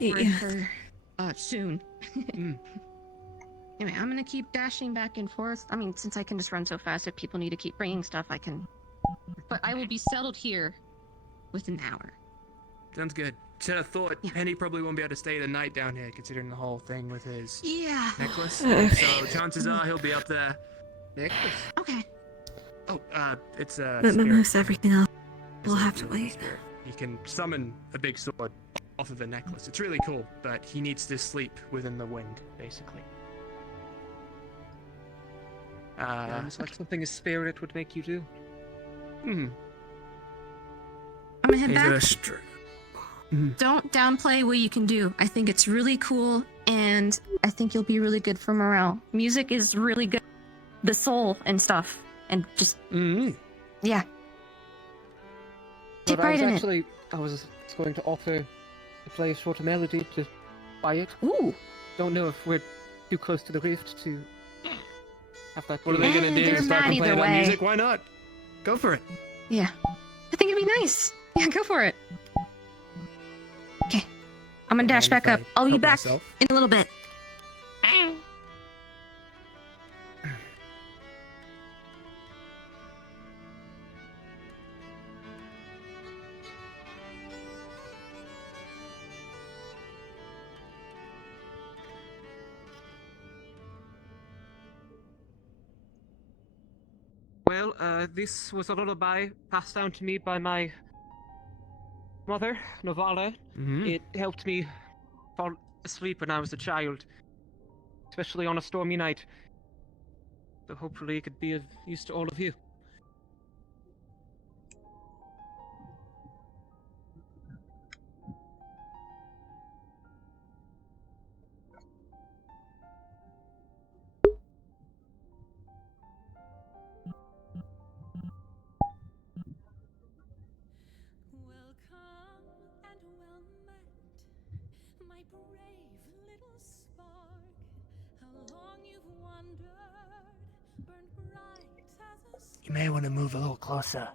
Ready for soon. Anyway, I'm gonna keep dashing back and forth. I mean, since I can just run so fast, if people need to keep bringing stuff, I can. But I will be settled here within an hour. Sounds good. Should have thought Penny probably won't be able to stay the night down here, considering the whole thing with his necklace. Okay. So chances are he'll be up there. Necklace? Okay. Oh, it's But spirit. most everything else will It's a have to wait. spirit. He can summon a big sword off of the necklace. It's really cool, but he needs to sleep within the wind, basically. Sounds like something a spirit would make you do. Hmm. I'm gonna head He's back. a str- Don't downplay what you can do. I think it's really cool, and I think you'll be really good for morale. Music is really good. The soul and stuff, and just yeah. Take But pride in I was going to offer to play a short melody to buy it. Ooh. Don't know if we're too close to the rift to have that. What are they gonna do? they're Start mad either complaining about way. music? Why not? Go for it. Yeah. I think it'd be nice. Yeah, go for it. Okay. I'm gonna dash back up. I'll be help back myself? in a little bit. Well, this was a lullaby passed down to me by my mother, Novala. It helped me fall asleep when I was a child, especially on a stormy night. So hopefully it could be of use to all of you. You may want to move a little closer.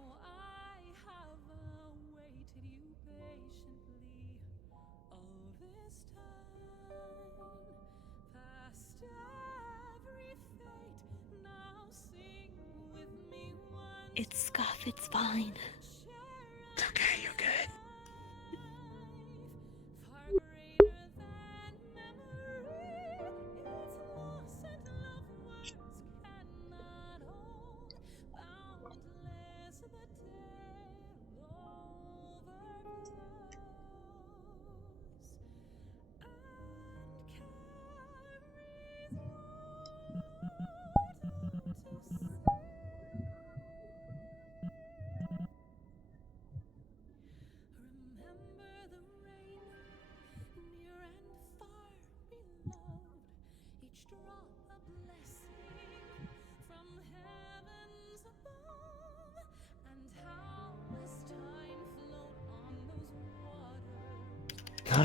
It's Scuff, it's fine. It's okay, you're good.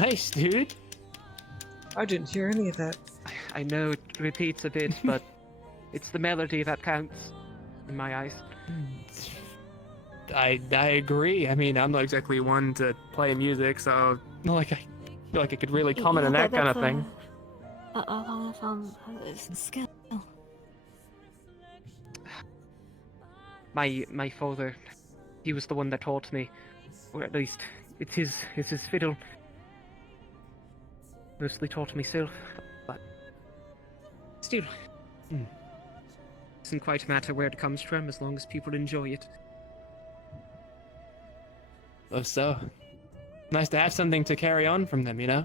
Nice, dude. I didn't hear any of that. I know it repeats a bit, but it's the melody that counts in my eyes. I agree. I mean, I'm not exactly one to play music, so not like I feel like I could really comment on that kind of thing. A lot of skill. My father, he was the one that taught me, or at least it's his fiddle. Mostly taught myself, but still, doesn't quite matter where it comes from as long as people enjoy it. So nice to have something to carry on from them, you know?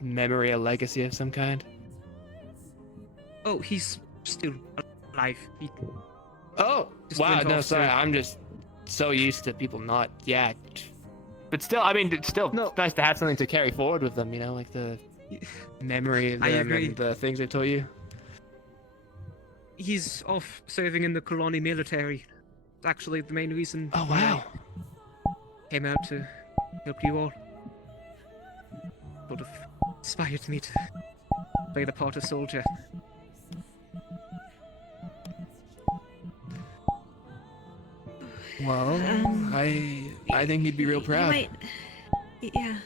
Memory, a legacy of some kind. Oh, he's still alive. Oh, wow, no, sorry, I'm just so used to people not, yeah. But still, I mean, it's still nice to have something to carry forward with them, you know, like the memory of them and the things they taught you. He's off serving in the colony military. It's actually the main reason. Oh, wow. I came out to help you all. Sort of inspired me to play the part of soldier. Well, I think he'd be real proud. Yeah.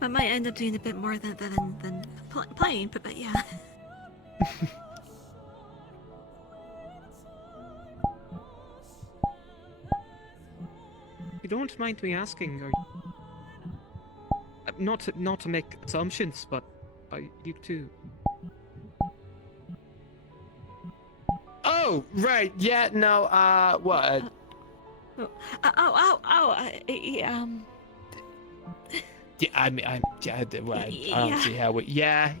I might end up doing a bit more than playing, but yeah. You don't mind me asking, are not to make assumptions, but are you two? Oh, right, yeah, no, what? Yeah, Yeah, I mean, I don't see how we. Yeah.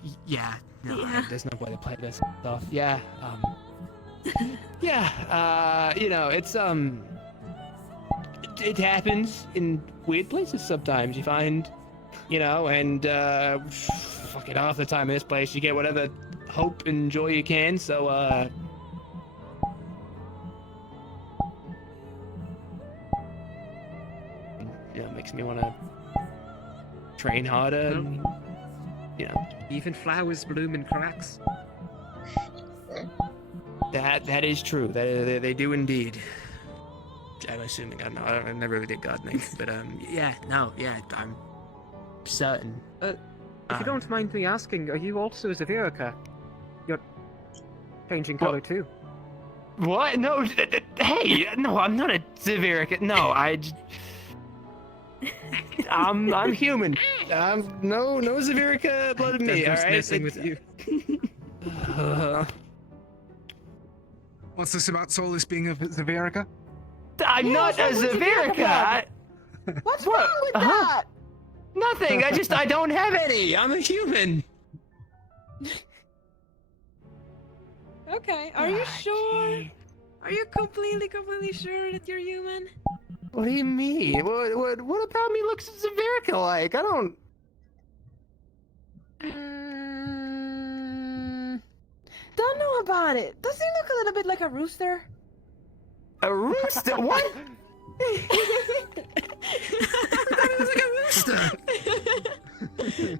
No, there's no way to play this stuff. Yeah. Yeah. You know, it's it happens in weird places sometimes. You find, you know, and fucking half the time in this place, you get whatever hope and joy you can. So you know, makes me want to train harder, and, you know. Even flowers bloom in cracks. That is true. They do indeed. I'm assuming. I never really did gardening, but yeah, I'm certain. If you don't mind me asking, are you also Zavirica? You're changing color too. What? No, hey, no, I'm not a Zavirica. No, I'm human. No Zavirica blood in me. All right. Messing with you. What's this about Solus being a Zavirica? I'm not a Zavirica. What's wrong with that? Nothing. I don't have any. I'm a human. Okay. Are you sure? Are you completely sure that you're human? What do you mean? What about me looks Zavirica like? I don't. Don't know about it. Does he look a little bit like a rooster? A rooster? What?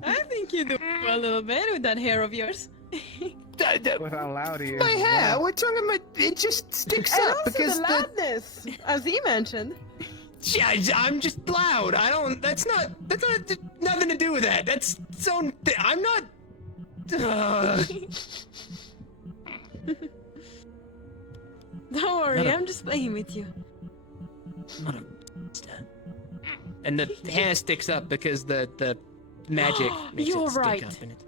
I think you do a little bit with that hair of yours. With how loud he is. My hair? We're talking about it just sticks And up also because the loudness, as he mentioned. Yeah, I'm just loud. That's not nothing to do with that. That's so. I'm not. Don't worry, I'm just playing with you. Not a. And the hair sticks up because the magic makes You're it stick right. up in it.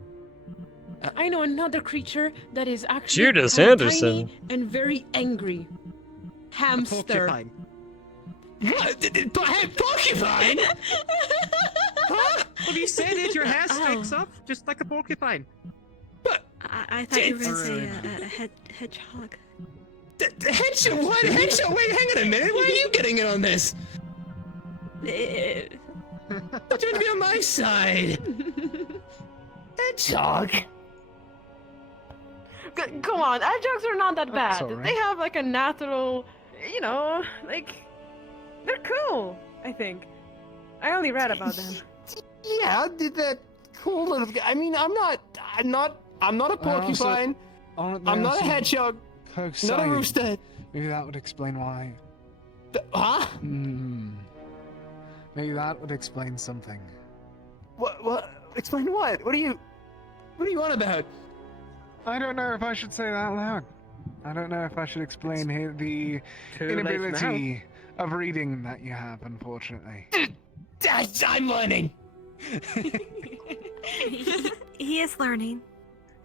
I know another creature that is actually Judas kind of Anderson. tiny and very angry. Hamster. Porcupine. What? Porcupine? Huh? Well, you said it. Your hair sticks up just like a porcupine. I thought you were going to say a hedgehog. Hedgehog? What? Hedgehog? Wait, hang on a minute. Why are you getting in on this? I thought you were to be on my side. Hedgehog? Come on, hedgehogs are not that bad. alright. They have like a natural, you know, like they're cool. I think. I only read about them. Yeah, did that cool little guy. I mean, I'm not a porcupine. I'm not a hedgehog. Not a rooster. Maybe that would explain why. Huh? Maybe that would explain something. What? Explain what? What are you on about? I don't know if I should say that out loud. I don't know if I should explain the inability of reading that you have, unfortunately. I'm learning. He is learning.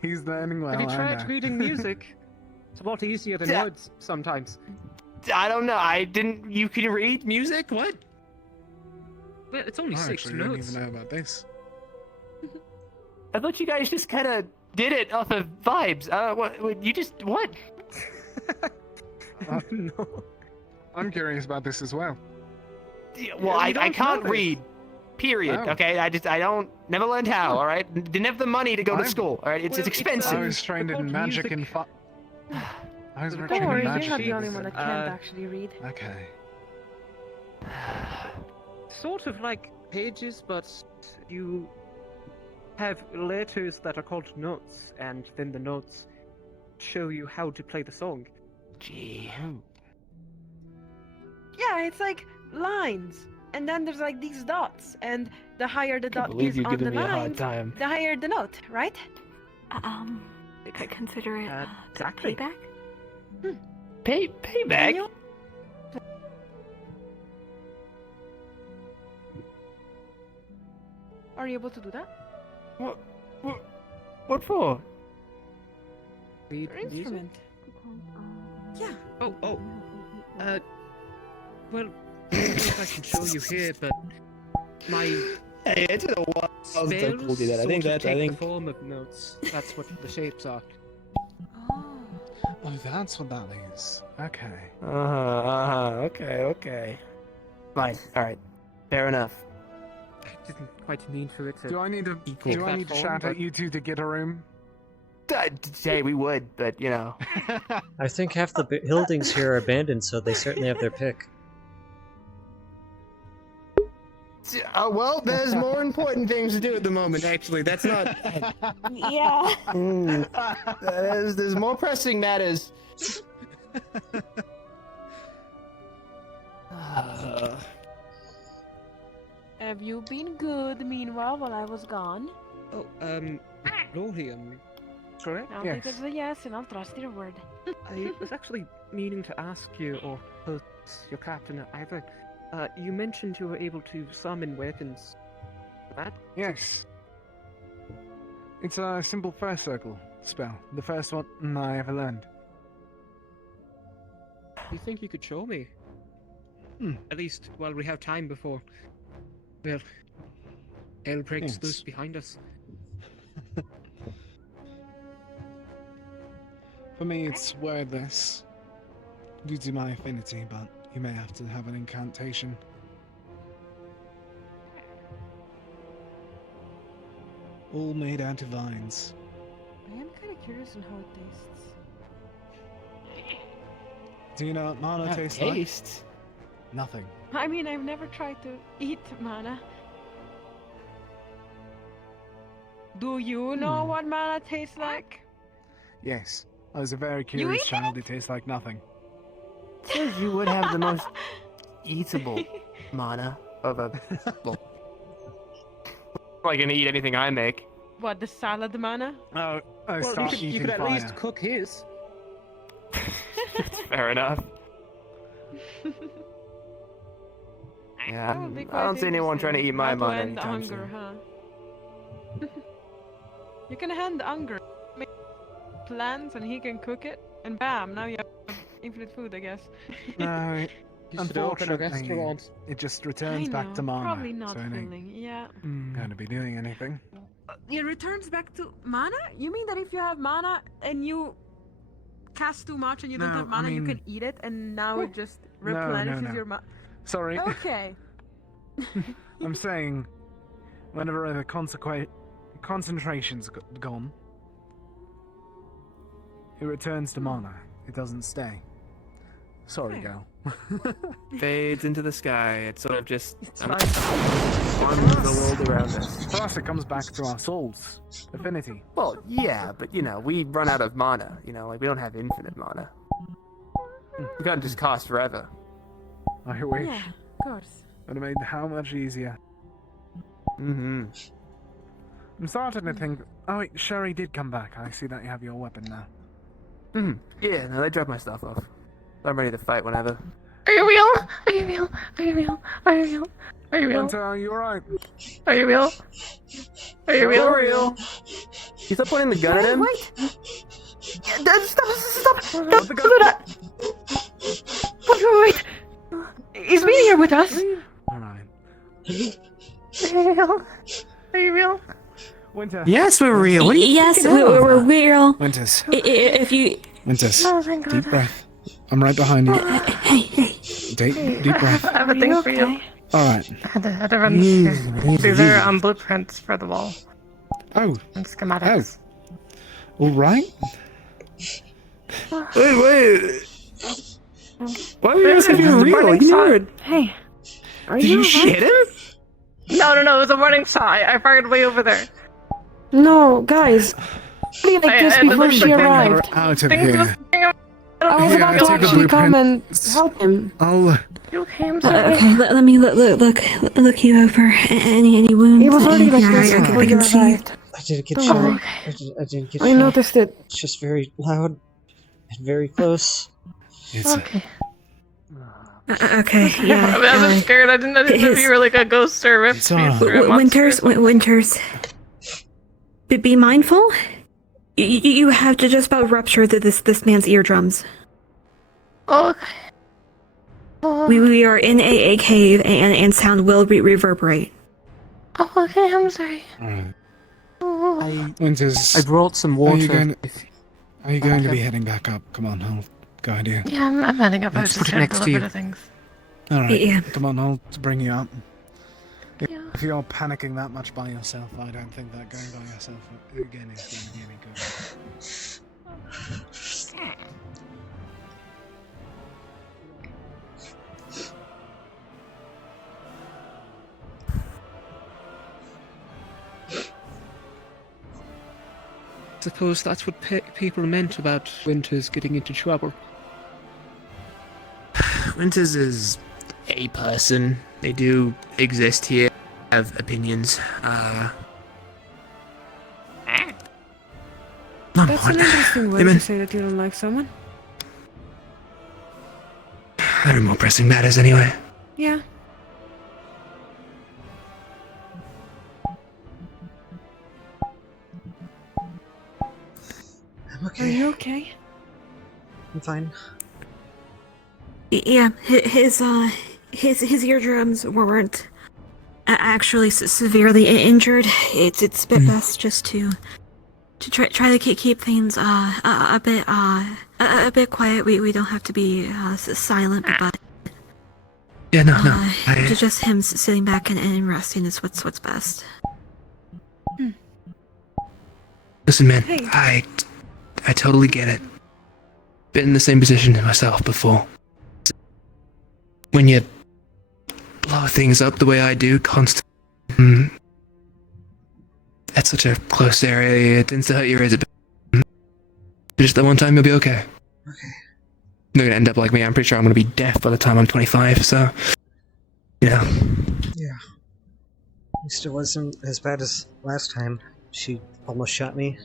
He's learning well. Have you I tried know. reading music? It's a lot easier than Yeah. words sometimes. I don't know. You can read music? What? Well, it's only I 6 actually don't notes. even know about this. I thought you guys just kind of did it off of vibes. What? You just what? No. I'm curious about this as well. Well, I don't can't know this. read. Period. Oh. Okay, I don't never learned how. All right, didn't have the money to go to I'm- school. All right, it's expensive. I was trained in magic and I was trained Don't worry, in you're magic. not the only one that can't actually read. Okay. Sort of like pages, but you have letters that are called notes, and then the notes show you how to play the song. Gee. Yeah, it's like lines. And then there's like these dots, and the higher the dot believe is you're on the giving me a hard lines, time. the higher the note, right? Consider it exactly. payback. Payback. Are you able to do that? What for? Read Your instrument. Yeah. Oh. Well, I don't know if I can show you here, but my Hey, it's been a while since I spells told you that. I think sort that's. of I take think. the form of notes. That's what the shapes are. Oh, that's what that is. Okay. Okay. Fine. All right. Fair enough. I didn't quite mean for it to. Do I need to Equal. do I that need to form, shout but- at you two to get a room? Hey, we would, but you know. I think half the buildings here are abandoned, so they certainly have their pick. Well, there's more important things to do at the moment. Actually, that's not. Yeah. There's more pressing matters. Have you been good meanwhile while I was gone? Oh, Lorium, correct? I'll take it as a yes, and I'll trust your word. I was actually meaning to ask you, or your captain, either. You mentioned you were able to summon weapons. That? Yes. It's a simple first circle spell. The first one I ever learned. Do you think you could show me? At least while we have time before. Well, hell breaks Yes. loose behind us. For me, it's wordless due to my affinity, but you may have to have an incantation. All made out of vines. I am kind of curious on how it tastes. Do you know what mana tastes Taste. like? Nothing. I mean, I've never tried to eat mana. Do you know what mana tastes like? Yes. I was a very eat curious child. It tastes like nothing. Says you would have the most eatable mana of a. Well, like gonna eat anything I make. What, the salad mana? Oh, I Well, start you eating could at fire. least cook his. Fair enough. Yeah, That would be I quite don't see anyone trying to eat my interesting. How to mana end the anytime hunger, soon. huh? You can end the hunger. Make plans and he can cook it, and bam, now you have infinite food, I guess. No, You should open a unfortunately, restaurant. it just I returns back to know, mana. probably not so it ain't filling, yeah. going to be doing anything. It returns back to mana? You mean that if you have mana and you cast too much and you don't No, have mana, I you mean- can eat it and now it just No, no, replenishes no. your mana? Sorry. Okay. I'm saying, whenever the concentration's gone, it returns to mana. It doesn't stay. Sorry, girl. Fades into the sky. It sort of just fine. runs the world around us. For us, it comes back to our souls. Affinity. Well, yeah, but we run out of mana. Like we don't have infinite mana. We can't just cast forever. I wish. Yeah, of course. Would have made how much easier. Mm-hmm. I'm starting to think. Oh wait, Sherry did come back. I see that you have your weapon now. Yeah, no, they dropped my stuff off. I'm ready to fight whenever. Are you real? Are you real? Are you real? Are you real? Are you real? Winter, are you alright? Are you real? Are you real? Real. You stop pointing the gun at him? Wait! Stop do that! Wait! He's been here with us! Alright. Are you real? Are you real? Winter. Yes, we're real. What are you Yes, thinking of? we're real. Winters. If you... Winters. Oh, thank God. Deep breath. I'm right behind you. Hey. Deep breath. I have a thing for you. Alright. I had to run this here. These are blueprints for the wall. Oh. And schematics. Alright. Wait. Why were you asking if you're real? You knew. Hey. Did you shit him? No, it was a warning shot. I fired way over there. No, guys. How do you like this before she arrived? Out of here. I was about to actually come and help him. I'll... You came Okay, let me look you over. Any wounds? He was already like this I before you can see it. arrived. I didn't get Oh, shot. okay. I didn't get I shot. noticed it. It's just very loud and very close. Okay. Okay, yeah. I was scared. I didn't know if you were like a ghost or a rift. Winters. Be mindful. You have to just about rupture this man's eardrums. Oh, okay. We are in a cave and sound will reverberate. Oh, okay. I'm sorry. Alright. Winters. I brought some water. Are you going to be heading back up? Come on, I'll guide you. Yeah, I'm heading up. I was Let's just put it here next to to you. deliver the things. Alright. Yeah. Come on, I'll bring you up. If you're panicking that much by yourself, I don't think that going by yourself again is going to be any good. Suppose that's what people meant about Winters getting into trouble. Winters is a person. They do exist here, have opinions. That's an interesting way to say that you don't like someone. There are more pressing matters anyway. Yeah. I'm okay. Are you okay? I'm fine. Yeah, his eardrums weren't actually severely injured. It's best just to try to keep things a bit quiet. We don't have to be silent, but Yeah, no. just him sitting back and resting is what's best. Listen, man. Hey. I totally get it. Been in the same position as myself before. When you blow things up the way I do constantly, at such a close area, it tends to hurt your ears a bit. Just that one time, you'll be okay. Okay. You're gonna end up like me. I'm pretty sure I'm gonna be deaf by the time I'm 25. So, Yeah. At least it wasn't as bad as last time. She almost shot me.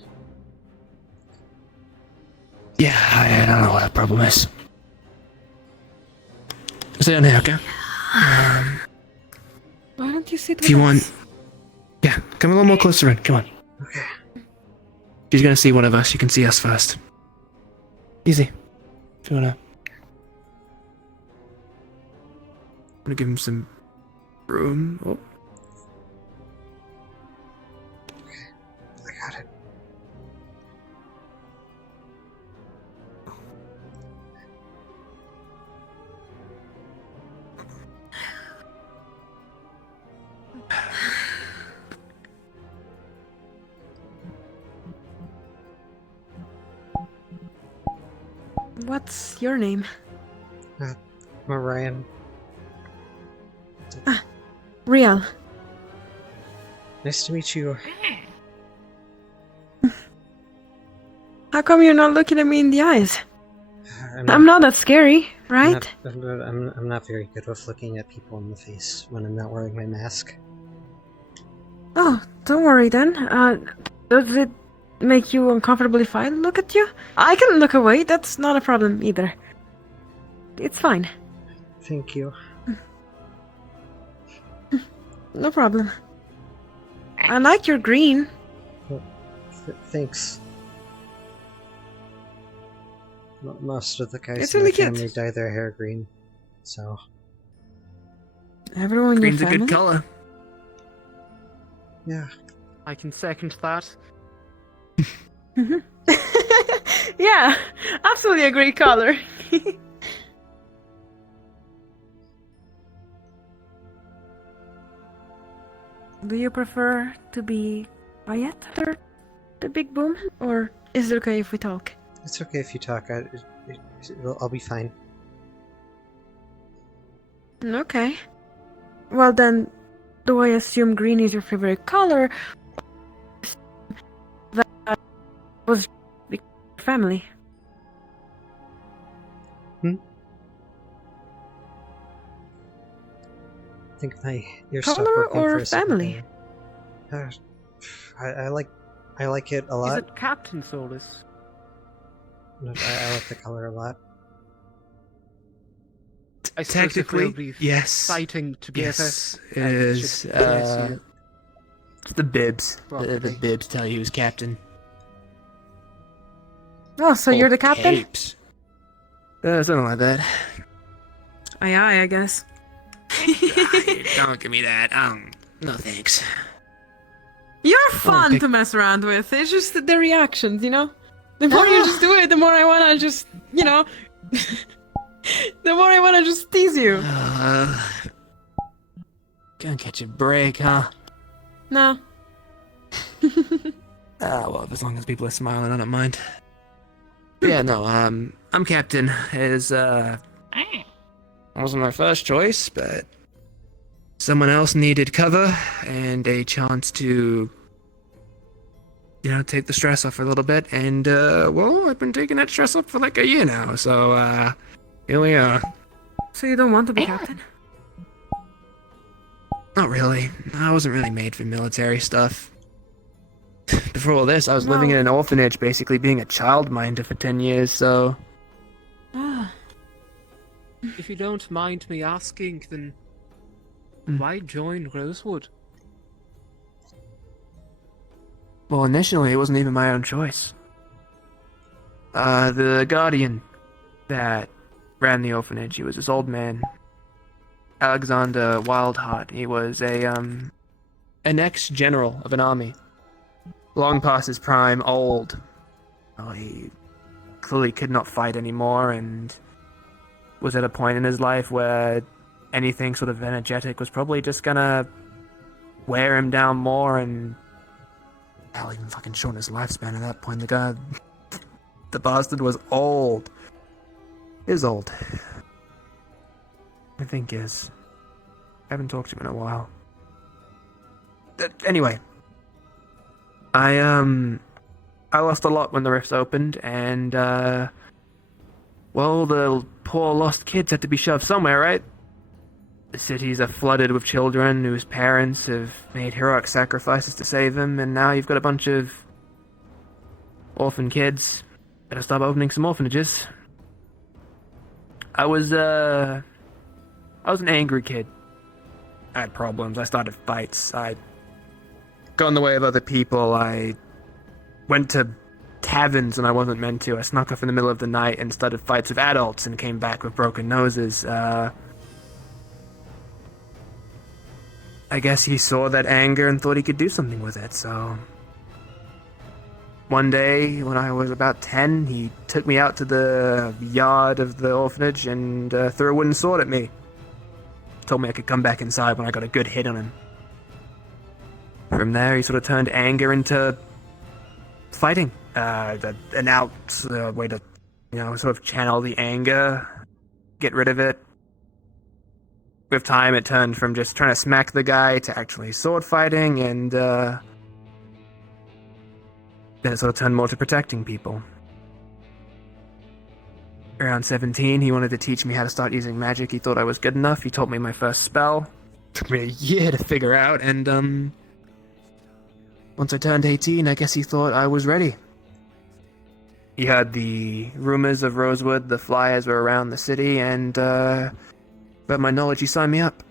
Yeah, I don't know what the problem is. Stay down here, okay? Why don't you sit If you with want, us? yeah, come a little more closer in. Come on. Okay. She's gonna see one of us. You can see us first. Easy. If you wanna. I'm gonna give him some room. Oh. I got it. What's your name? Marian. Real. Nice to meet you. How come you're not looking at me in the eyes? I'm not that scary, right? I'm not very good with looking at people in the face when I'm not wearing my mask. Oh, don't worry then. Does it make you uncomfortably if I look at you? I can look away, that's not a problem either. It's fine. Thank you. No problem. I like your green. Thanks. Most of the guys It's in my really cute. family dye their hair green, so... Everyone in Green's your a family? good color. Yeah. I can second that. Yeah, absolutely a great color. Do you prefer to be quiet after the big boom, or is it okay if we talk? It's okay if you talk. I'll be fine. Okay. Well then, do I assume green is your favorite color? That was your family. I think my ears stopped Color working for or a second family? there. I like it a lot. Is it Captain Solus? No, I like the color a lot. I suppose if we'll Technically, be yes. fighting together. Yes, it I is. should dress you It's the bibs. The properly. bibs tell you who's captain. Oh, so you're the captain? Capes. Something like that. Aye, I guess. Don't give me that. No thanks. You're fun to mess around with. It's just the reactions, you know? The more you just do it, the more I wanna just, you know... the more I wanna just tease you. Gonna catch a break, huh? No. Well, as long as people are smiling, I don't mind. But yeah, no, I'm captain. Wasn't my first choice, but someone else needed cover and a chance to, take the stress off for a little bit. And, well, I've been taking that stress off for like a year now, so, here we are. So you don't want to be captain? Not really. I wasn't really made for military stuff. Before all this, I was living in an orphanage, basically being a childminder for 10 years, so... If you don't mind me asking, then why join Rosewood? Well, initially, it wasn't even my own choice. The guardian that ran the orphanage, he was this old man, Alexander Wildheart. He was an ex-general of an army. Long past his prime, old. Oh, he clearly could not fight anymore, and was at a point in his life where anything sort of energetic was probably just gonna wear him down more, and hell, even fucking shorten his lifespan at that point. The guy, the bastard was old. Is old. I think is. I haven't talked to him in a while. Anyway, I lost a lot when the rifts opened, and well, the poor lost kids had to be shoved somewhere, right? The cities are flooded with children whose parents have made heroic sacrifices to save them, and now you've got a bunch of orphan kids. Better start opening some orphanages. I was an angry kid. I had problems. I started fights. I got in the way of other people. I went to taverns when I wasn't meant to. I snuck off in the middle of the night and started fights with adults and came back with broken noses. I guess he saw that anger and thought he could do something with it, so... One day, when I was about 10, he took me out to the yard of the orphanage and threw a wooden sword at me. Told me I could come back inside when I got a good hit on him. From there, he sort of turned anger into fighting. An out way to, sort of channel the anger. get rid of it. With time, it turned from just trying to smack the guy to actually sword fighting, and then it sort of turned more to protecting people. Around 17, he wanted to teach me how to start using magic. He thought I was good enough. He taught me my first spell. Took me a year to figure out, and once I turned 18, I guess he thought I was ready. He heard the rumors of Rosewood, the flyers were around the city, and about my knowledge, he signed me up.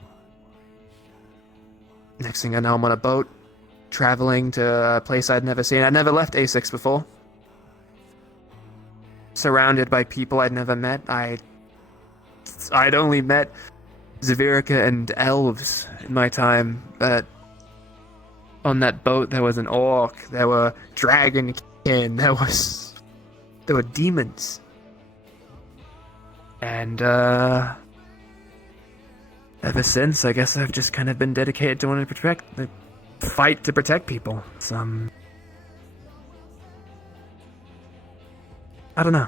Next thing I know, I'm on a boat, traveling to a place I'd never seen. I'd never left A6 before. Surrounded by people I'd never met. I'd only met Zavirica and elves in my time, but on that boat there was an orc, there were dragonkin, there were demons. And ever since, I guess I've just kind of been dedicated to wanting to fight to protect people. I don't know.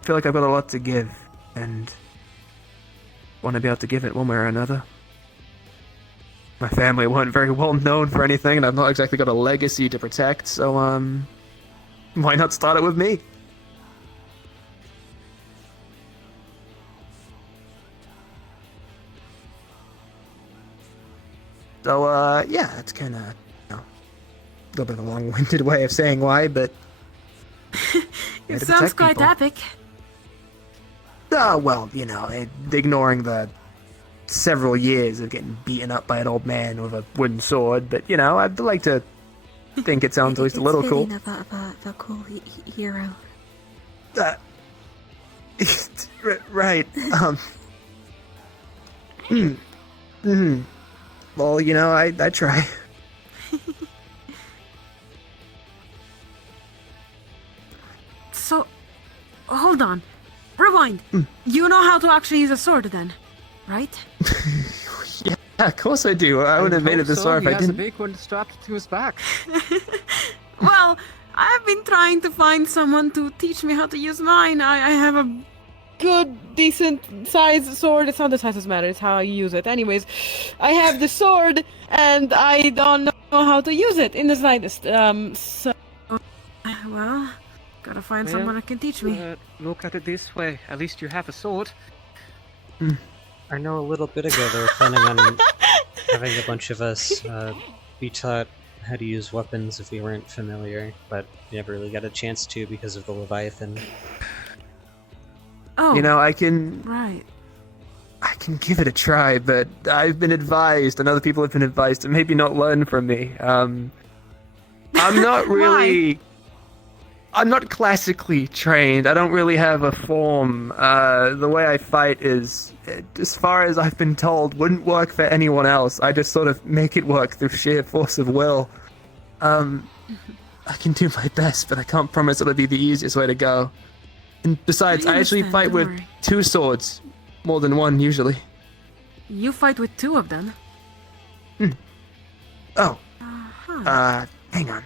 I feel like I've got a lot to give, and want to be able to give it one way or another. My family weren't very well known for anything, and I've not exactly got a legacy to protect, so, why not start it with me? So, yeah, that's kind of, a little bit of a long-winded way of saying why, but It sounds quite epic. Well, ignoring the several years of getting beaten up by an old man with a wooden sword, but, I'd like to think it sounds at least a little cool. Of a cool hero. Right, Well, I try. So, hold on. Rewind. You know how to actually use a sword then, right? Yeah, of course I do. I wouldn't have made it this far if I He has a didn't. big one strapped to his back. Well, I've been trying to find someone to teach me how to use mine. I have a Good, decent size sword. It's not the size that matters, it's how you use it. Anyways, I have the sword, and I don't know how to use it in the slightest. So... Well, gotta find someone that can teach me. Look at it this way. At least you have a sword. I know a little bit ago they were planning on having a bunch of us be taught how to use weapons if we weren't familiar, but we never really got a chance to because of the Leviathan. Oh, I can give it a try, but I've been advised, and other people have been advised to maybe not learn from me. I'm not really... I'm not classically trained. I don't really have a form. The way I fight is, as far as I've been told, wouldn't work for anyone else. I just sort of make it work through sheer force of will. I can do my best, but I can't promise it'll be the easiest way to go. And besides, I actually fight with 2 swords, more than 1 usually. You fight with 2 of them? Oh. Hang on.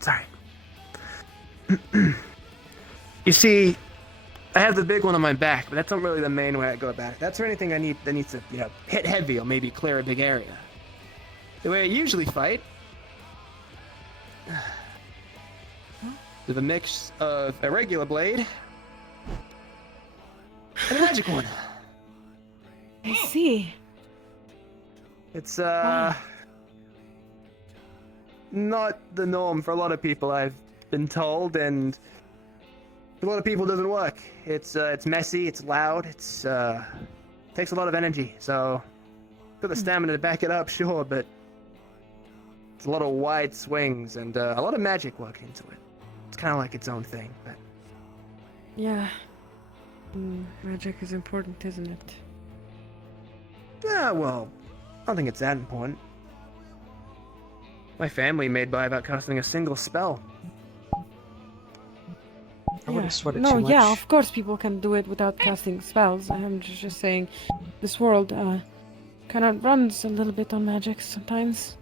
Sorry. You see, I have the big one on my back, but that's not really the main way I go about it. That's for anything that needs to, hit heavy or maybe clear a big area. The way I usually fight, with a mix of a regular blade and a magic one. I see. It's not the norm for a lot of people, I've been told, and for a lot of people it doesn't work. It's messy, it's loud, takes a lot of energy, so got the stamina to back it up, sure, but it's a lot of wide swings and a lot of magic work into it. It's kind of like its own thing, but... Yeah. Magic is important, isn't it? Yeah, well, I don't think it's that important. My family made by about casting a single spell. I would have sweated No, too much. yeah, of course people can do it without casting spells. I'm just saying, this world kind of runs a little bit on magic sometimes.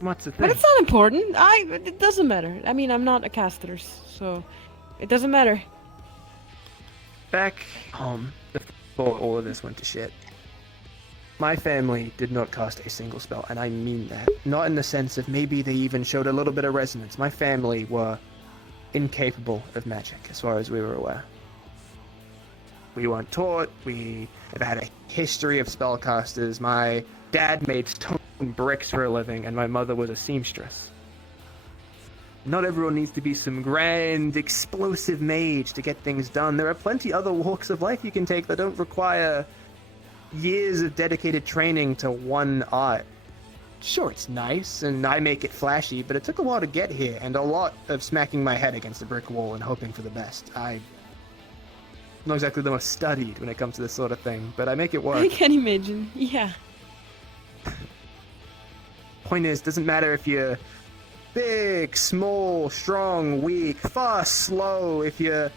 What's the thing? But it's not important. It doesn't matter. I mean, I'm not a caster, so it doesn't matter. back home, before all of this went to shit, my family did not cast a single spell, and I mean that. Not in the sense of maybe they even showed a little bit of resonance. My family were incapable of magic, as far as we were aware. We weren't taught, we have had a history of spellcasters. My dad made stone bricks for a living, and my mother was a seamstress. Not everyone needs to be some grand, explosive mage to get things done. There are plenty other walks of life you can take that don't require years of dedicated training to one art. Sure, it's nice, and I make it flashy, but it took a while to get here, and a lot of smacking my head against a brick wall and hoping for the best. I'm not exactly the most studied when it comes to this sort of thing, but I make it work. I can imagine, yeah. Point is, doesn't matter if you're big, small, strong, weak, fast, slow, if you're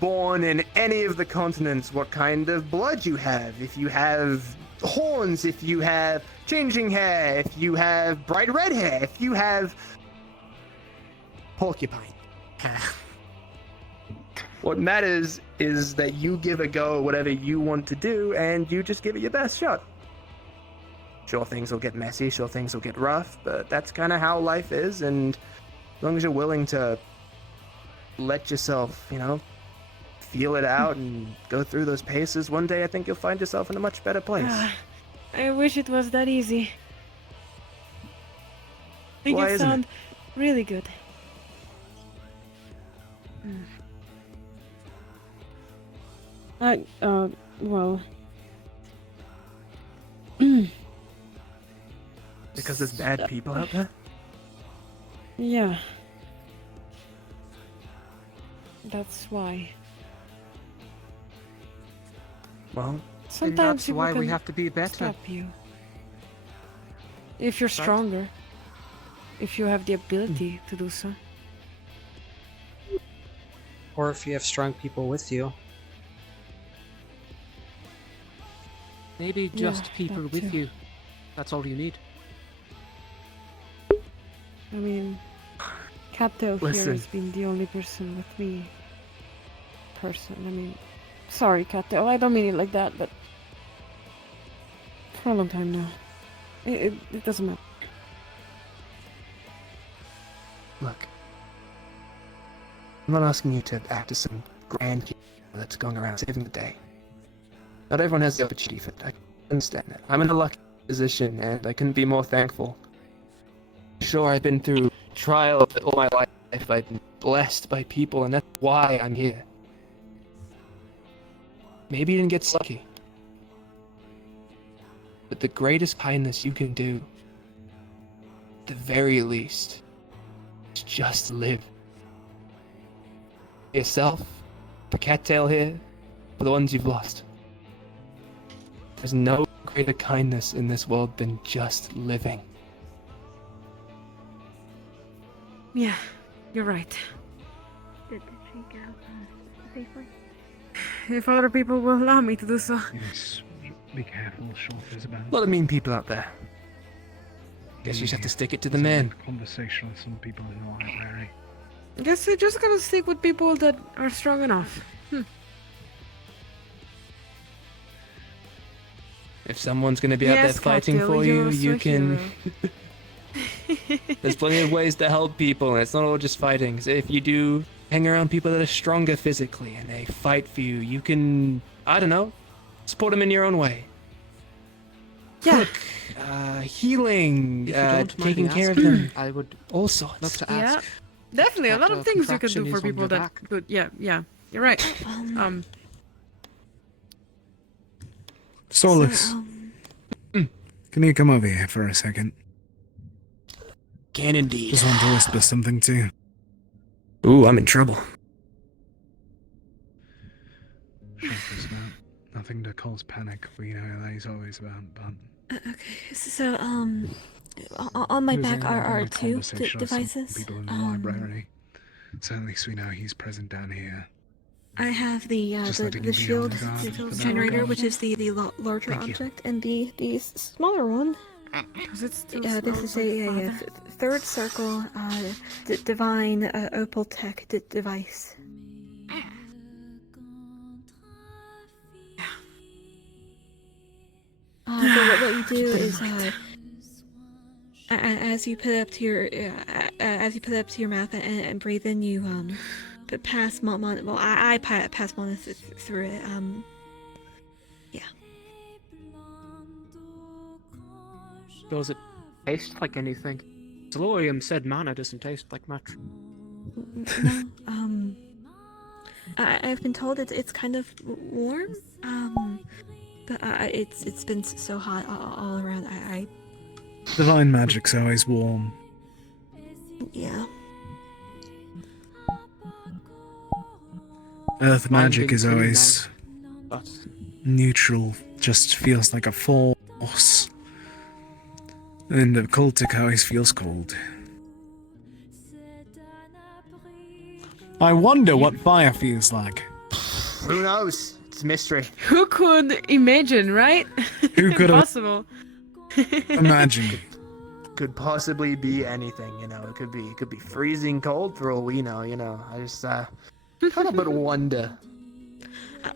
born in any of the continents, what kind of blood you have, if you have horns, if you have changing hair, if you have bright red hair, if you have porcupine hair. What matters is that you give a go at whatever you want to do, and you just give it your best shot. Sure, things will get messy, sure, things will get rough, but that's kind of how life is, and as long as you're willing to let yourself, feel it out and go through those paces, one day I think you'll find yourself in a much better place. I wish it was that easy. Make Why it isn't sound really good. Well. Because there's bad people out there? Yeah. That's why. Well, sometimes that's people why we can have to be better. Stop you. If you're stronger. If you have the ability to do so. Or if you have strong people with you. Maybe just Yeah, people that with too. you. That's all you need. I mean, Kato here Listen. has been the only person with me. Sorry, Kato, I don't mean it like that, but for a long time now. It doesn't matter. Look, I'm not asking you to act as some grand hero that's going around saving the day. Not everyone has the opportunity for it. I understand that. I'm in a lucky position, and I couldn't be more thankful. Sure, I've been through trials all my life. I've been blessed by people, and that's why I'm here. Maybe you didn't get lucky. But the greatest kindness you can do, at the very least, is just live. For yourself, for Cattail here, for the ones you've lost. There's no greater kindness in this world than just living. Yeah, you're right. Did she go safely? If other people will allow me to do so. Yes, be careful, short Isabel. A lot of mean people out there. Guess you just have to stick it to the man. Conversation with some people in the library. I guess I just gotta stick with people that are strong enough. If someone's gonna be out there Yes, fighting Cattail, for you, you're you a can... hero. There's plenty of ways to help people, and it's not all just fighting. So if you do hang around people that are stronger physically and they fight for you, you can, I don't know, support them in your own way. Yeah. Look, healing, If you don't mind taking me care of asking, them, I would all sorts. love to Yeah, ask. definitely. A lot of That, things you can contraption do for is on people your that back. good. Yeah, you're right. Solus, can you come over here for a second? Can indeed. Just want to whisper something to you. Ooh, I'm in trouble. Short Isabel. Nothing to cause panic. We know that he's always about, but... Okay, so, on my He was back having are a two conversation with some devices. people in the library. So at least we know he's present down here. I have the Just letting the you be shield on guard for that generator, regard. which is the larger Thank you. object, and the smaller one. Because it's still This is a third circle divine opal tech device. you do is as you put it up to your mouth and breathe in, you pass well, I pass Mona through it. Yeah. Does it taste like anything? Solorium said mana doesn't taste like much. No. I've been told it's kind of warm. But it's been so hot all around. Divine magic's always warm. Yeah. Earth magic is always neutral, just feels like a force. And occultic always feels cold. I wonder what fire feels like. Who knows? It's a mystery. Who could imagine, right? Who could Impossible. imagine? Could possibly be anything, you know. It could be freezing cold for all we know, you know. I just kind of but wonder.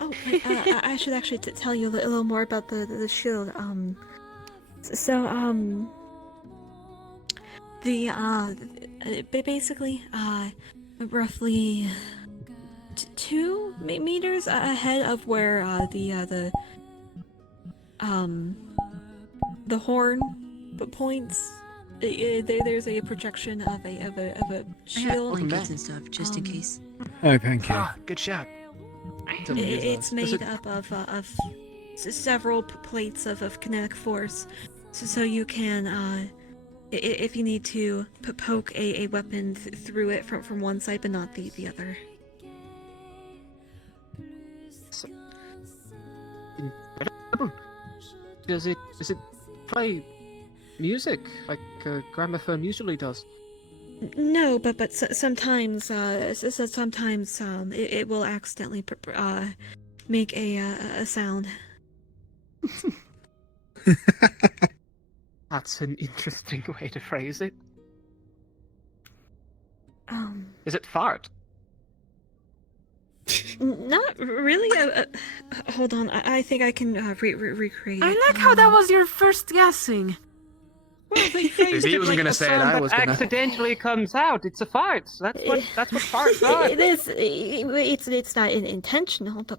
I should actually tell you a little more about the shield. Basically, roughly 2 meters ahead of where the horn points, there's a projection of a shield. Blankets and stuff, just in case. Oh, thank you. Ah, good shot. It's made up of several plates of kinetic force, so you can, if you need to, poke a weapon through it from one side, but not the other. Does it play music like a gramophone usually does? No, but sometimes it will accidentally make a sound. That's an interesting way to phrase it. Is it fart? Not really. Hold on, I think I can recreate. I like how that was your first guessing. Well, they If he wasn't gonna say it, I was gonna. Accidentally comes out. It's a fart. That's what farts are. It is. It's not intentional, but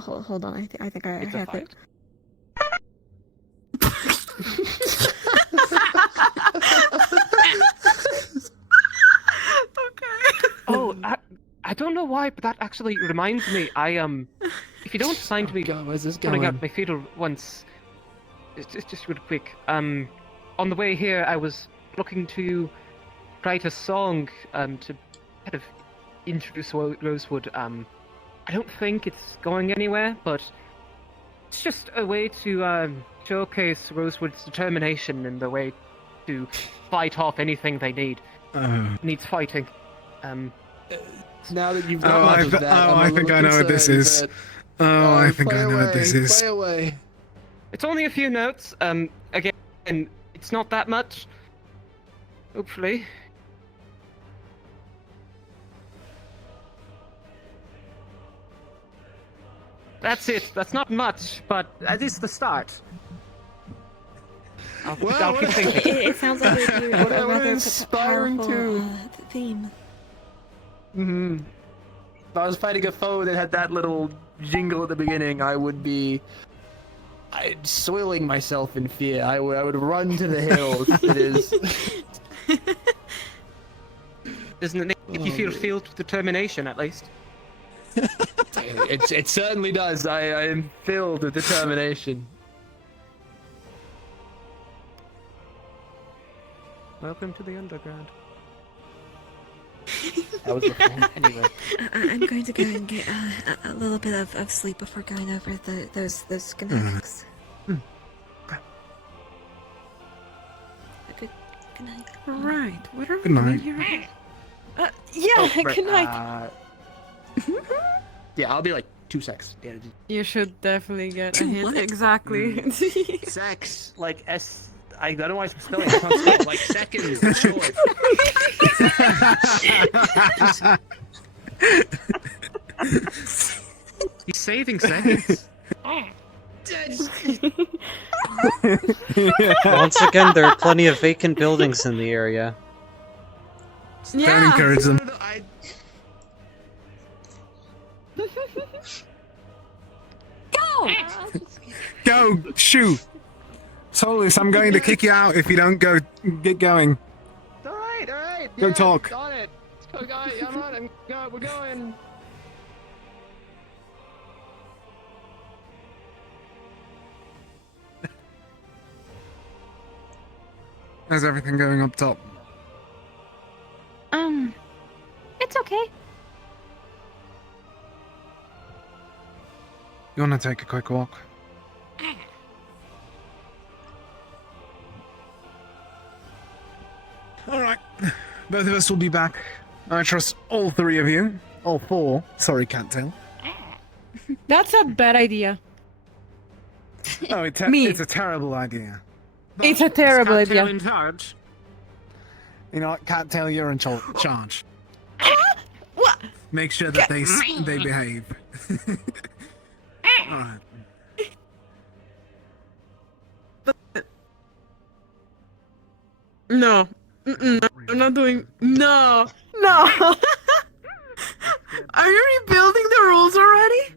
hold on. I think I It's a have fart. it. Oh, I don't know why, but that actually reminds me. If you don't mind me where's this putting going? out my fiddle once, it's just really quick. On the way here, I was looking to write a song to kind of introduce Rosewood. I don't think it's going anywhere, but it's just a way to showcase Rosewood's determination and the way to fight off anything they need. Needs fighting. Now that you've Oh, done that, I think I know what this is. Oh, I think I know what this is. Play away. It's only a few notes. Again, it's not that much. Hopefully. That's it. That's not much, but that is the start. I'll keep thinking. It sounds like a rather inspiring powerful theme. Mm-hmm. If I was fighting a foe that had that little jingle at the beginning, I would be soiling myself in fear. I would run to the hills. It is. Doesn't it make you feel filled with determination, at least? It certainly does. I am filled with determination. Welcome to the underground. That was the fun. Anyway. I'm going to go and get a little bit of sleep before going over those schematics. Good night. Right. What are we Good night. doing here? Good night. Yeah, I'll be like 2 seconds. Yeah, You should definitely get a To hint. what? Exactly. sex, like S. I don't know why I'm spelling it. I can't spell it. Like seconds, short. He's saving seconds. Once again, there are plenty of vacant buildings in the area. Don't encourage them. Go! Go! Shoot! Solus, I'm going to kick you out if you don't go. Get going. Alright. Go yeah, talk. On it. Let's go, guys. We're going. How's everything going up top? It's okay. You want to take a quick walk? Alright. Both of us will be back. I trust all three of you. All four. Sorry, Cattail. That's a bad idea. Oh, it's a terrible idea. It's a terrible idea. in charge. You know what, Cattail, you're in charge. Make sure that they behave. Alright. No. I'm not doing. No. No. Are you rebuilding the rules already?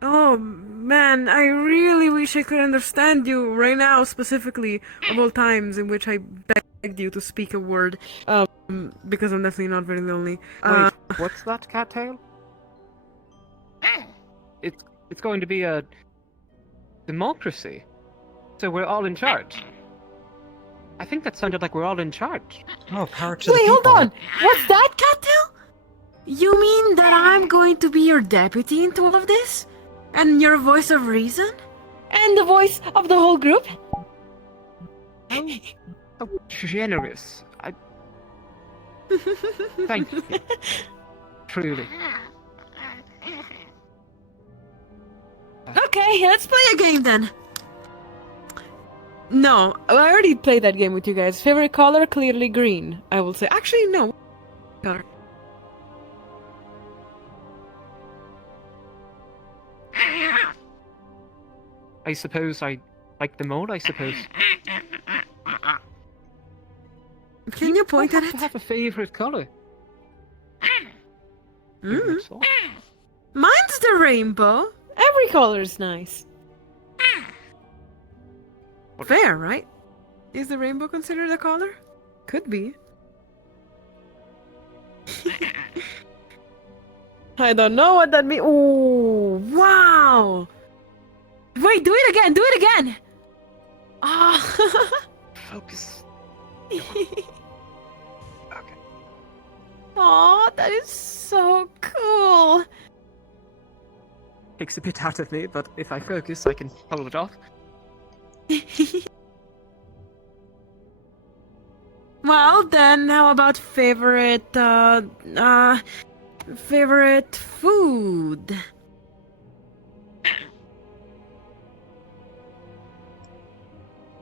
Oh man, I really wish I could understand you right now, specifically of all times in which I begged you to speak a word. Because I'm definitely not very lonely. Wait, what's that, Cattail? It's going to be a democracy, so we're all in charge. I think that sounded like we're all in charge. Oh, power to the Wait, people. hold on. What's that, Cattail? You mean that I'm going to be your deputy into all of this? And your voice of reason? And the voice of the whole group? Oh, generous. Thank you. Truly. Okay, let's play a game then. No, I already played that game with you guys. Favorite color? Clearly green, I will say. Actually, no. Color. I suppose I like the mole, I suppose. Can you point at it? I have a favorite color. Mine's the rainbow. Every color is nice. Fair, right? Is the rainbow considered a color? Could be. I don't know what that means. Ooh, wow! Wait, do it again! Do it again! Ah! Focus. Aw, that is so cool. Takes a bit out of me, but if I focus, I can pull it off. Well, then, how about favorite food?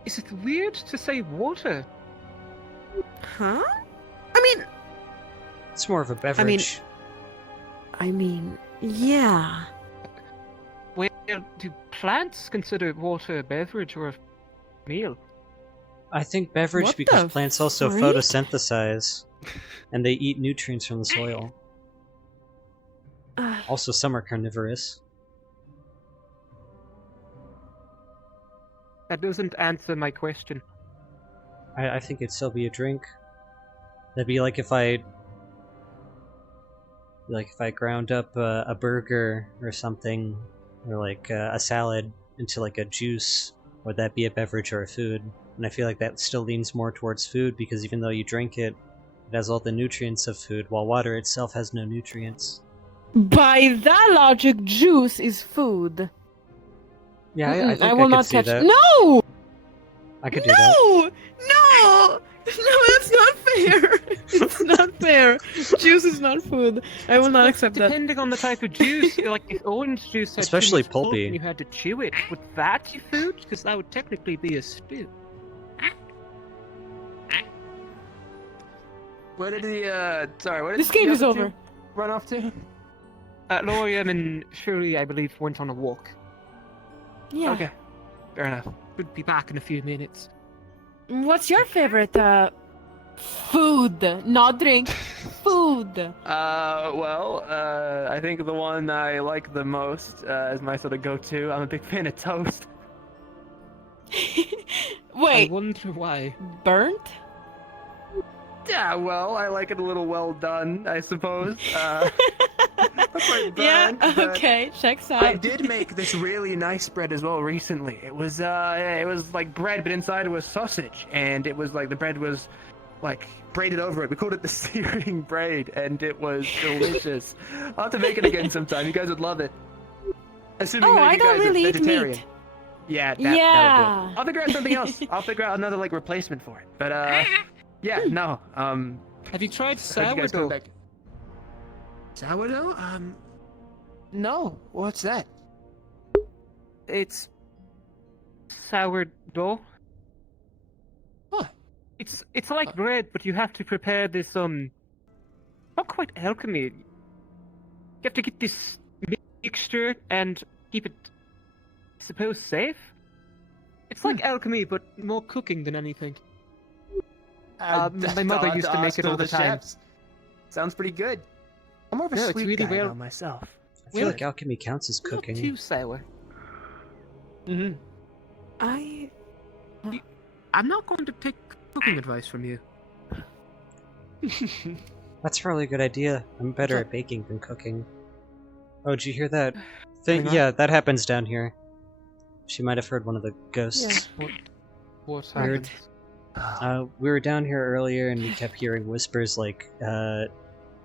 Is it weird to say water? Huh? I mean... It's more of a beverage. I mean, yeah. Well, do plants consider water a beverage or a meal? I think beverage What because the plants also freak? photosynthesize, and they eat nutrients from the soil. Also, some are carnivorous. That doesn't answer my question. I think it'd still be a drink. That'd be like if I ground up a burger or something, or like a salad into like a juice. Would that be a beverage or a food? And I feel like that still leans more towards food because even though you drink it, it has all the nutrients of food, while water itself has no nutrients. By that logic, juice is food. Yeah, I think I will could not see touch. that. No! I could do that. No! No, that's not fair! It's not fair! Juice is not food. I will not accept that. Depending on the type of juice, like if orange juice had Especially too much pulp pulpy. and you had to chew it, would that be food? Because that would technically be a stew. Where did the sorry, where did This game the is other two over. run off to? Lorium and Shirley, I believe, went on a walk. Yeah. Okay, fair enough. Should be back in a few minutes. What's your favorite food? Not drink. Food. Well, I think the one I like the most is my sort of go-to. I'm a big fan of toast. Wait. I wonder why. Burnt? Yeah, well, I like it a little well done, I suppose. Not quite burnt, Yeah, but okay, checks out. I did make this really nice bread as well recently. It was like bread, but inside it was sausage, and it was like the bread was like braided over it. We called it the searing braid, and it was delicious. I'll have to make it again sometime. You guys would love it. Assuming that I you don't guys really are eat vegetarian. meat. Yeah, Yeah. that'll do. I'll figure out something else. I'll figure out another like replacement for it. But yeah, no. Have you tried heard you guys come sourdough? back. Sourdough? No. What's that? It's sourdough. What? It's like bread, but you have to prepare this not quite alchemy. You have to get this mixture and keep it, I suppose, safe. It's like alchemy, but more cooking than anything. My mother used to make it all the time. Chefs. Sounds pretty good. I'm more of a Yeah, it's sweet really guy well- though, myself. I feel like alchemy counts as cooking. Not too sour. Mm-hmm. I'm not going to take cooking advice from you. That's probably a good idea. I'm better at baking than cooking. Oh, did you hear that thing? Hang on. Yeah, that happens down here. She might have heard one of the ghosts. What Weird. We were down here earlier and we kept hearing whispers like,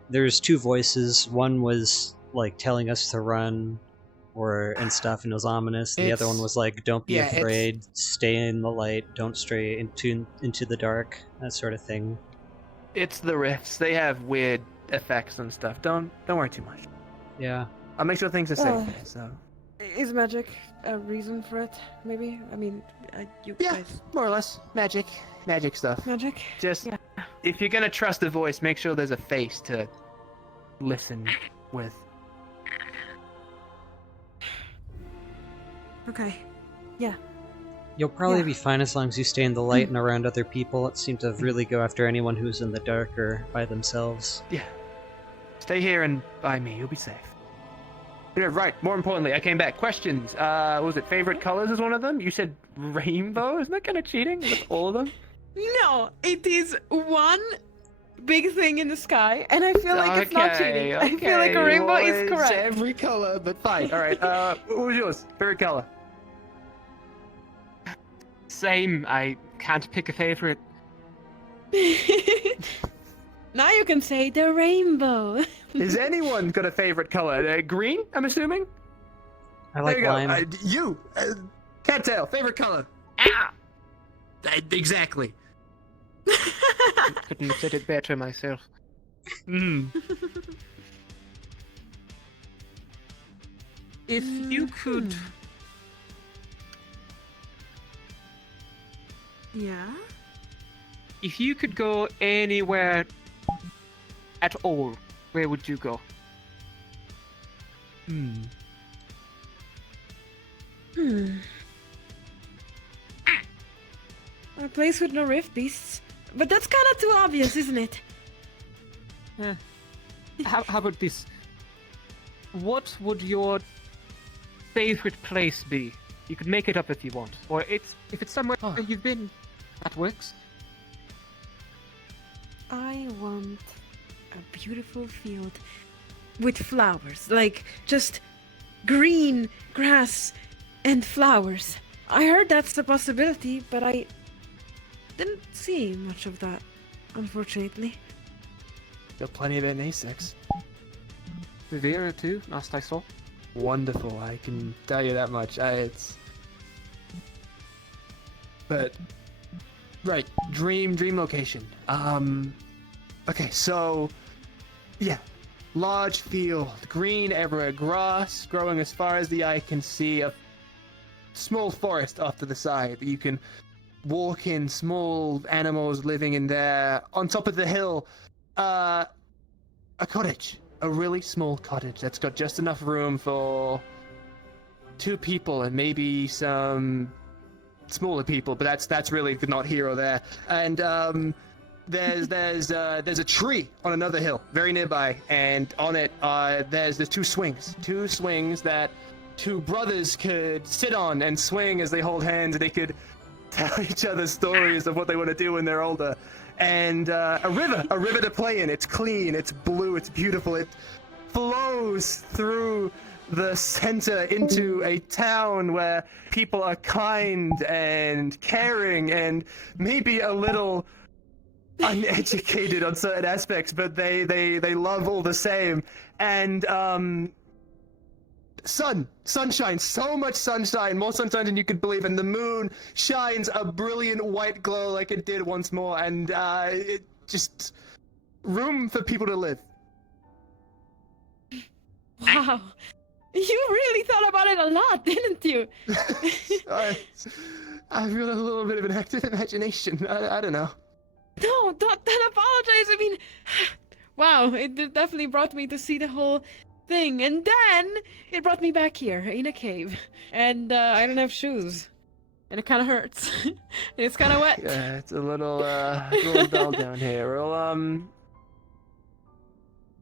there's two voices. One was like telling us to run and stuff, and it was ominous. The other one was like, don't be afraid, stay in the light, don't stray into the dark, that sort of thing. It's the rifts. They have weird effects and stuff. Don't worry too much. Yeah. I'll make sure things are safe. So Is magic a reason for it? Maybe. I mean, you guys. more or less magic stuff. Magic. Just if you're gonna trust a voice, make sure there's a face to listen with. Okay. Yeah. You'll probably be fine as long as you stay in the light and around other people. It seemed to really go after anyone who's in the dark or by themselves. Yeah. Stay here and by me. You'll be safe. Yeah, right. More importantly, I came back. Questions. Was it favorite colors is one of them? You said rainbow. Isn't that kind of cheating? With all of them? No, it is one big thing in the sky, and I feel like it's not cheating. I feel like a rainbow well, is it's correct. every color, but fine. All right. What was yours? Favorite color? Same. I can't pick a favorite. Now you can say the rainbow. Has anyone got a favorite color? Green, I'm assuming? I like there you go. lime. You, Cattail, favorite color? Ah! Exactly. Couldn't have said it better myself. If you could... Yeah? If you could go anywhere at all, where would you go? A place with no rift beasts. But that's kind of too obvious, isn't it? How about this? What would your favorite place be? You could make it up if you want, or if it's somewhere you've been, that works. I want a beautiful field with flowers, like just green grass and flowers. I heard that's a possibility, but I didn't see much of that, unfortunately. Got plenty of it in A6. Rivera too, last I saw. Wonderful, I can tell you that much. But right, dream location. Okay, so yeah, large field, green everywhere, grass growing as far as the eye can see, a small forest off to the side that you can walk in, small animals living in there. On top of the hill, a cottage, a really small cottage that's got just enough room for 2 people and maybe some smaller people, but that's really not here or there. And there's a tree on another hill very nearby, and on it there's 2 swings that 2 brothers could sit on and swing as they hold hands, and they could tell each other stories of what they want to do when they're older. And a river to play in. It's clean, it's blue, it's beautiful. It flows through the center into a town where people are kind and caring and maybe a little uneducated on certain aspects, but they love all the same. And sunshine, so much sunshine, more sunshine than you could believe, and the moon shines a brilliant white glow like it did once more, and it just room for people to live. Wow. You really thought about it a lot, didn't you? I've got a little bit of an active imagination. I don't know. No, don't apologize. I mean, wow, it definitely brought me to see the whole thing, and then it brought me back here in a cave, and I don't have shoes, and it kind of hurts, and it's kind of wet. Yeah, it's a little dull down here. Well,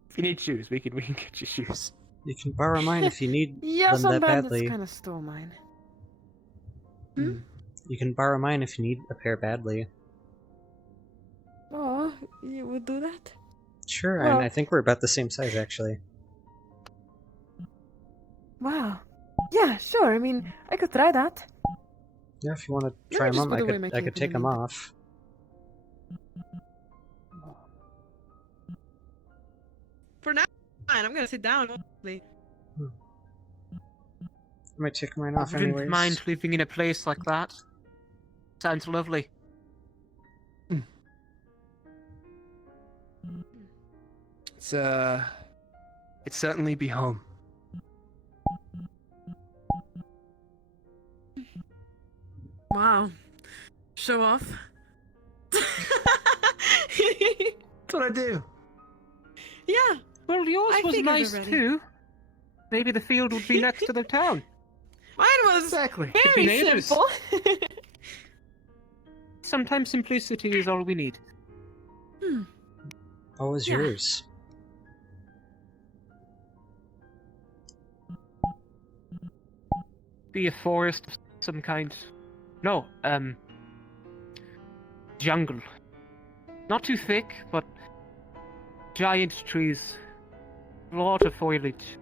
if you need shoes, we can get you shoes. You can borrow mine if you need Yeah, them some that bandits badly. kind of stole mine. You can borrow mine if you need a pair badly. Oh, you would do that? Sure, Well- and I think we're about the same size actually. Wow. Yeah, sure. I mean, I could try that. Yeah, if you want to Let try me them just on, put away my I could cape take in them the off. For now, fine. I'm gonna sit down. I might take mine off I wouldn't anyways. mind living in a place like that. Sounds lovely. It's certainly be home. Wow. Show off. That's what I do. Yeah. Well, yours I was figured nice already. too. Maybe the field would be next to the town. Mine was exactly very neighbors. simple. Sometimes simplicity is all we need. What was yours? Be a forest of some kind. No, jungle. Not too thick, but giant trees. A lot of foliage.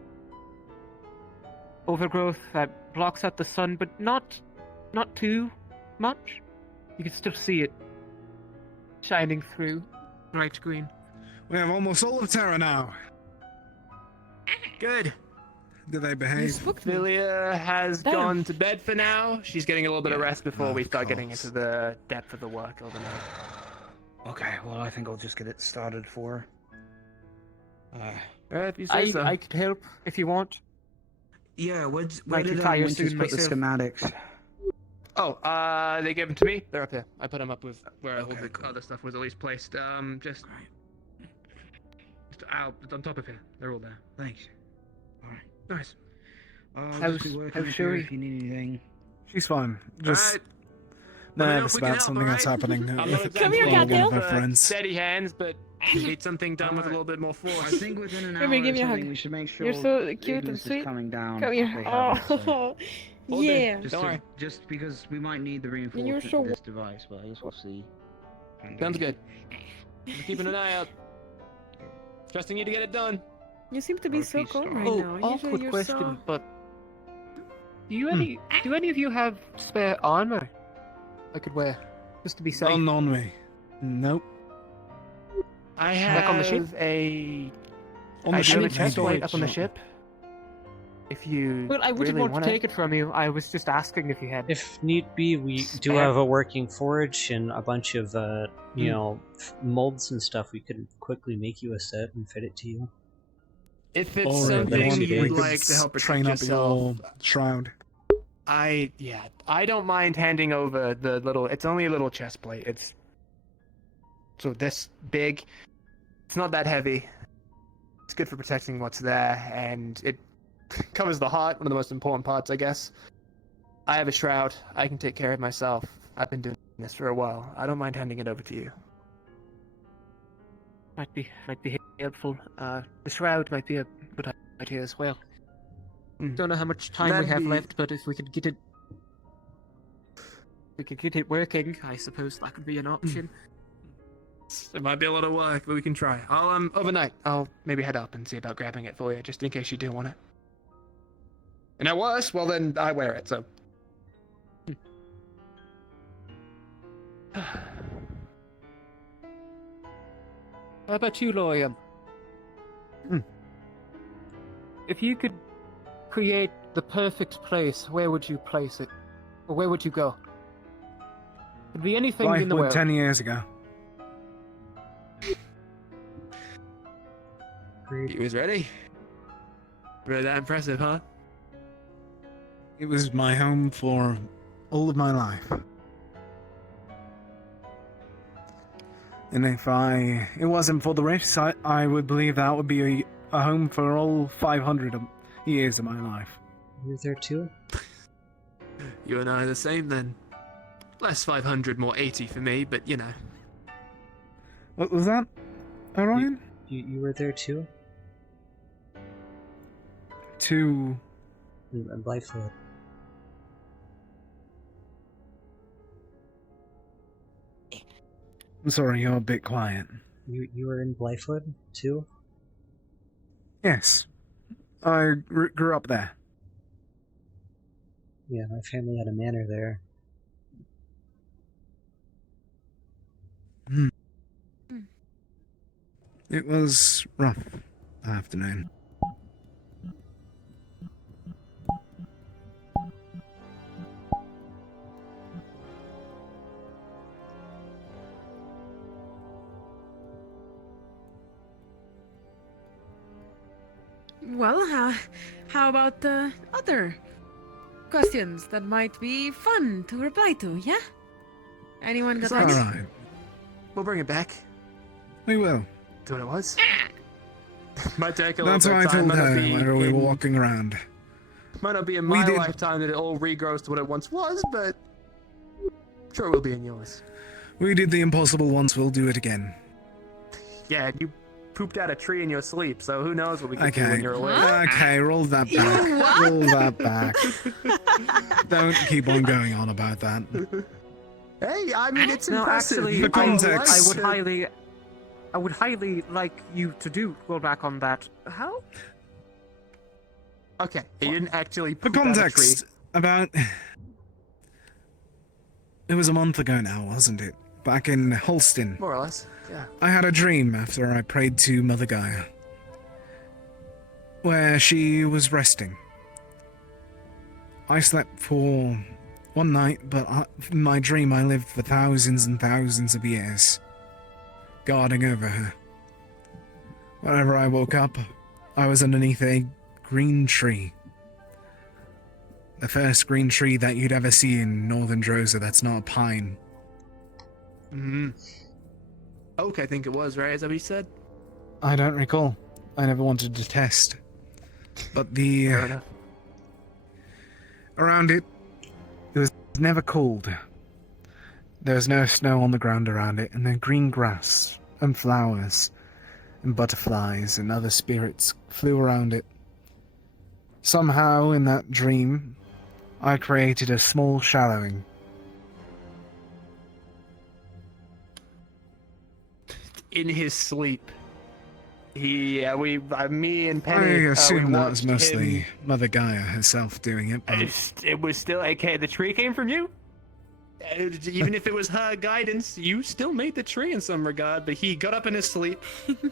Overgrowth that blocks out the sun, but not too much. You can still see it shining through. Bright green. We have almost all of Terra now. Good. Do they behave? Philia has Damn. gone to bed for now. She's getting a little bit of rest before we start getting into the depth of the work overnight. Okay, well, I think I'll just get it started for her. If you say so. I could help if you want. Yeah, where Like did retire Winters soon put the myself. schematics? Oh, they gave them to me. They're up here. I put them up with where all the other stuff was at least placed. Just out on top of here. They're all there. Thanks. Alright. Nice. I'll just be working with you if you need anything. She's fine. Just Let me know if nervous we can about help, something that's alright? happening. I'm not with exactly here, one of Cattail. her friends. steady hands, but need something done with a little bit more force. I think within an hour Come here, give or me a hug. something, we should make sure You're so cute and Ignis is sweet. coming down. Come here. they have it, so- Oh, Hold it. yeah. Just, Don't worry. just because we might need the You're reinforcement so- for this device, but I guess we'll see. Sounds good. I'm keeping an eye out. Trusting you to get it done. You seem to be so Northeast calm star. right now. Usually awkward you're question, so... but do any of you have spare armor I could wear just to be safe? None on me. Nope. I Like have on the ship? On I the do have a ship, chest maybe. plate up on the ship. If you Well, I wouldn't really want to take it from you. I was just asking if you had. If need be, we do Spare. have a working forge and a bunch of, you know, molds and stuff. We could quickly make you a set and fit it to you. If it's Or something we you'd could like to help protect train up yourself, your shroud. I don't mind handing over the little. It's only a little chest plate. It's so this big. It's not that heavy. It's good for protecting what's there, and it covers the heart, one of the most important parts, I guess. I have a shroud. I can take care of myself. I've been doing this for a while. I don't mind handing it over to you. Might be helpful. The shroud might be a good idea as well. Don't know how much time we have left, but if we could get it working, I suppose that could be an option. It might be a lot of work, but we can try. I'll overnight. I'll maybe head up and see about grabbing it for you, just in case you do want it. And at worst, well then I wear it. So. How about you, Loyam? If you could create the perfect place, where would you place it? Or where would you go? It'd be anything in the world. 10 years ago. He was ready. Really that impressive, huh? It was my home for all of my life. And if it wasn't for the rifts, I would believe that would be a home for all 500 years of my life. You're there too? You and I are the same then. Less 500, more 80 for me, but you know. What was that, Orion? You were there too? I'm Blythewood. I'm sorry, you're a bit quiet. You were in Blythewood too? Yes. I grew up there. Yeah, my family had a manor there. It was rough afternoon. Well, how about other questions that might be fun to reply to, yeah? Anyone got All any? right. We'll bring it back. We will. Do what it was. Might take a little That's bit what of I time. told her while we were walking around. Might not be in my lifetime that it all regrows to what it once was, but I'm sure it will be in yours. We did the impossible once, we'll do it again. Yeah, you pooped out a tree in your sleep, so who knows what we can do when you're awake. Okay, roll that back. Roll that back. Don't keep on going on about that. Hey, I mean, it's No, impressive. actually, The context. I would highly like you to roll back on that. How? Okay, he didn't actually For poop out a tree. context, about... It was a month ago now, wasn't it? Back in Holston. More or less, yeah. I had a dream after I prayed to Mother Gaia, where she was resting. I slept for one night, but in my dream I lived for thousands and thousands of years, guarding over her. Whenever I woke up, I was underneath a green tree. The first green tree that you'd ever see in northern Drosa that's not a pine. Oak, I think it was, right? Is that what he said? I don't recall. I never wanted to test. But the... Fair enough. Around it was never cold. There was no snow on the ground around it, and then green grass and flowers and butterflies and other spirits flew around it. Somehow, in that dream, I created a small shallowing. In his sleep. Me and Penny. I assume that was watched mostly him. Mother Gaia herself doing it, but... It was still okay. The tree came from you. Even if it was her guidance, you still made the tree in some regard. But he got up in his sleep,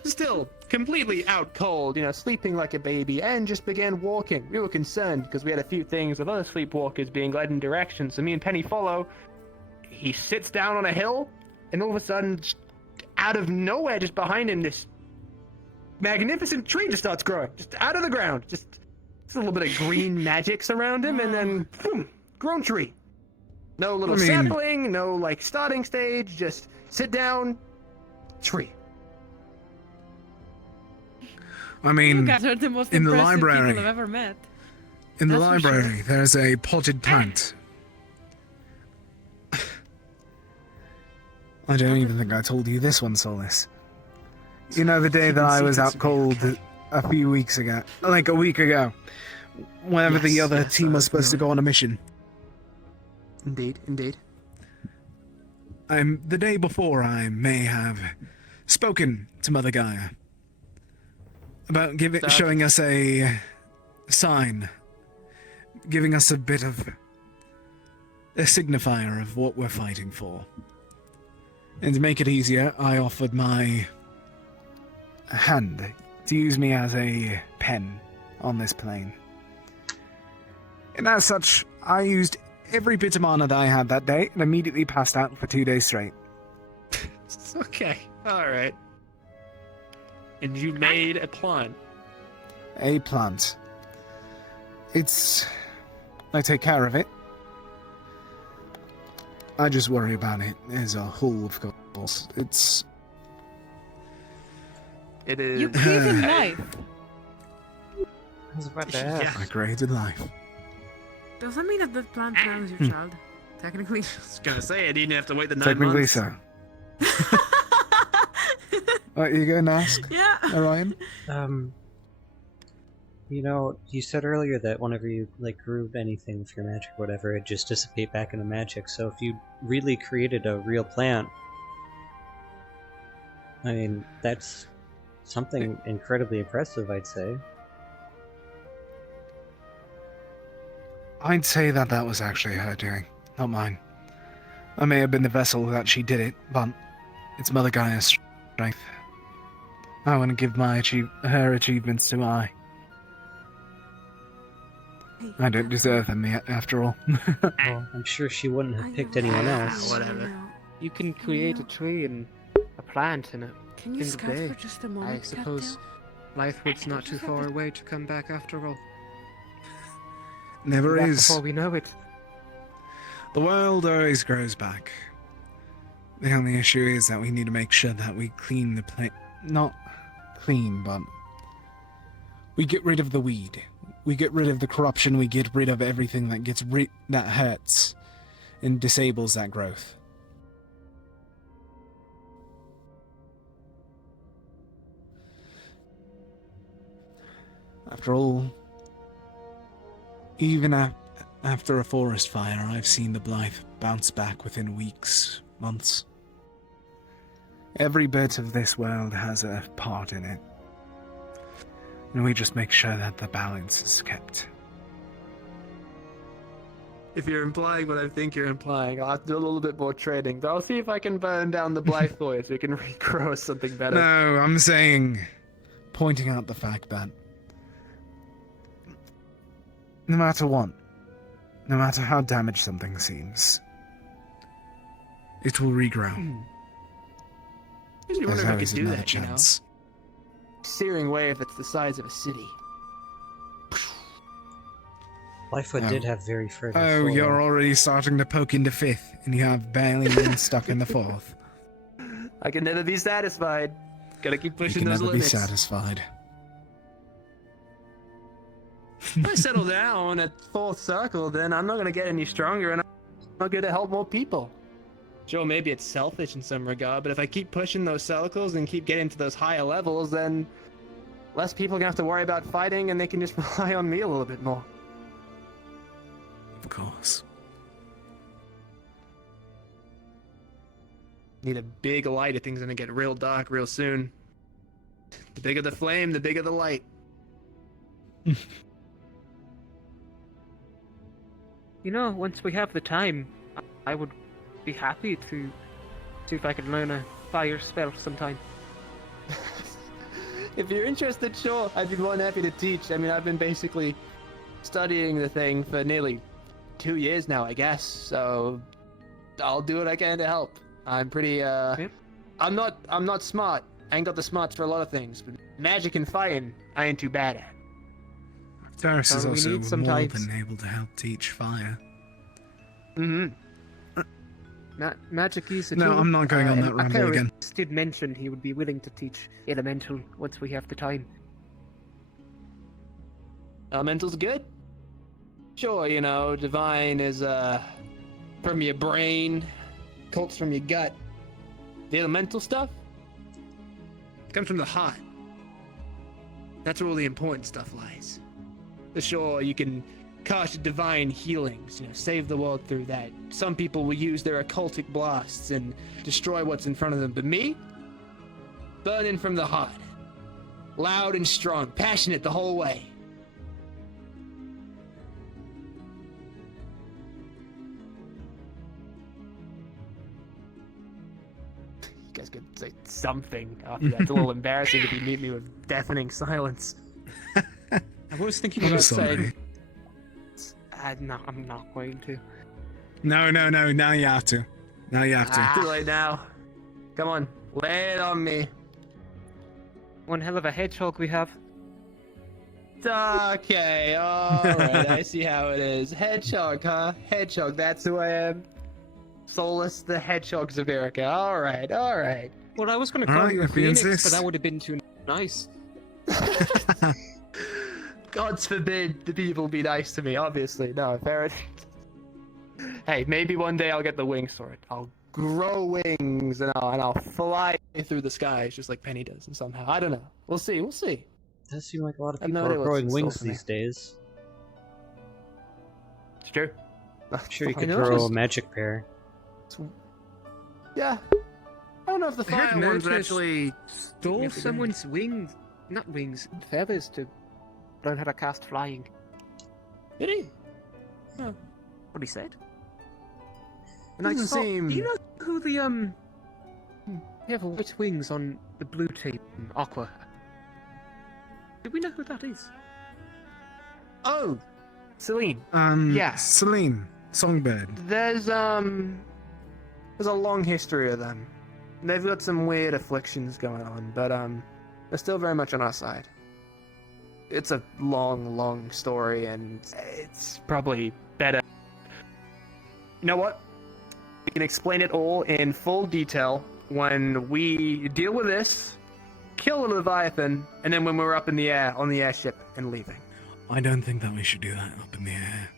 still completely out cold, sleeping like a baby, and just began walking. We were concerned because we had a few things with other sleepwalkers being led in directions. So me and Penny follow. He sits down on a hill, and all of a sudden, out of nowhere, just behind him, this magnificent tree just starts growing, just out of the ground. Just a little bit of green magic surround him, and then boom, grown tree. No little sapling, no starting stage, just sit down, tree. I mean, You guys are the most in the impressive library. people I've ever met. In the That's for sure. library, there's a potted plant. I don't even think I told you this one, Solus. You know the day that I was out cold a few weeks ago, like a week ago, whenever the other team was supposed to go on a mission. Indeed, indeed. The day before, I may have spoken to Mother Gaia about showing us a sign, giving us a bit of a signifier of what we're fighting for. And to make it easier, I offered my hand to use me as a pen on this plane. And as such, I used every bit of mana that I had that day and immediately passed out for 2 days straight. Okay, alright. And you made a plant. A plant. I take care of it. I just worry about it as a whole, of course. It is. You created life. I was about to ask. I created life. Does that mean that the plant now is your child? Technically. I was gonna say, I didn't have to wait the 9 Technically months. so. Right, you go and ask, Yeah. Orion? You know, you said earlier that whenever you grew anything with your magic or whatever, it'd just dissipate back into magic. So if you really created a real plant, I mean, that's something incredibly impressive, I'd say. I'd say that was actually her doing, not mine. I may have been the vessel that she did it, but it's Mother Gaia's strength. I want to give her achievements to I. I don't deserve them yet, after all. Well, I'm sure she wouldn't have picked anyone else. Whatever. You can create a tree and a plant in a Can you single scout day. for just a moment, I suppose Blythewood's not too far away to come back after all. Never Back is. Before we know it. The world always grows back. The only issue is that we need to make sure that we clean the place. Not clean, but we get rid of the weed. We get rid of the corruption. We get rid of everything that that hurts and disables that growth. After all, even after a forest fire, I've seen the Blythe bounce back within weeks, months. Every bit of this world has a part in it. And we just make sure that the balance is kept. If you're implying what I think you're implying, I'll have to do a little bit more trading. But I'll see if I can burn down the Blythe Boys so we can regrow something better. No, I'm saying, pointing out the fact that no matter what, no matter how damaged something seems, it will regrow. Makes me wonder There's if I always could do another that, chance. Searing wave that's the size of a city. Blythewood did have very fertile Oh, soil. you're already starting to poke into 5th, and you have barely been stuck in the 4th. I can never be satisfied. Gotta keep You pushing can those never be limits. satisfied. If I settle down at 4th circle, then I'm not gonna get any stronger, and I'm not gonna help more people. Sure, maybe it's selfish in some regard, but if I keep pushing those circles and keep getting to those higher levels, then less people are gonna have to worry about fighting, and they can just rely on me a little bit more. Of course. Need a big light if things are gonna get real dark real soon. The bigger the flame, the bigger the light. You know, once we have the time, I would be happy to see if I could learn a fire spell sometime. If you're interested, sure, I'd be more than happy to teach. I mean, I've been basically studying the thing for nearly 2 years now, I guess. So I'll do what I can to help. I'm pretty I'm not smart. I ain't got the smarts for a lot of things, but magic and fighting I ain't too bad at. Taurus is we also need more sometimes. than able to help teach fire. Magic is a No, tool. I'm not going on that and ramble again. Did mention he would be willing to teach elemental once we have the time. Elemental's good. Sure, you know, divine is from your brain, cult's from your gut. The elemental stuff comes from the heart. That's where all the important stuff lies. For sure, you can cast divine healings, you know, save the world through that. Some people will use their occultic blasts and destroy what's in front of them, but me? Burning from the heart. Loud and strong, passionate the whole way. You guys could say something after that. It's a little embarrassing if you meet me with deafening silence. I was thinking I'm about sorry. saying... no, I'm not going to. No, now you have to. Now you have to. Too late now. Come on, lay it on me. One hell of a hedgehog we have. Okay, alright, I see how it is. Hedgehog, huh? Hedgehog, that's who I am. Solus the Hedgehog Zaverica. Alright. Well, I was going to call you a phoenix, but that would have been too nice. Gods forbid the people be nice to me, obviously. No, fair enough. Hey, maybe one day I'll get the wings for it. I'll grow wings and I'll fly through the skies just like Penny does, and somehow. I don't know. We'll see. It does seem like a lot of I have people no are idea what's growing in store wings for me. these days. It's true. I'm sure you I could know, grow just- a magic pair. Yeah. I don't know if the I heard fire ones Murder actually stole someone's wings, not wings, feathers to learn how to cast flying. Did he? What he said. And I saw- seem. Do you know who the You have white wings on the blue team, Aqua. Do we know who that is? Oh, Celine. Yeah. Celine, Songbird. There's a long history of them. They've got some weird afflictions going on, but they're still very much on our side. It's a long story, and it's probably better. You know what? We can explain it all in full detail when we deal with this, kill the Leviathan, and then when we're up in the air on the airship and leaving. I don't think that we should do that up in the air.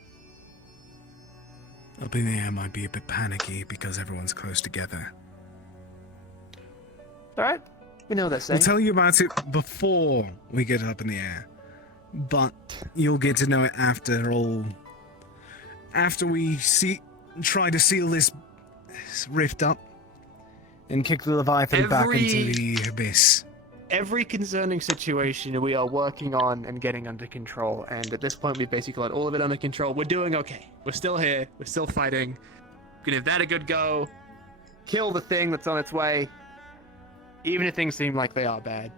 Up in the air might be a bit panicky because everyone's close together. Alright? We know that saying. We'll tell you about it before we get up in the air. But you'll get to know it after all. After we try to seal this rift up and kick the Leviathan back into the abyss. Every concerning situation we are working on and getting under control, and at this point we've basically got all of it under control. We're doing okay. We're still here. We're still fighting. We can give that a good go. Kill the thing that's on its way. Even if things seem like they are bad.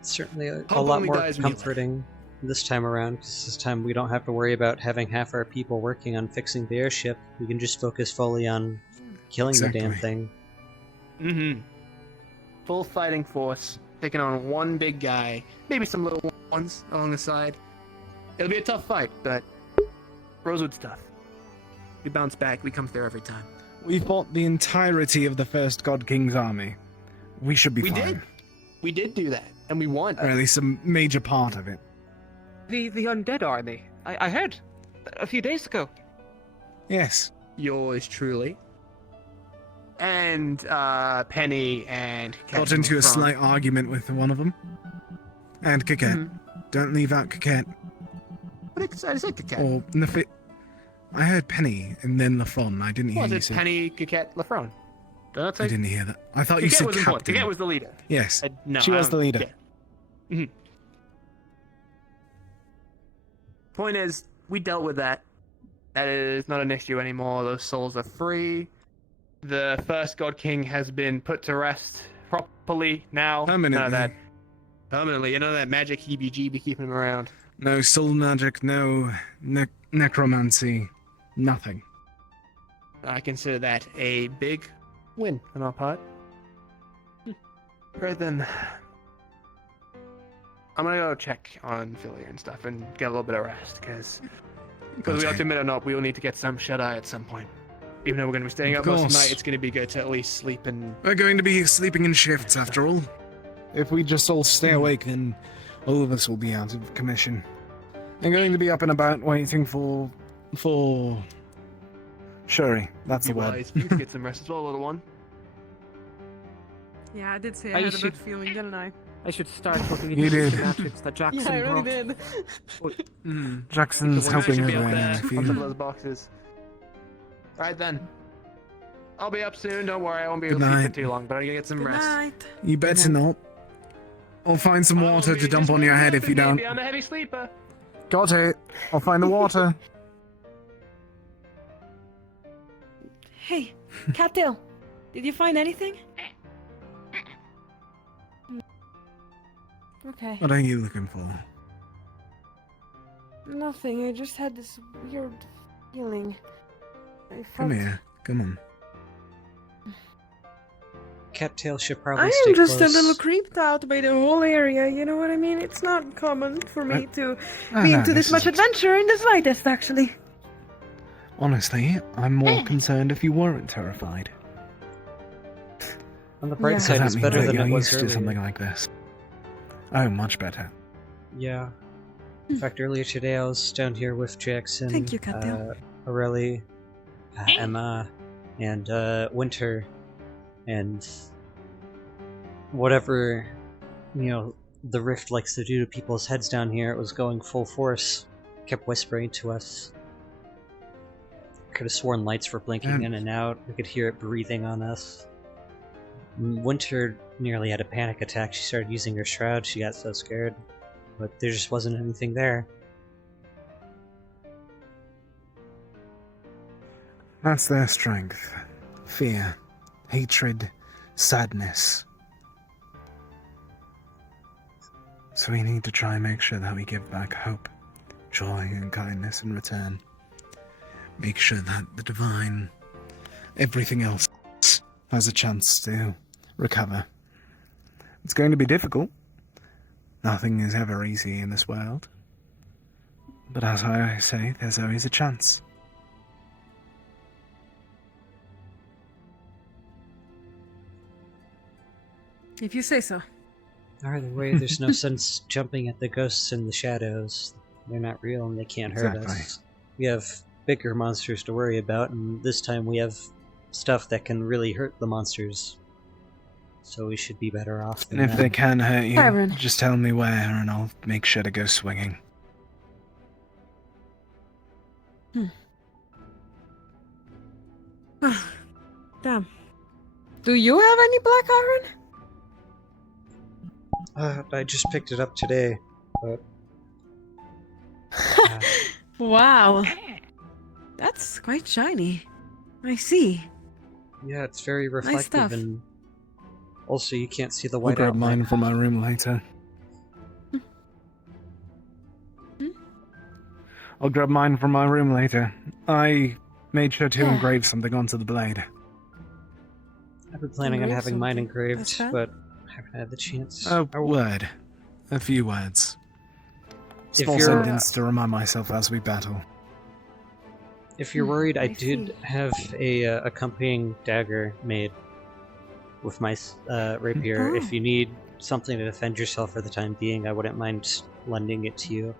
It's certainly a Hope lot only more dies when you comforting this time around, because this time we don't have to worry about having half our people working on fixing the airship. We can just focus fully on killing the damn thing. Mm-hmm. Full fighting force, taking on one big guy, maybe some little ones along the side. It'll be a tough fight, but Rosewood's tough. We bounce back, we come through every time. We fought the entirety of the first God King's army. We should be fine. We did do that, and we won. Or at least a major part of it. The undead army. I heard a few days ago. Yes. Yours truly. And Penny and Got into a slight argument with one of them. And Coquette. Don't leave out Coquette. What did I say, Coquette? Or I heard Penny and then Lafron. I didn't hear you say. Penny, Coquette, Lafron. I didn't hear that. I thought you Coquette said was important. captain. Coquette was the leader. Yes. No, she was the leader. Yeah. Mm-hmm. Point is, we dealt with that. That is not an issue anymore. Those souls are free. The first God King has been put to rest properly now. Permanently. None of that. Permanently. You know that magic heebie-jeebie keeping him around. No soul magic, no necromancy, nothing. I consider that a big win on our part. Right then, I'm gonna go check on Philly and stuff and get a little bit of rest, because whether we have to admit or not, we will need to get some shut-eye at some point. Even though we're going to be staying up most of the night, it's going to be good to at least sleep and... We're going to be sleeping in shifts, after all. If we just all stay awake, then all of us will be out of commission. I'm going to be up and about waiting for Shuri. That's the word. You need to get some rest as well, little one. Yeah, I did say I I had a should- bad feeling, didn't I? I should start looking You into the did. schematics that Jackson Yeah, I really brought. did. Jackson's So one helping should be over up there. there I on feel. top of those boxes. Alright then. I'll be up soon, don't worry, I won't be able Good to sleep night. for too long, but I'm gonna get some rest. You better not. I'll find some water to dump on your head if you don't. Maybe I'm a heavy sleeper. Got it. I'll find the water. Hey, Cattail, did you find anything? Okay. What are you looking for? Nothing. I just had this weird feeling. I Come felt... here. Come on. Cattail should probably I stay am just close. a little creeped out by the whole area, you know what I mean? It's not common for me to Oh, be no, into this much isn't. adventure in the slightest, actually. Honestly, I'm more concerned if you weren't terrified. On the bright Because side, that it's means better that than you're it was used to earlier. something like this. Oh, much better. Yeah. In fact, earlier today I was down here with Jackson, Thank you, Cattail. Aurelie, Emma, and Winter, and whatever, the rift likes to do to people's heads down here, it was going full force. Kept whispering to us. Could have sworn lights were blinking in and out. We could hear it breathing on us. Winter nearly had a panic attack. She started using her shroud. She got so scared. But there just wasn't anything there. That's their strength. Fear, hatred, sadness. So we need to try and make sure that we give back hope, joy, and kindness in return. Make sure that the divine, everything else, has a chance to recover. It's going to be difficult. Nothing is ever easy in this world. But as I say, there's always a chance. If you say so. Either way, there's no sense jumping at the ghosts in the shadows. They're not real and they can't hurt Exactly. us. We have bigger monsters to worry about, and this time we have stuff that can really hurt the monsters. So we should be better off than And if them. they can hurt you, Byron. just tell me where and I'll make sure to go swinging. Damn. Do you have any black iron? I just picked it up today, but Wow. That's quite shiny. I see. yeah, it's very stuff. reflective, and also you can't see the I'll white grab outline. mine from my room later. I'll grab mine from my room later. I made sure to engrave something onto the blade. I've been planning on Engrave having mine something. engraved, That's fine. but I haven't had the chance. A word. A few words. If Small you're- sentence to remind myself as we battle. If you're worried, I I did see. have a accompanying dagger made with my rapier. Oh. If you need something to defend yourself for the time being, I wouldn't mind lending it to you.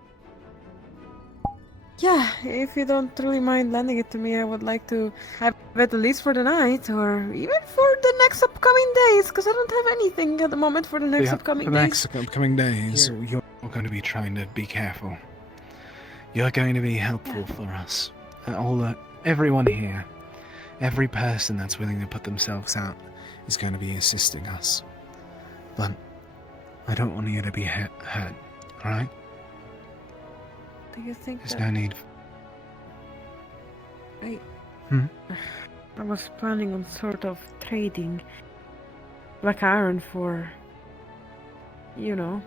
Yeah, if you don't really mind lending it to me, I would like to have it at least for the night, or even for the next upcoming days, because I don't have anything at the moment for the next upcoming for the days. next upcoming days, Here. you're going to be trying to be careful. You're going to be helpful for us. Everyone here, every person that's willing to put themselves out is going to be assisting us. But I don't want you to be hurt, alright? Do you think There's that no need. I Hmm? I was planning on sort of trading black iron for, you know,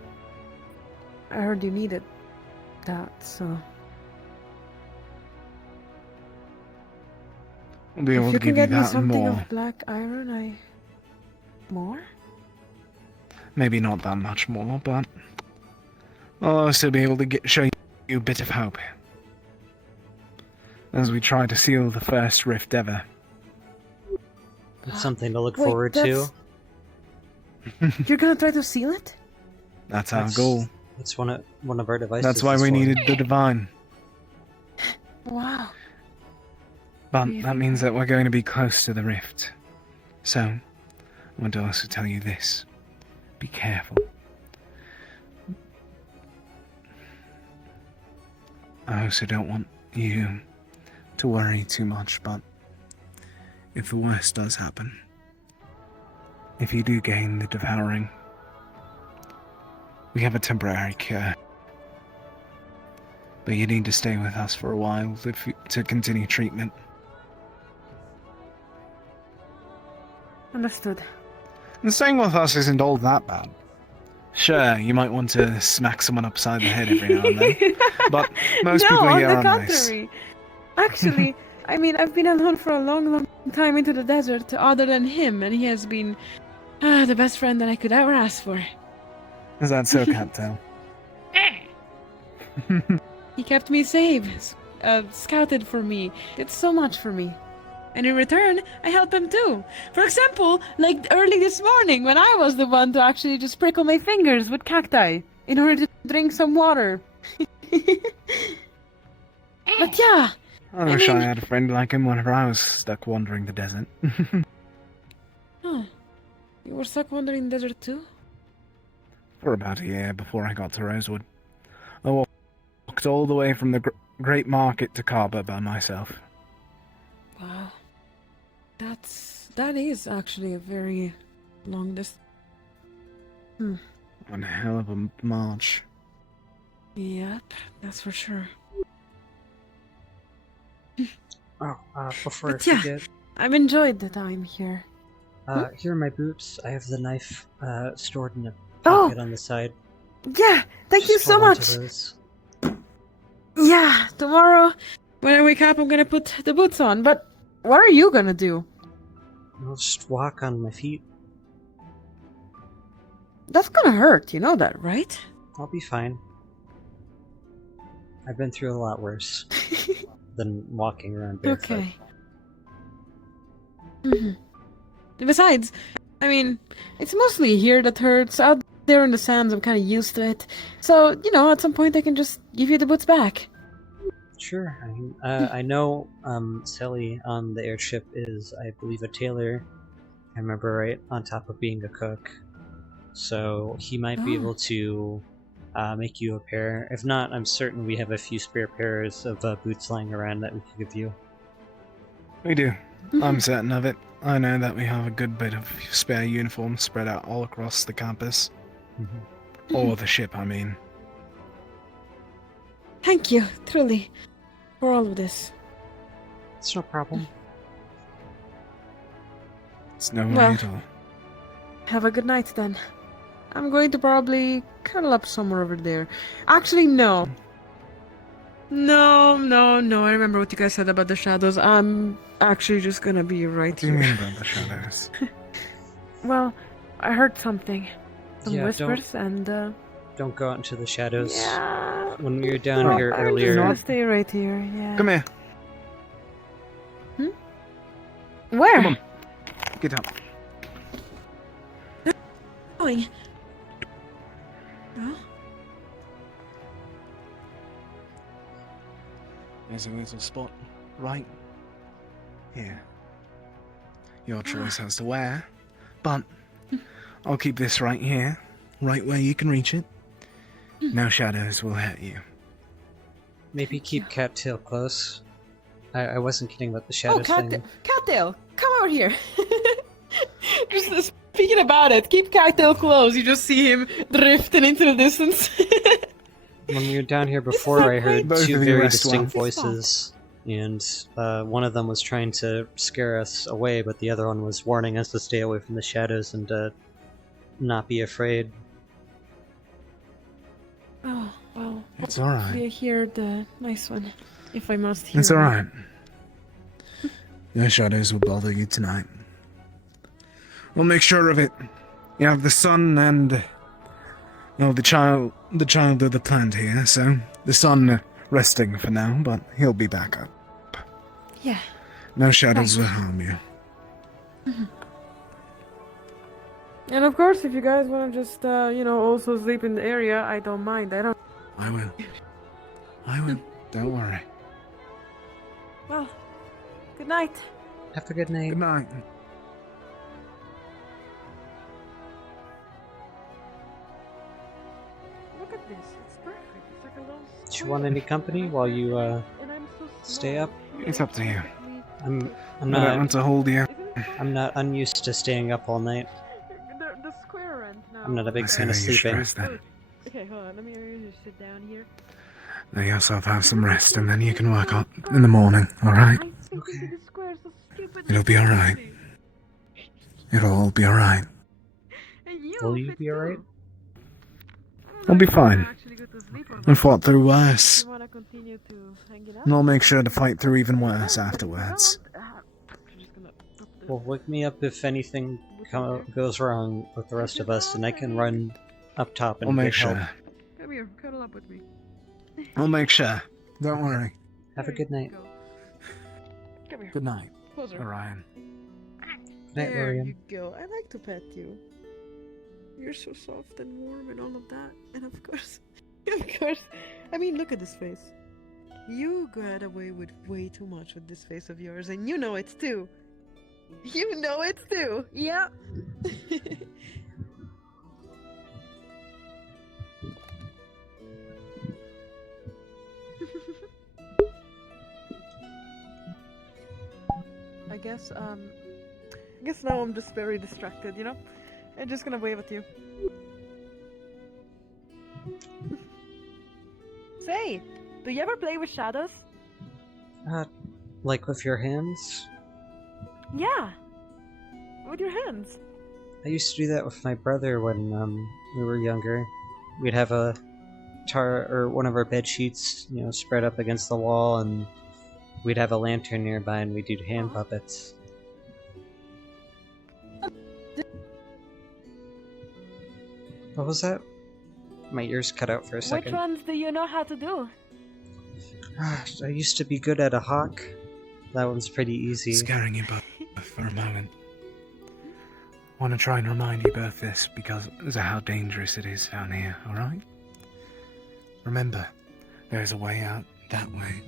I heard you needed that, so We'll be able if to you can give you get me that and something more. of black iron, more? Maybe not that much more, but I'll also be able to show you a bit of hope as we try to seal the first rift ever. That's something to look Wait, forward to. You're gonna try to seal it? That's our goal. It's one of our devices. That's why we needed the divine. Wow. But that means that we're going to be close to the rift. So, I want to also tell you this. Be careful. I also don't want you to worry too much, but if the worst does happen, if you do gain the devouring, we have a temporary cure. But you need to stay with us for a while to continue treatment. Understood. And staying with us isn't all that bad. Sure, you might want to smack someone upside the head every now and then, but most people here are nice. No, on the contrary. Actually, I mean, I've been alone for a long, long time into the desert, other than him, and he has been the best friend that I could ever ask for. Is that so, Cattail? He kept me safe, scouted for me, did so much for me. And in return, I help him too. For example, like early this morning, when I was the one to actually just prickle my fingers with cacti in order to drink some water. But yeah. I wish I had a friend like him whenever I was stuck wandering the desert. Huh. You were stuck wandering the desert too? For about a year before I got to Rosewood. I walked all the way from the Great Market to Kaba by myself. Wow. That is actually a very long distance. One hell of a march. Yep, that's for sure. Oh, before But I yeah, forget, I've enjoyed the time here. here are my boots. I have the knife stored in a Oh! pocket on the side. Yeah, thank you Just so hold on much. to those. Yeah, tomorrow when I wake up, I'm gonna put the boots on. But what are you gonna do? I'll just walk on my feet. That's gonna hurt, you know that, right? I'll be fine. I've been through a lot worse than walking around barefoot. Okay. Besides, I mean, it's mostly here that hurts. Out there in the sands, I'm kind of used to it. So, you know, at some point I can just give you the boots back. Sure. I know Sally on the airship is, I believe, a tailor. I remember right, on top of being a cook. So he might be able to make you a pair. If not, I'm certain we have a few spare pairs of boots lying around that we could give you. We do. I'm certain of it. I know that we have a good bit of spare uniforms spread out all across the campus. Or the ship, I mean. Thank you, truly, for all of this. It's no problem. It's no worry Well, at all. Have a good night then. I'm going to probably curl up somewhere over there. Actually, no. No. I remember what you guys said about the shadows. I'm actually just gonna be right What do you here. mean about the shadows? Well, I heard something. Some Yeah, whispers and Don't go out into the shadows. yeah. When we were down Well, here I'm earlier, just gonna stay right here, yeah. Come here. Where? Come on. Get up. Going. Oh. There's a little spot right here. Your choice as to where, but I'll keep this right here, right where you can reach it. No shadows will hurt you. maybe keep Cattail close. I wasn't kidding about the Oh, shadows thing. Cattail, come over here. Just speaking about it, keep Cattail close. You just see him drifting into the distance. When we were down here before, I heard Both two of you very rest distinct well. voices, and one of them was trying to scare us away, but the other one was warning us to stay away from the shadows and not be afraid. Oh, well. It's alright. hopefully I hear the nice one, if I must hear It's one. alright. No shadows will bother you tonight. We'll make sure of it. You have the sun and the child of the plant here, so the sun resting for now, but he'll be back up. Yeah. No shadows will harm you. And of course, if you guys want to just, also sleep in the area, I don't mind. I will. Don't worry. Well, good night. Have a good night. Good night. Look at this. It's perfect. It's like a little Do you want any company while you stay up? It's up to you. I'm I not. don't want to hold you. I'm not unused to staying up all night. The square end now. I'm not a big I see fan of that you're sleeping. stressed then. Okay, hold on. Let me just sit down here. Let yourself have some rest and then you can work up in the morning, alright? Okay. The square is so stupid. It'll be alright. It'll all be alright. Will you be alright? I'll be fine. I fought through worse. Wanna continue to hang it out? And I'll make sure to fight through even worse afterwards. Well, wake me up if anything goes wrong with the rest of us, and I can run up top and I'll make get help. sure. Come here, cuddle up with me. I'll make sure. Don't worry. Have a good night. Come here. Good night, Closer. Orion. Good night, There William. you go. I like to pet you. You're so soft and warm and all of that. And of course, I mean, look at this face. You got away with way too much with this face of yours, and you know it too. You know it too. Yeah. I guess now I'm just very distracted, you know? I'm just gonna wave at you. Say, do you ever play with shadows? Like with your hands? Yeah. With your hands. I used to do that with my brother when we were younger. We'd have one of our bed sheets, spread up against the wall, and we'd have a lantern nearby, and we'd do hand puppets. What was that? My ears cut out for a second. Which ones do you know how to do? I used to be good at a hawk. That one's pretty easy. Scaring you both for a moment. I want to try and remind you both this because of how dangerous it is down here, alright? Remember, there's a way out that way.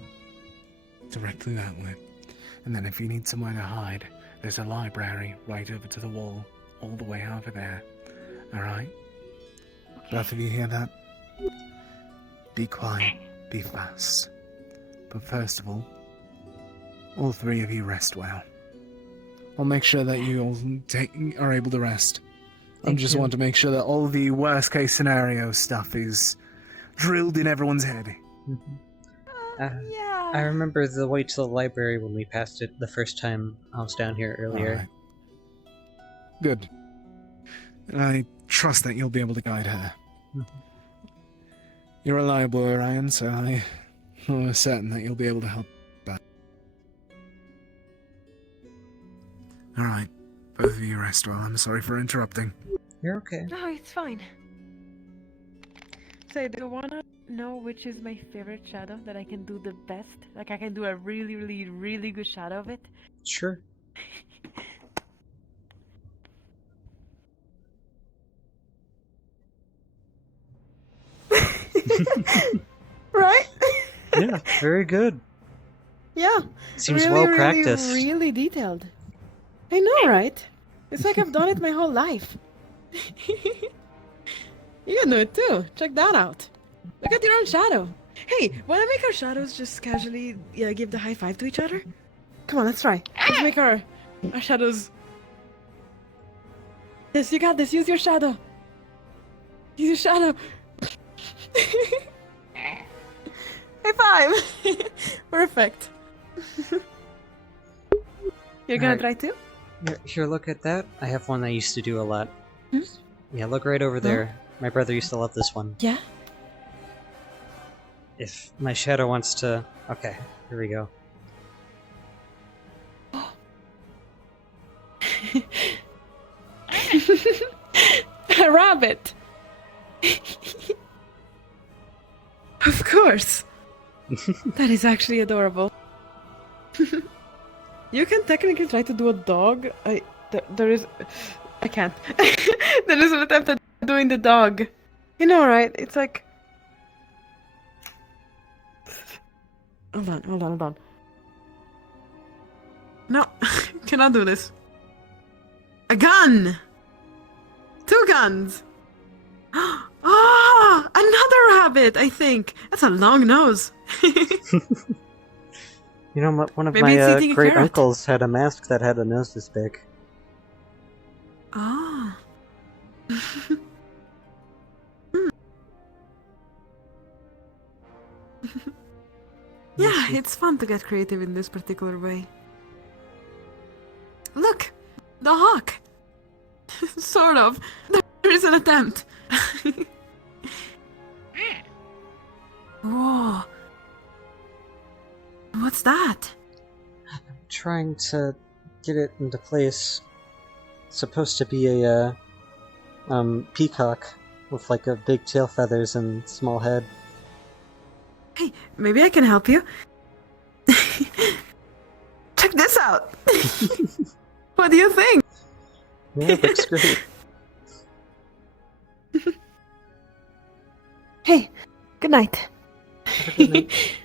Directly that way. And then if you need somewhere to hide, there's a library right over to the wall, all the way over there. Alright? Both of you hear that? Be quiet, be fast. But first of all three of you rest well. I'll make sure that you all are able to rest. I just want to make sure that all the worst case scenario stuff is drilled in everyone's head. I remember the way to the library when we passed it the first time I was down here earlier. Alright. Good. I trust that you'll be able to guide her. You're reliable, Orion, so I'm certain that you'll be able to help her. Alright, both of you rest well. I'm sorry for interrupting. You're okay. No, it's fine. Say, do you wanna know which is my favorite shadow that I can do the best? Like, I can do a really, really, really good shadow of it? Sure. Right? Yeah, very good. Yeah. Seems really, well practiced. Really, really detailed. I know, right? It's like I've done it my whole life. You can do it too. Check that out. Look at your own shadow. Hey, wanna make our shadows just casually give the high five to each other? Come on, let's try. Let's make our shadows. Yes, you got this. Use your shadow. Use your shadow. High five. Perfect. You're gonna try too? Here, look at that. I have one I used to do a lot. Yeah, look right over there. My brother used to love this one. Yeah? If my shadow wants to... Okay, here we go. A rabbit! Of course! That is actually adorable. You can technically try to do a dog. I can't. There is an attempt at doing the dog. You know, right? It's like. Hold on. No, cannot do this. A gun! 2 guns! Ah, another rabbit, I think. That's a long nose. You know, one of Maybe it's my eating a great carrot. uncles had a mask that had a nose this big. Ah. Yeah, it's fun to get creative in this particular way. Look! The hawk! Sort of. There is an attempt. Whoa. What's that? Trying to get it into place. It's supposed to be a peacock with like a big tail feathers and small head. Hey, maybe I can help you. Check this out! What do you think? Yeah, it looks great. Hey, good night. Have a good night.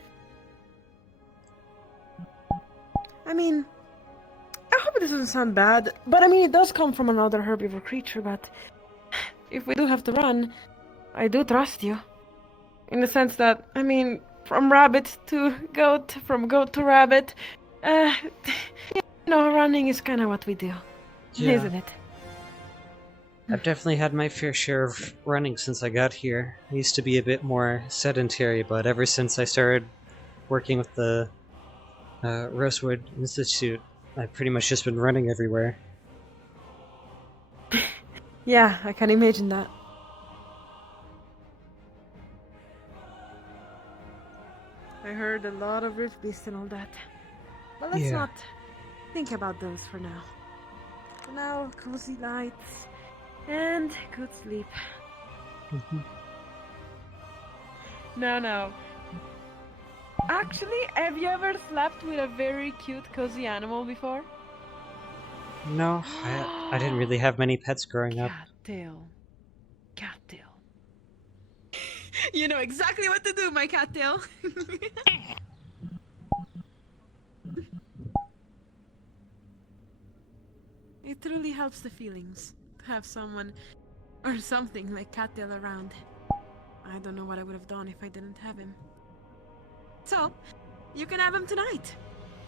I mean, I hope it doesn't sound bad, but I mean, it does come from another herbivore creature, but if we do have to run, I do trust you. In the sense that, I mean, from rabbit to goat, from goat to rabbit, you know, running is kind of what we do, Yeah. isn't it? I've definitely had my fair share of running since I got here. I used to be a bit more sedentary, but ever since I started working with the Rosewood Institute, I've pretty much just been running everywhere. Yeah, I can imagine that. I heard a lot of rift beasts and all that. But let's Yeah. not think about those for now. For now, cozy nights and good sleep. No. Actually, have you ever slept with a very cute, cozy animal before? No, I didn't really have many pets growing up. Cattail. You know exactly what to do, my cattail. It truly helps the feelings to have someone or something like Cattail around. I don't know what I would have done if I didn't have him. So, you can have him tonight.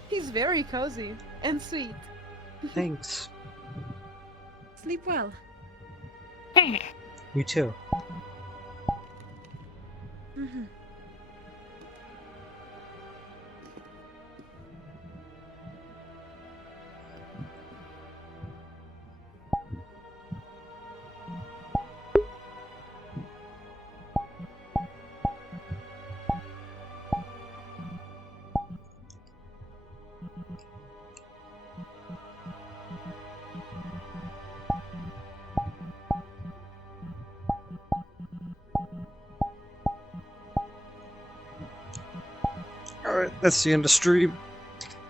He's very cozy and sweet. Thanks. Sleep well. You too. Mm-hmm. Alright, that's the end of stream.